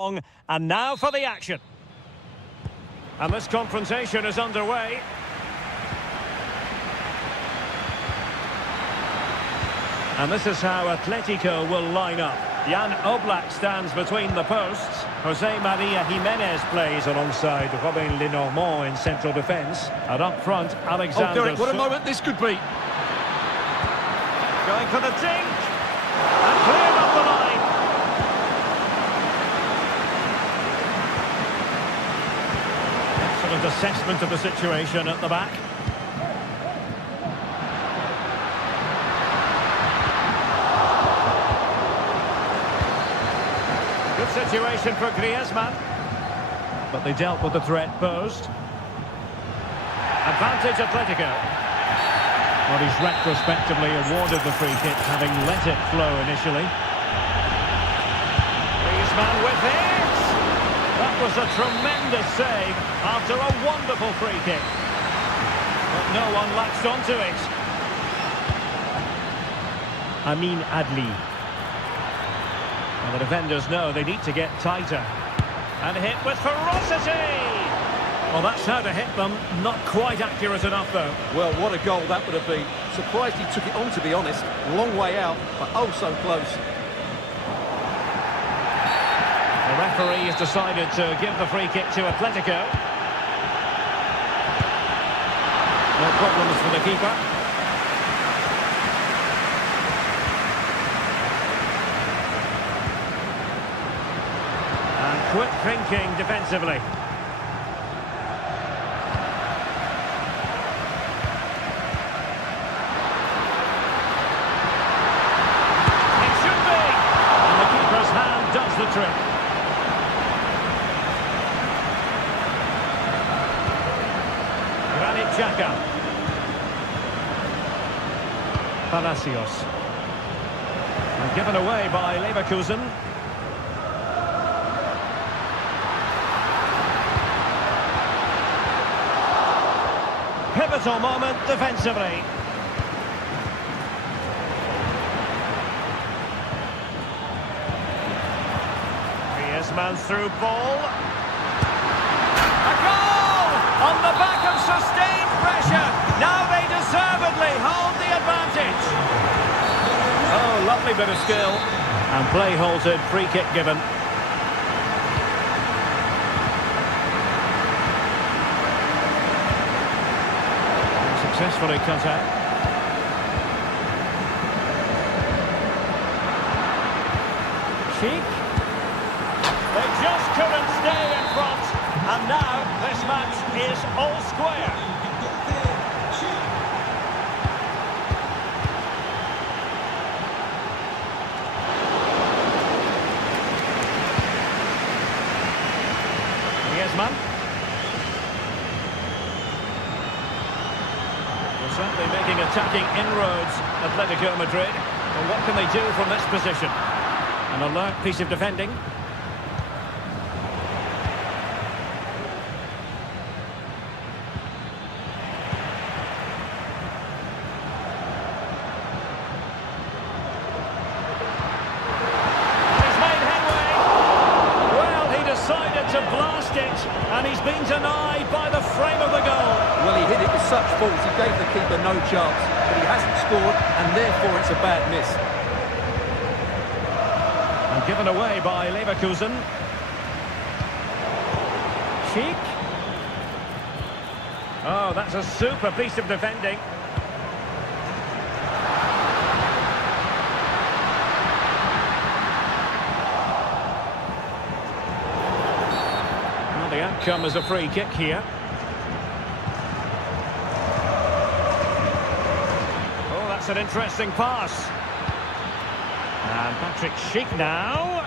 And now for the action. And this confrontation is underway. And this is how Atletico will line up. Jan Oblak stands between the posts. Jose Maria Jimenez plays alongside Robin Lenormand in central defence. And up front, Alexander... Oh, Derek, what a moment this could be. Going for the dink. And cleared off the line. Excellent assessment of the situation at the back. Good situation for Griezmann. But they dealt with the threat posed. Advantage Atletico. Well, he's retrospectively awarded the free kick, having let it flow initially. Griezmann with it! That was a tremendous save after a wonderful free kick. But no one latched onto it. Amin Adli. Well, the defenders know they need to get tighter. And hit with ferocity! Well, that's how to hit them. Not quite accurate enough, though. Well, what a goal that would have been. Surprised he took it on, to be honest. Long way out, but oh so close. The referee has decided to give the free kick to Atletico. No problems for the keeper. And quick thinking defensively. Does the trick. Granit Xhaka. Palacios. And given away by Leverkusen. Pivotal moment defensively. Man's through ball. A goal! On the back of sustained pressure. Now they deservedly hold the advantage. Oh, lovely bit of skill. And play halted, free kick given. And successfully cut out. Cheek. They just couldn't stay in front, and now this match is all square. Griezmann. They're certainly making attacking inroads, Atletico Madrid. Well, what can they do from this position? An alert piece of defending. To blast it, and he's been denied by the frame of the goal. Well, he hit it with such force, he gave the keeper no chance, but he hasn't scored, and therefore it's a bad miss. And given away by Leverkusen. Cheek. Oh, that's a super piece of defending. The outcome is a free kick here. Oh, that's an interesting pass. And Patrick Schick now.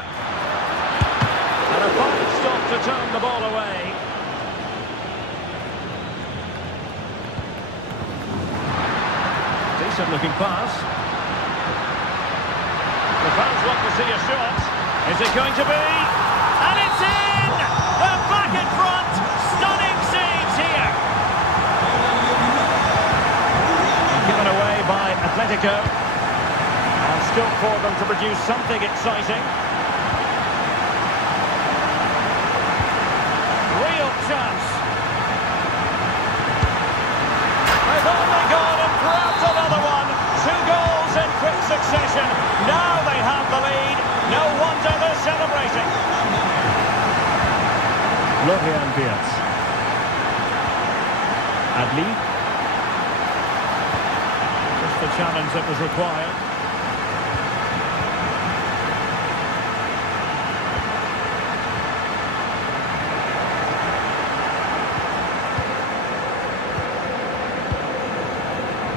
And a fine stop to turn the ball away. Decent looking pass. The fans want to see a shot. Is it going to be? And it's in! They're back in front! Stunning scenes here! Given away by Atletico. And scope for them to produce something exciting. chance. They've only gone and grabbed another one. 2 goals in quick succession. Now they have the lead. No wonder they're celebrating. Florian Wirtz. Adli. Just the challenge that was required.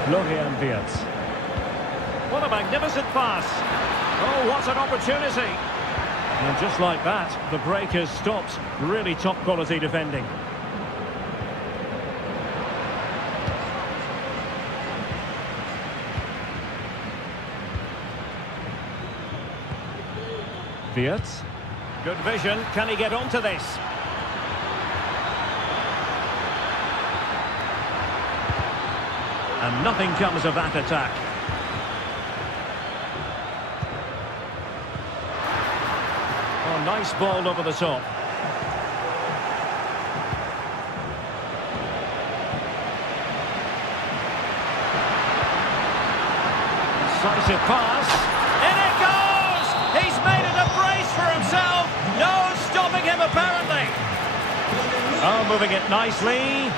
Florian Wirtz. What a magnificent pass. Oh, what an opportunity. And just like that, the break has stopped. Really top quality defending. Wirtz. Good vision. Can he get onto this? And nothing comes of that attack. Oh, nice ball over the top. Decisive pass. In it goes! He's made it a brace for himself. No stopping him, apparently. Oh, moving it nicely.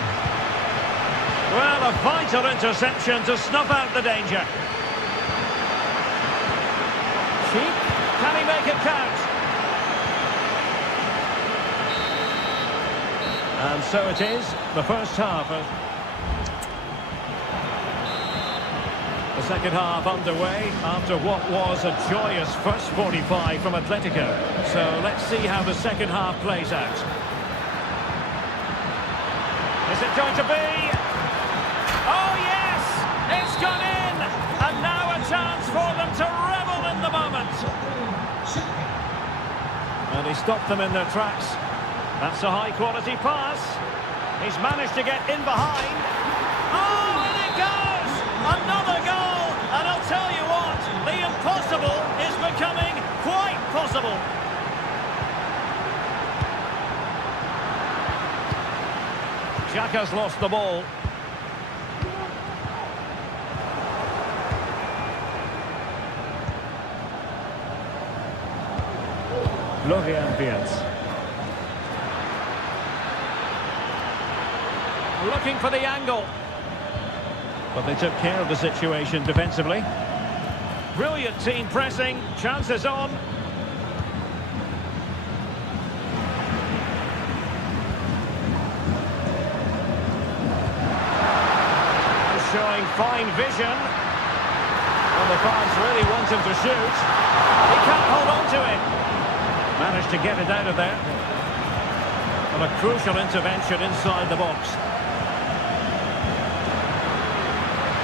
Well, a vital interception to snuff out the danger. Cheek. Can he make it count? And so it is, the first half. The second half underway after what was a joyous first 45 from Atletico. So let's see how the second half plays out. Is it going to be? Oh, yes! It's gone in! And now a chance for them to revel in the moment. And he stopped them in their tracks. That's a high-quality pass. He's managed to get in behind. Oh, and it goes! Another goal! And I'll tell you what, the impossible is becoming quite possible. Xhaka's lost the ball. Florian Wirtz. Looking for the angle. But they took care of the situation defensively. Brilliant team pressing. Chances on. Showing fine vision. Well, the fans really want him to shoot. He can't hold on to it. Managed to get it out of there. And a crucial intervention inside the box.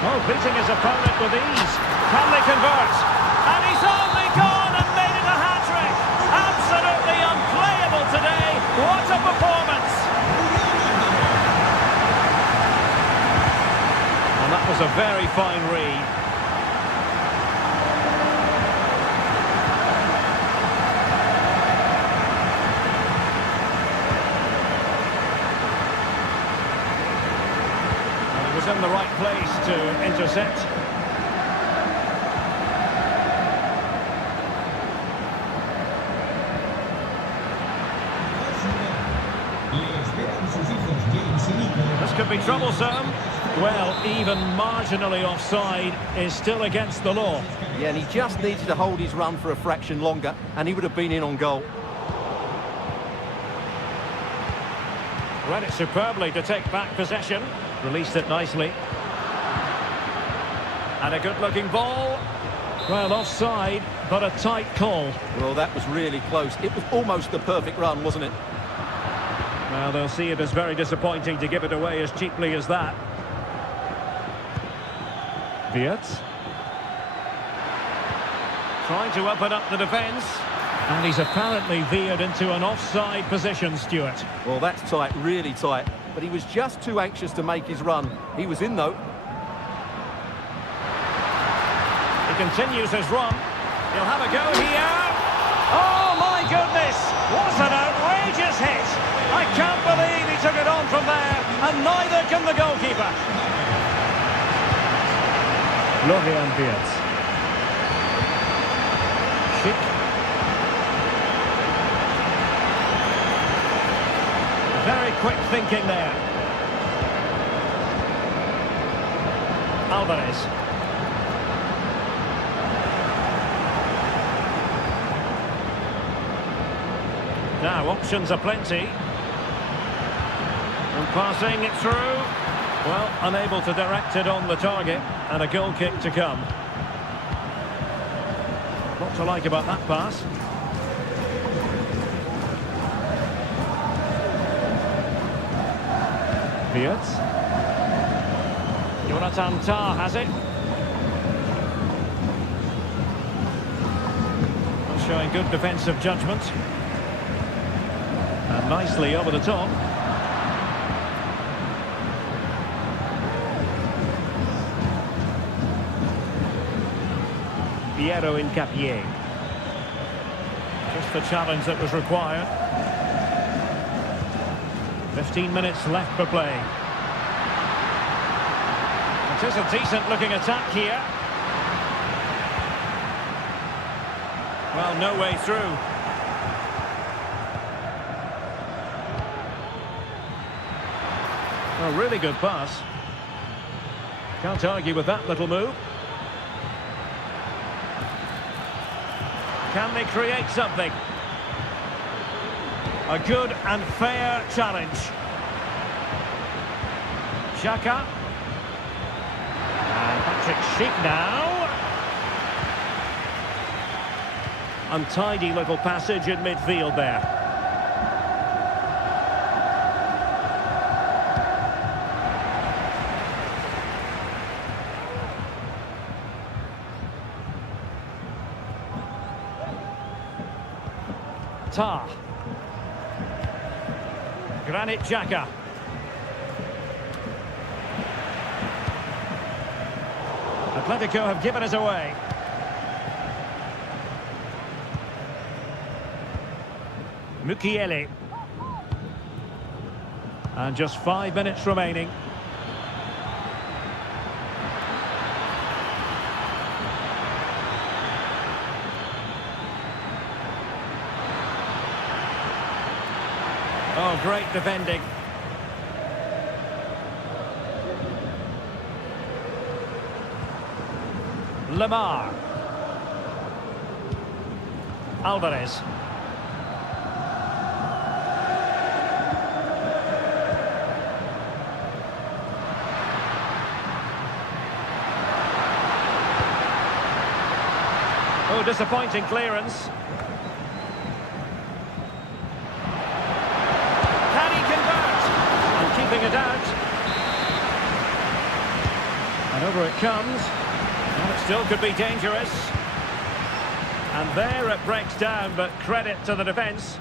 Oh, beating his opponent with ease. Can they convert? And he's only gone and made it a hat-trick. Absolutely unplayable today. What a performance. And that was a very fine read. In the right place to intercept. This could be troublesome. Well, even marginally offside is still against the law. Yeah, and he just needed to hold his run for a fraction longer, and he would have been in on goal. Read it superbly to take back possession. Released it nicely. And a good-looking ball. Well, offside, but a tight call. Well, that was really close. It was almost the perfect run, wasn't it? Well, they'll see it as very disappointing to give it away as cheaply as that. Wirtz. Trying to open up the defence. And he's apparently veered into an offside position, Stuart. Well, that's tight, really tight. But he was just too anxious to make his run. He was in, though. He continues his run. He'll have a go here. Oh, my goodness! What an outrageous hit! I can't believe he took it on from there, and neither can the goalkeeper. Florian Wirtz. Schick. Very quick thinking there. Alvarez. Now, options are plenty. And passing it through. Well, unable to direct it on the target. And a goal kick to come. What to like about that pass? Wirtz. Jonathan Tah has it. Showing good defensive judgment. And nicely over the top. Piero Incapié. Just the challenge that was required. 15 minutes left for play. It is a decent looking attack here. Well, no way through. A really good pass. Can't argue with that little move. Can they create something? A good and fair challenge. Xhaka. And Patrick Schick now. Untidy little passage in midfield there. Tah. Granit Xhaka. Atletico have given us away. Mukiele. And just 5 minutes remaining. Oh, great defending. Lemar. Alvarez. Oh, disappointing clearance. Keeping it out. And over it comes. And it still could be dangerous. And there it breaks down, but credit to the defence.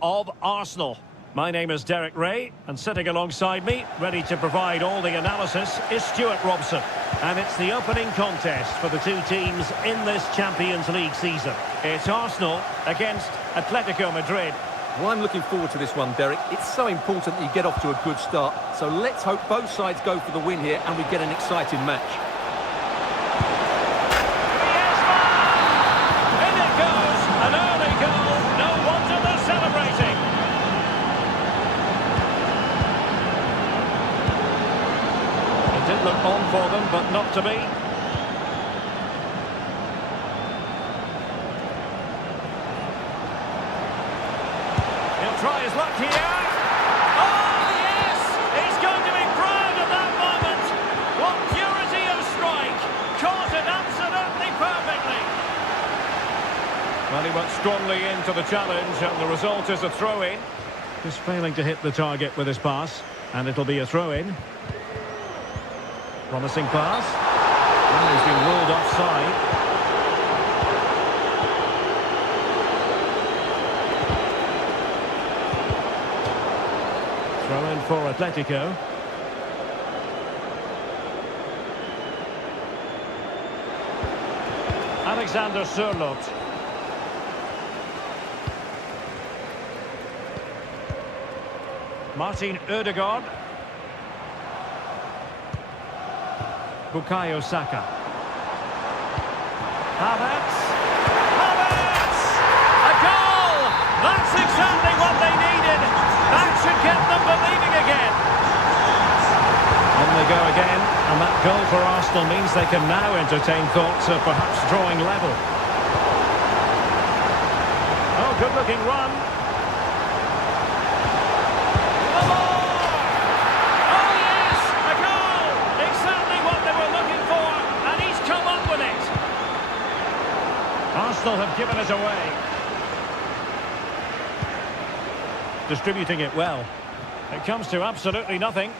Of Arsenal. My name is Derek Ray, and sitting alongside me, ready to provide all the analysis, is Stuart Robson. And it's the opening contest for the two teams in this Champions League season. It's Arsenal against Atletico Madrid. Well, I'm looking forward to this one, Derek. It's so important that you get off to a good start. So let's hope both sides go for the win here and we get an exciting match. In it goes, an early goal. No wonder they're celebrating. It did look on for them, but not to be. Try his luck here. Oh, yes! He's going to be proud of that moment. What purity of strike. Caught it absolutely perfectly. Well, he went strongly into the challenge, and the result is a throw-in. Just failing to hit the target with his pass, and it'll be a throw-in. Promising pass. Well, he's been ruled offside. Throw in for Atletico. Alexander Sørloth. Martin Ødegaard. Bukayo Saka. Havertz. Havertz! A goal! That's exactly what they needed. That should get them believing again. On they go again, and that goal for Arsenal means they can now entertain thoughts of perhaps drawing level. Oh, good-looking run. Oh, yes! A goal! Exactly what they were looking for, and he's come up with it. Arsenal have given it away. Distributing it well. It comes to absolutely nothing.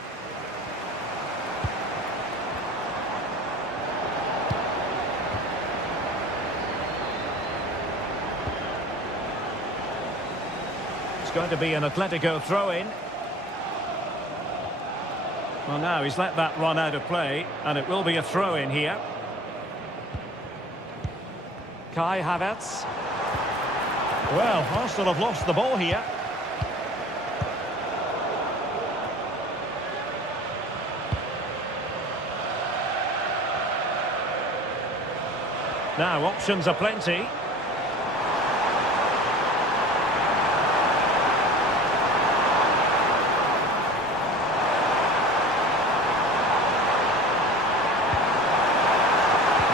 It's going to be an Atletico throw-in. Well, now he's let that run out of play, and it will be a throw-in here. Kai Havertz. Well, Arsenal have lost the ball here. Now, options are plenty.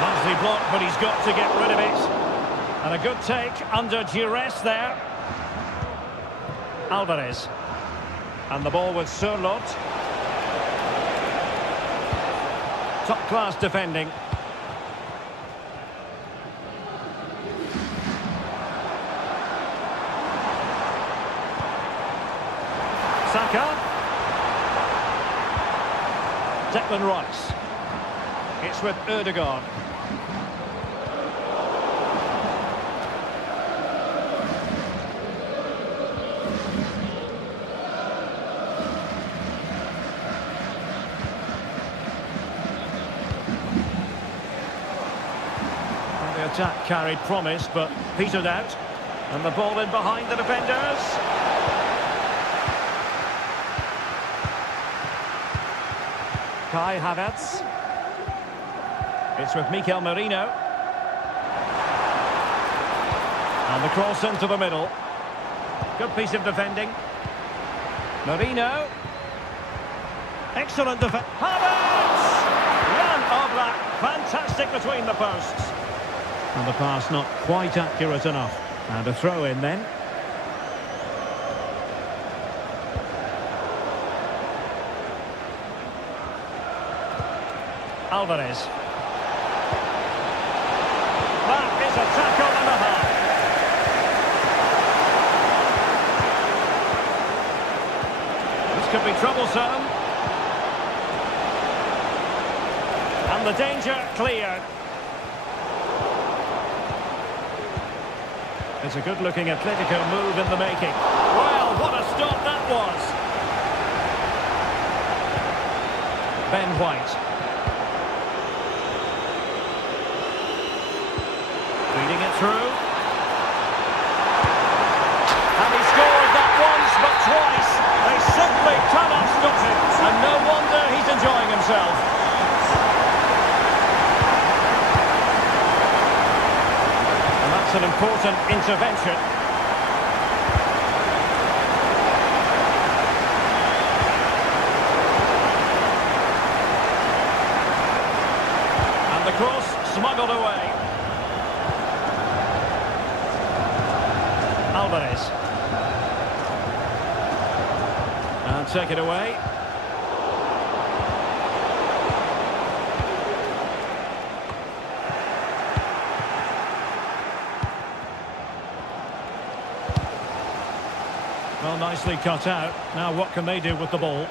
Nicely blocked, but he's got to get rid of it. And a good take under duress there. Alvarez. And the ball with Sørloth. Top-class defending. Saka. Declan Rice. It's with Ødegaard. And the attack carried promise, but petered out. And the ball in behind the defenders. Kai Havertz. It's with Mikel Merino. And the cross into the middle. Good piece of defending. Merino. Excellent defense. Havertz! Jan Oblak. Fantastic between the posts. And the pass not quite accurate enough. And a throw in then. Alvarez. That is a tackle and a half. This could be troublesome. And the danger cleared. It's a good-looking Atletico move in the making. Well, what a stop that was. Ben White. Feeding it through. And he scored that once, but twice. They simply cannot stop him. And no wonder he's enjoying himself. And that's an important intervention. And the cross smuggled away. Alvarez. And take it away. Well, nicely cut out. Now what can they do with the ball?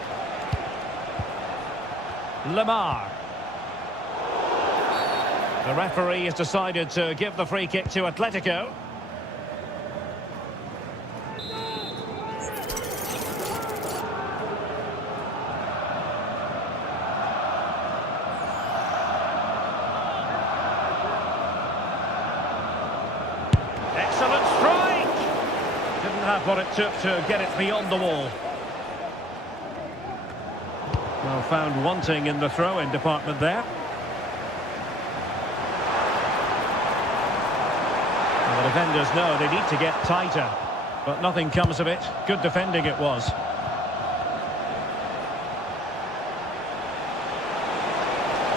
Lamar. The referee has decided to give the free kick to Atletico. Excellent strike! Didn't have what it took to get it beyond the wall. Well, found wanting in the throw-in department there. And the defenders know they need to get tighter, but nothing comes of it. Good defending it was.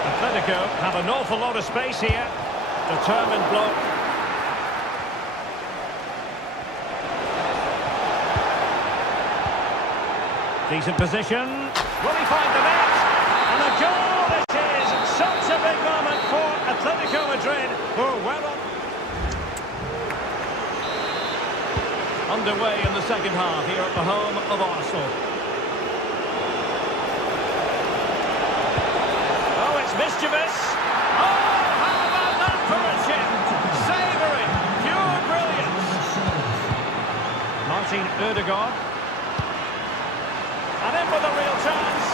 Atletico have an awful lot of space here. Determined block. Decent position. Will he find the net? And a goal it is! Such a big moment for Atletico Madrid, who are well underway in the second half here at the home of Arsenal. Oh, it's mischievous. Oh, how about that for a chip? Savoury, pure brilliance. Martin Ødegaard. And in with a real chance.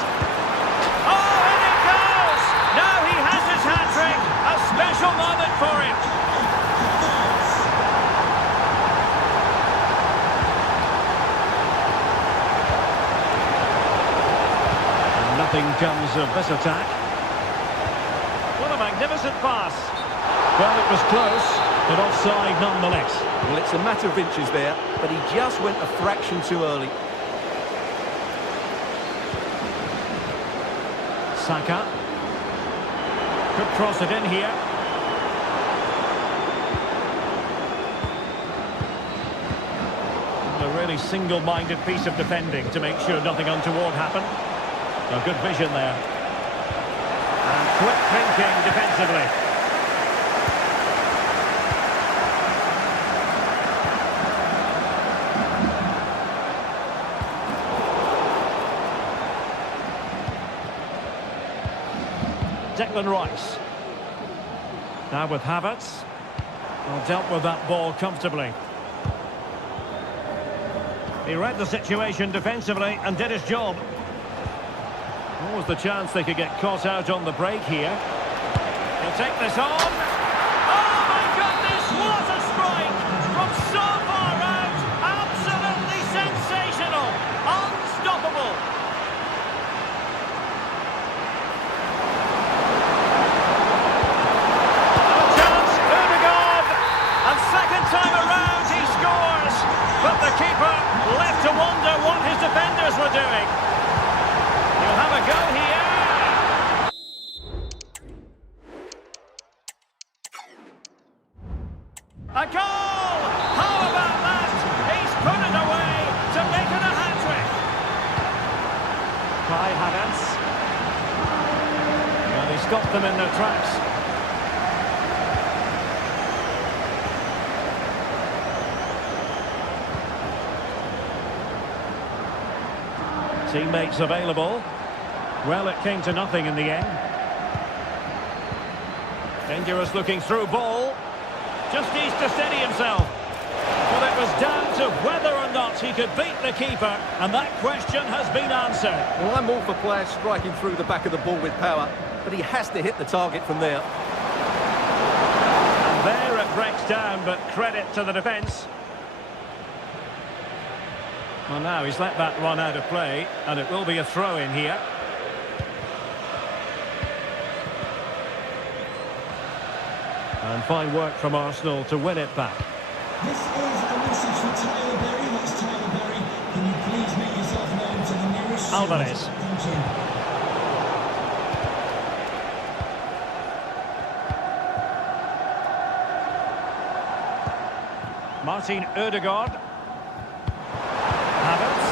Oh, and it goes! Now he has his hat-trick. A special moment for him. And nothing comes of this attack. What a magnificent pass. Well, it was close, but offside nonetheless. Well, it's a matter of inches there, but he just went a fraction too early. Saka. Could cross it in here. A really single-minded piece of defending to make sure nothing untoward happened. A good vision there. And quick thinking defensively. Declan Rice. Now with Havertz. Well, dealt with that ball comfortably. He read the situation defensively and did his job. What was the chance they could get caught out on the break here? He'll take this on. Oh my goodness, what a strike! From so far out, absolutely sensational, unstoppable. Time around he scores, but the keeper left to wonder what his defenders were doing. He'll have a go here. A goal! How about that? He's put it away to make it a hat-trick. Kai Havertz. Well, he stopped them in their tracks. Teammates available. Well, it came to nothing in the end. Dangerous looking through ball. Just needs to steady himself. Well, it was down to whether or not he could beat the keeper, and that question has been answered. Well, I'm all for players striking through the back of the ball with power, but he has to hit the target from there. And there it breaks down, but credit to the defence. Well, now he's let that run out of play, and it will be a throw-in here. And fine work from Arsenal to win it back. This is a message for Tyler Berry. That's Tyler Berry. Can you please make yourself known to the nearest... Alvarez. Thank you. Martin Ødegaard. Havertz.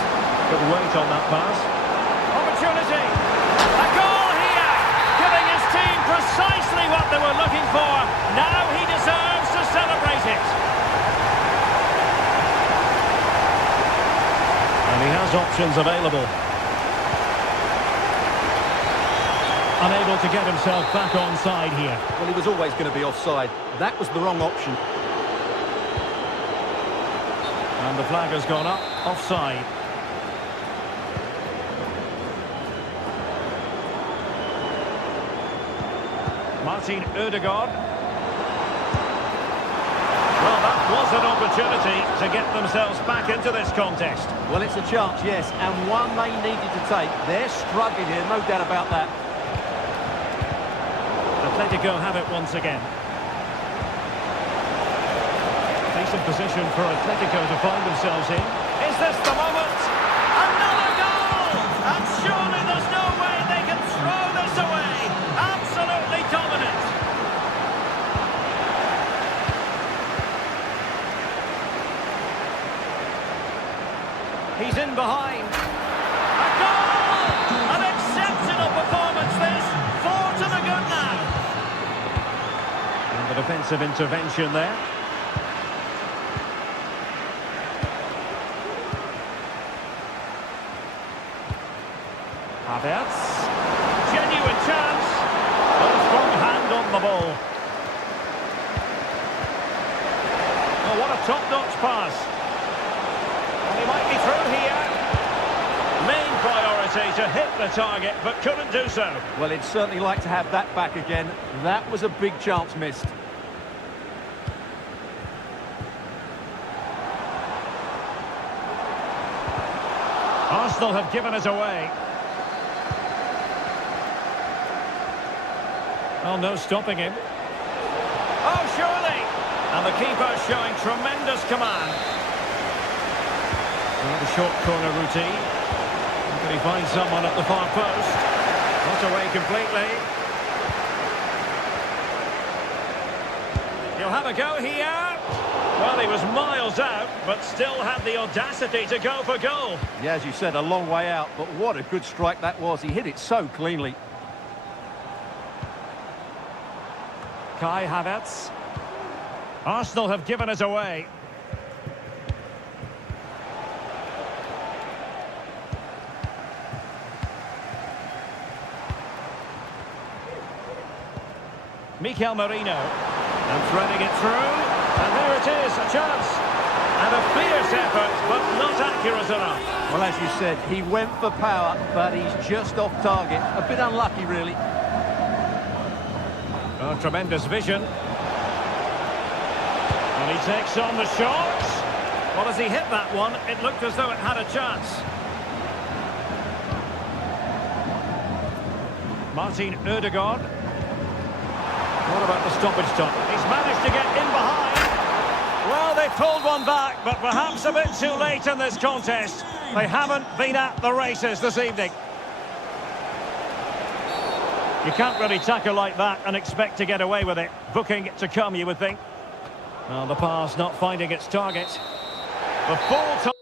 Good weight on that pass. Opportunity. A goal here. Giving his team precisely what they were looking for. Now he deserves to celebrate it. And he has options available. Unable to get himself back onside here. Well, he was always going to be offside. That was the wrong option. And the flag has gone up, offside. Martin Ødegaard. Well, that was an opportunity to get themselves back into this contest. Well, it's a chance, yes, and one they needed to take. They're struggling here, no doubt about that. Atletico have it once again. Decent position for Atletico to find themselves in. Is this the moment? Another goal! And surely there's no way they can throw this away. Absolutely dominant. He's in behind. A goal! An exceptional performance this. 4 to the good now. And the defensive intervention there. Havertz. Genuine chance. A strong hand on the ball. Oh, what a top-notch pass. And he might be through here. Main priority to hit the target, but couldn't do so. Well, he'd certainly like to have that back again. That was a big chance missed. Arsenal have given us away. Oh, no stopping him. Oh, surely! And the keeper showing tremendous command. Another short corner routine. Can he find someone at the far post? Not away completely. He'll have a go here. Well, he was miles out, but still had the audacity to go for goal. Yeah, as you said, a long way out, but what a good strike that was. He hit it so cleanly. Kai Havertz. Arsenal have given us away. Mikel Merino. And threading it through. And there it is, a chance. And a fierce effort, but not accurate enough. Well, as you said, he went for power, but he's just off target. A bit unlucky, really. Oh, tremendous vision. And he takes on the shot. Well, as he hit that one, it looked as though it had a chance. Martin Ødegaard. What about the stoppage time? He's managed to get in behind. Well, they pulled one back, but perhaps a bit too late in this contest. They haven't been at the races this evening. You can't really tackle like that and expect to get away with it. Booking to come, you would think. Well, the pass not finding its target. The full time.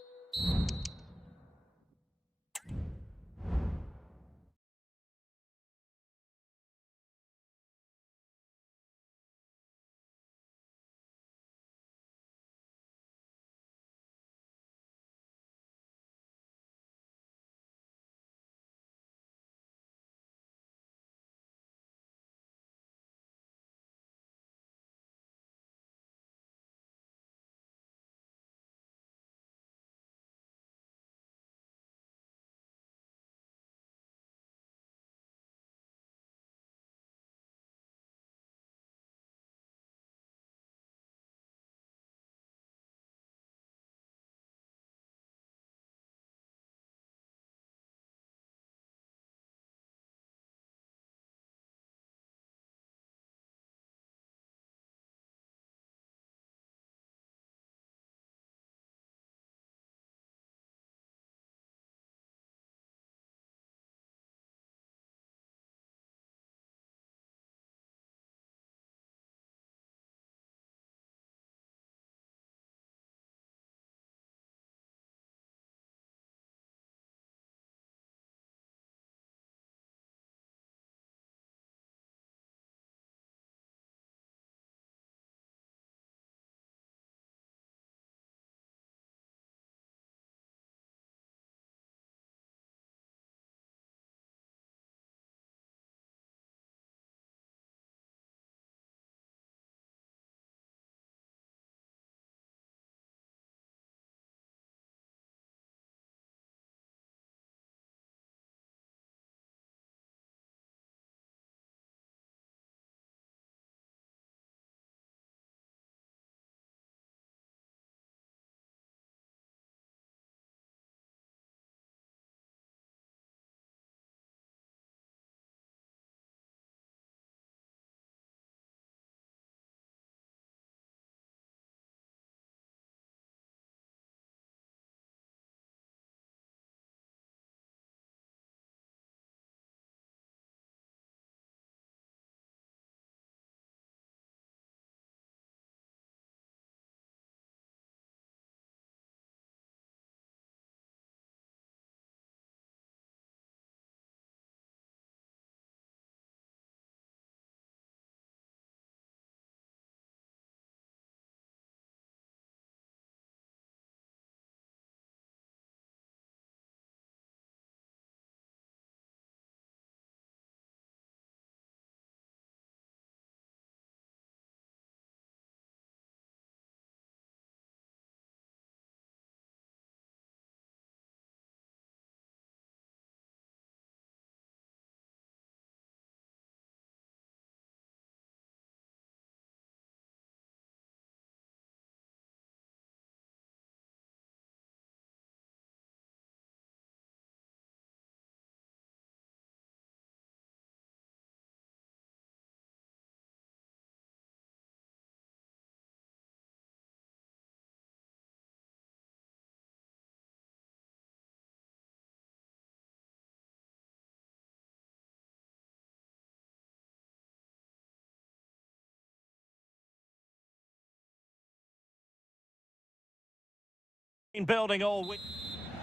Building all week.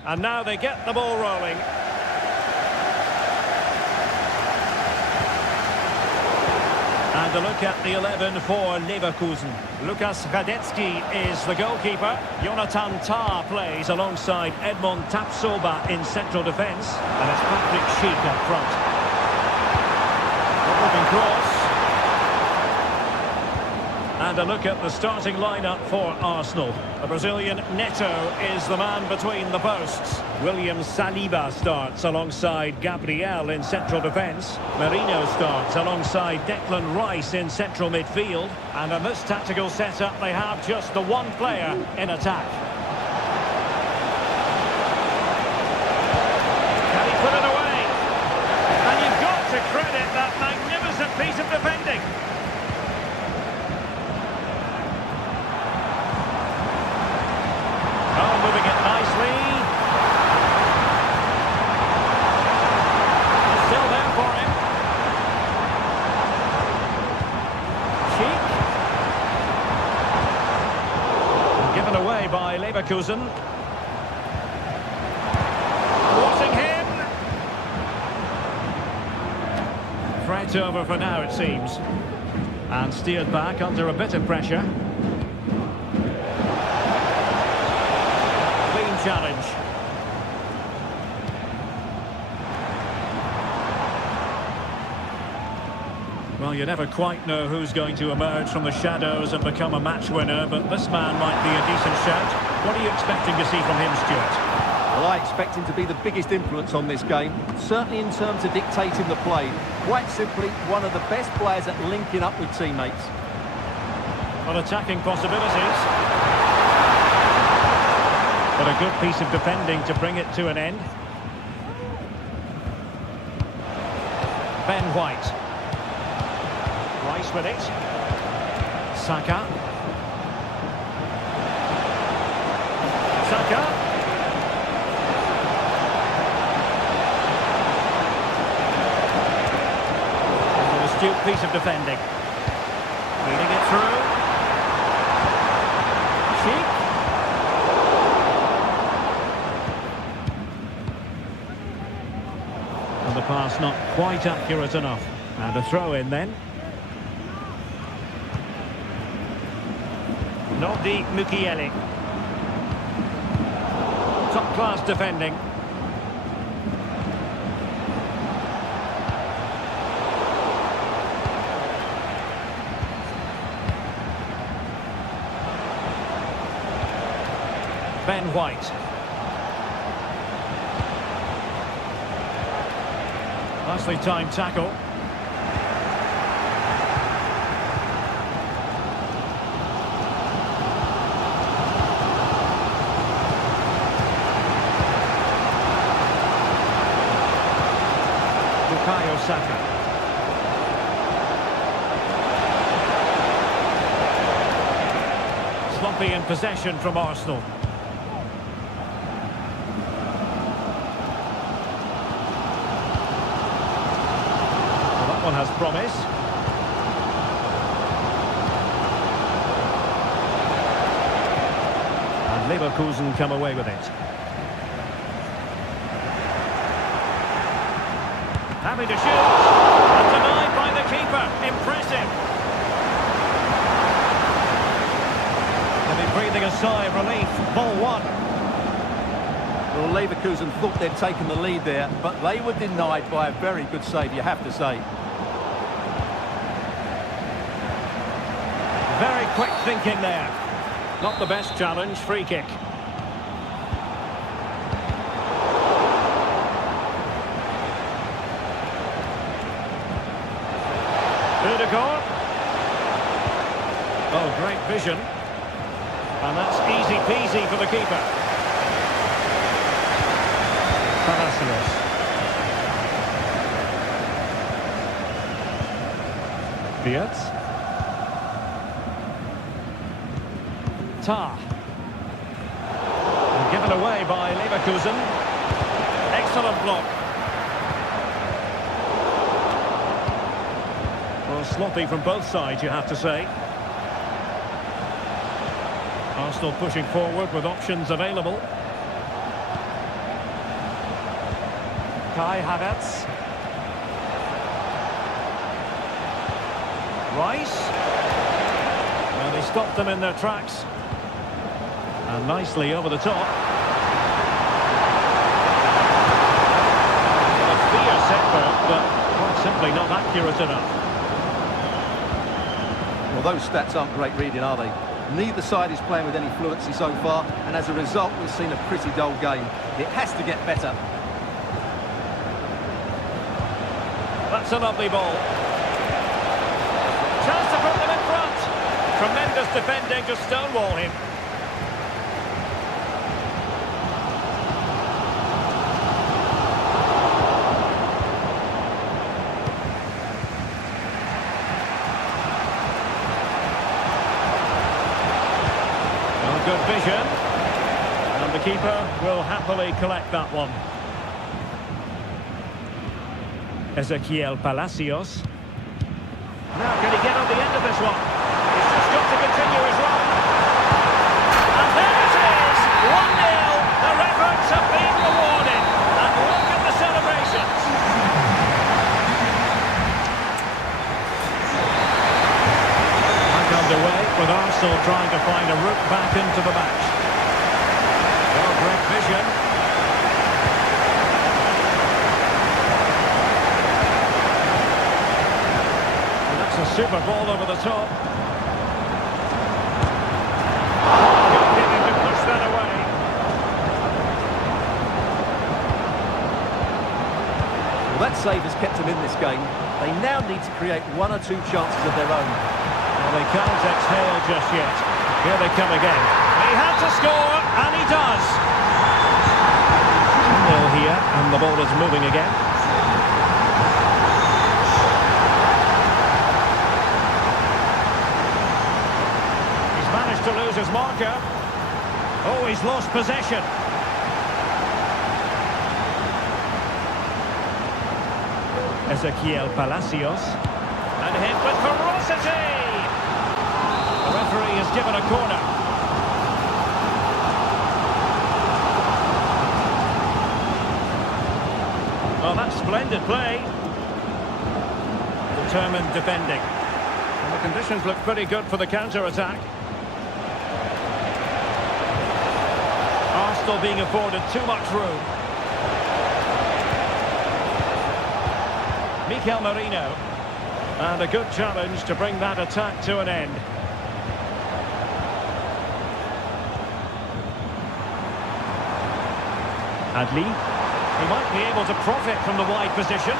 And now they get the ball rolling. And a look at the 11 for Leverkusen. Lukas Radetzky is the goalkeeper. Jonathan Tah plays alongside Edmond Tapsoba in central defence. And it's Patrick Schick up front. Moving cross. And a look at the starting lineup for Arsenal. The Brazilian Neto is the man between the posts. William Saliba starts alongside Gabriel in central defence. Merino starts alongside Declan Rice in central midfield. And in this tactical setup, they have just the one player in attack. Can he put it away? And you've got to credit that magnificent piece of defending. Moving it nicely. It's still there for him. Cheek. Given away by Leverkusen. Watching him. Threat over for now, it seems. And steered back under a bit of pressure. Challenge. Well, you never quite know who's going to emerge from the shadows and become a match winner, but this man might be a decent shout. What are you expecting to see from him, Stuart? Well, I expect him to be the biggest influence on this game, certainly in terms of dictating the play. Quite simply, one of the best players at linking up with teammates. Well, attacking possibilities. But a good piece of defending to bring it to an end. Ben White. Rice with it. Saka. Saka. An astute piece of defending. Leading it through. Cheek. And the pass not quite accurate enough. And a throw in then. Nodi Mukiele. Top class defending. Ben White. Nicely timed tackle. Bukayo Saka. Sloppy in possession from Arsenal. One has promise. And Leverkusen come away with it. Happy to shoot. And denied by the keeper. Impressive. They'll be breathing a sigh of relief. Ball one. Well, Leverkusen thought they'd taken the lead there, but they were denied by a very good save, you have to say. Very quick thinking there. Not the best challenge, free kick. Udegaard. Oh, great vision. And that's easy peasy for the keeper. Palacios. Diaz. Tah. And given away by Leverkusen. Excellent block. Well, sloppy from both sides, you have to say. Arsenal pushing forward with options available. Kai Havertz. Rice. Well, they stopped them in their tracks. And nicely over the top. A fierce effort, but quite simply not accurate enough. Well, those stats aren't great reading, are they? Neither side is playing with any fluency so far, and as a result, we've seen a pretty dull game. It has to get better. That's a lovely ball. Chance to put them in front. Tremendous defending to stonewall him. Good vision, and the keeper will happily collect that one. Ezequiel Palacios. Now can he get on the end of this one? He's just got to continue his run. And there it is, 1-0. Their efforts have been rewarded. And look at the celebrations. Underway with Arsenal trying to find a route back into the match. Well, great vision. And that's a super ball over the top. Getting to push that away. Well, that save has kept them in this game. They now need to create one or two chances of their own. Well, they can't exhale just yet. Here they come again. He had to score, and he does. 2-0 here, and the ball is moving again. He's managed to lose his marker. Oh, he's lost possession. Ezequiel Palacios. And hit with ferocity. The referee has given a corner. Well, that's splendid play. Determined defending. And the conditions look pretty good for the counter-attack. Arsenal being afforded too much room. Mikel Merino. And a good challenge to bring that attack to an end. Adli. He might be able to profit from the wide position.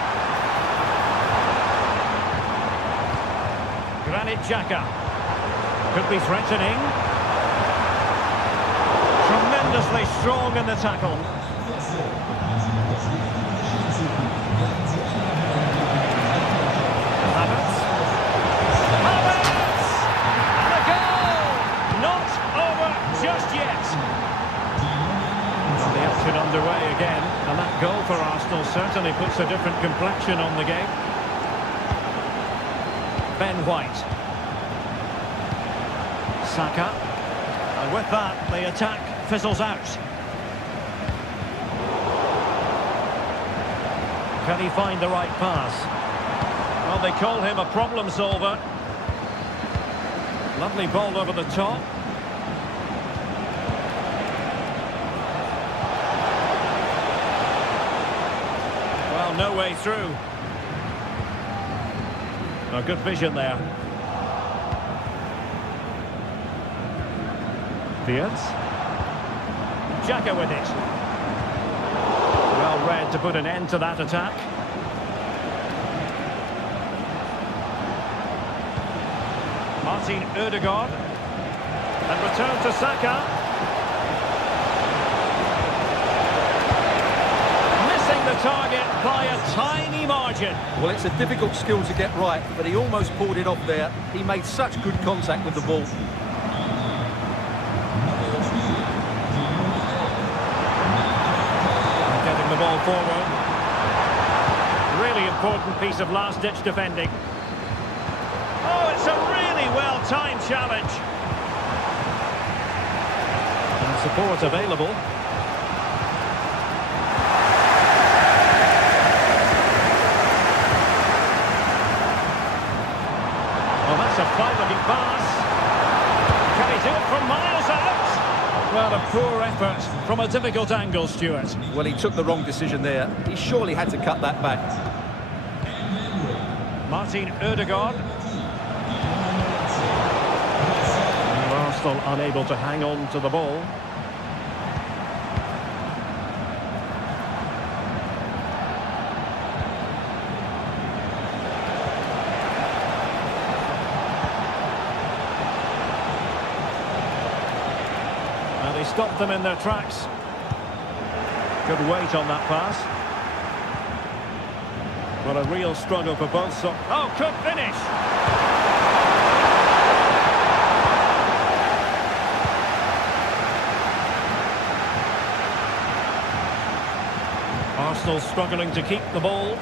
Granit Xhaka. Could be threatening. Tremendously strong in the tackle. Havertz. Havertz! And a goal! Not over just yet. The action underway again, and that goal for Arsenal certainly puts a different complexion on the game. Ben White. Saka. And with that, the attack fizzles out. Can he find the right pass? Well, they call him a problem solver. Lovely ball over the top. Well, no way through. A good vision there. Fields. Xhaka with it. Well read to put an end to that attack. Martin Ødegaard. And return to Saka. Missing the target by a tiny margin. Well, it's a difficult skill to get right, but he almost pulled it off there. He made such good contact with the ball. Getting the ball forward. Really important piece of last-ditch defending. Oh, it's a really well-timed challenge. Support available. Well, that's a fine-looking pass. Can he do it from miles out? Well, a poor effort from a difficult angle, Stuart. Well, he took the wrong decision there. He surely had to cut that back. Martin Ødegaard. Arsenal unable to hang on to the ball. And he stopped them in their tracks. Good weight on that pass. Well, a real struggle for both. Oh, could finish! Arsenal struggling to keep the ball.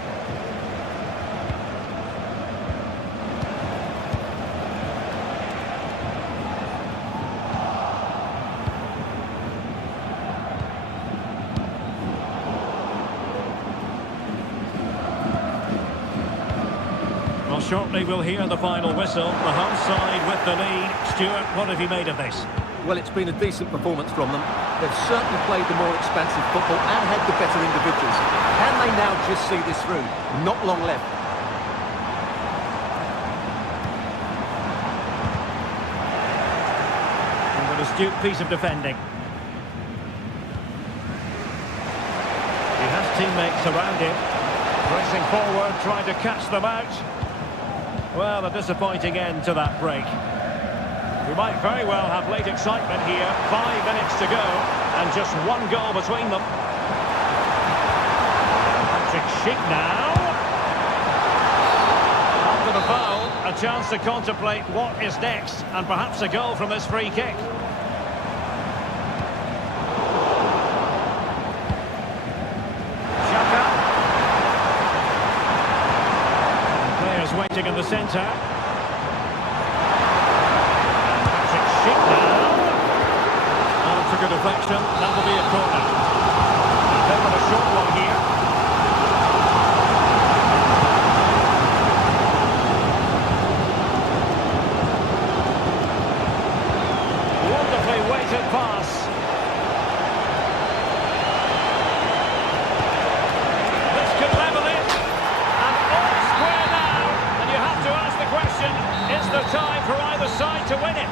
Well, shortly we'll hear the final whistle. The home side with the lead. Stuart, what have you made of this? Well, it's been a decent performance from them. They've certainly played the more expansive football and had the better individuals. Can they now just see this through? Not long left. And an astute piece of defending. He has teammates around him. Pressing forward, trying to catch them out. Well, a disappointing end to that break. We might very well have late excitement here. 5 minutes to go, and just one goal between them. Patrick Schick now. After the foul, a chance to contemplate what is next, and perhaps a goal from this free kick. Xhaka. Players waiting in the centre. Good deflection, that will be a corner. They've got a short one here. Wonderfully weighted pass. This could level it. And all square now. And you have to ask the question, is there time for either side to win it?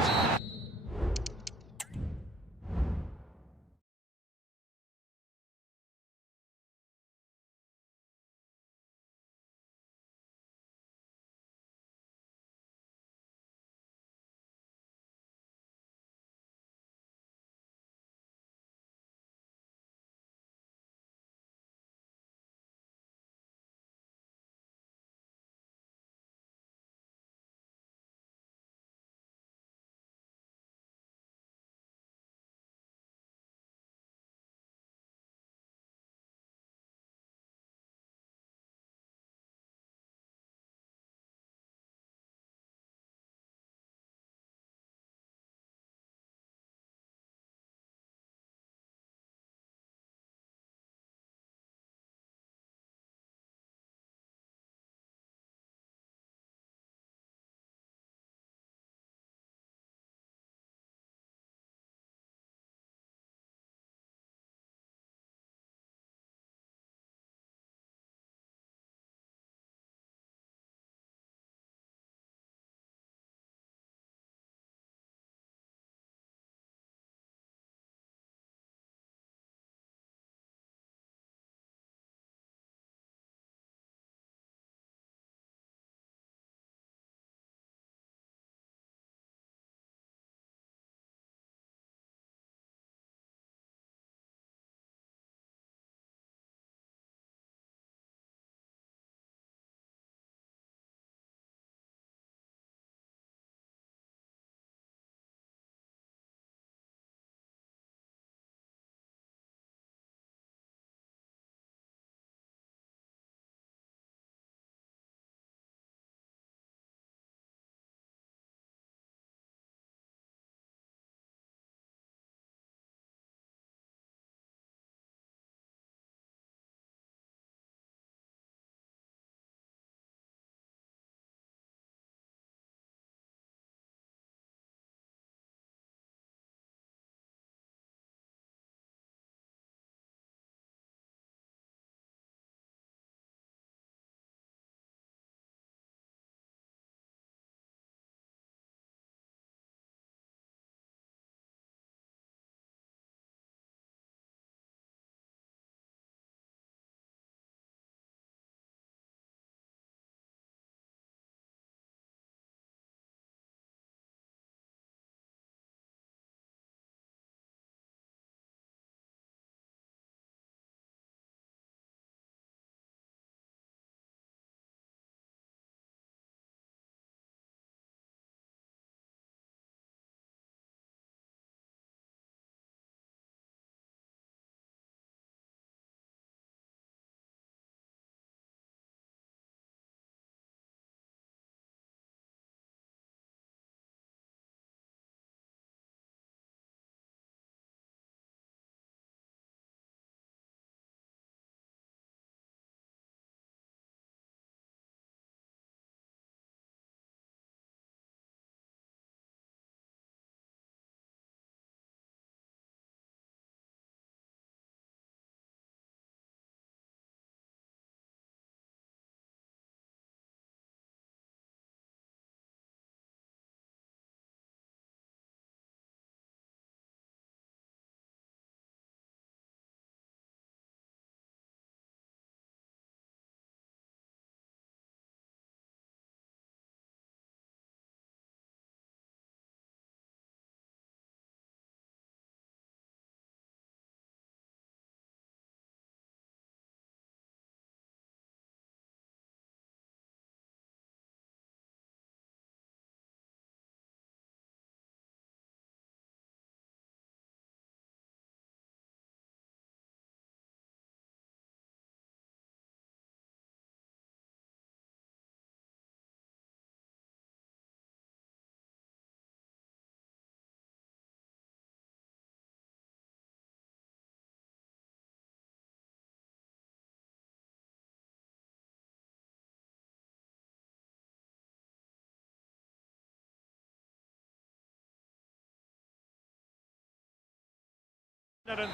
And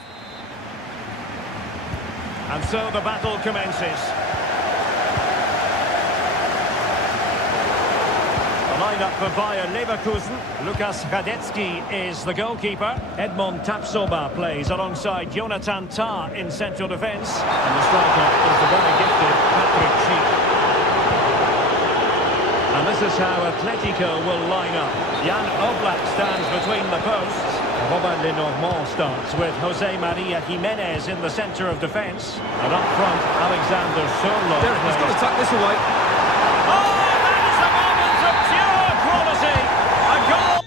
so the battle commences. The lineup for Bayer Leverkusen. Lukas Radecki is the goalkeeper. Edmond Tapsoba plays alongside Jonathan Tah in central defence. And the striker is the very gifted Patrick Schick. And this is how Atletico will line up. Jan Oblak stands between the posts. Robert Lenormand starts with Jose Maria Jimenez in the centre of defence. And up front, Alexander Sørloth. Derek, he's got to tuck this away. Oh, that is a moment of pure quality. A goal.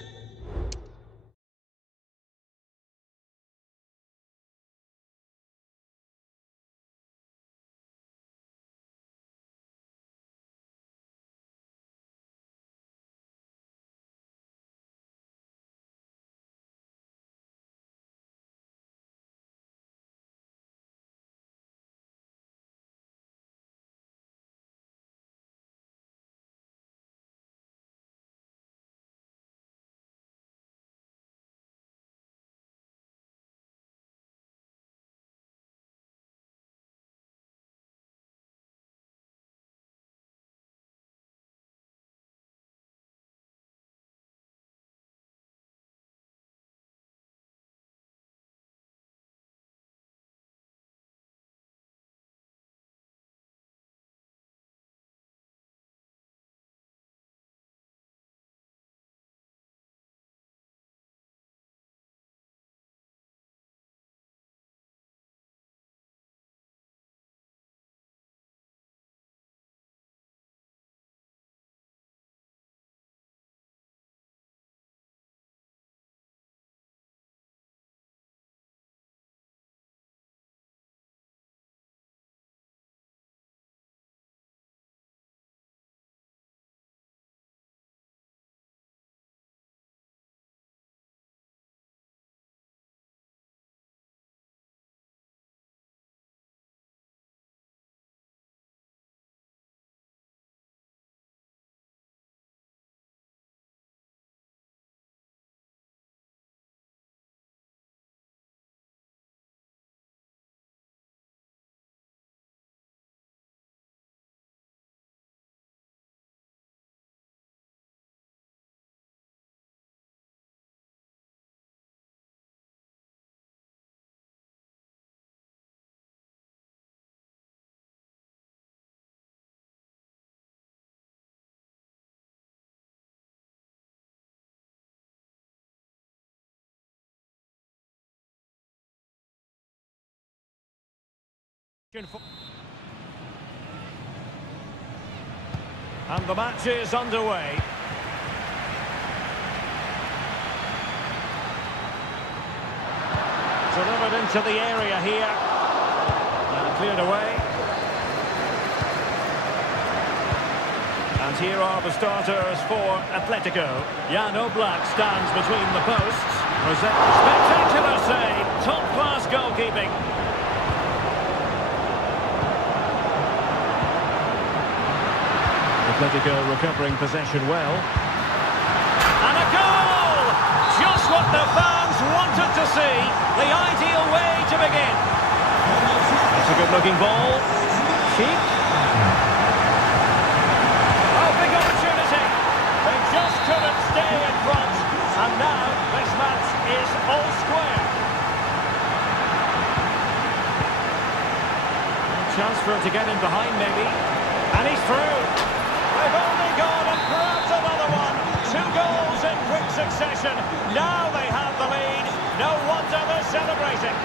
And the match is underway. Delivered into the area here. And cleared away. And here are the starters for Atletico. Jan Oblak stands between the posts. Spectacular save. Top-class goalkeeping. Atletico recovering possession well. And a goal! Just what the fans wanted to see. The ideal way to begin. That's a good-looking ball. Cheap. Oh, big opportunity. They just couldn't stay in front. And now this match is all square. Chance for him to get in behind, maybe. And he's through. They've only gone and grabbed another one. 2 goals in quick succession. Now they have the lead. No wonder they're celebrating.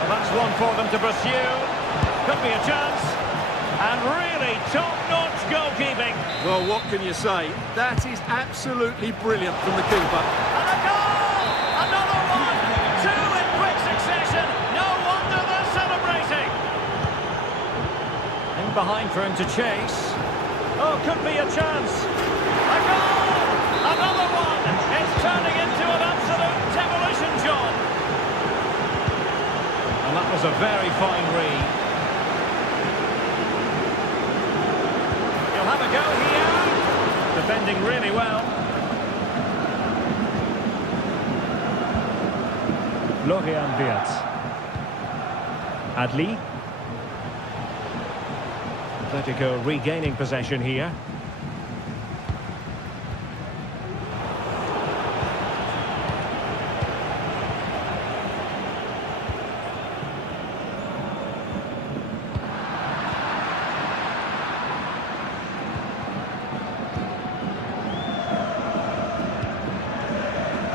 Well, that's one for them to pursue. Could be a chance. And really top-notch goalkeeping. Well, what can you say? That is absolutely brilliant from the keeper. And a goal! Another one! 2 in quick succession. No wonder they're celebrating. In behind for him to chase. Oh, could be a chance. A goal! Another one! It's turning into an absolute demolition job. And that was a very fine read. defending really well. Florian Wirtz. Adli. Atletico regaining possession here.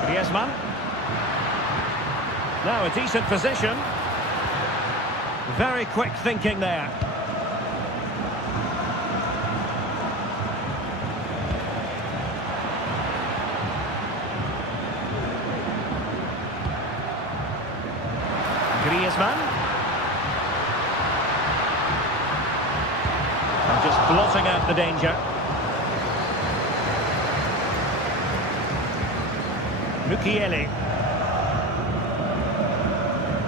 Griezmann. Now a decent position. Very quick thinking there. Griezmann. And just blotting out the danger. Mukiele.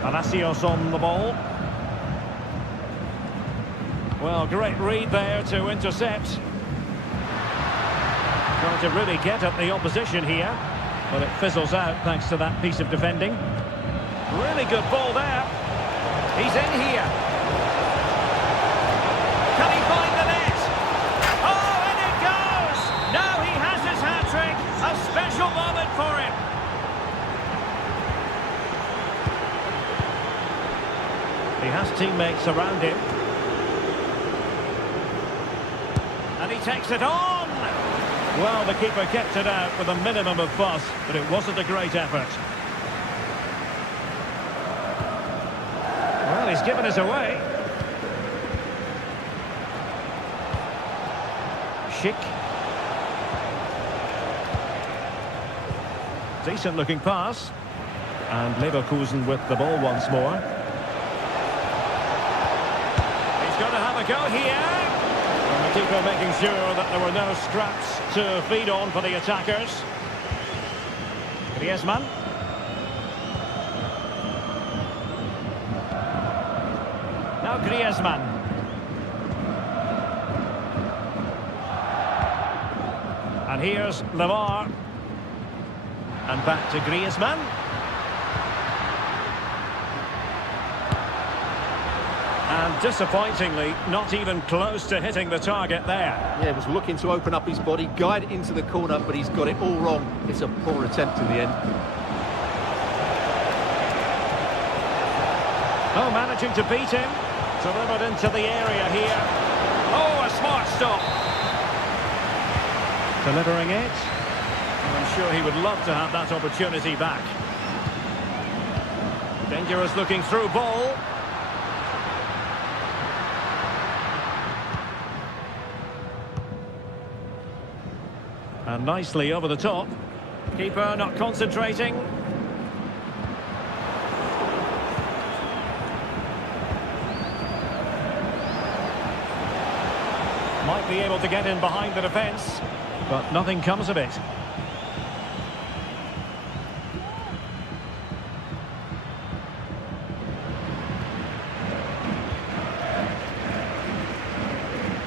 Palacios on the ball. Well, great read there to intercept. Trying to really get at the opposition here. But it fizzles out thanks to that piece of defending. Really good ball there. He's in here. Can he find the net? Oh, and it goes! Now he has his hat-trick. A special moment for him. He has teammates around him. And he takes it on! Well, the keeper kept it out with a minimum of fuss, but it wasn't a great effort. Well, he's given us away. Schick. Decent looking pass. And Leverkusen with the ball once more. He's going to have a go here. And the keeper making sure that there were no scraps to feed on for the attackers. Griezmann. Now Griezmann. And here's Lamar. And back to Griezmann. And disappointingly, not even close to hitting the target there. Yeah, was looking to open up his body, guide it into the corner, but he's got it all wrong. It's a poor attempt in the end. Oh, managing to beat him. Delivered into the area here. Oh, a smart stop. Delivering it. I'm sure he would love to have that opportunity back. Dangerous looking through ball. And nicely over the top. Keeper not concentrating. Might be able to get in behind the defence, but nothing comes of it.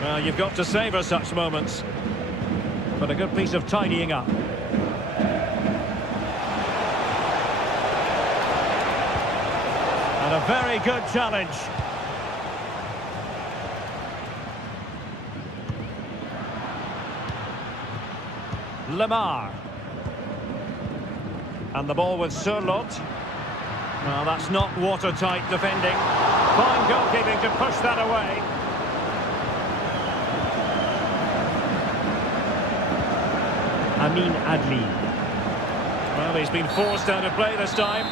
Well, you've got to savour such moments. But a good piece of tidying up. And a very good challenge. Lamar. And the ball with Surlot. Well, that's not watertight defending. Fine goalkeeping to push that away. Amin Adli. Well, he's been forced out of play this time.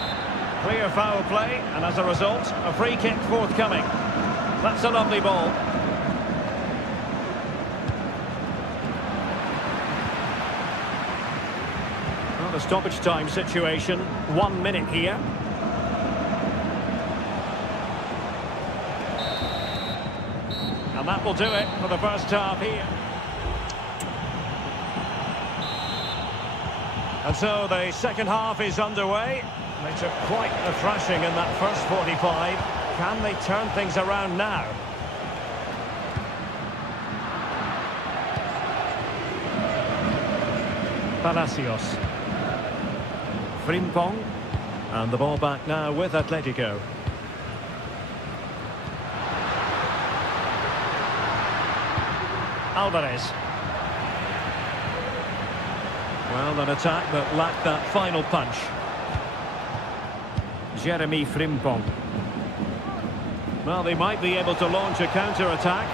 Clear foul play, and as a result, a free kick forthcoming. That's a lovely ball. Well, the stoppage time situation, 1 minute here. And that will do it for the first half here. And so the second half is underway. They took quite a thrashing in that first 45. Can they turn things around now? Palacios. Frimpong. And the ball back now with Atletico. Alvarez. Well, an attack that lacked that final punch. Jeremy Frimpong. Well, they might be able to launch a counter-attack.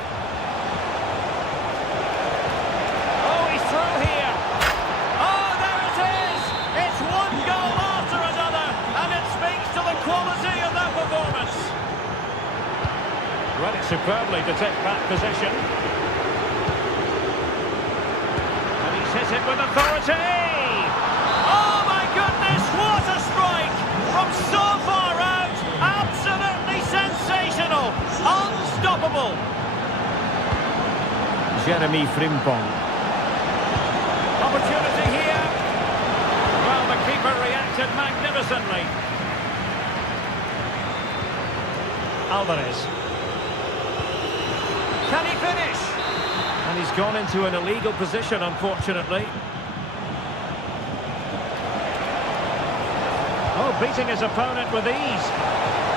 Oh, he's through here. Oh, there it is! It's one goal after another, and it speaks to the quality of that performance. Read it superbly to take back possession. And he's hit it with authority. Oh, my goodness, what a strike! From so far out, absolutely sensational, unstoppable. Jeremy Frimpong. Opportunity here. Well, the keeper reacted magnificently. Alvarez. Can he finish? And he's gone into an illegal position, unfortunately. Oh, beating his opponent with ease.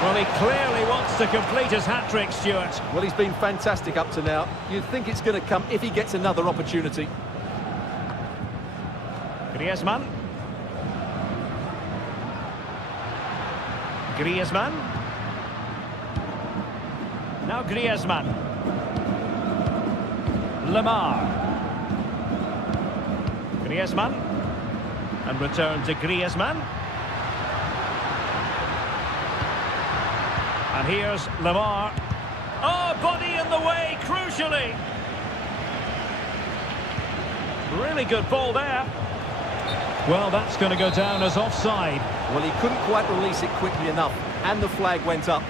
Well, he clearly wants to complete his hat-trick, Stuart. Well, he's been fantastic up to now. You'd think it's going to come if he gets another opportunity. Griezmann. Griezmann. Now Griezmann. Lamar. Griezmann. And return to Griezmann. And here's Lamar. Oh, body in the way, crucially. Really good ball there. Well, that's going to go down as offside. Well, he couldn't quite release it quickly enough, and the flag went up.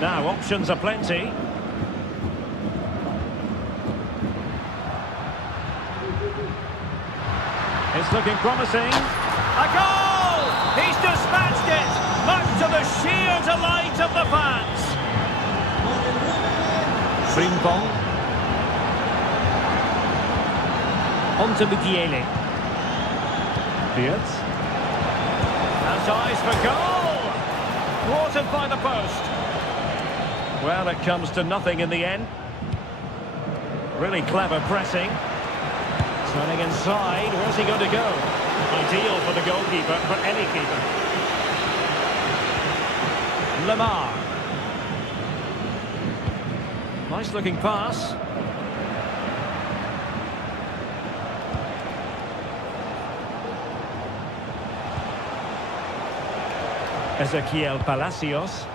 Now, options are plenty. It's looking promising. A goal! He's dispatched it! Much to the sheer delight of the fans. Frimpong. On to Mukiele. Beards. Has eyes for goal! Thwarted by the post. Well, it comes to nothing in the end. Really clever pressing. Turning inside. Where's he going to go? Ideal for the goalkeeper, for any keeper. Lamar. Nice looking pass. Ezequiel Palacios.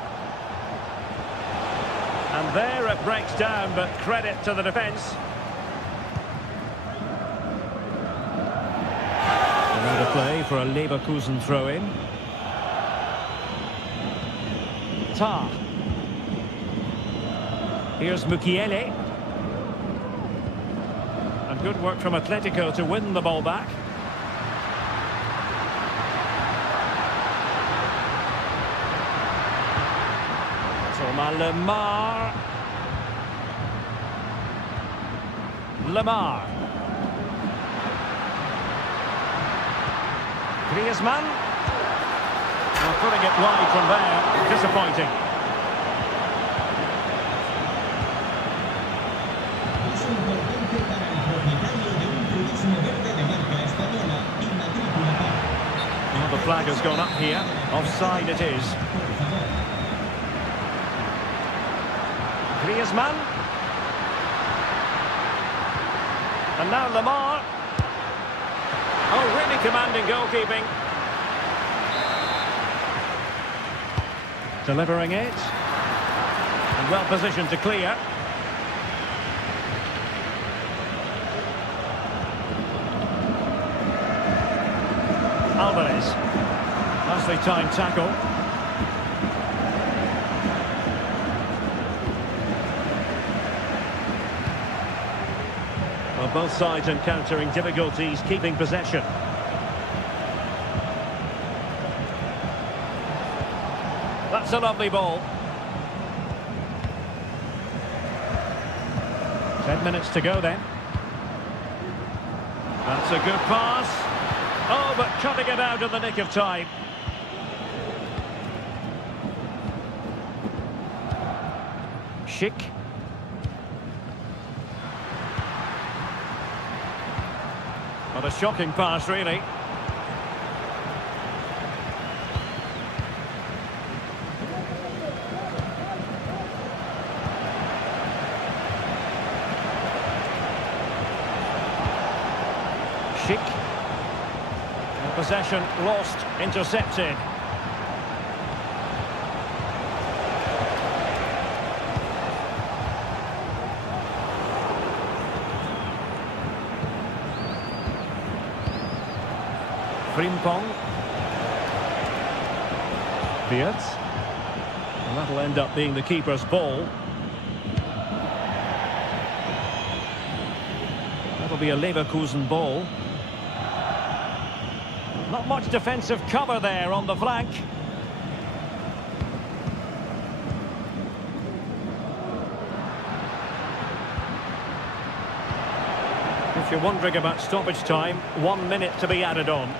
And there it breaks down, but credit to the defence. Another play for a Leverkusen throw-in. Tar. Here's Mukiele. And good work from Atletico to win the ball back. Thomas Lamar. Lamar. Griezmann. Well, putting it wide from there. Disappointing. Well, the flag has gone up here. Offside it is. Griezmann. And now Lamar. Oh, really commanding goalkeeping. Delivering it. And well positioned to clear. Alvarez. Nicely timed tackle. Well, both sides encountering difficulties keeping possession. That's a lovely ball. 10 minutes to go then. That's a good pass. Oh, but cutting it out in the nick of time. Schick. What a shocking pass, really. Schick. And possession lost, intercepted. Frimpong. Beard. And that'll end up being the keeper's ball. That'll be a Leverkusen ball. Not much defensive cover there on the flank. If you're wondering about stoppage time, 1 minute to be added on.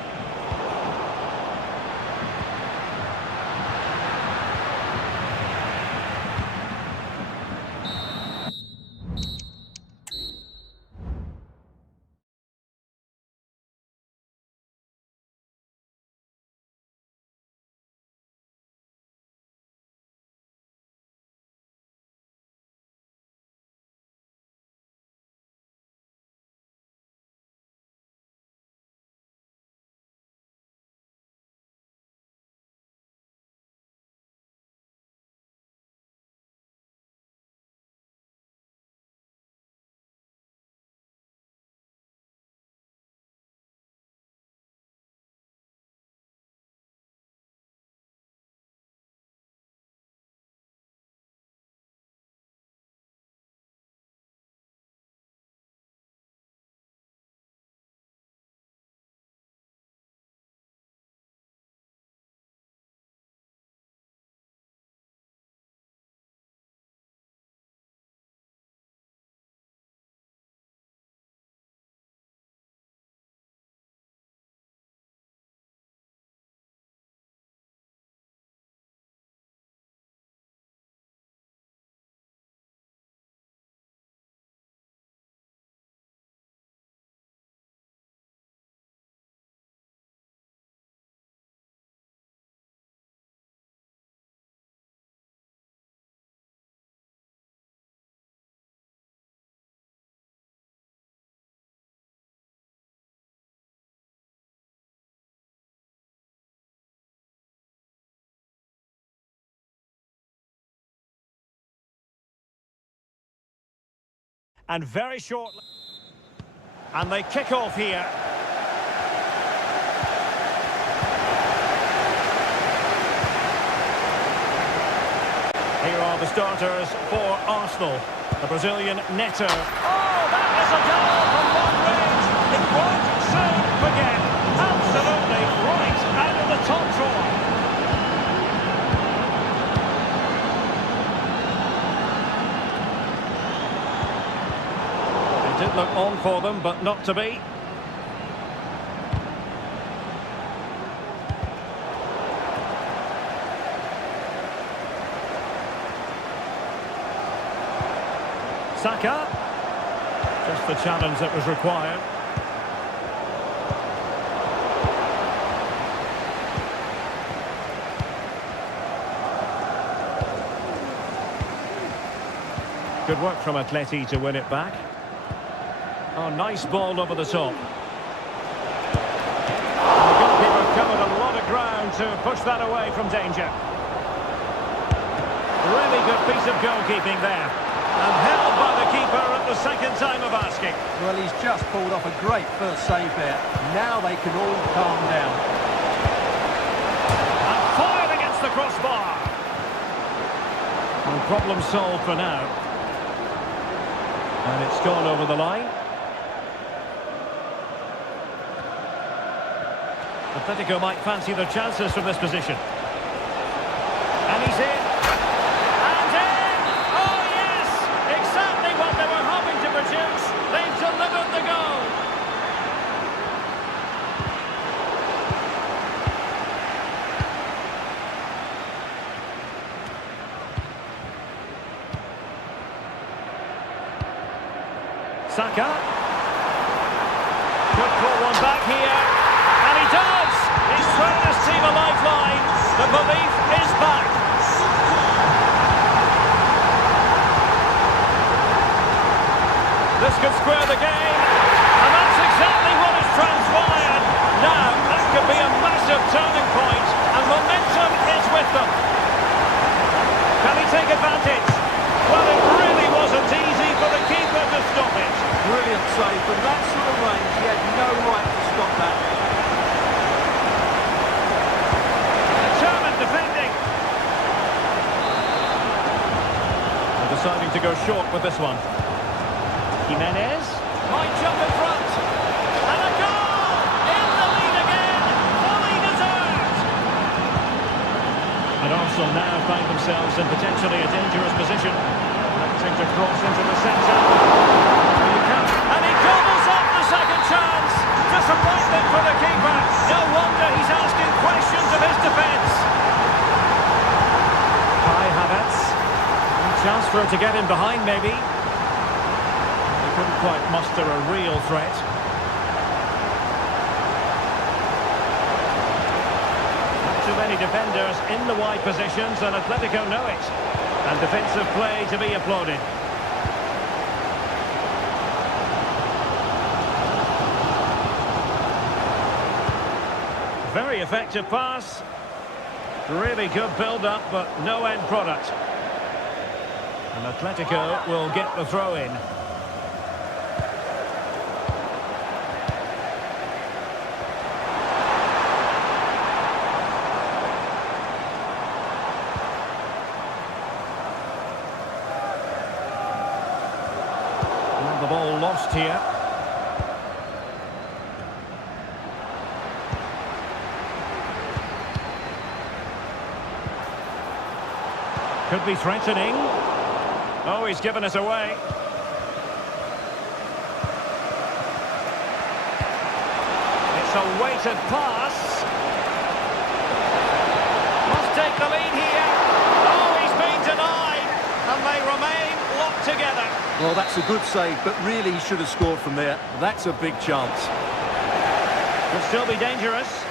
And very shortly. And they kick off here. Here are the starters for Arsenal. The Brazilian netter. Oh, that is a goal from long range. It won't soon forget. Absolutely right out of the top drawer. Did look on for them, but not to be. Saka. Just the challenge that was required. Good work from Atleti to win it back. Oh, nice ball over the top. And the goalkeeper covered a lot of ground to push that away from danger. Really good piece of goalkeeping there. And held by the keeper at the second time of asking. Well, he's just pulled off a great first save there. Now they can all calm down. And fired against the crossbar. And problem solved for now. And it's gone over the line. Atletico might fancy their chances from this position. And he's in. And in! Oh, yes! Exactly what they were hoping to produce. They've delivered the goal. attacker. Could pull one back here. And he does! He's thrown his team a lifeline. The belief is back. This could square the game. And that's exactly what has transpired. Now, that could be a massive turning point. And momentum is with them. Can he take advantage? Well, it really wasn't easy for the keeper to stop it. Brilliant save. From that sort of range, he had no right to stop that. Determined defending. And deciding to go short with this one. Jimenez might jump in front. And a goal! In the lead again. Fully deserved. And Arsenal now find themselves in potentially a dangerous position. Attempting to cross into the centre. And he gobbles up the second chance. Disappointment for the keeper. No wonder he's asking questions of his defence. Kai Havertz. Chance for him to get in behind, maybe. He couldn't quite muster a real threat. Not too many defenders in the wide positions, and Atletico know it. And defensive play to be applauded. Very effective pass. Really good build-up, but no end product. And Atletico will get the throw in. And the ball lost here. Could be threatening. Oh, he's given us away. It's a weighted pass. Must take the lead here. Oh, he's been denied. And they remain locked together. Well, that's a good save, but really he should have scored from there. That's a big chance. Could still be dangerous.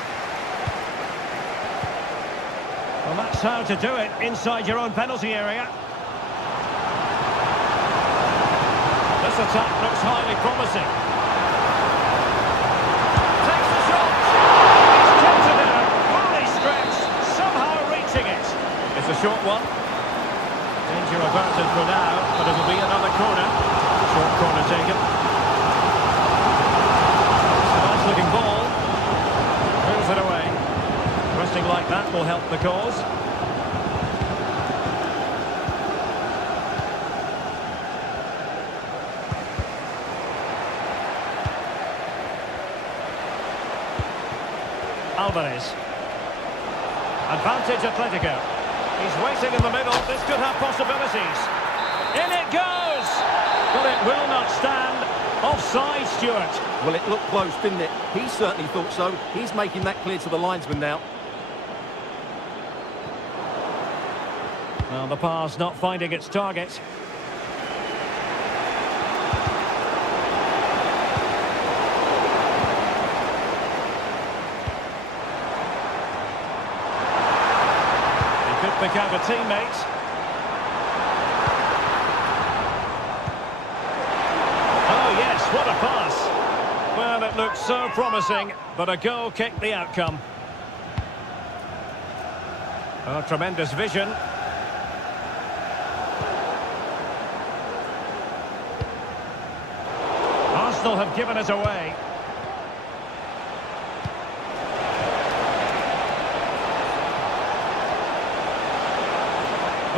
Well, that's how to do it inside your own penalty area. This attack looks highly promising. Takes the shot. He's kept it there. Fully stretched. Somehow reaching it. It's a short one. Danger averted for now, but it'll be another corner. Short corner taken. It's a nice looking ball. Moves it away. Resting like that will help the cause. Alvarez. Advantage Atletico. He's waiting in the middle. This could have possibilities. In it goes! But it will not stand. Offside, Stuart. Well, it looked close, didn't it? He certainly thought so. He's making that clear to the linesman now. Well, the pass not finding its target. Pick out a teammate. Oh yes, what a pass. Well, it looked so promising, but a goal kicked the outcome. Oh, tremendous vision. Arsenal have given it away.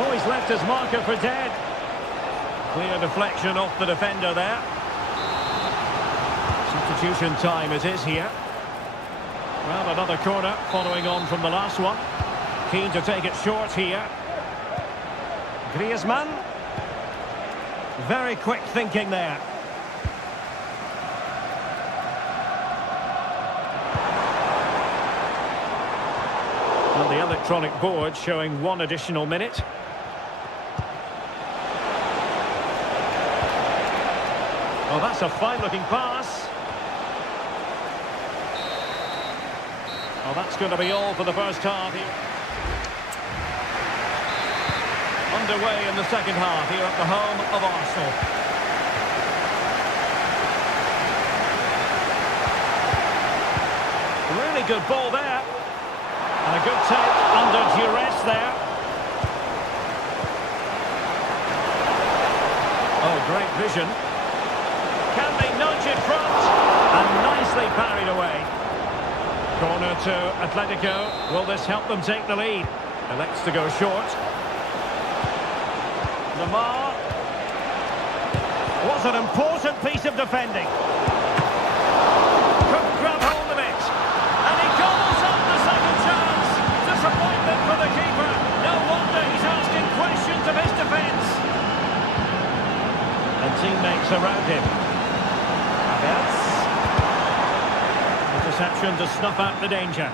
Oh, he's left his marker for dead. Clear deflection off the defender there. Substitution time it is here. Well, another corner following on from the last one. Keen to take it short here. Griezmann. Very quick thinking there. Well, the electronic board showing one additional minute. Well, Well, that's a fine-looking pass. Well, that's going to be all for the first half here. Underway in the second half here at the home of Arsenal. Really good ball there. And a good take under duress there. Oh, great vision. Can they nudge it front? And nicely parried away. Corner to Atletico. Will this help them take the lead? Elects to go short. Lamar. Was an important piece of defending. Couldn't grab hold of it. And he calls up the second chance. Disappointment for the keeper. No wonder he's asking questions of his defence. And teammates around him. Havertz. Interception to snuff out the danger.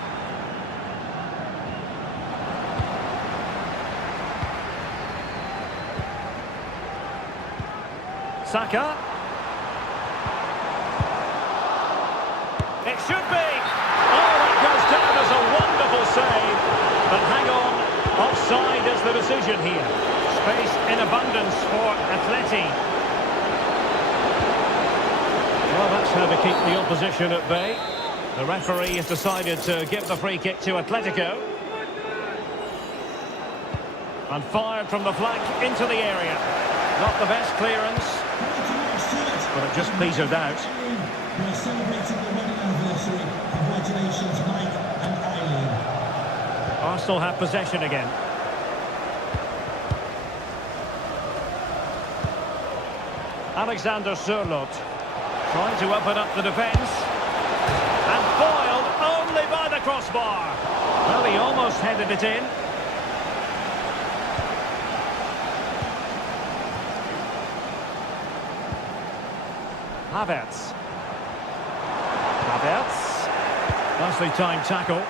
Saka. It should be. Oh, that goes down as a wonderful save. But hang on, offside is the decision here. Space in abundance for Atleti. Well, that's how to keep the opposition at bay. The referee has decided to give the free kick to Atletico. And fired from the flank into the area. Not the best clearance. But it just petered out. We're celebrating the wedding anniversary. Congratulations, Mike and Eileen. Arsenal have possession again. Alexander Sørloth trying to open up the defence. And foiled only by the crossbar. Well, he almost headed it in. Havertz. Havertz. Nicely timed tackle.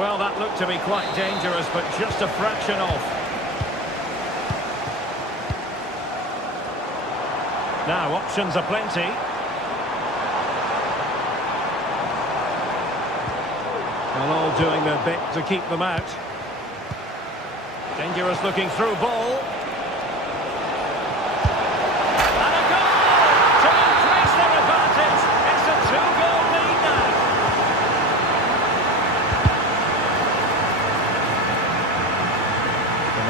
Well, that looked to be quite dangerous, but just a fraction off. Now, options are plenty. Well, all doing their bit to keep them out. Dangerous looking through ball.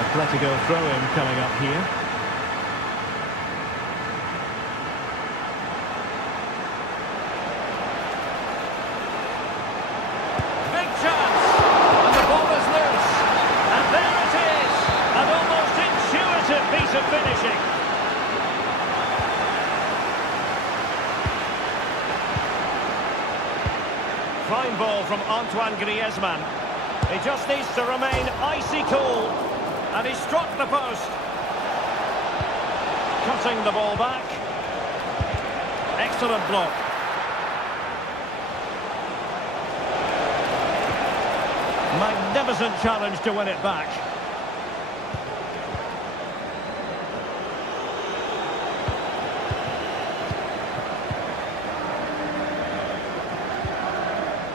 Atletico throw-in coming up here. Big chance! And the ball is loose. And there it is! An almost intuitive piece of finishing. Fine ball from Antoine Griezmann. He just needs to remain icy cool. And he struck the post. Cutting the ball back. Excellent block. Magnificent challenge to win it back.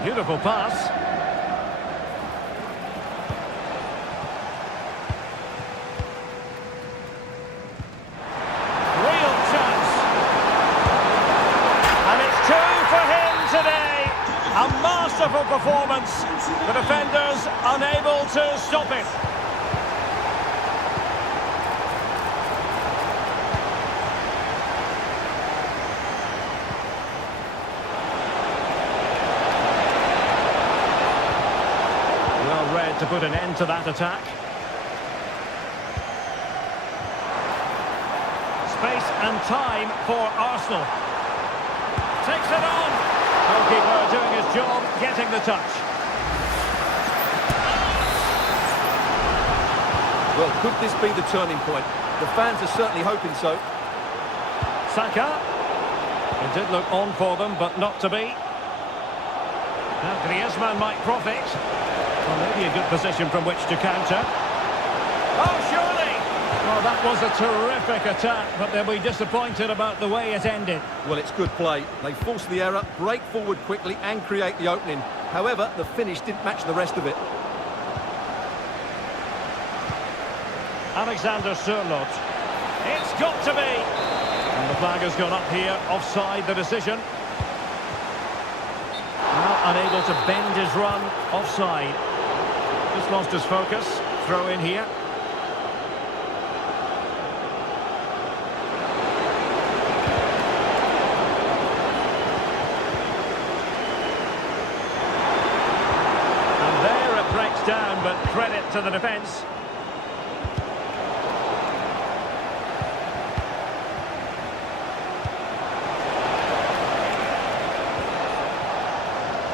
Beautiful pass. A masterful performance. The defenders unable to stop it. Well read to put an end to that attack. Space and time for Arsenal. Takes it on. Goalkeeper doing his job, getting the touch. Well, could this be the turning point? The fans are certainly hoping so. Saka. It did look on for them, but not to be. Now Griezmann might profit. Well, maybe a good position from which to counter. Oh, surely! Well, that was a terrific attack, but they'll be disappointed about the way it ended. Well, it's good play. They force the error, break forward quickly and create the opening. However, the finish didn't match the rest of it. Alexander Sørloth. It's got to be. And the flag has gone up here, offside the decision. Not unable to bend his run, offside. Just lost his focus, throw in here. And there it breaks down, but credit to the defence.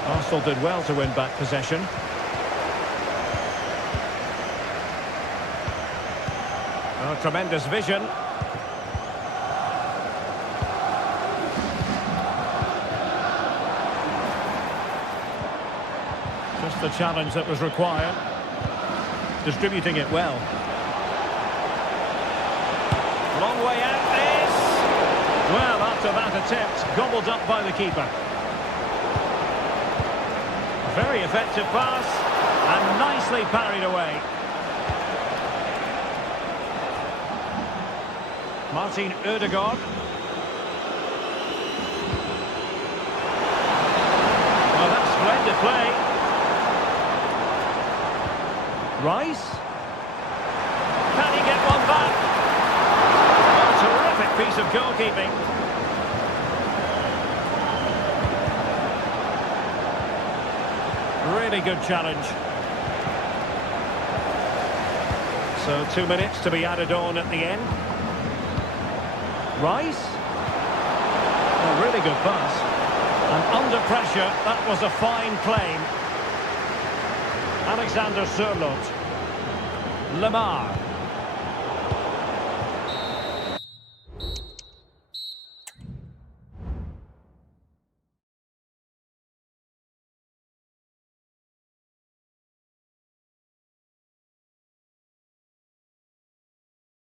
Arsenal did well to win back possession. Oh, tremendous vision. Just the challenge that was required. Distributing it well. Long way out this. Well, after that attempt, gobbled up by the keeper. Very effective pass, and nicely parried away. Martin Ødegaard. Well, that's splendid play. Rice. Can he get one back? A terrific piece of goalkeeping. Really good challenge. So 2 minutes to be added on at the end. Rice. A really good pass. And under pressure, that was a fine claim. Alexander Sørloth. Lamar.